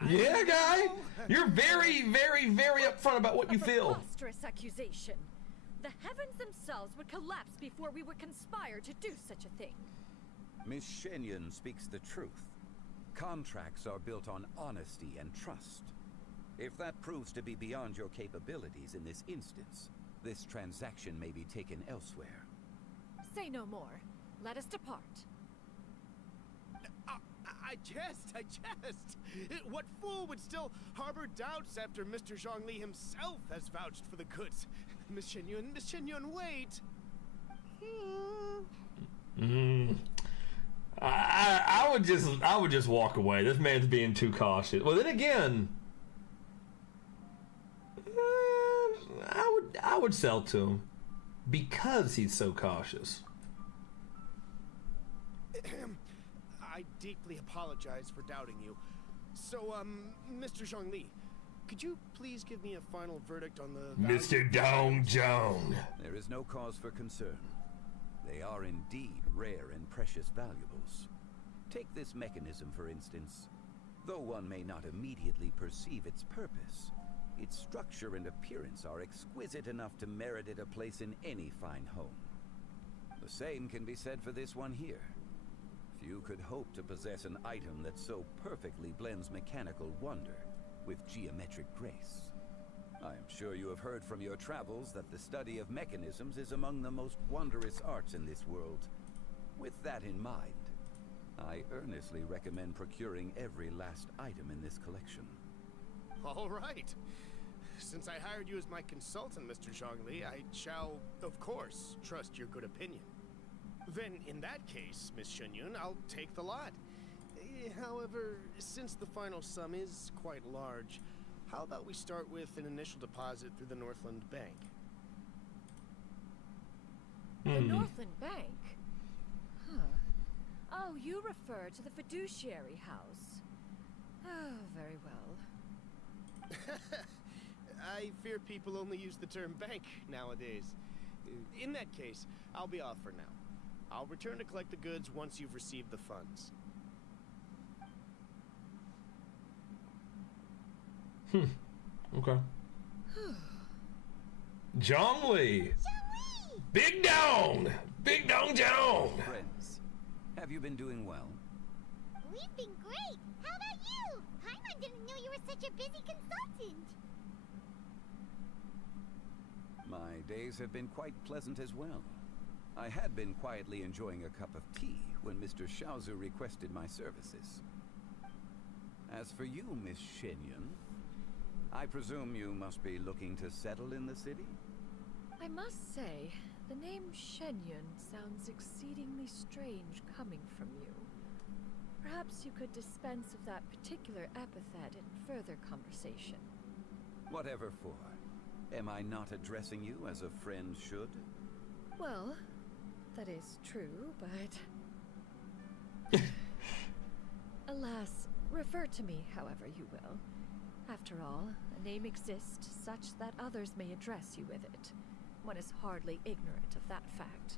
Yeah, guy! You're very, very, very upfront about what you feel. Preposterous accusation. The heavens themselves would collapse before we would conspire to do such a thing. Miss Shenyun speaks the truth. Contracts are built on honesty and trust. If that proves to be beyond your capabilities in this instance, this transaction may be taken elsewhere. Say no more. Let us depart. I jest. What fool would still harbor doubts after Mr. Zhongli himself has vouched for the goods? Miss Shenyun, wait. I would just walk away. This man's being too cautious. Well, then again, I would sell to him because he's so cautious. I deeply apologize for doubting you. So, Mr. Zhongli, could you please give me a final verdict on the Mr. Dong Zhong. There is no cause for concern. They are indeed rare and precious valuables. Take this mechanism, for instance. Though one may not immediately perceive its purpose, its structure and appearance are exquisite enough to merit it a place in any fine home. The same can be said for this one here. Few could hope to possess an item that so perfectly blends mechanical wonder with geometric grace. I am sure you have heard from your travels that the study of mechanisms is among the most wondrous arts in this world. With that in mind, I earnestly recommend procuring every last item in this collection. All right. Since I hired you as my consultant, Mr. Zhongli, I shall, of course, trust your good opinion. Then, in that case, Miss Shenyun, I'll take the lot. However, since the final sum is quite large, how about we start with an initial deposit through the Northland Bank? The Northland Bank? Huh. Oh, you refer to the fiduciary house. Oh, very well. I fear people only use the term bank nowadays. In that case, I'll be off for now. I'll return to collect the goods once you've received the funds. Okay. Zhongli! Big Dong! Big Dong Zhong! Friends, have you been doing well? We've been great. How about you? Paimon didn't know you were such a busy consultant. My days have been quite pleasant as well. I had been quietly enjoying a cup of tea when Mr. Xiaozu requested my services. As for you, Miss Shenyun, I presume you must be looking to settle in the city? I must say, the name Shenyun sounds exceedingly strange coming from you. Perhaps you could dispense of that particular epithet in further conversation. Whatever for. Am I not addressing you as a friend should? Well, that is true, but... Alas, refer to me however you will. After all, a name exists such that others may address you with it. One is hardly ignorant of that fact.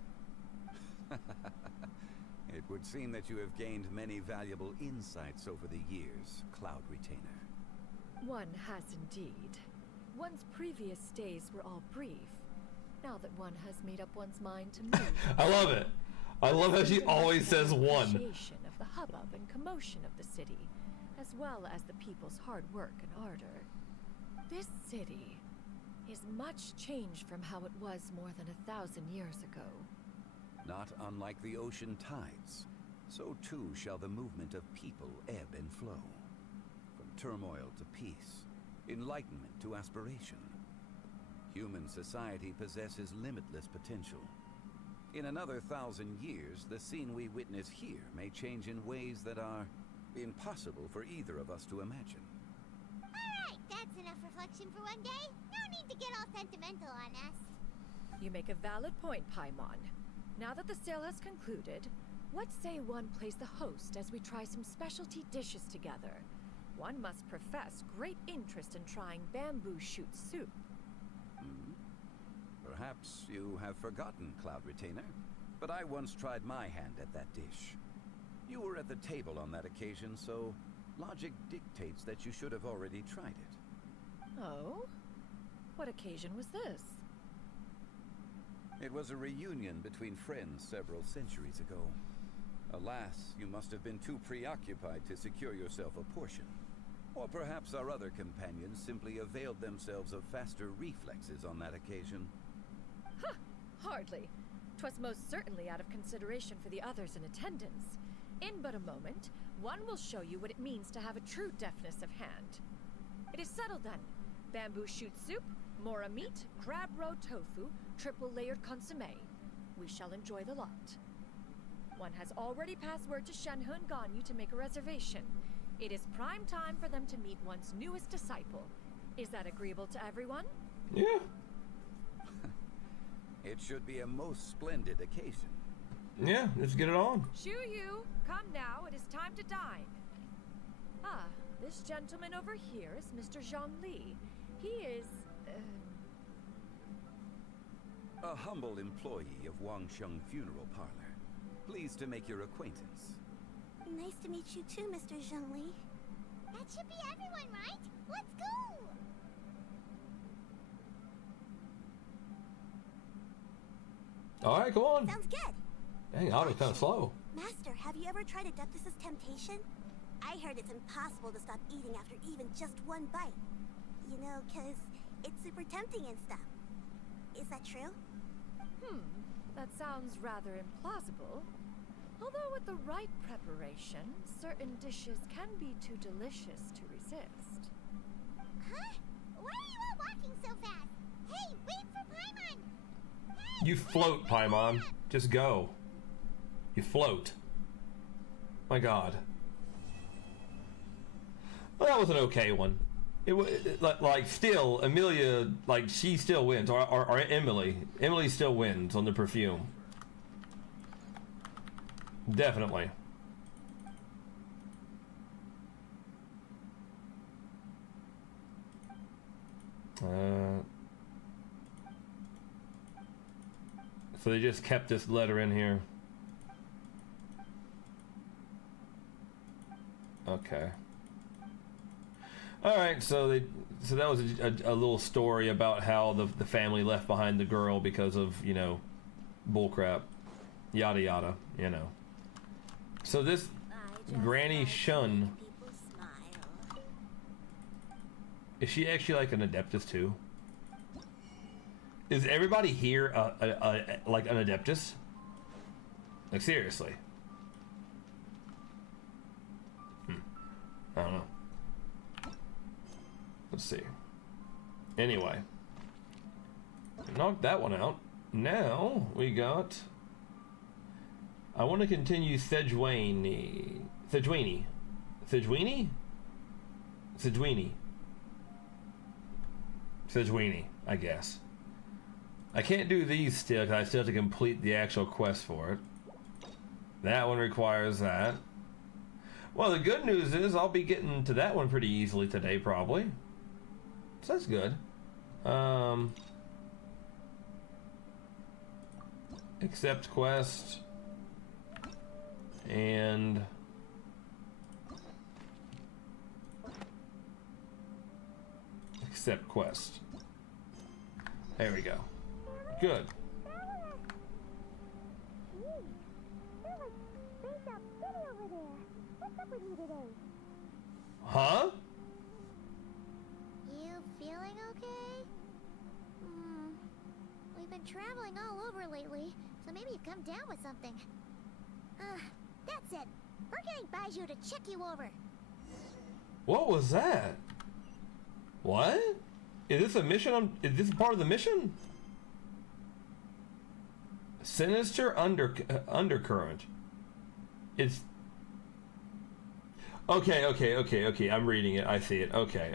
It would seem that you have gained many valuable insights over the years, Cloud Retainer. One has indeed. One's previous days were all brief. Now that one has made up one's mind to move... I love it. I love how she always says one. Appreciation of the hubbub and commotion of the city, as well as the people's hard work and ardor. This city is much changed from how it was more than 1,000 years ago. Not unlike the ocean tides, so too shall the movement of people ebb and flow. From turmoil to peace, enlightenment to aspiration. Human society possesses limitless potential. In another 1,000 years, the scene we witness here may change in ways that are impossible for either of us to imagine. Alright, that's enough reflection for one day. No need to get all sentimental on us. You make a valid point, Paimon. Now that the sale has concluded, what say one plays the host as we try some specialty dishes together? One must profess great interest in trying bamboo shoot soup. Perhaps you have forgotten, Cloud Retainer, but I once tried my hand at that dish. You were at the table on that occasion, so logic dictates that you should have already tried it. Oh? What occasion was this? It was a reunion between friends several centuries ago. Alas, you must have been too preoccupied to secure yourself a portion. Or perhaps our other companions simply availed themselves of faster reflexes on that occasion. Huh! Hardly. 'Twas most certainly out of consideration for the others in attendance. In but a moment, one will show you what it means to have a true deftness of hand. It is settled then. Bamboo shoot soup, mora meat, crab roe tofu, triple layered consommé. We shall enjoy the lot. One has already passed word to Shenhe and Ganyu to make a reservation. It is prime time for them to meet one's newest disciple. Is that agreeable to everyone? Yeah. It should be a most splendid occasion. Yeah, let's get it on. Shu Yu, come now, it is time to dine. Ah, this gentleman over here is Mr. Zhang Li. He is, a humble employee of Wangsheng Funeral Parlor. Pleased to make your acquaintance. Nice to meet you too, Mr. Zhengli. That should be everyone, right? Let's go! Alright, come on. Sounds good. Dang, auto's kind of slow. Master, have you ever tried Adeptus' temptation? I heard it's impossible to stop eating after even just one bite. You know, 'cause it's super tempting and stuff. Is that true? That sounds rather implausible. Although with the right preparation, certain dishes can be too delicious to resist. Huh? Why are you all walking so fast? Hey, wait for Paimon! Hey, You float, Paimon. Just go. You float. My god. Well, that was an okay one. It was like still Amelia, like she still wins, or Emily. Emily still wins on the perfume. Definitely. So they just kept this letter in here. Okay. All right, so that was a little story about how the family left behind the girl because of, you know, bullcrap, yada yada, you know. So this Granny Shun, is she actually like an Adeptus too? Is everybody here like an Adeptus? Like seriously? I don't know. Let's see. Anyway, knocked that one out. Now we got. I want to continue Sejuani. I guess. I can't do these still because I still have to complete the actual quest for it. That one requires that. Well, the good news is I'll be getting to that one pretty easily today, probably. So that's good. Accept quest. And accept quest. There we go. Good. Huh? You feeling okay? We've been traveling all over lately, so maybe you've come down with something. That's it. We're getting Baiju to check you over. What was that? What? Is this a mission? Is this part of the mission? Sinister undercurrent. It's okay. I'm reading it. I see it. Okay.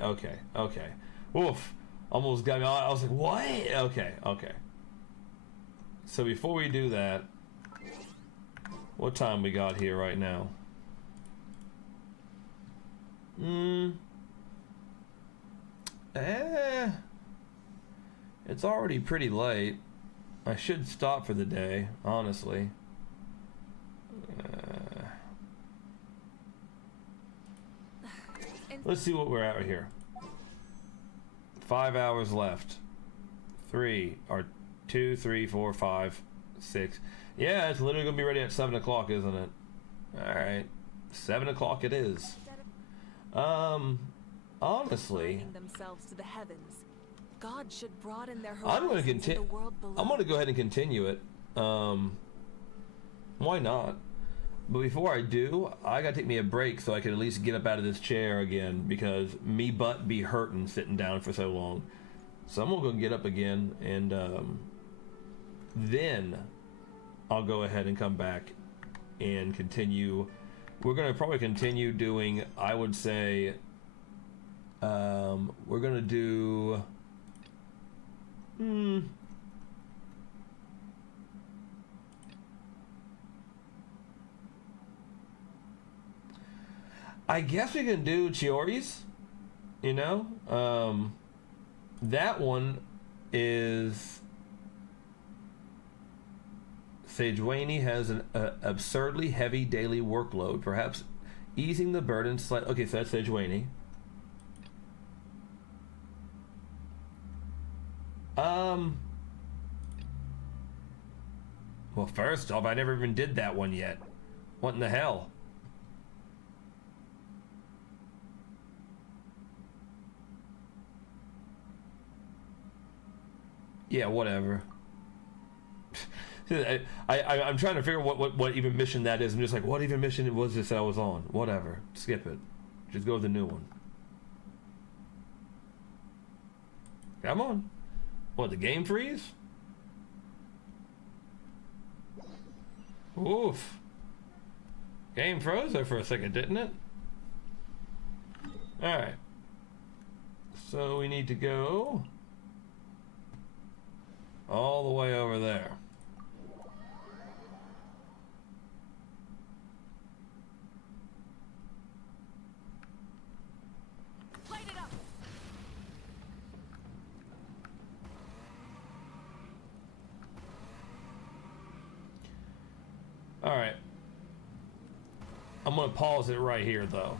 Woof. Almost got me. I was like, what? Okay. So before we do that, what time we got here right now? It's already pretty late. I should stop for the day, honestly. Let's see what we're at right here. 5 hours left. 2, 3, 4, 5, 6. Yeah, it's literally gonna be ready at 7 o'clock, isn't it? Alright. 7 o'clock it is. Honestly, themselves to the heavens. God should broaden their I'm gonna horizons in the world below. I'm gonna go ahead and continue it. Why not? But before I do, I gotta take me a break so I can at least get up out of this chair again, because me butt be hurting sitting down for so long. So I'm gonna go get up again, and then I'll go ahead and come back and continue. We're gonna probably continue doing, I would say, we're gonna do I guess we can do Chiori's, you know? That one is Sejuani has an absurdly heavy daily workload, perhaps easing the burden slightly. Okay, so that's Sejuani. Well, first off, I never even did that one yet. What in the hell? Yeah, whatever. I'm trying to figure what even mission that is. I'm just like, what even mission was this that I was on? Whatever. Skip it. Just go with the new one. Come on. What, the game freeze? Oof. Game froze there for a second, didn't it? Alright. So we need to go all the way over there. Light it up. All right. I'm gonna pause it right here, though.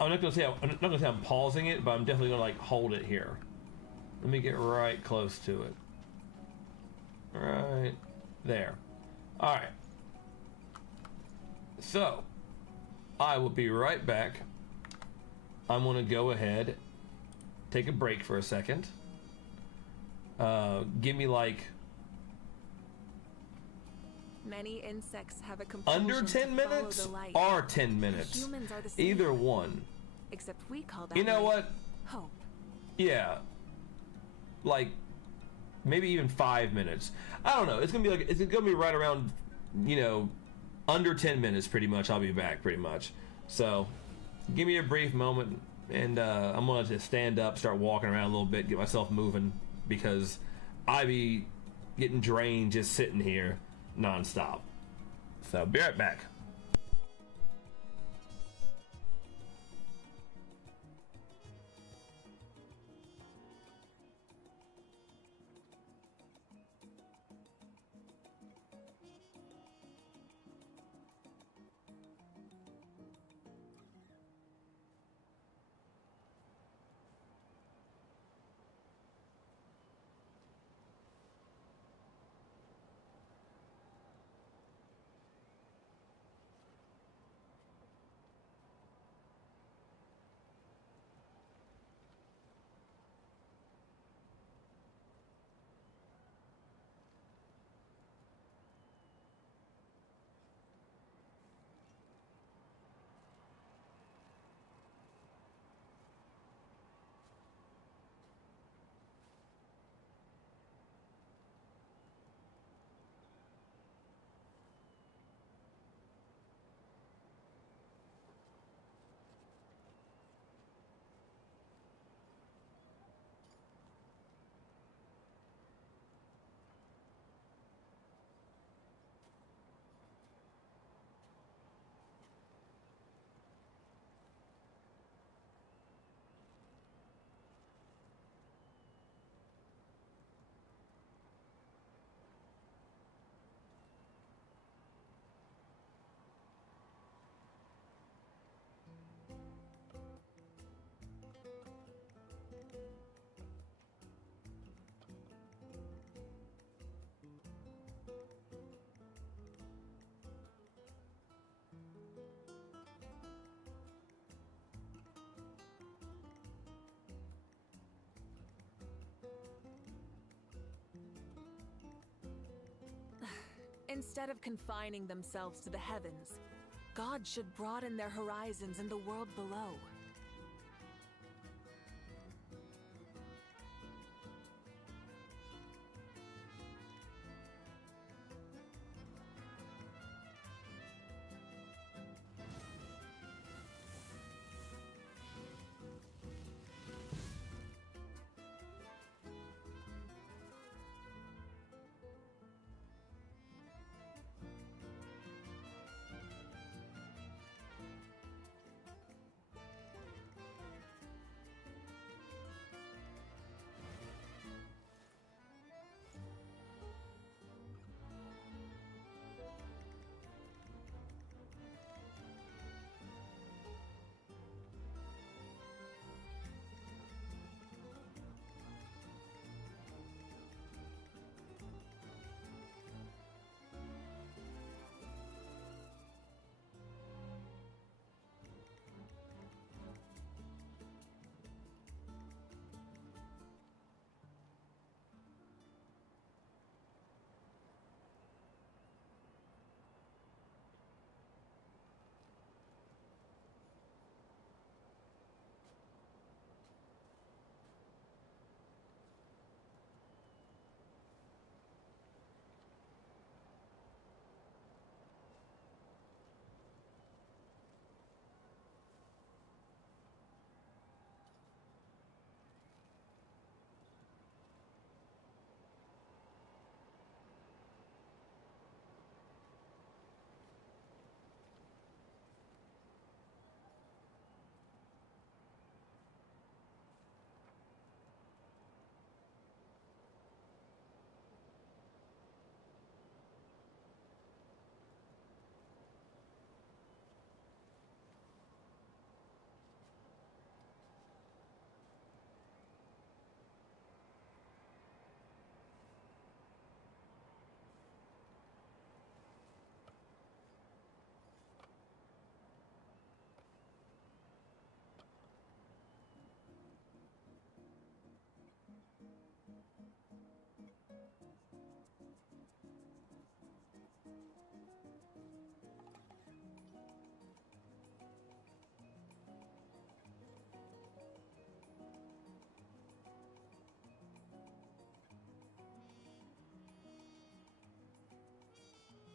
I'm not gonna say I'm pausing it, but I'm definitely gonna like hold it here. Let me get right close to it. Right there. All right. So I will be right back. I'm gonna go ahead, take a break for a second. Give me like Many insects have a compulsion under 10 to follow minutes the light. or 10 minutes. Humans are the same. Either one. Except we call that You know light what? hope. Yeah. Like maybe even 5 minutes. I don't know. It's gonna be right around, you know, under 10 minutes pretty much. I'll be back pretty much. So give me a brief moment and I'm gonna just stand up, start walking around a little bit, get myself moving, because I be getting drained just sitting here non-stop. So be right back. Instead of confining themselves to the heavens, God should broaden their horizons in the world below.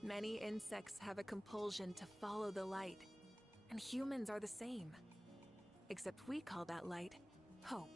Many insects have a compulsion to follow the light, and humans are the same. Except we call that light hope.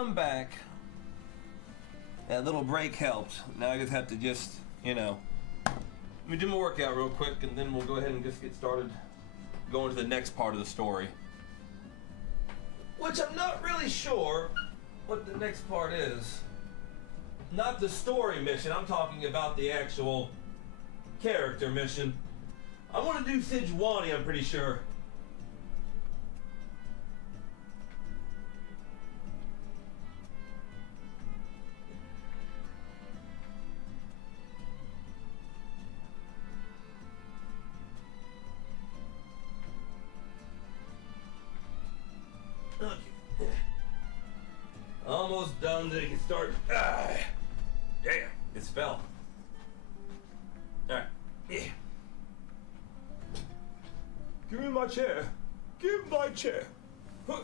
I'm back. That little break helped. Now I just have to let me do my workout real quick, and then we'll go ahead and just get started going to the next part of the story. Which I'm not really sure what the next part is. Not the story mission, I'm talking about the actual character mission. I want to do Sejuani, I'm pretty sure. Okay. Almost done, then you can start. Damn, it fell. Alright. Yeah. Give me my chair. Give me my chair. Huh.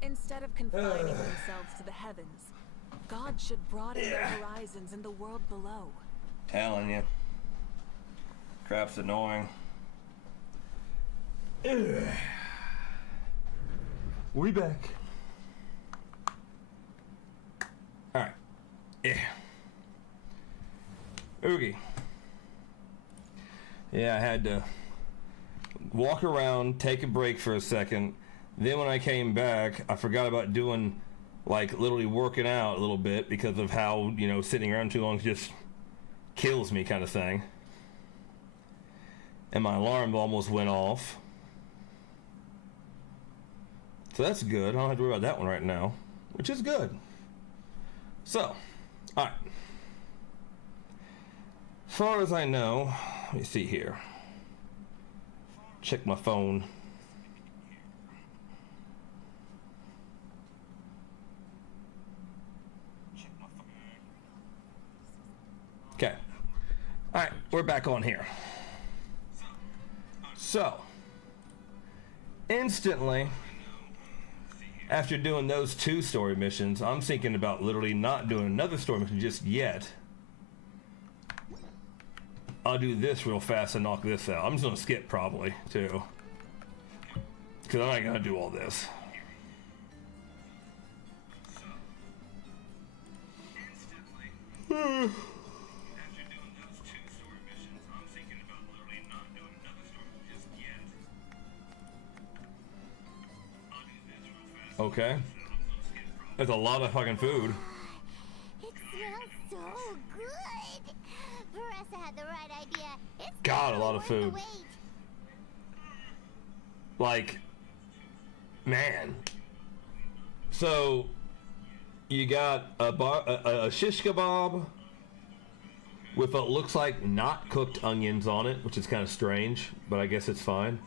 Instead of confining themselves to the heavens, God should broaden their horizons in the world below. Telling you. Crap's annoying. We back. Alright. Yeah. Oogie. Yeah, I had to walk around, take a break for a second. Then when I came back, I forgot about doing, literally working out a little bit because of how, sitting around too long just kills me kind of thing. And my alarm almost went off. So that's good. I don't have to worry about that one right now, which is good. So, alright. As far as I know, let me see here. Check my phone. Okay. Alright, we're back on here. So, instantly, after doing those 2 story missions, I'm thinking about literally not doing another story mission just yet. I'll do this real fast and knock this out. I'm just gonna skip probably, too. Because I'm not gonna do all this. Okay. That's a lot of fucking food. It smells so good. Veressa had the right idea. It's God, a lot of food. Man. So, you got a shish kebab with what looks like not cooked onions on it, which is kind of strange, but I guess it's fine.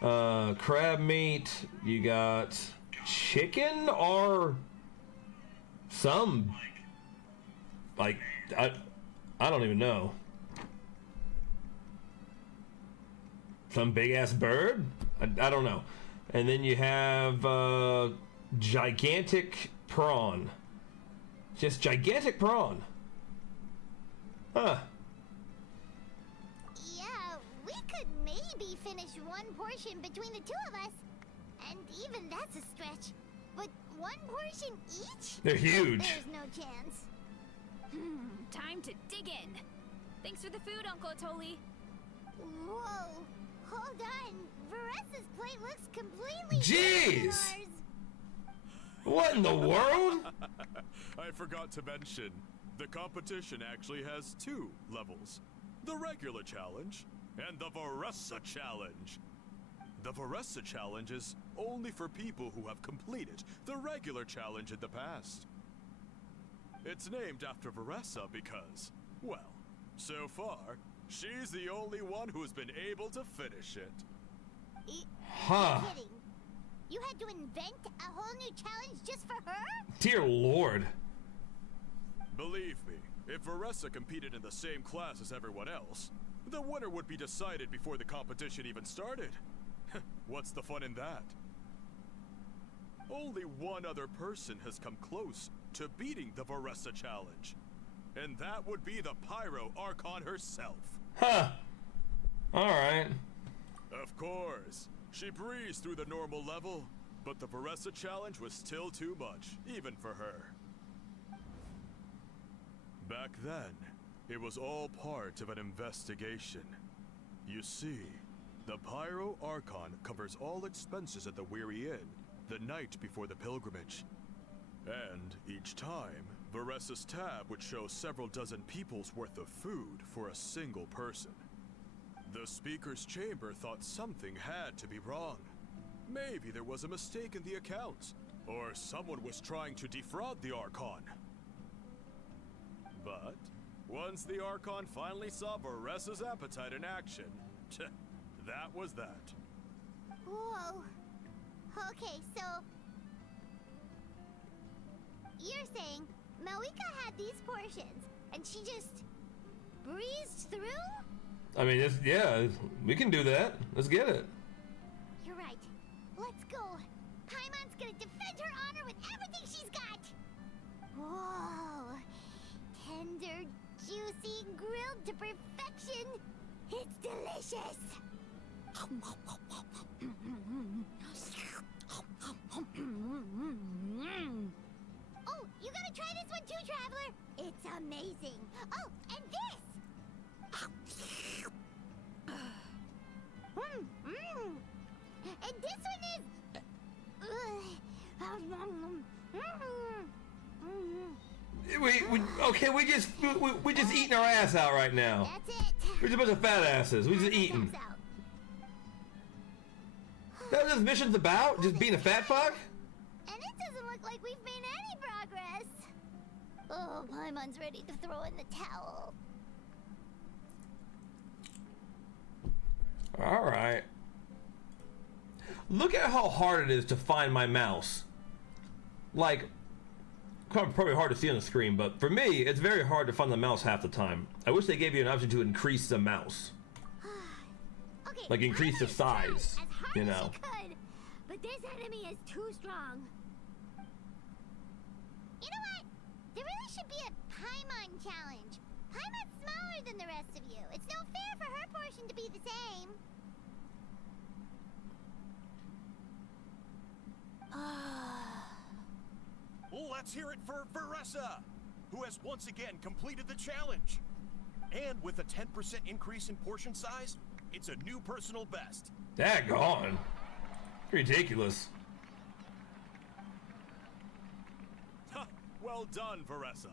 Crab meat. You got chicken or some I don't even know, some big ass bird. I don't know. And then you have gigantic prawn, just gigantic prawn. Huh. Yeah, we could maybe finish one portion between the 2 of us. And even that's a stretch. But 1 portion each? They're huge. There's no chance. Time to dig in. Thanks for the food, Uncle Atoli. Whoa. Hold on. Veressa's plate looks completely Jeez. different than ours. What in the world? I forgot to mention, the competition actually has 2 levels. The regular challenge and the Veressa challenge. The Veressa challenge is only for people who have completed the regular challenge in the past. It's named after Veressa because, well, so far, she's the only one who's been able to finish it. Huh. Kidding. You had to invent a whole new challenge just for her? Dear Lord. Believe me, if Veressa competed in the same class as everyone else, the winner would be decided before the competition even started. What's the fun in that? Only one other person has come close to beating the Veressa challenge. And that would be the Pyro Archon herself. Huh. Alright. Of course. She breezed through the normal level, but the Veressa challenge was still too much, even for her. Back then, it was all part of an investigation. You see, the Pyro Archon covers all expenses at the Weary Inn the night before the pilgrimage. And each time, Veressa's tab would show several dozen people's worth of food for a single person. The Speaker's Chamber thought something had to be wrong. Maybe there was a mistake in the accounts, or someone was trying to defraud the Archon. But once the Archon finally saw Veressa's appetite in action, that was that. Whoa. Okay, so you're saying Malika had these portions, and she just breezed through? I mean, yeah, we can do that. Let's get it. You're right. Let's go. Paimon's gonna defend her honor with everything she's got. Whoa. Tender, juicy, grilled to perfection. It's delicious. Oh, you gotta try this one too, Traveler. It's amazing. Oh, and this. And this one is. We just eating our ass out right now. That's it. We're just a bunch of fat asses. We just eating. That's what this mission's about? Just being a fat fuck? And it doesn't look like we've made any progress. Oh, Paimon's ready to throw in the towel. Alright. Look at how hard it is to find my mouse. Like, probably hard to see on the screen, but for me, it's very hard to find the mouse half the time. I wish they gave you an option to increase the mouse. Okay, like increase the size, you know. Could, but this enemy is too strong. You know what? There really should be a Paimon challenge. Paimon's smaller than the rest of you. It's no fair for her portion to be the same. Let's hear it for Veressa, who has once again completed the challenge. And with a 10% increase in portion size, it's a new personal best. Daggone. Ridiculous. Huh, well done, Veressa.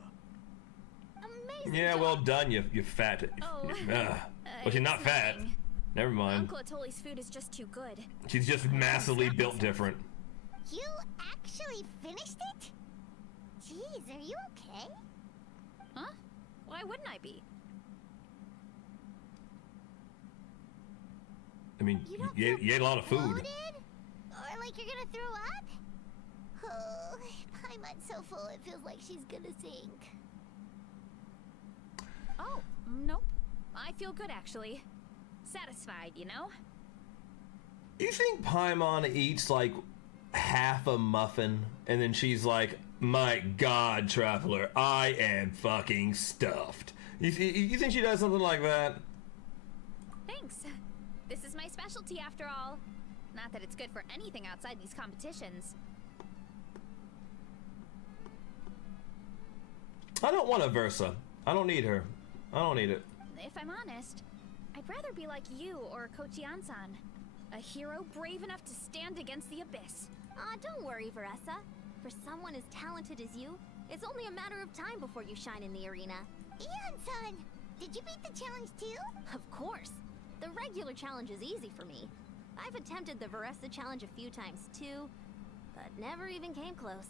Amazing. Yeah, well done, you fat. Oh, well, she's not fat. Never mind. Uncle Atoli's food is just too good. She's just massively built different. You actually finished it? Jeez, are you okay? Huh? Why wouldn't I be? I mean, you ate a lot of food. Bloated? Or like you're gonna throw up? Oh, Paimon's so full it feels like she's gonna sink. Oh, nope. I feel good, actually. Satisfied, you know? You think Paimon eats like half a muffin and then she's like, my God, Traveler, I am fucking stuffed. You think she does something like that? Thanks. This is my specialty after all. Not that it's good for anything outside these competitions. I don't want a Versa. I don't need her. I don't need it. If I'm honest, I'd rather be like you or Kochi-an-san. A hero brave enough to stand against the abyss. Don't worry, Veressa. For someone as talented as you, it's only a matter of time before you shine in the arena. Ian-san, did you beat the challenge too? Of course. The regular challenge is easy for me. I've attempted the Veressa challenge a few times too, but never even came close.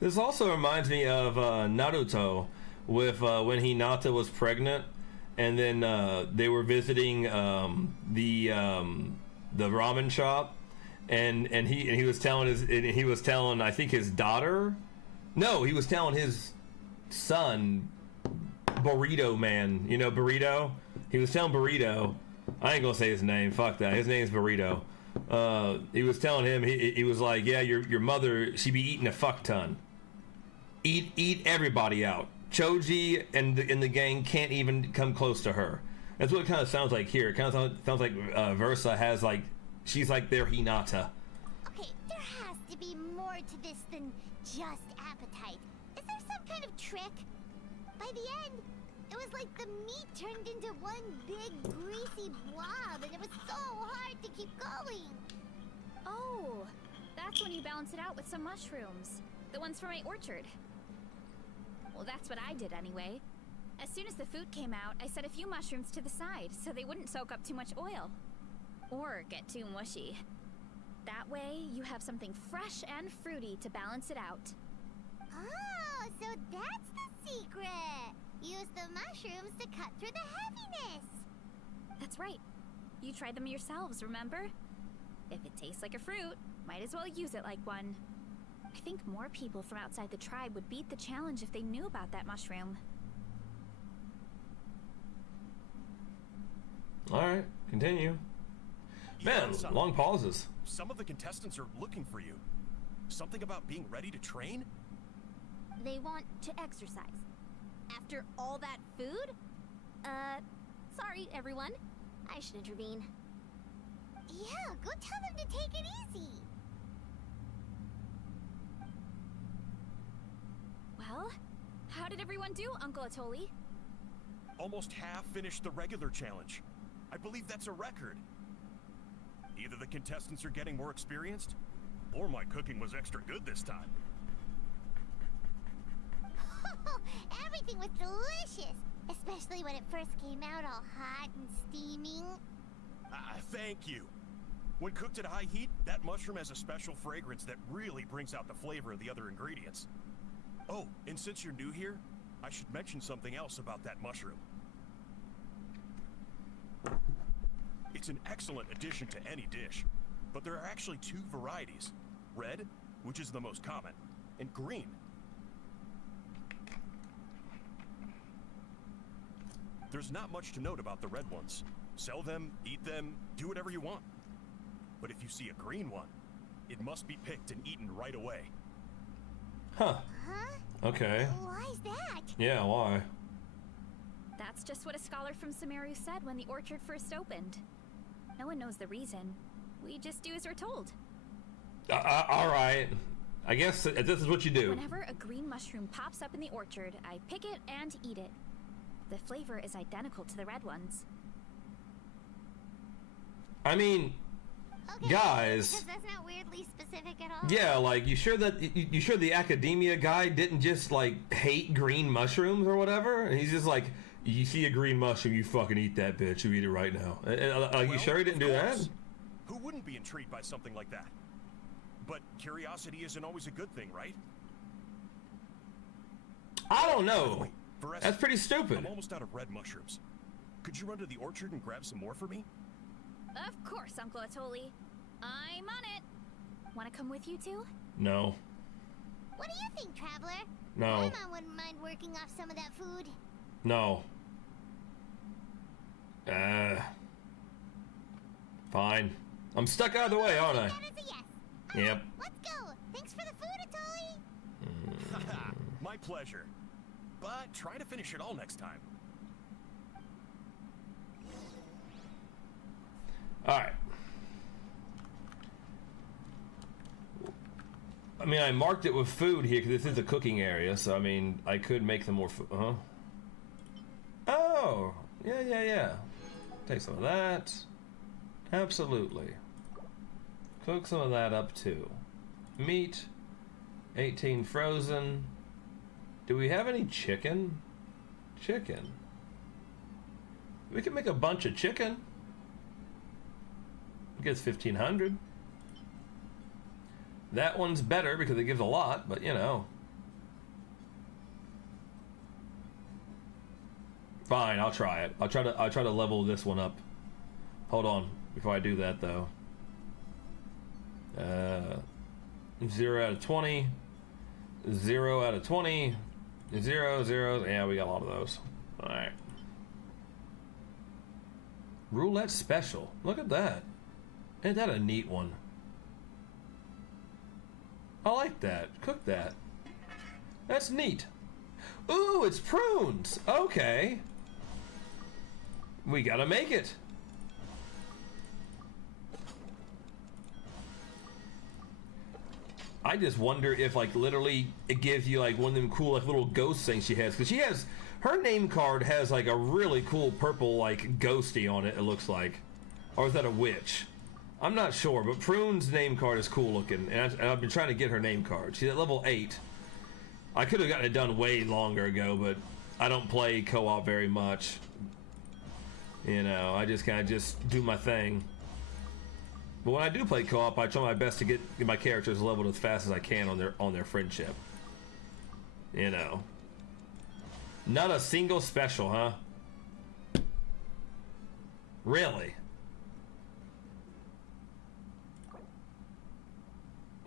This also reminds me of Naruto with when Hinata was pregnant, and then they were visiting the ramen shop, and he was telling I think his daughter, no, he was telling his son, Burrito Man. You know Burrito? He was telling Burrito, I ain't gonna say his name, fuck that. His name's Burrito. He was telling him, he was like, yeah, your mother, she be eating a fuck ton. Eat everybody out. Choji and the gang can't even come close to her. That's what it kind of sounds like here. It kind of sounds like Versa has like, she's like their Hinata. Okay, there has to be more to this than just appetite. Is there some kind of trick? By the end, it was like the meat turned into one big greasy blob, and it was so hard to keep going. Oh, that's when you balance it out with some mushrooms. The ones from my orchard. Well, that's what I did anyway. As soon as the food came out, I set a few mushrooms to the side so they wouldn't soak up too much oil. Or get too mushy. That way, you have something fresh and fruity to balance it out. Oh, so that's the secret! Use the mushrooms to cut through the heaviness! That's right. You tried them yourselves, remember? If it tastes like a fruit, might as well use it like one. I think more people from outside the tribe would beat the challenge if they knew about that mushroom. Alright, continue. Man, long pauses. Some of the contestants are looking for you. Something about being ready to train? They want to exercise. After all that food? Sorry, everyone. I should intervene. Yeah, go tell them to take it easy. Well, how did everyone do, Uncle Atoli? Almost half finished the regular challenge. I believe that's a record. Either the contestants are getting more experienced, or my cooking was extra good this time. Everything was delicious, especially when it first came out all hot and steaming. Thank you. When cooked at high heat, that mushroom has a special fragrance that really brings out the flavor of the other ingredients. Oh, and since you're new here, I should mention something else about that mushroom. It's an excellent addition to any dish, but there are actually two varieties. Red, which is the most common, and green. There's not much to note about the red ones. Sell them, eat them, do whatever you want. But if you see a green one, it must be picked and eaten right away. Huh. Okay. Why is that? Yeah, why? That's just what a scholar from Sumeru said when the orchard first opened. No one knows the reason. We just do as we're told. Alright. I guess this is what you do. Whenever a green mushroom pops up in the orchard, I pick it and eat it. The flavor is identical to the red ones. I mean, okay, guys. Because that's not weirdly specific at all. Yeah, like you sure the academia guy didn't just like hate green mushrooms or whatever? And he's just like, you see a green mushroom, you fucking eat that bitch. You eat it right now. Well, you sure he didn't do that? Who wouldn't be intrigued by something like that? But curiosity isn't always a good thing, right? I don't know. Wait, Veressa, that's pretty stupid. I'm almost out of red mushrooms. Could you run to the orchard and grab some more for me? Of course, Uncle Atoli. I'm on it. Want to come with you two? No. What do you think, Traveler? No. My mom wouldn't mind working off some of that food. No. Fine. I'm stuck out of the way, aren't I? That is a yes. Yep. Let's go. Thanks for the food, Atoli. My pleasure. But try to finish it all next time. Alright. I mean, I marked it with food here because this is a cooking area, so I mean, I could make some more food. Oh! Yeah. Take some of that. Absolutely. Cook some of that up too. Meat. 18 frozen. Do we have any chicken? Chicken. We can make a bunch of chicken. It gets 1,500. That one's better because it gives a lot, but you know. Fine, I'll try it. I'll try to level this one up. Hold on, before I do that though. 0 out of 20. 0 out of 20. 0, 0. Yeah, we got a lot of those. All right. Roulette special. Look at that. Ain't that a neat one? I like that. Cook that. That's neat. Ooh, it's prunes. Okay. We gotta make it. I just wonder if, like, literally it gives you, like, one of them cool, like, little ghost things she has. Because she has, her name card has, like, a really cool purple, like, ghosty on it, it looks like. Or is that a witch? I'm not sure, but Prune's name card is cool looking. And I've been trying to get her name card. She's at level 8. I could have gotten it done way longer ago, but I don't play co-op very much. You know, I just kind of just do my thing. But when I do play co-op, I try my best to get my characters leveled as fast as I can on their friendship. You know. Not a single special, huh? Really?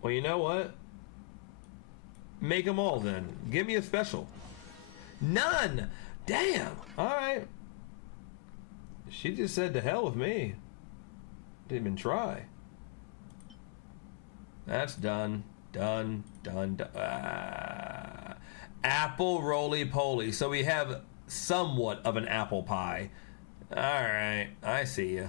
Well, you know what? Make them all then. Give me a special. None! Damn! Alright. She just said to hell with me. Didn't even try. That's done. Done. Done. Apple roly-poly. So we have somewhat of an apple pie. Alright. I see ya.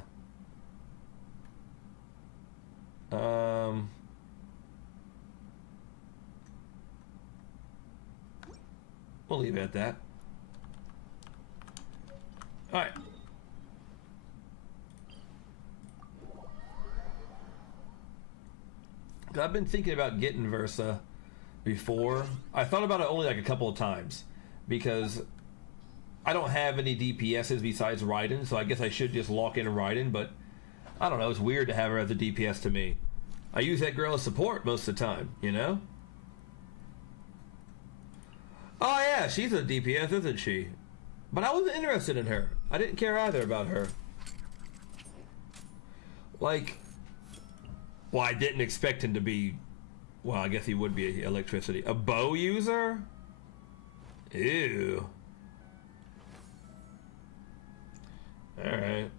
We'll leave it at that. Alright. I've been thinking about getting Versa before. I thought about it only like a couple of times because I don't have any DPSs besides Raiden, so I guess I should just lock in Raiden, but I don't know, it's weird to have her as a DPS to me. I use that girl as support most of the time, you know? Oh yeah, she's a DPS, isn't she? But I wasn't interested in her. I didn't care either about her. Like, well, I didn't expect him to be, well, I guess he would be electricity. A bow user? Ew. Alright.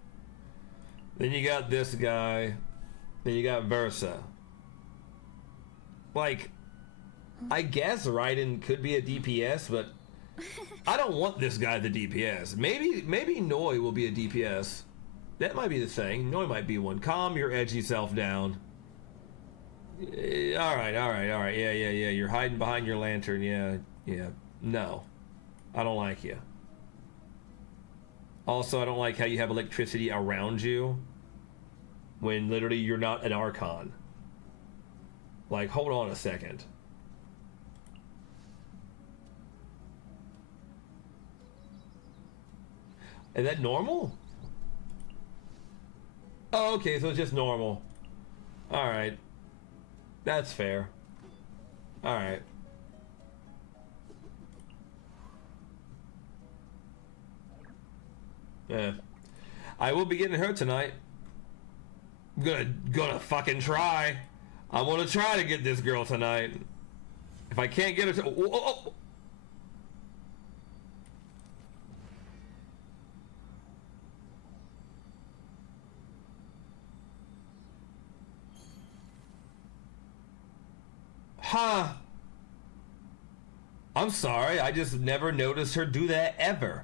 Then you got this guy. Then you got Versa. Like, I guess Raiden could be a DPS, but I don't want this guy the DPS. Maybe Noi will be a DPS. That might be the thing. Noi might be one. Calm your edgy self down. Alright. Yeah. You're hiding behind your lantern. Yeah. No. I don't like you. Also, I don't like how you have electricity around you when literally you're not an Archon. Like, hold on a second. Is that normal? Oh, okay, so it's just normal. Alright. That's fair. Alright. Yeah. I will be getting her tonight. I'm gonna fucking try. I'm gonna try to get this girl tonight. If I can't get her to... Oh. Huh. I'm sorry, I just never noticed her do that ever.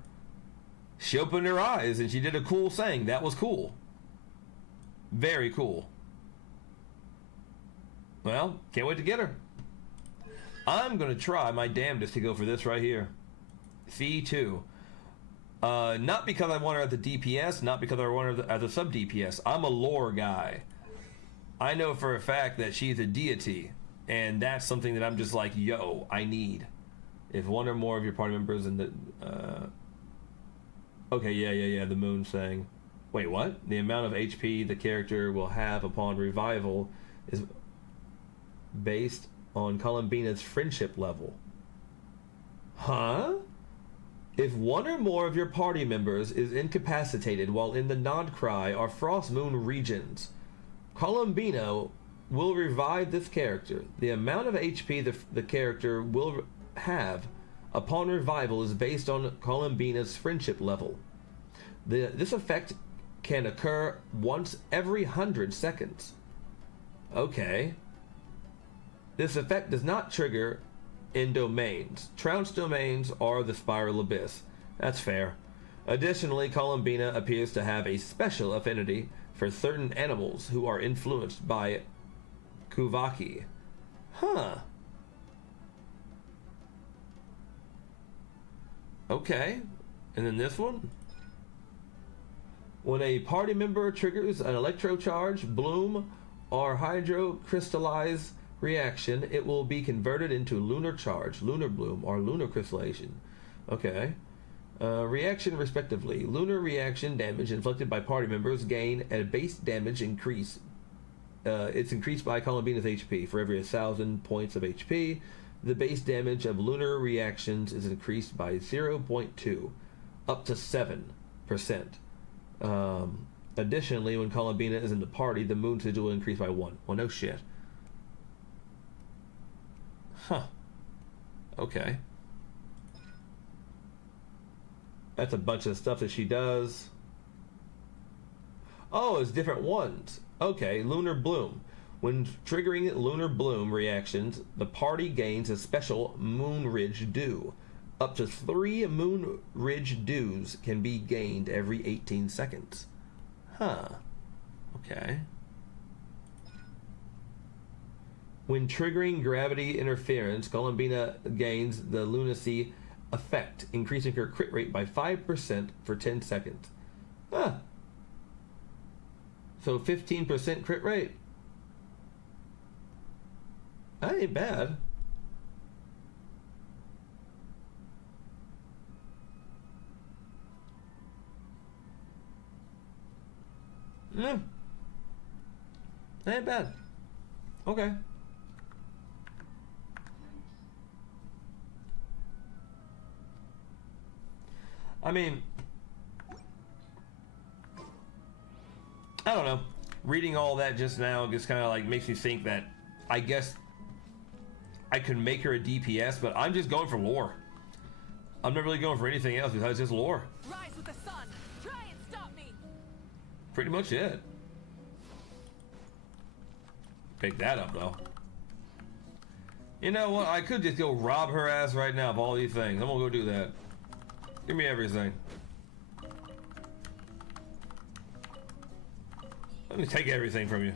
She opened her eyes and she did a cool thing. That was cool. Very cool. Well, can't wait to get her. I'm gonna try my damnedest to go for this right here. C2. Not because I want her at the DPS, not because I want her as a sub DPS. I'm a lore guy. I know for a fact that she's a deity. And that's something that I'm just like, yo, I need. If one or more of your party members in the... Okay, yeah, the moon thing. Wait, what? The amount of HP the character will have upon revival is based on Columbina's friendship level. Huh? If one or more of your party members is incapacitated while in the Krai or Frost Moon regions, Columbina will revive this character. The amount of HP the character will have upon revival is based on Columbina's friendship level. This effect can occur once every 100 seconds. Okay. This effect does not trigger in domains. Trounce domains are the Spiral Abyss. That's fair. Additionally, Columbina appears to have a special affinity for certain animals who are influenced by Kuvaki. Huh. Okay. And then this one? When a party member triggers an electrocharge, bloom, or hydrocrystallize reaction, it will be converted into lunar charge, lunar bloom, or lunar crystallization. Okay. Reaction respectively. Lunar reaction damage inflicted by party members gain a base damage increase. It's increased by Columbina's HP. For every 1,000 points of HP, the base damage of lunar reactions is increased by 0.2 up to 7%. Additionally, when Columbina is in the party, the moon sigil will increase by 1. Well, no shit. Huh. Okay. That's a bunch of stuff that she does. Oh, it's different ones. Okay, Lunar Bloom. When triggering Lunar Bloom reactions, the party gains a special Moon Ridge Dew. Up to 3 Moon Ridge Dews can be gained every 18 seconds. Huh. Okay. When triggering gravity interference, Columbina gains the lunacy effect, increasing her crit rate by 5% for 10 seconds. Huh. So 15% crit rate. That ain't bad. That ain't bad. Okay. I mean, I don't know. Reading all that just now just kind of like makes me think that I guess I could make her a DPS, but I'm just going for lore. I'm not really going for anything else besides just lore. Rise with the sun. Try and stop me. Pretty much it. Pick that up though. You know what? I could just go rob her ass right now of all these things. I'm gonna go do that. Give me everything. Let me take everything from you.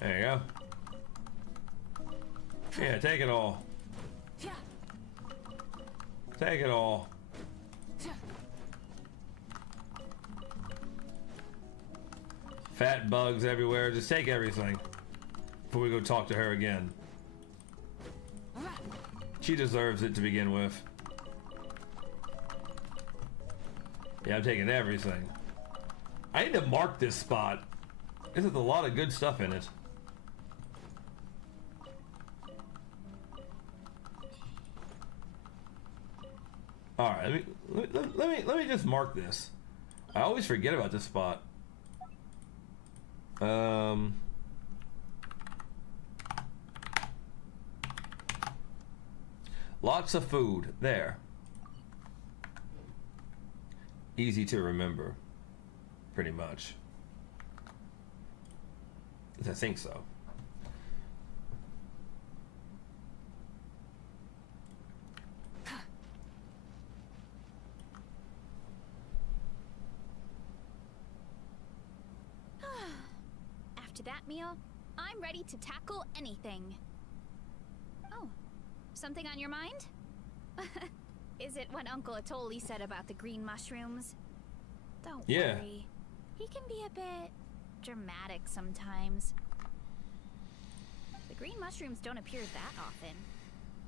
There you go. Yeah, take it all. Take it all. Fat bugs everywhere. Just take everything before we go talk to her again. She deserves it to begin with. Yeah, I'm taking everything. I need to mark this spot. This has a lot of good stuff in it. All right, let me just mark this. I always forget about this spot. Lots of food there. Easy to remember, pretty much. I think so. After that meal, I'm ready to tackle anything. Oh, something on your mind? Is it what Uncle Atoli said about the green mushrooms? Don't worry. He can be a bit dramatic sometimes. The green mushrooms don't appear that often.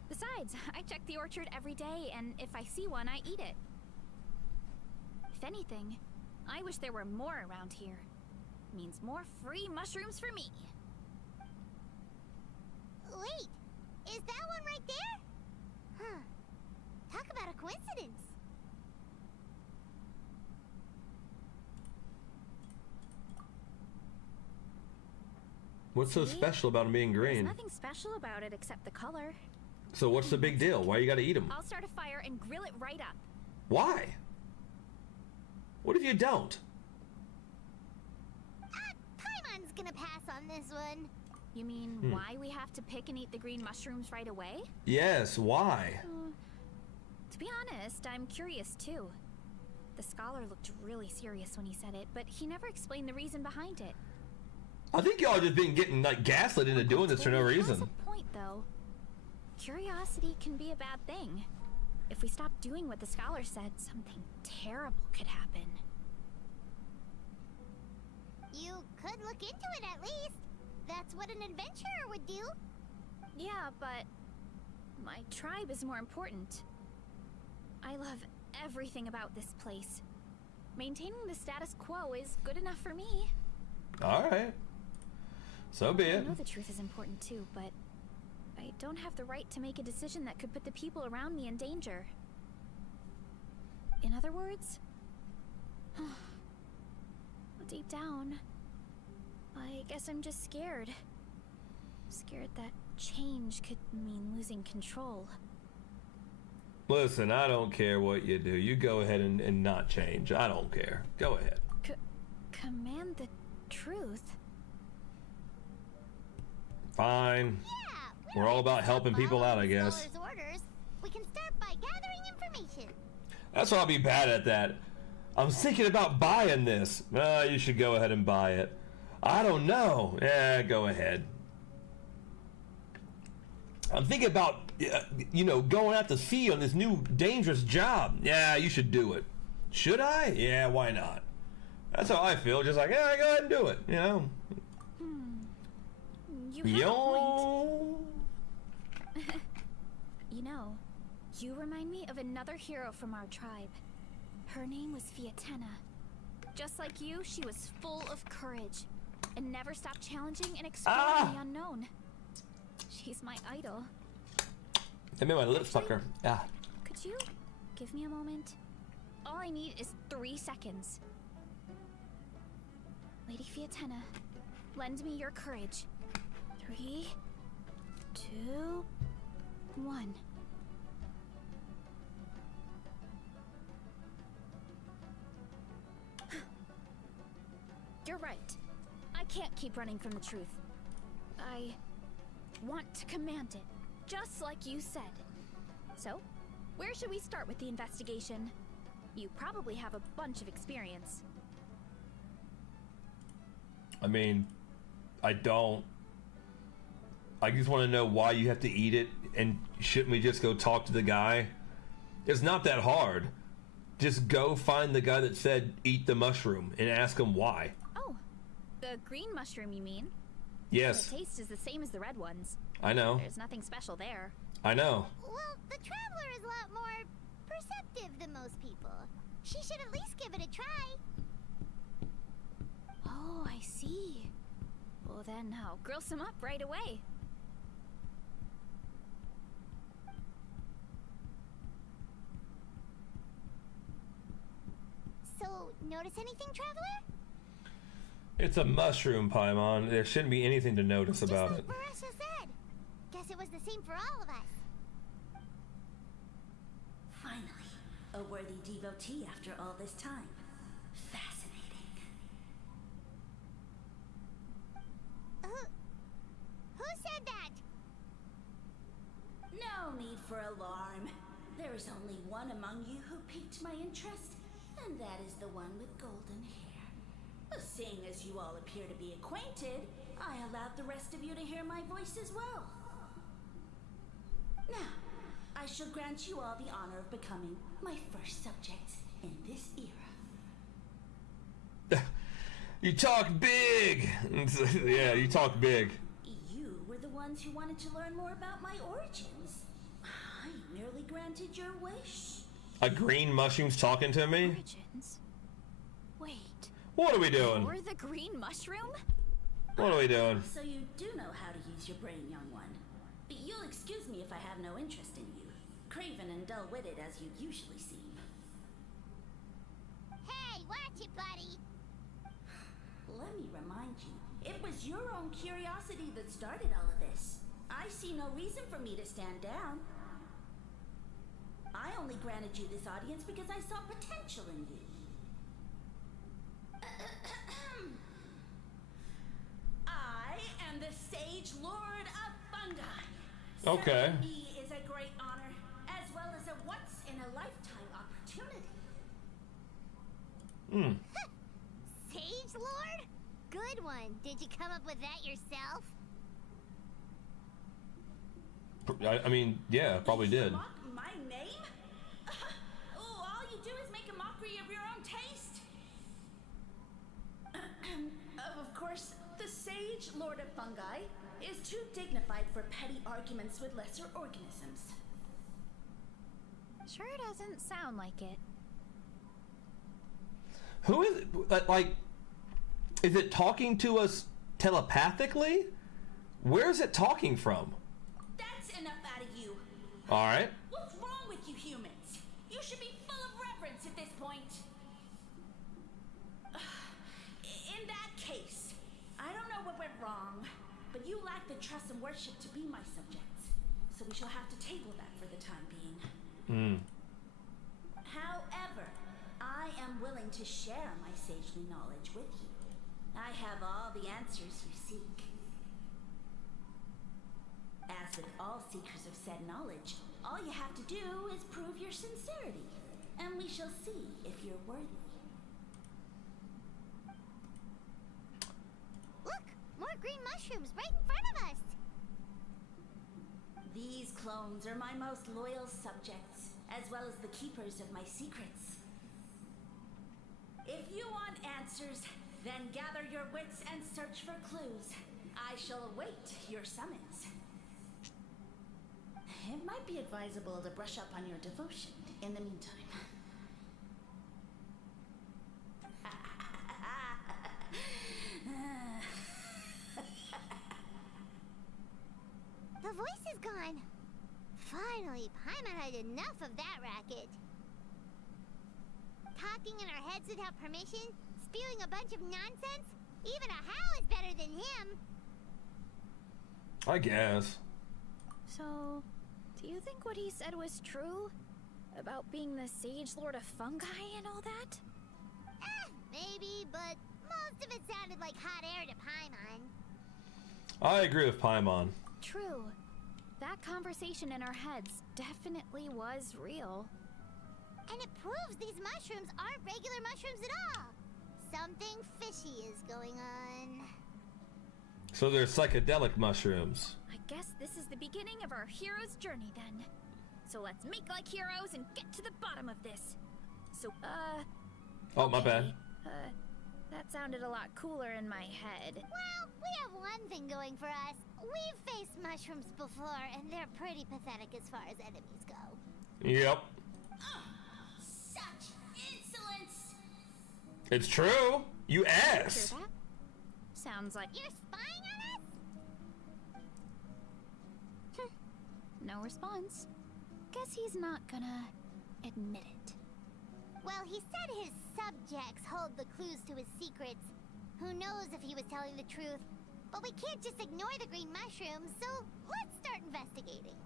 Besides, I check the orchard every day, and if I see one, I eat it. If anything, I wish there were more around here. Means more free mushrooms for me. Wait, is that one right there? Huh. Talk about a coincidence. What's so special about them being green? There's nothing special about it except the color. So what's the big deal? Why you gotta eat them? I'll start a fire and grill it right up. Why? What if you don't? Paimon's gonna pass on this one. You mean why we have to pick and eat the green mushrooms right away? Yes, why? To be honest, I'm curious too. The scholar looked really serious when he said it, but he never explained the reason behind it. I think y'all just been getting like gaslit into doing this for no reason. That's a point though. Curiosity can be a bad thing. If we stop doing what the scholar said, something terrible could happen. You could look into it at least. That's what an adventurer would do. Yeah, but my tribe is more important. I love everything about this place. Maintaining the status quo is good enough for me. Alright. So be it. I know the truth is important too, but I don't have the right to make a decision that could put the people around me in danger. In other words, deep down, I guess I'm just scared. Scared that change could mean losing control. Listen, I don't care what you do. You go ahead and not change. I don't care. Go ahead. Command the truth? Fine. Yeah, we're all about helping people out, I guess. Orders. We can start by gathering information. That's why I'll be bad at that. I'm thinking about buying this. You should go ahead and buy it. I don't know. Yeah, go ahead. I'm thinking about, you know, going out to sea on this new dangerous job. Yeah, you should do it. Should I? Yeah, why not? That's how I feel. Just like, yeah, go ahead and do it. You know. You have a point. You know, you remind me of another hero from our tribe. Her name was Fiatena. Just like you, she was full of courage and never stopped challenging and exploring the unknown. She's my idol. That made my lips sucker. Ah. Could you give me a moment? All I need is 3 seconds. Lady Fiatena, lend me your courage. 3, 2, 1. You're right. I can't keep running from the truth. I want to command it, just like you said. So, where should we start with the investigation? You probably have a bunch of experience. I mean, I don't. I just want to know why you have to eat it, and shouldn't we just go talk to the guy? It's not that hard. Just go find the guy that said eat the mushroom and ask him why. Oh, the green mushroom you mean? Yes. The taste is the same as the red ones. I know. There's nothing special there. I know. Well, the traveler is a lot more perceptive than most people. She should at least give it a try. Oh, I see. Well then, I'll grill some up right away. So, notice anything, traveler? It's a mushroom, Paimon. There shouldn't be anything to notice about it. Just like Barisha said. Guess it was the same for all of us. Finally, a worthy devotee after all this time. Fascinating. Who said that? No need for alarm. There is only one among you who piqued my interest, and that is the one with golden hair. Seeing as you all appear to be acquainted, I allowed the rest of you to hear my voice as well. Now, I shall grant you all the honor of becoming my first subjects in this era. You talk big! Yeah, you talk big. You were the ones who wanted to learn more about my origins. I merely granted your wish. A green mushroom's talking to me? Origins? Wait. What are we doing? You're the green mushroom? What are we doing? So you do know how to use your brain, young one. But you'll excuse me if I have no interest in you. Craven and dull-witted as you usually seem. Hey, watch it, buddy. Let me remind you, it was your own curiosity that started all of this. I I see no reason for me to stand down. I only granted you this audience because I saw potential in you. I am the Sage Lord of Fungi. Okay. Serving me is a great honor, as well as a once-in-a-lifetime opportunity. Sage Lord? Good one. Did you come up with that yourself? I mean, yeah, probably did. Mock my name? Oh, all you do is make a mockery of your own taste. Of course, the Sage Lord of Fungi is too dignified for petty arguments with lesser organisms. Sure doesn't sound like it. Who is it? Like, is it talking to us telepathically? Where is it talking from? That's enough out of you. All right. What's wrong with you humans? You should be full of reverence at this point. In that case, I don't know what went wrong, but you lack the trust and worship to be my subjects. So we shall have to table that for the time being. However, I am willing to share my sagely knowledge with you. I have all the answers you seek. As with all seekers of said knowledge, all you have to do is prove your sincerity, and we shall see if you're worthy. Look! More green mushrooms right in front of us! These clones are my most loyal subjects, as well as the keepers of my secrets. If you want answers, then gather your wits and search for clues. I shall await your summons. It might be advisable to brush up on your devotion in the meantime. The voice is gone. Finally, Paimon had enough of that racket. Talking in our heads without permission, spewing a bunch of nonsense. Even a Hal is better than him. I guess. So, do you think what he said was true? About being the Sage Lord of Fungi and all that? Maybe, but most of it sounded like hot air to Paimon. I agree with Paimon. True. That conversation in our heads definitely was real. And it proves these mushrooms aren't regular mushrooms at all. Something fishy is going on. So they're psychedelic mushrooms. I guess this is the beginning of our hero's journey then. So let's make like heroes and get to the bottom of this. So, Oh, my bad. That sounded a lot cooler in my head. Well, we have one thing going for us. We've faced mushrooms before, and they're pretty pathetic as far as enemies go. Yep. Such insolence! It's true. You ass. Hear that? Sounds like you're spying on us? No response. Guess he's not gonna admit it. Well, he said his subjects hold the clues to his secrets. Who knows if he was telling the truth? But we can't just ignore the green mushrooms, so let's start investigating.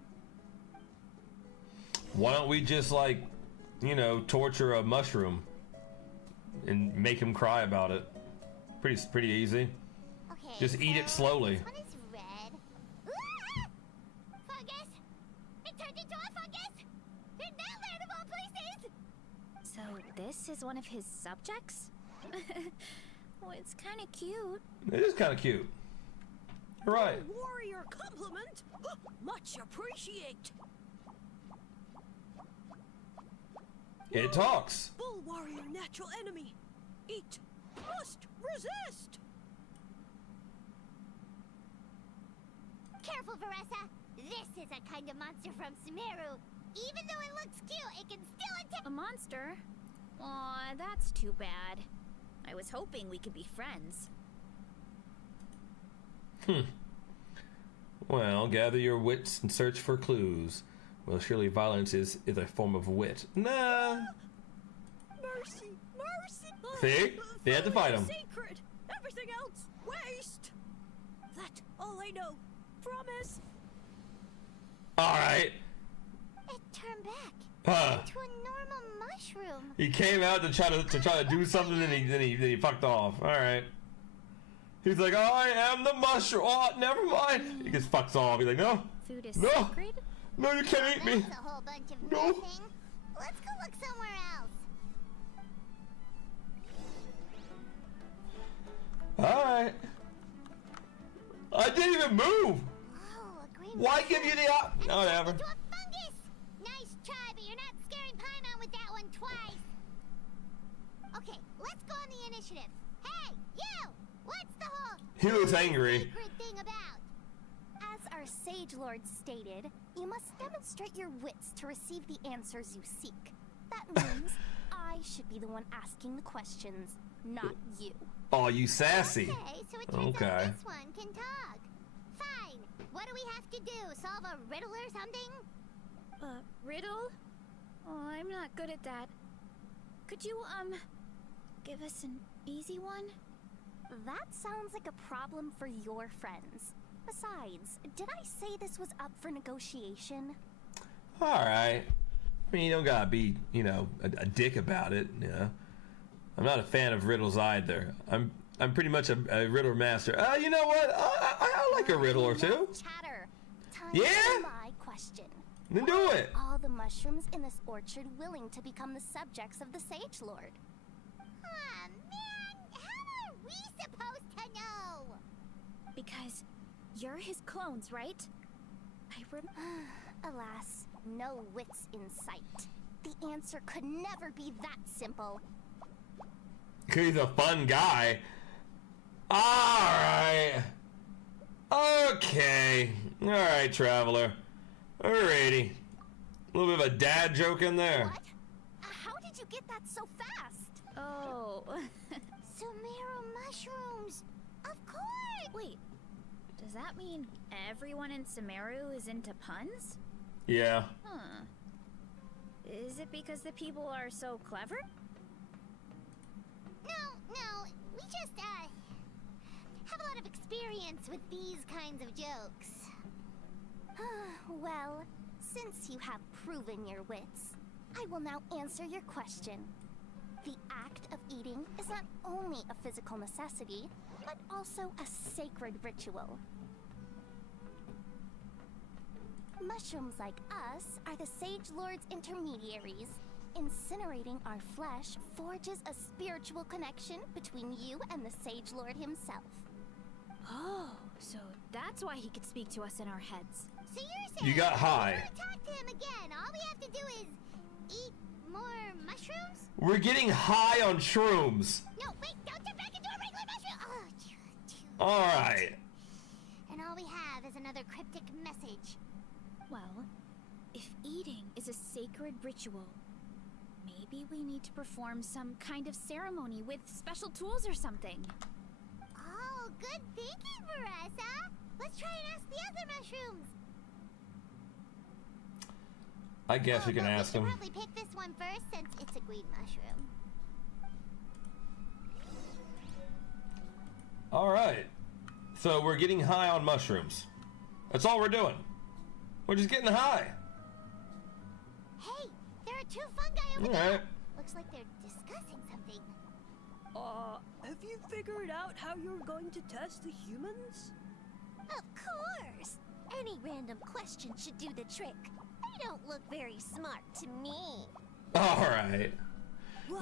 Why don't we just, like, you know, torture a mushroom and make him cry about it? Pretty easy. Okay. Just eat it slowly. This one is red. Ah! Fungus! It turned into a fungus! In that land of all places! So this is one of his subjects? Well, it's kind of cute. It is kind of cute. You're right. Warrior compliment! Much appreciate! It talks. Bull warrior natural enemy! Eat! Must resist! Careful, Veressa! This is a kind of monster from Sumeru. Even though it looks cute, it can still attack— A monster? Aw, that's too bad. I was hoping we could be friends. Well, gather your wits and search for clues. Well, surely violence is a form of wit. Nah. Mercy! Mercy! See? They had to fight him. Secret! Everything else, waste! That all I know. Promise! Alright. It turned back Huh. into a normal mushroom. He came out to try to do something, and then he fucked off. Alright. He's like, I am the mushroom. Oh, never mind. He just fucks off. He's like, no. Food is No. sacred? No, you can't eat me. That's a whole bunch of No. nothing. Let's go look somewhere else. Alright. I didn't even move. Oh, a green Why mushroom. give you the op? And No, it turned whatever. into a fungus. Nice try, but you're not scaring Paimon with that one twice. Okay, let's go on the initiative. Hey, you! What's the whole He looks angry. secret thing about? As our Sage Lord stated, you must demonstrate your wits to receive the answers you seek. That means I should be the one asking the questions, not you. Oh, you sassy. Okay, so it turns out this one can talk. Fine. What do we have to do? Solve a riddle or something? Riddle? Oh, I'm not good at that. Could you, give us an easy one? That sounds like a problem for your friends. Besides, did I say this was up for negotiation? Alright. I mean, you don't gotta be, you know, a dick about it, you know. I'm not a fan of riddles either. I'm pretty much a riddle master. You know what? I like a riddle or two. Chatter. Time Yeah? for my question. Then do it. All the mushrooms in this orchard willing to become the subjects of the Sage Lord? Ah, man! How are we supposed to know? Because you're his clones, right? Alas, no wits in sight. The answer could never be that simple. He's a fun guy. Alright. Okay. Alright, Traveler. Alrighty. A little bit of a dad joke in there. What? How did you get that so fast? Oh. Sumeru mushrooms! Of course! Wait, does that mean everyone in Sumeru is into puns? Yeah. Huh. Is it because the people are so clever? No, we just, have a lot of experience with these kinds of jokes. Well, since you have proven your wits, I will now answer your question. The act of eating is not only a physical necessity, but also a sacred ritual. Mushrooms like us are the Sage Lord's intermediaries. Incinerating our flesh forges a spiritual connection between you and the Sage Lord himself. Oh, so that's why he could speak to us in our heads. So you're saying You got high. if we talk to him again, all we have to do is eat more mushrooms? We're getting high on shrooms. No, wait, don't turn back into a regular mushroom! Alright. And all we have is another cryptic message. Well, if eating is a sacred ritual, maybe we need to perform some kind of ceremony with special tools or something. Oh, good thinking, Veressa! Let's try and ask the other mushrooms! I guess we can ask him. We should probably pick this one first since it's a green mushroom. Alright. So we're getting high on mushrooms. That's all we're doing. We're just getting high. Hey, there are two fungi over All there! right. Looks like they're discussing something. Have you figured out how you're going to test the humans? Of course! Any random question should do the trick. They don't look very smart to me. Alright.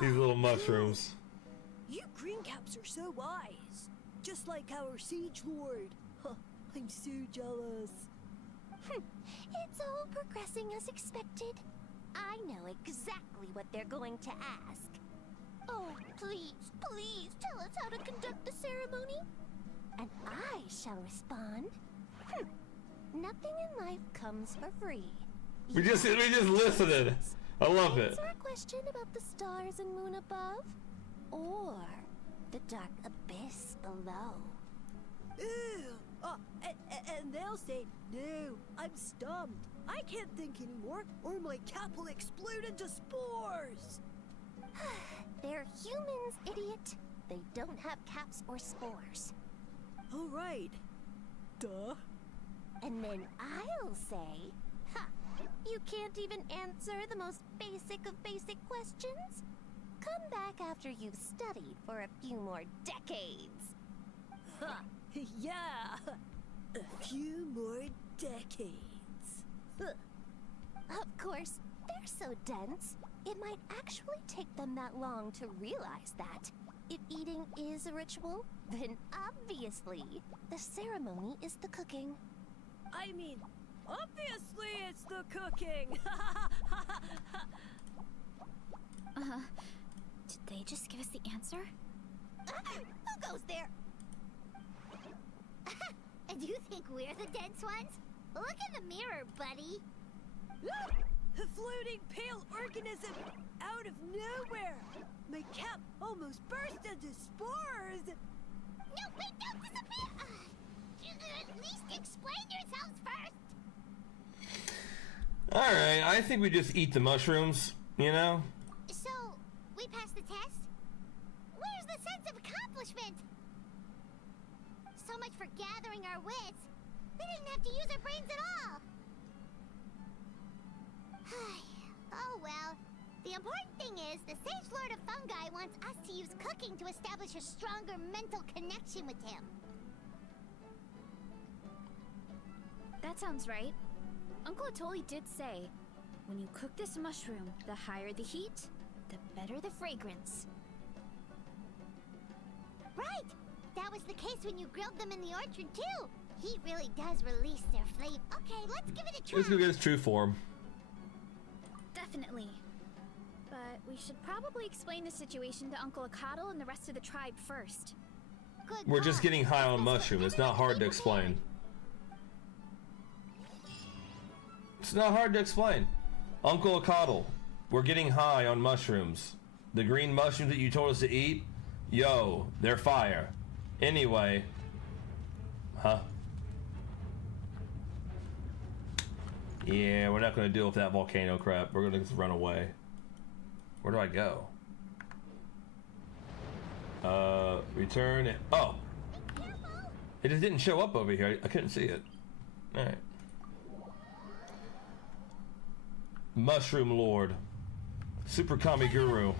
These little mushrooms. You green caps are so wise. Just like our Siege Lord. Huh, I'm so jealous. It's all progressing as expected. I know exactly what they're going to ask. Oh, please, please tell us how to conduct the ceremony. And I shall respond. Nothing in life comes for free. We just listened. I love it. Answer a question about the stars and moon above, or the dark abyss below. Ew! And they'll say, no, I'm stumped. I can't think anymore, or my cap will explode into spores. They're humans, idiot. They don't have caps or spores. All right. Duh. And then I'll say, You can't even answer the most basic of basic questions? Come back after you've studied for a few more decades. Ha! Yeah! A few more decades. Of course, they're so dense, it might actually take them that long to realize that. If eating is a ritual, then obviously, the ceremony is the cooking. I mean, obviously it's the cooking! Did they just give us the answer? Who goes there? And you think we're the dense ones? Look in the mirror, buddy. A floating pale organism out of nowhere! My cap almost burst into spores! No, wait, don't disappear! At least explain yourselves first! Alright, I think we just eat the mushrooms, you know? So, we passed the test? Where's the sense of accomplishment? So much for gathering our wits. We didn't have to use our brains at all. Oh well. The important thing is, the Sage Lord of Fungi wants us to use cooking to establish a stronger mental connection with him. That sounds right. Uncle Atoli did say, when you cook this mushroom, the higher the heat, the better the fragrance. Right! That was the case when you grilled them in the orchard too. He really does release their flavor. Okay, let's give it a try. Let's go get his true form. Definitely. But we should probably explain the situation to Uncle Akadal and the rest of the tribe first. Good We're just getting high on mushroom. It's not hard to explain. It's not hard to explain. Uncle Akadal, we're getting high on mushrooms. The green mushrooms that you told us to eat, yo, they're fire. Anyway, huh? Yeah, we're not gonna deal with that volcano crap. We're gonna just run away. Where do I go? Return. Oh! It just didn't show up over here. I couldn't see it. Alright. Mushroom Lord. Super Kami Guru.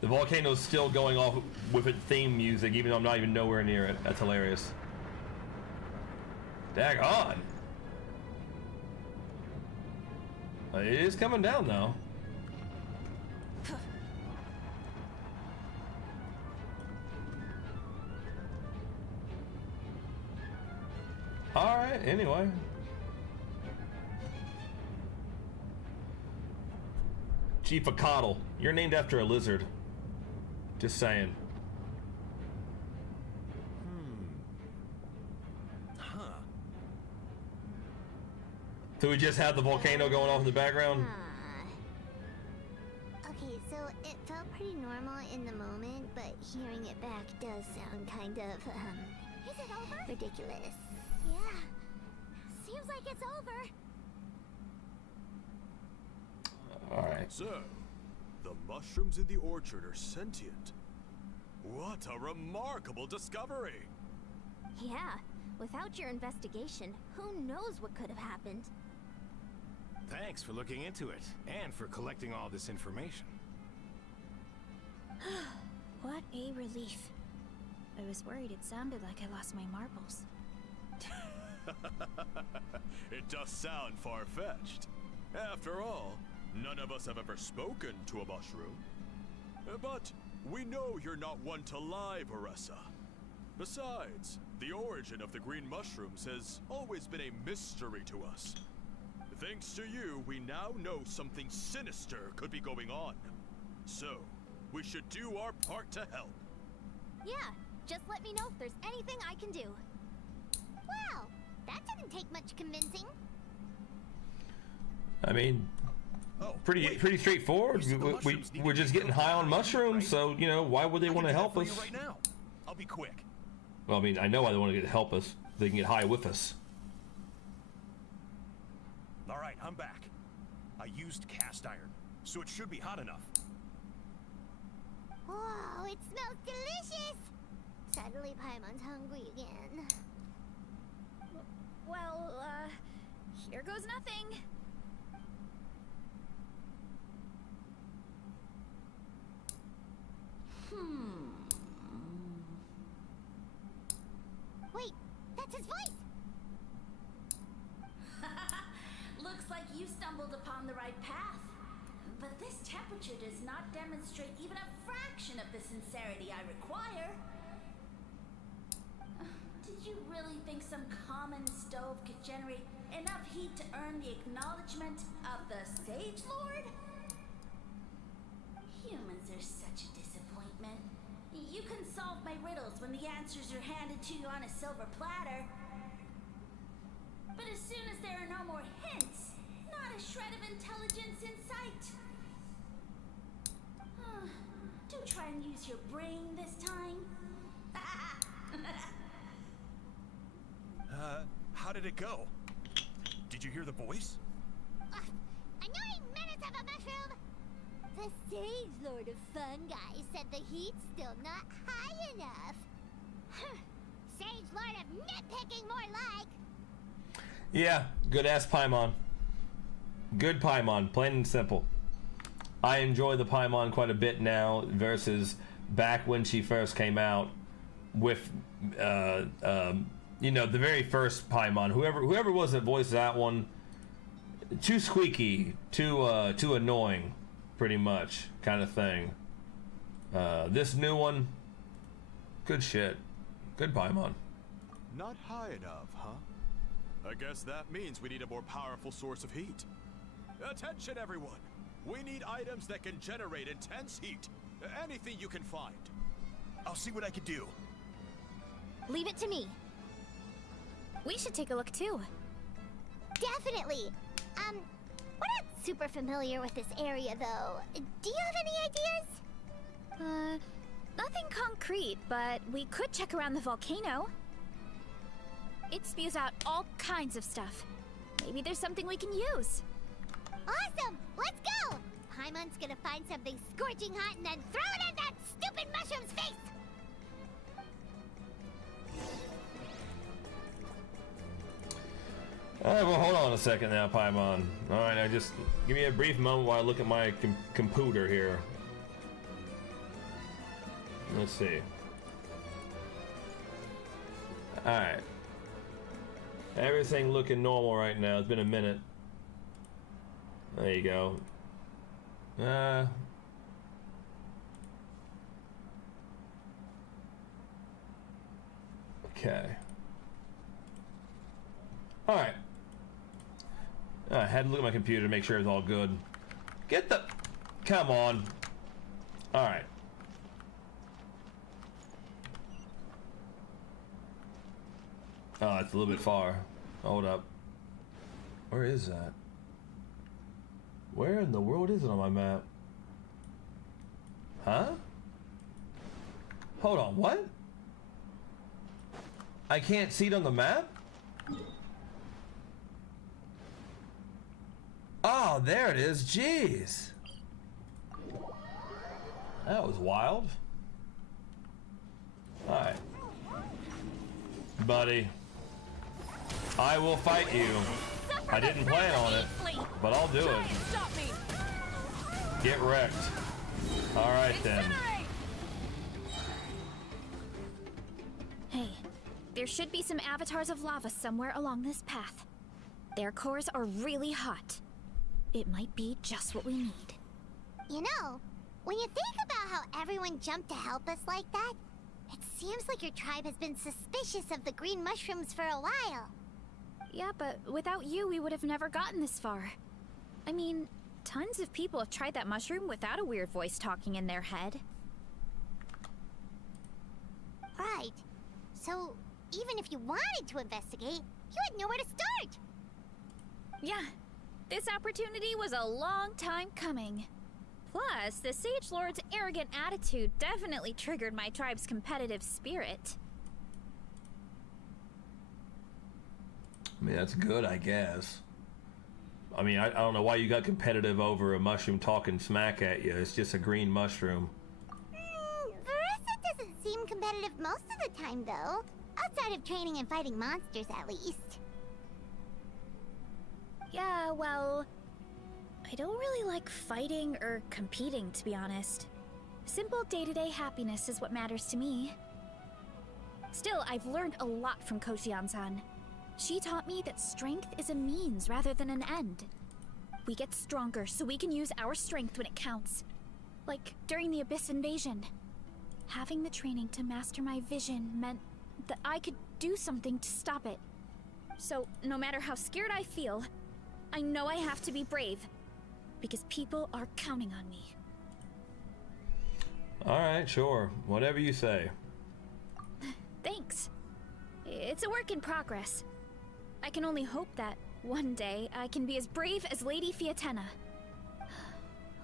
The volcano's still going off with its theme music, even though I'm not even nowhere near it. That's hilarious. Dag on. It is coming down, though. Alright, anyway. Chief Akadal. You're named after a lizard. Just saying. Huh. So we just had the volcano going off in the background? Okay, so it felt pretty normal in the moment, but hearing it back does sound kind of, Is it over? ridiculous. Yeah. Seems like it's over. Alright. So, the mushrooms in the orchard are sentient. What a remarkable discovery! Yeah, without your investigation, who knows what could have happened? Thanks for looking into it, and for collecting all this information. What a relief. I was worried it sounded like I lost my marbles. It does sound far-fetched. After all, none of us have ever spoken to a mushroom. But we know you're not one to lie, Varessa. Besides, the origin of the green mushrooms has always been a mystery to us. Thanks to you, we now know something sinister could be going on. So, we should do our part to help. Yeah, just let me know if there's anything I can do. Wow, that didn't take much convincing. I mean, pretty straightforward. We're just getting high on mushrooms, so, you know, why would they want to help us? Right now. I'll be quick. Well, I mean, I know why they want to help us. They can get high with us. All right, I'm back. I used cast iron, so it should be hot enough. Oh, it smells delicious! Suddenly Paimon's hungry again. Well, here goes nothing. Wait, that's his voice! Looks like you stumbled upon the right path. But this temperature does not demonstrate even a fraction of the sincerity I require. Did you really think some common stove could generate enough heat to earn the acknowledgement of the Sage Lord? Humans are such a disappointment. You can solve my riddles when the answers are handed to you on a silver platter. But as soon as there are no more hints, not a shred of intelligence in sight. Do try and use your brain this time. How did it go? Did you hear the voice? Annoying menace of a mushroom! The Sage Lord of Fungi said the heat's still not high enough. Sage Lord of nitpicking more like! Yeah, good ass Paimon. Good Paimon, plain and simple. I enjoy the Paimon quite a bit now versus back when she first came out with, you know, the very first Paimon. Whoever was that voiced that one, too squeaky, too annoying, pretty much, kind of thing. This new one, good shit. Good Paimon. Not high enough, huh? I guess that means we need a more powerful source of heat. Attention, everyone! We need items that can generate intense heat. Anything you can find. I'll see what I can do. Leave it to me. We should take a look too. Definitely! We're not super familiar with this area though. Do you have any ideas? Nothing concrete, but we could check around the volcano. It spews out all kinds of stuff. Maybe there's something we can use. Awesome! Let's go! Paimon's gonna find something scorching hot and then throw it in that stupid mushroom's face! Alright, well, hold on a second now, Paimon. Alright, just give me a brief moment while I look at my computer here. Let's see. Alright. Everything looking normal right now. It's been a minute. There you go. Okay. Alright. I had to look at my computer to make sure it was all good. Get the... Come on. Alright. Oh, it's a little bit far. Hold up. Where is that? Where in the world is it on my map? Huh? Hold on, what? I can't see it on the map? Oh, there it is. Jeez. That was wild. Alright. Buddy. I will fight you. I didn't plan on it, but I'll do it. Get wrecked. Alright then. Hey, there should be some avatars of lava somewhere along this path. Their cores are really hot. It might be just what we need. You know, when you think about how everyone jumped to help us like that, it seems like your tribe has been suspicious of the green mushrooms for a while. Yeah, but without you, we would have never gotten this far. I mean, tons of people have tried that mushroom without a weird voice talking in their head. Right. So, even if you wanted to investigate, you had nowhere to start. Yeah, this opportunity was a long time coming. Plus, the Sage Lord's arrogant attitude definitely triggered my tribe's competitive spirit. I mean, that's good, I guess. I mean, I don't know why you got competitive over a mushroom talking smack at you. It's just a green mushroom. most of the time, though. Outside of training and fighting monsters, at least. Yeah, well, I don't really like fighting or competing, to be honest. Simple day-to-day happiness is what matters to me. Still, I've learned a lot from Kochian-san. She taught me that strength is a means rather than an end. We get stronger so we can use our strength when it counts. Like during the Abyss invasion. Having the training to master my vision meant that I could do something to stop it. So, no matter how scared I feel, I know I have to be brave. Because people are counting on me. Alright, sure. Whatever you say. Thanks. It's a work in progress. I can only hope that one day I can be as brave as Lady Fiatenna.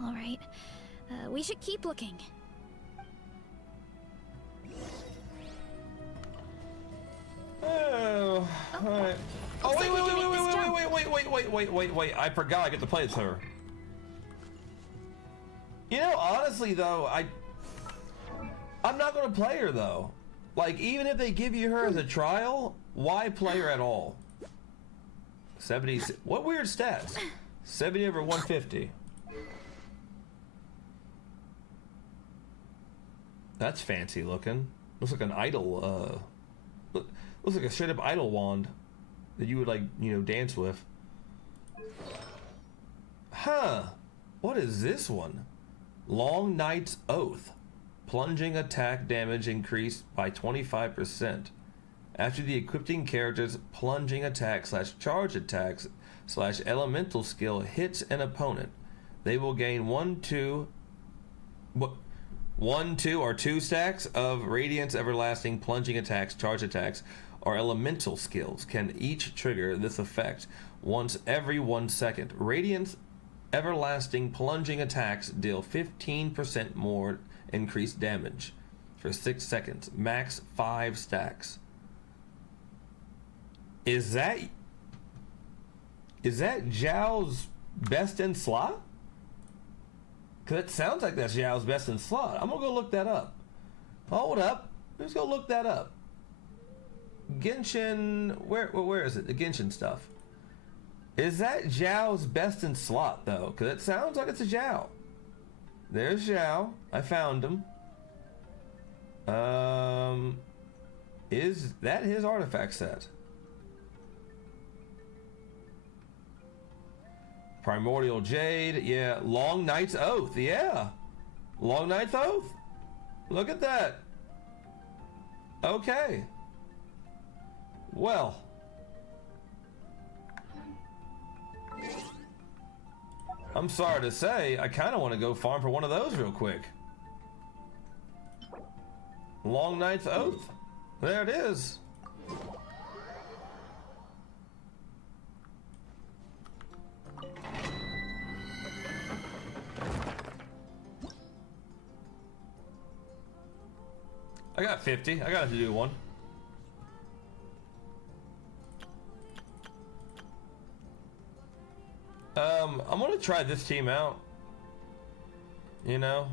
Alright. We should keep looking. Oh, alright. Oh, wait. I forgot I get to play as her. You know, honestly, though, I'm not going to play her, though. Like, even if they give you her as a trial, why play her at all? 70, what weird stats? 70 over 150. That's fancy looking. Looks like an idol, looks like a straight up idol wand that you would, like, you know, dance with. Huh. What is this one? Long Night's Oath. Plunging attack damage increased by 25%. After the equipping character's plunging attack / charge attacks / elemental skill hits an opponent, they will gain 1, 2, or 2 stacks of Radiant's everlasting plunging attacks, charge attacks, or elemental skills can each trigger this effect once every 1 second. Radiant's everlasting plunging attacks deal 15% more increased damage for 6 seconds, max 5 stacks. Is that Zhao's best in slot? Cause it sounds like that's Zhao's best in slot. I'm gonna go look that up. Hold up, let's go look that up. Genshin, where is it? The Genshin stuff. Is that Zhao's best in slot though? Cause it sounds like it's a Zhao. There's Zhao. I found him. Is that his artifact set? Primordial Jade, yeah. Long Night's Oath, yeah. Long Night's Oath. Look at that. Okay. Well. I'm sorry to say, I kind of want to go farm for one of those real quick. Long Night's Oath. There it is. I got 50. I got to do one. I'm gonna try this team out. You know.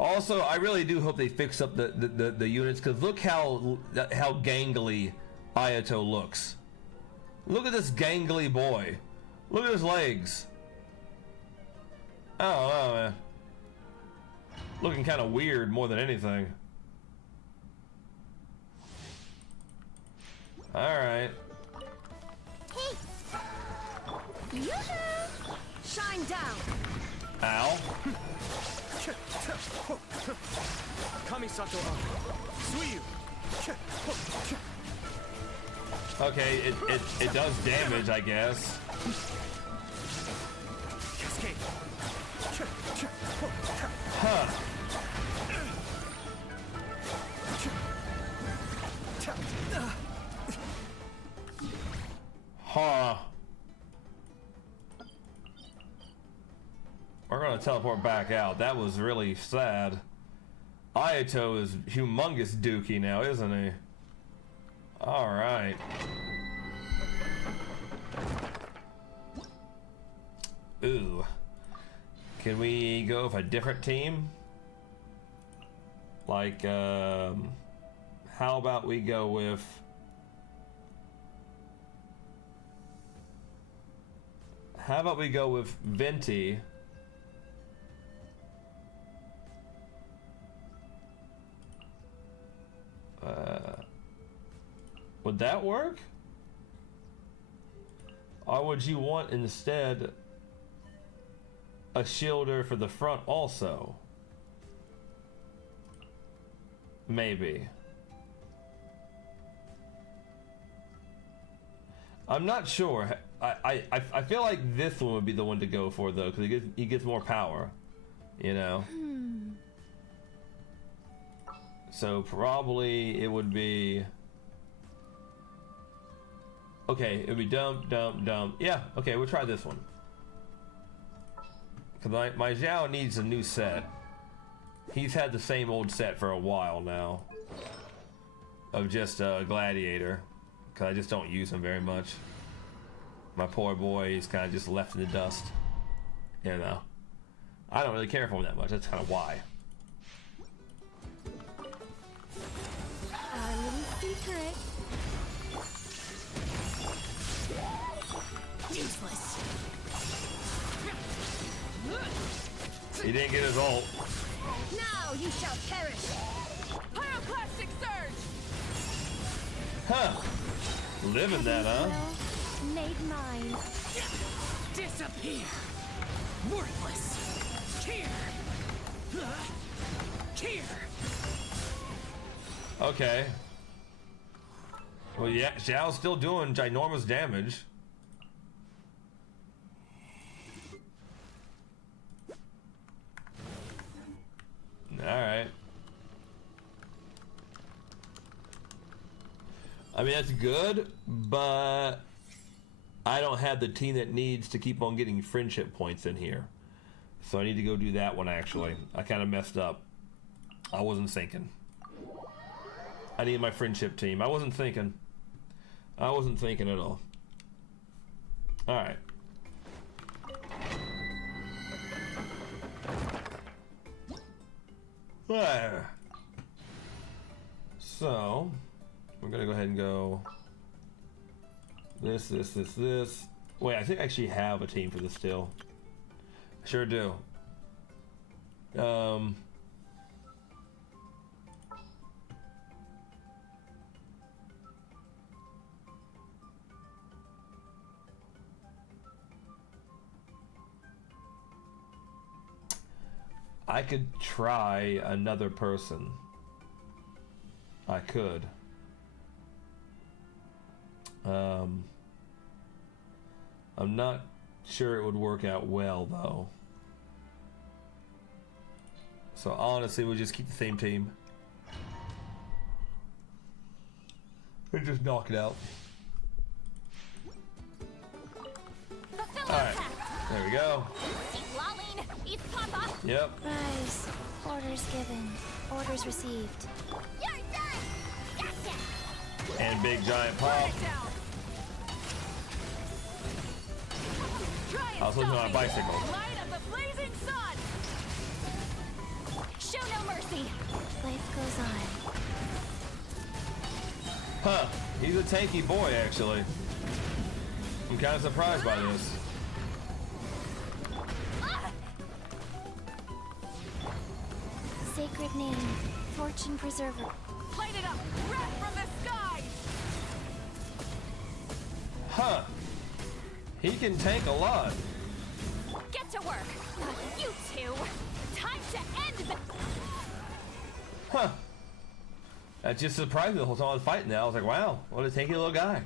Also, I really do hope they fix up the units, because look how gangly Ayato looks. Look at this gangly boy. Look at his legs. I don't know, man. Looking kind of weird more than anything. Alright. Hey! Yoo-hoo! Shine down! Ow. Kamisato Suiyu. Okay, it does damage, I guess. Cascade. Huh. Huh. We're gonna teleport back out. That was really sad. Ayato is humongous dookie now, isn't he? Alright. Ooh. Can we go with a different team? Like, how about we go with... How about we go with Venti? Would that work? Or would you want instead a shielder for the front also? Maybe. I'm not sure. I feel like this one would be the one to go for though, because he gets more power, you know. So probably it would be. Okay, it would be dump. Yeah, okay, we'll try this one. Because my Zhao needs a new set. He's had the same old set for a while now. Of just a gladiator. Because I just don't use him very much. My poor boy is kind of just left in the dust. You know. I don't really care for him that much, that's kind of why. Our little secret. Useless. He didn't get his ult. Now you shall perish. Pyroclastic surge. Huh. Living that, huh? Made mine. Disappear. Worthless. Here. Here. Okay. Well, yeah, Zhao's still doing ginormous damage. Alright. I mean, that's good, but I don't have the team that needs to keep on getting friendship points in here. So I need to go do that one, actually. I kind of messed up. I wasn't thinking. I need my friendship team. I wasn't thinking. I wasn't thinking at all. Alright. There. So, we're gonna go ahead and go this. Wait, I think I actually have a team for this still. I sure do. I could try another person. I could. I'm not sure it would work out well though. So honestly, we'll just keep the same team. And just knock it out. Alright, there we go. Yep. Rise. Orders given. Orders received. You're done! Gotcha! And big giant pop. I was looking on a bicycle. Light of the blazing sun. Show no mercy. Life goes on. Huh. He's a tanky boy, actually. I'm kind of surprised by this. Sacred name, Fortune Preserver. Light it up! Wrath from the skies! Huh. He can tank a lot. Get to work! You two! Time to end the... Huh. That just surprised me the whole time I was fighting that. I was like, wow, what a tanky little guy.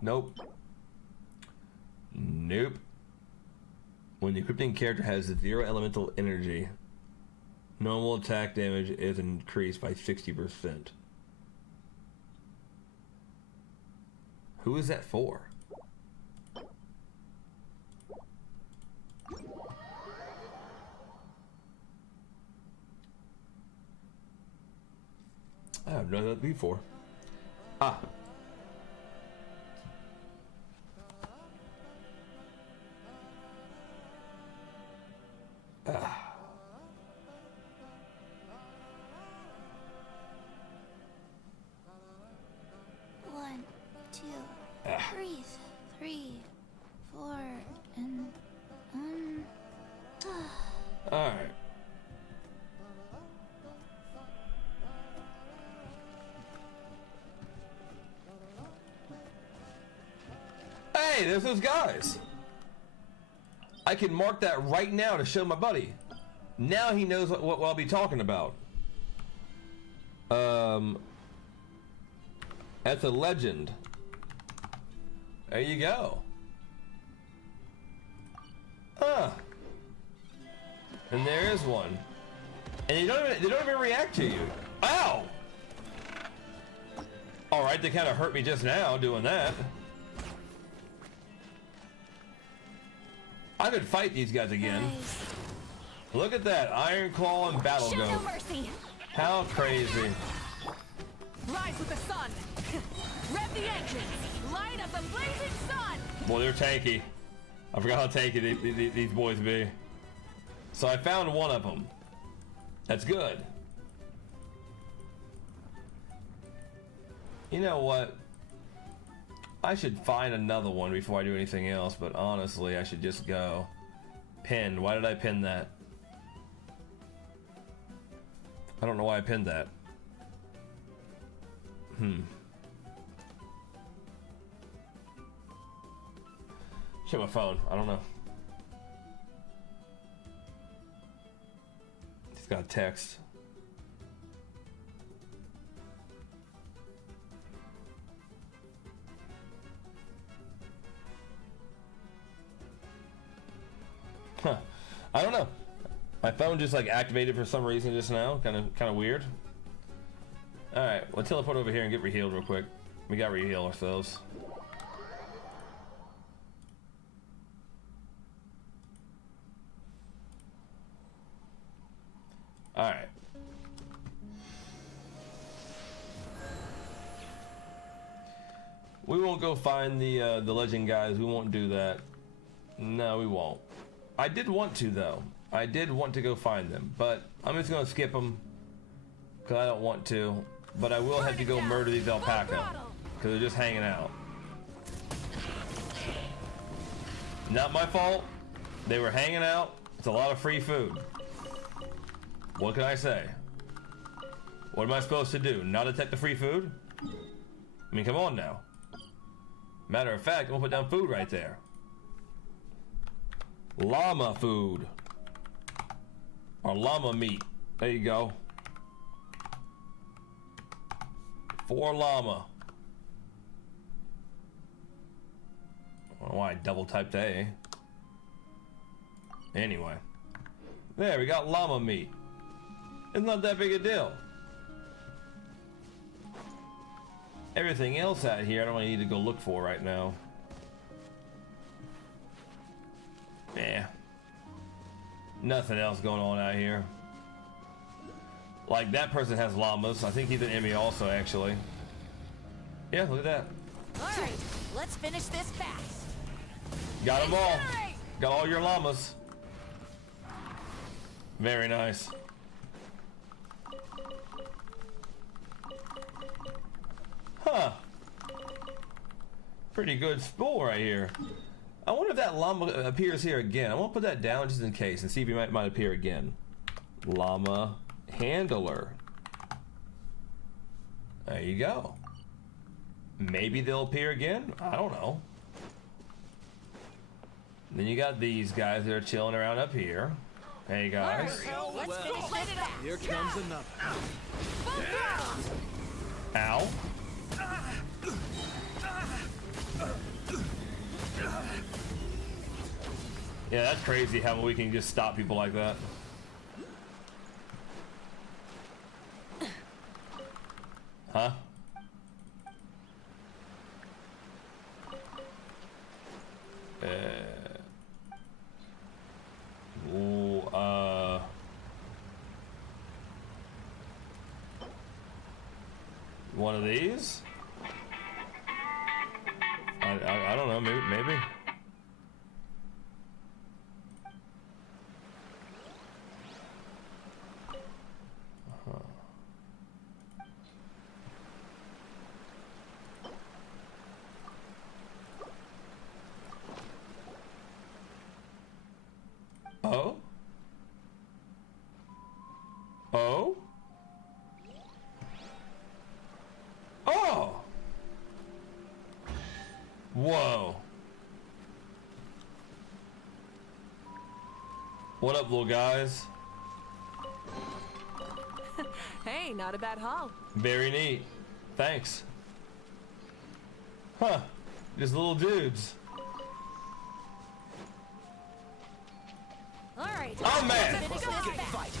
Nope. Nope. When the equipping character has 0 elemental energy, normal attack damage is increased by 60%. Who is that for? I have known that before. Ah. 3, 4, and Alright. Hey, there's those guys. I can mark that right now to show my buddy. Now he knows what I'll be talking about. That's a legend. There you go. And there is one. And they don't even react to you. Ow! Alright, they kind of hurt me just now doing that. I could fight these guys again. Nice. Look at that, Iron Claw and Battle Goat. No mercy. How crazy. Rise with the sun. Rev the engines. Light up the blazing sun. Boy, they're tanky. I forgot how tanky these boys be. So I found one of them. That's good. You know what? I should find another one before I do anything else, but honestly, I should just go. Pin. Why did I pin that? I don't know why I pinned that. Check my phone. I don't know. Just got a text. Huh. I don't know. My phone just like activated for some reason just now. Kind of weird. Alright, we'll teleport over here and get rehealed real quick. We got reheal ourselves. Alright. We won't go find the legend guys. We won't do that. No, we won't. I did want to though. I did want to go find them, but I'm just gonna skip them because I don't want to. But I will have to go murder these alpaca because they're just hanging out. Not my fault. They were hanging out. It's a lot of free food. What can I say? What am I supposed to do? Not attack the free food? I mean, come on now. Matter of fact, I'm gonna put down food right there. Llama food. Or llama meat. There you go. 4 llama. I don't know why I double typed A. Anyway. There, we got llama meat. It's not that big a deal. Everything else out here I don't really need to go look for right now. Yeah. Nothing else going on out here. Like that person has llamas. I think he's an Emmy also actually. Yeah, look at that. Alright, let's finish this fast. Got them all. Got all your llamas. Very nice. Huh. Pretty good spool right here. I wonder if that llama appears here again. I'm gonna put that down just in case and see if he might appear again. Llama handler. There you go. Maybe they'll appear again. I don't know. Then you got these guys that are chilling around up here. Hey guys. Let's finish this fast. Here comes another. Ow. Yeah, that's crazy how we can just stop people like that. Huh? One of these? I don't know, maybe. Oh? Oh! Whoa. What up, little guys? Hey, not a bad haul. Very neat. Thanks. Huh. Just little dudes. All right. Oh, man. Let's get a fight.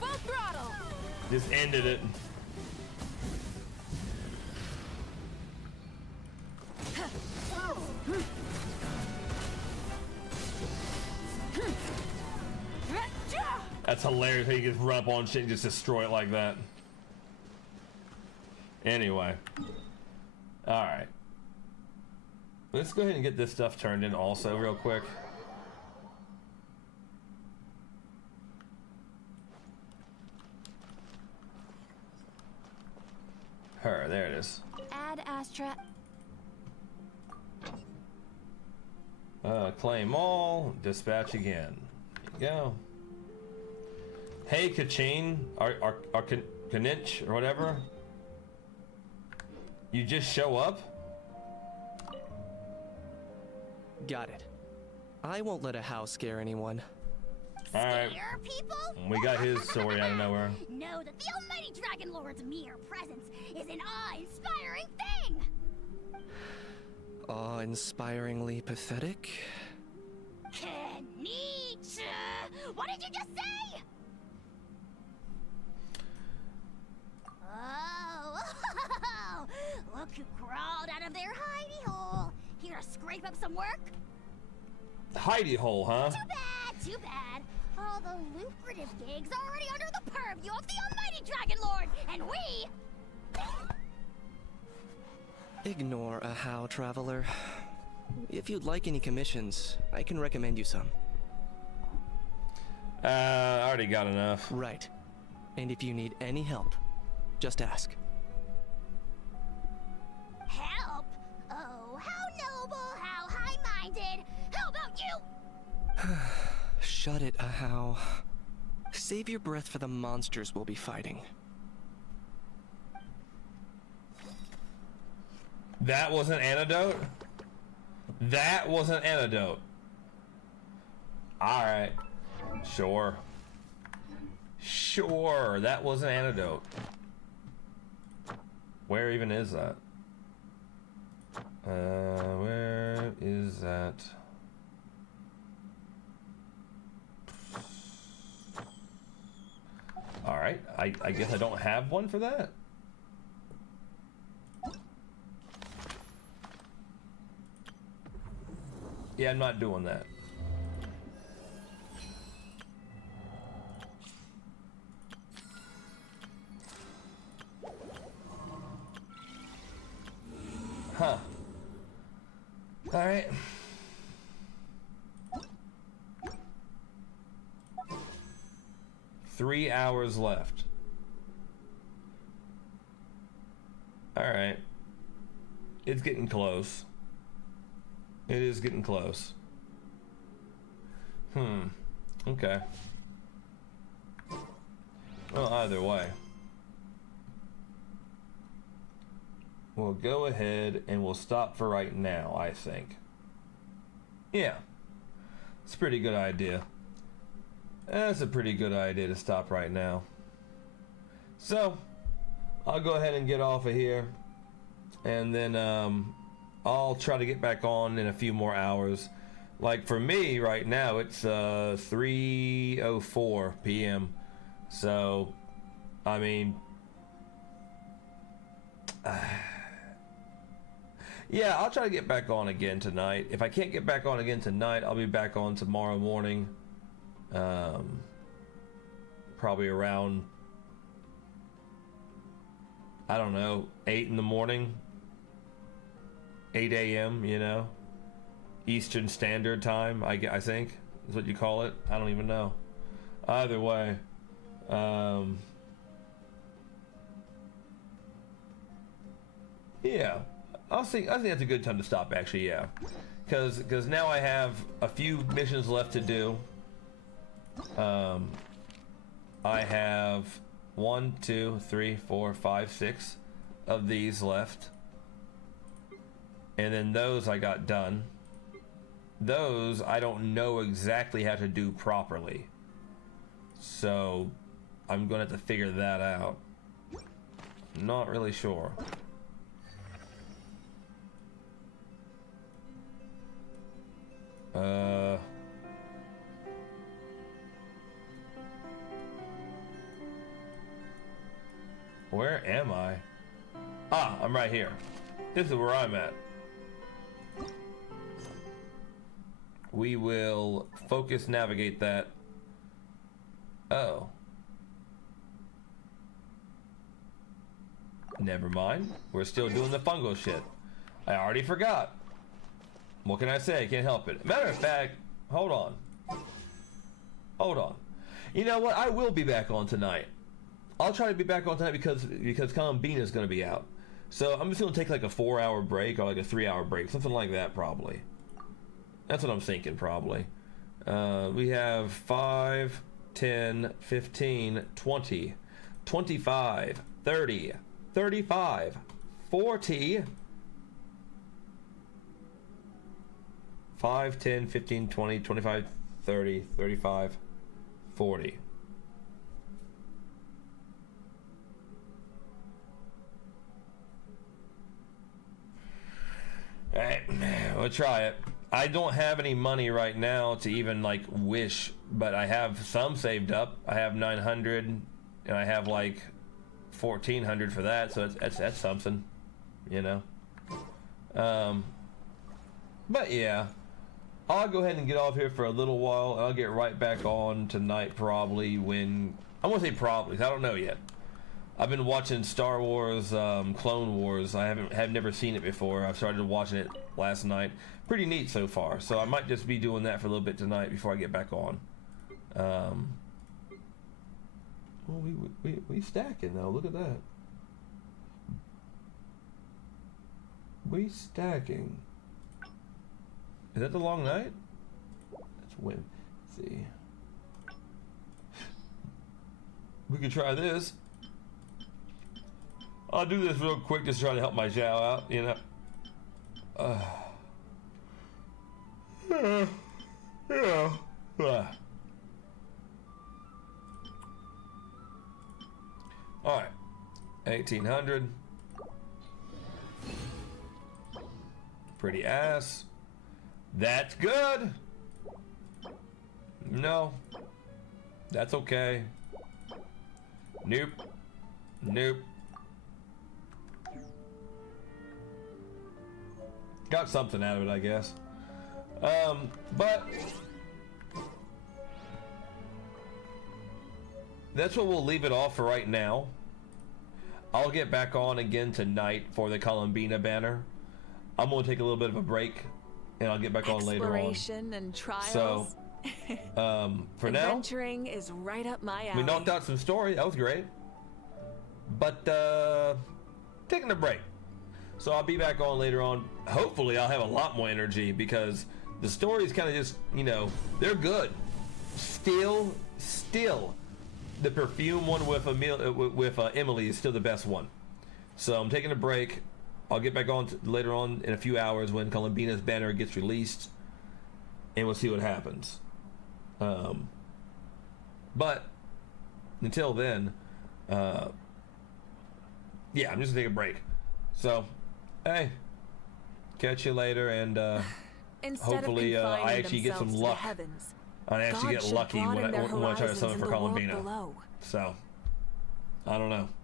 Full throttle. Just ended it. That's hilarious how you just run up on shit and just destroy it like that. Anyway. Alright. Let's go ahead and get this stuff turned in also real quick. There it is. Add Astra. Claim all, dispatch again. There you go. Hey, Kachin, or Kanich, or whatever. You just show up? Got it. I won't let a house scare anyone. Alright. People? We got his story out of nowhere. Know that the almighty Dragon Lord's mere presence is an awe-inspiring thing! Awe-inspiringly pathetic? Kenich! What did you just say? Oh, look who crawled out of their hidey hole. Here to scrape up some work? Hidey hole, huh? Too bad. All the lucrative gigs already under the purview of the almighty Dragon Lord, and we... Ignore a how, traveler. If you'd like any commissions, I can recommend you some. I already got enough. Right. And if you need any help, just ask. Help? Oh, how noble, how high-minded. How about you? Shut it, Ahau. Save your breath for the monsters we'll be fighting. That was an antidote? That was an antidote. Alright. Sure. Sure, that was an antidote. Where even is that? Where is that? Alright, I guess I don't have one for that. Yeah, I'm not doing that. Huh. All right. Three hours left. All right. It's getting close. It is getting close. Okay. Well, either way. We'll go ahead and we'll stop for right now, I think. Yeah. It's a pretty good idea. That's a pretty good idea to stop right now. So, I'll go ahead and get off of here. And then, I'll try to get back on in a few more hours. Like for me right now, it's 3:04 p.m. So, I mean, yeah, I'll try to get back on again tonight. If I can't get back on again tonight, I'll be back on tomorrow morning. Probably around, I don't know, 8 in the morning. 8 a.m., you know, Eastern Standard Time, I think is what you call it. I don't even know. Either way, yeah, I think that's a good time to stop. Actually, yeah, because now I have a few missions left to do. I have 1, 2, 3, 4, 5, 6 of these left. And then those I got done. Those I don't know exactly how to do properly. So I'm going to have to figure that out. Not really sure. Where am I? Ah, I'm right here. This is where I'm at. We will focus navigate that. Oh. Never mind. We're still doing the fungal shit. I already forgot. What can I say? I can't help it. Matter of fact, hold on. Hold on. You know what? I will be back on tonight. I'll try to be back on tonight because Columbina is going to be out. So I'm just going to take like a 4-hour break or like a 3-hour break. Something like that probably. That's what I'm thinking probably. We have 5, 10, 15, 20, 25, 30, 35, 40, 5, 10, 15, 20, 25, 30, 35, 40. Alright, we'll try it. I don't have any money right now to even like wish, but I have some saved up. I have 900 and I have like 1400 for that, so that's something, you know. But yeah, I'll go ahead and get off here for a little while and I'll get right back on tonight probably when, I won't say probably, I don't know yet. I've been watching Star Wars Clone Wars. I have never seen it before. I started watching it last night. Pretty neat so far. So I might just be doing that for a little bit tonight before I get back on. Well, we stacking now. Look at that. We stacking. Is that the long night? That's when. Let's see. We could try this. I'll do this real quick, just trying to help my Zhao out, you know. Alright. 1800. Pretty ass. That's good. No. That's okay. Nope. Nope. Got something out of it, I guess. But that's what we'll leave it off for right now. I'll get back on again tonight for the Columbina banner. I'm gonna take a little bit of a break, and I'll get back on later on. Exploration and trials. So, for now, adventuring is right up my alley. we knocked out some story. That was great. But taking a break. So I'll be back on later on. Hopefully I'll have a lot more energy because the stories kind of just, you know, they're good. Still, the perfume one with Emily is still the best one. So I'm taking a break. I'll get back on later on in a few hours when Columbina's banner gets released, and we'll see what happens. But until then, yeah, I'm just gonna take a break. So, hey, catch you later, and hopefully I actually get some luck. I actually get lucky when I try to summon for Columbina. So, I don't know.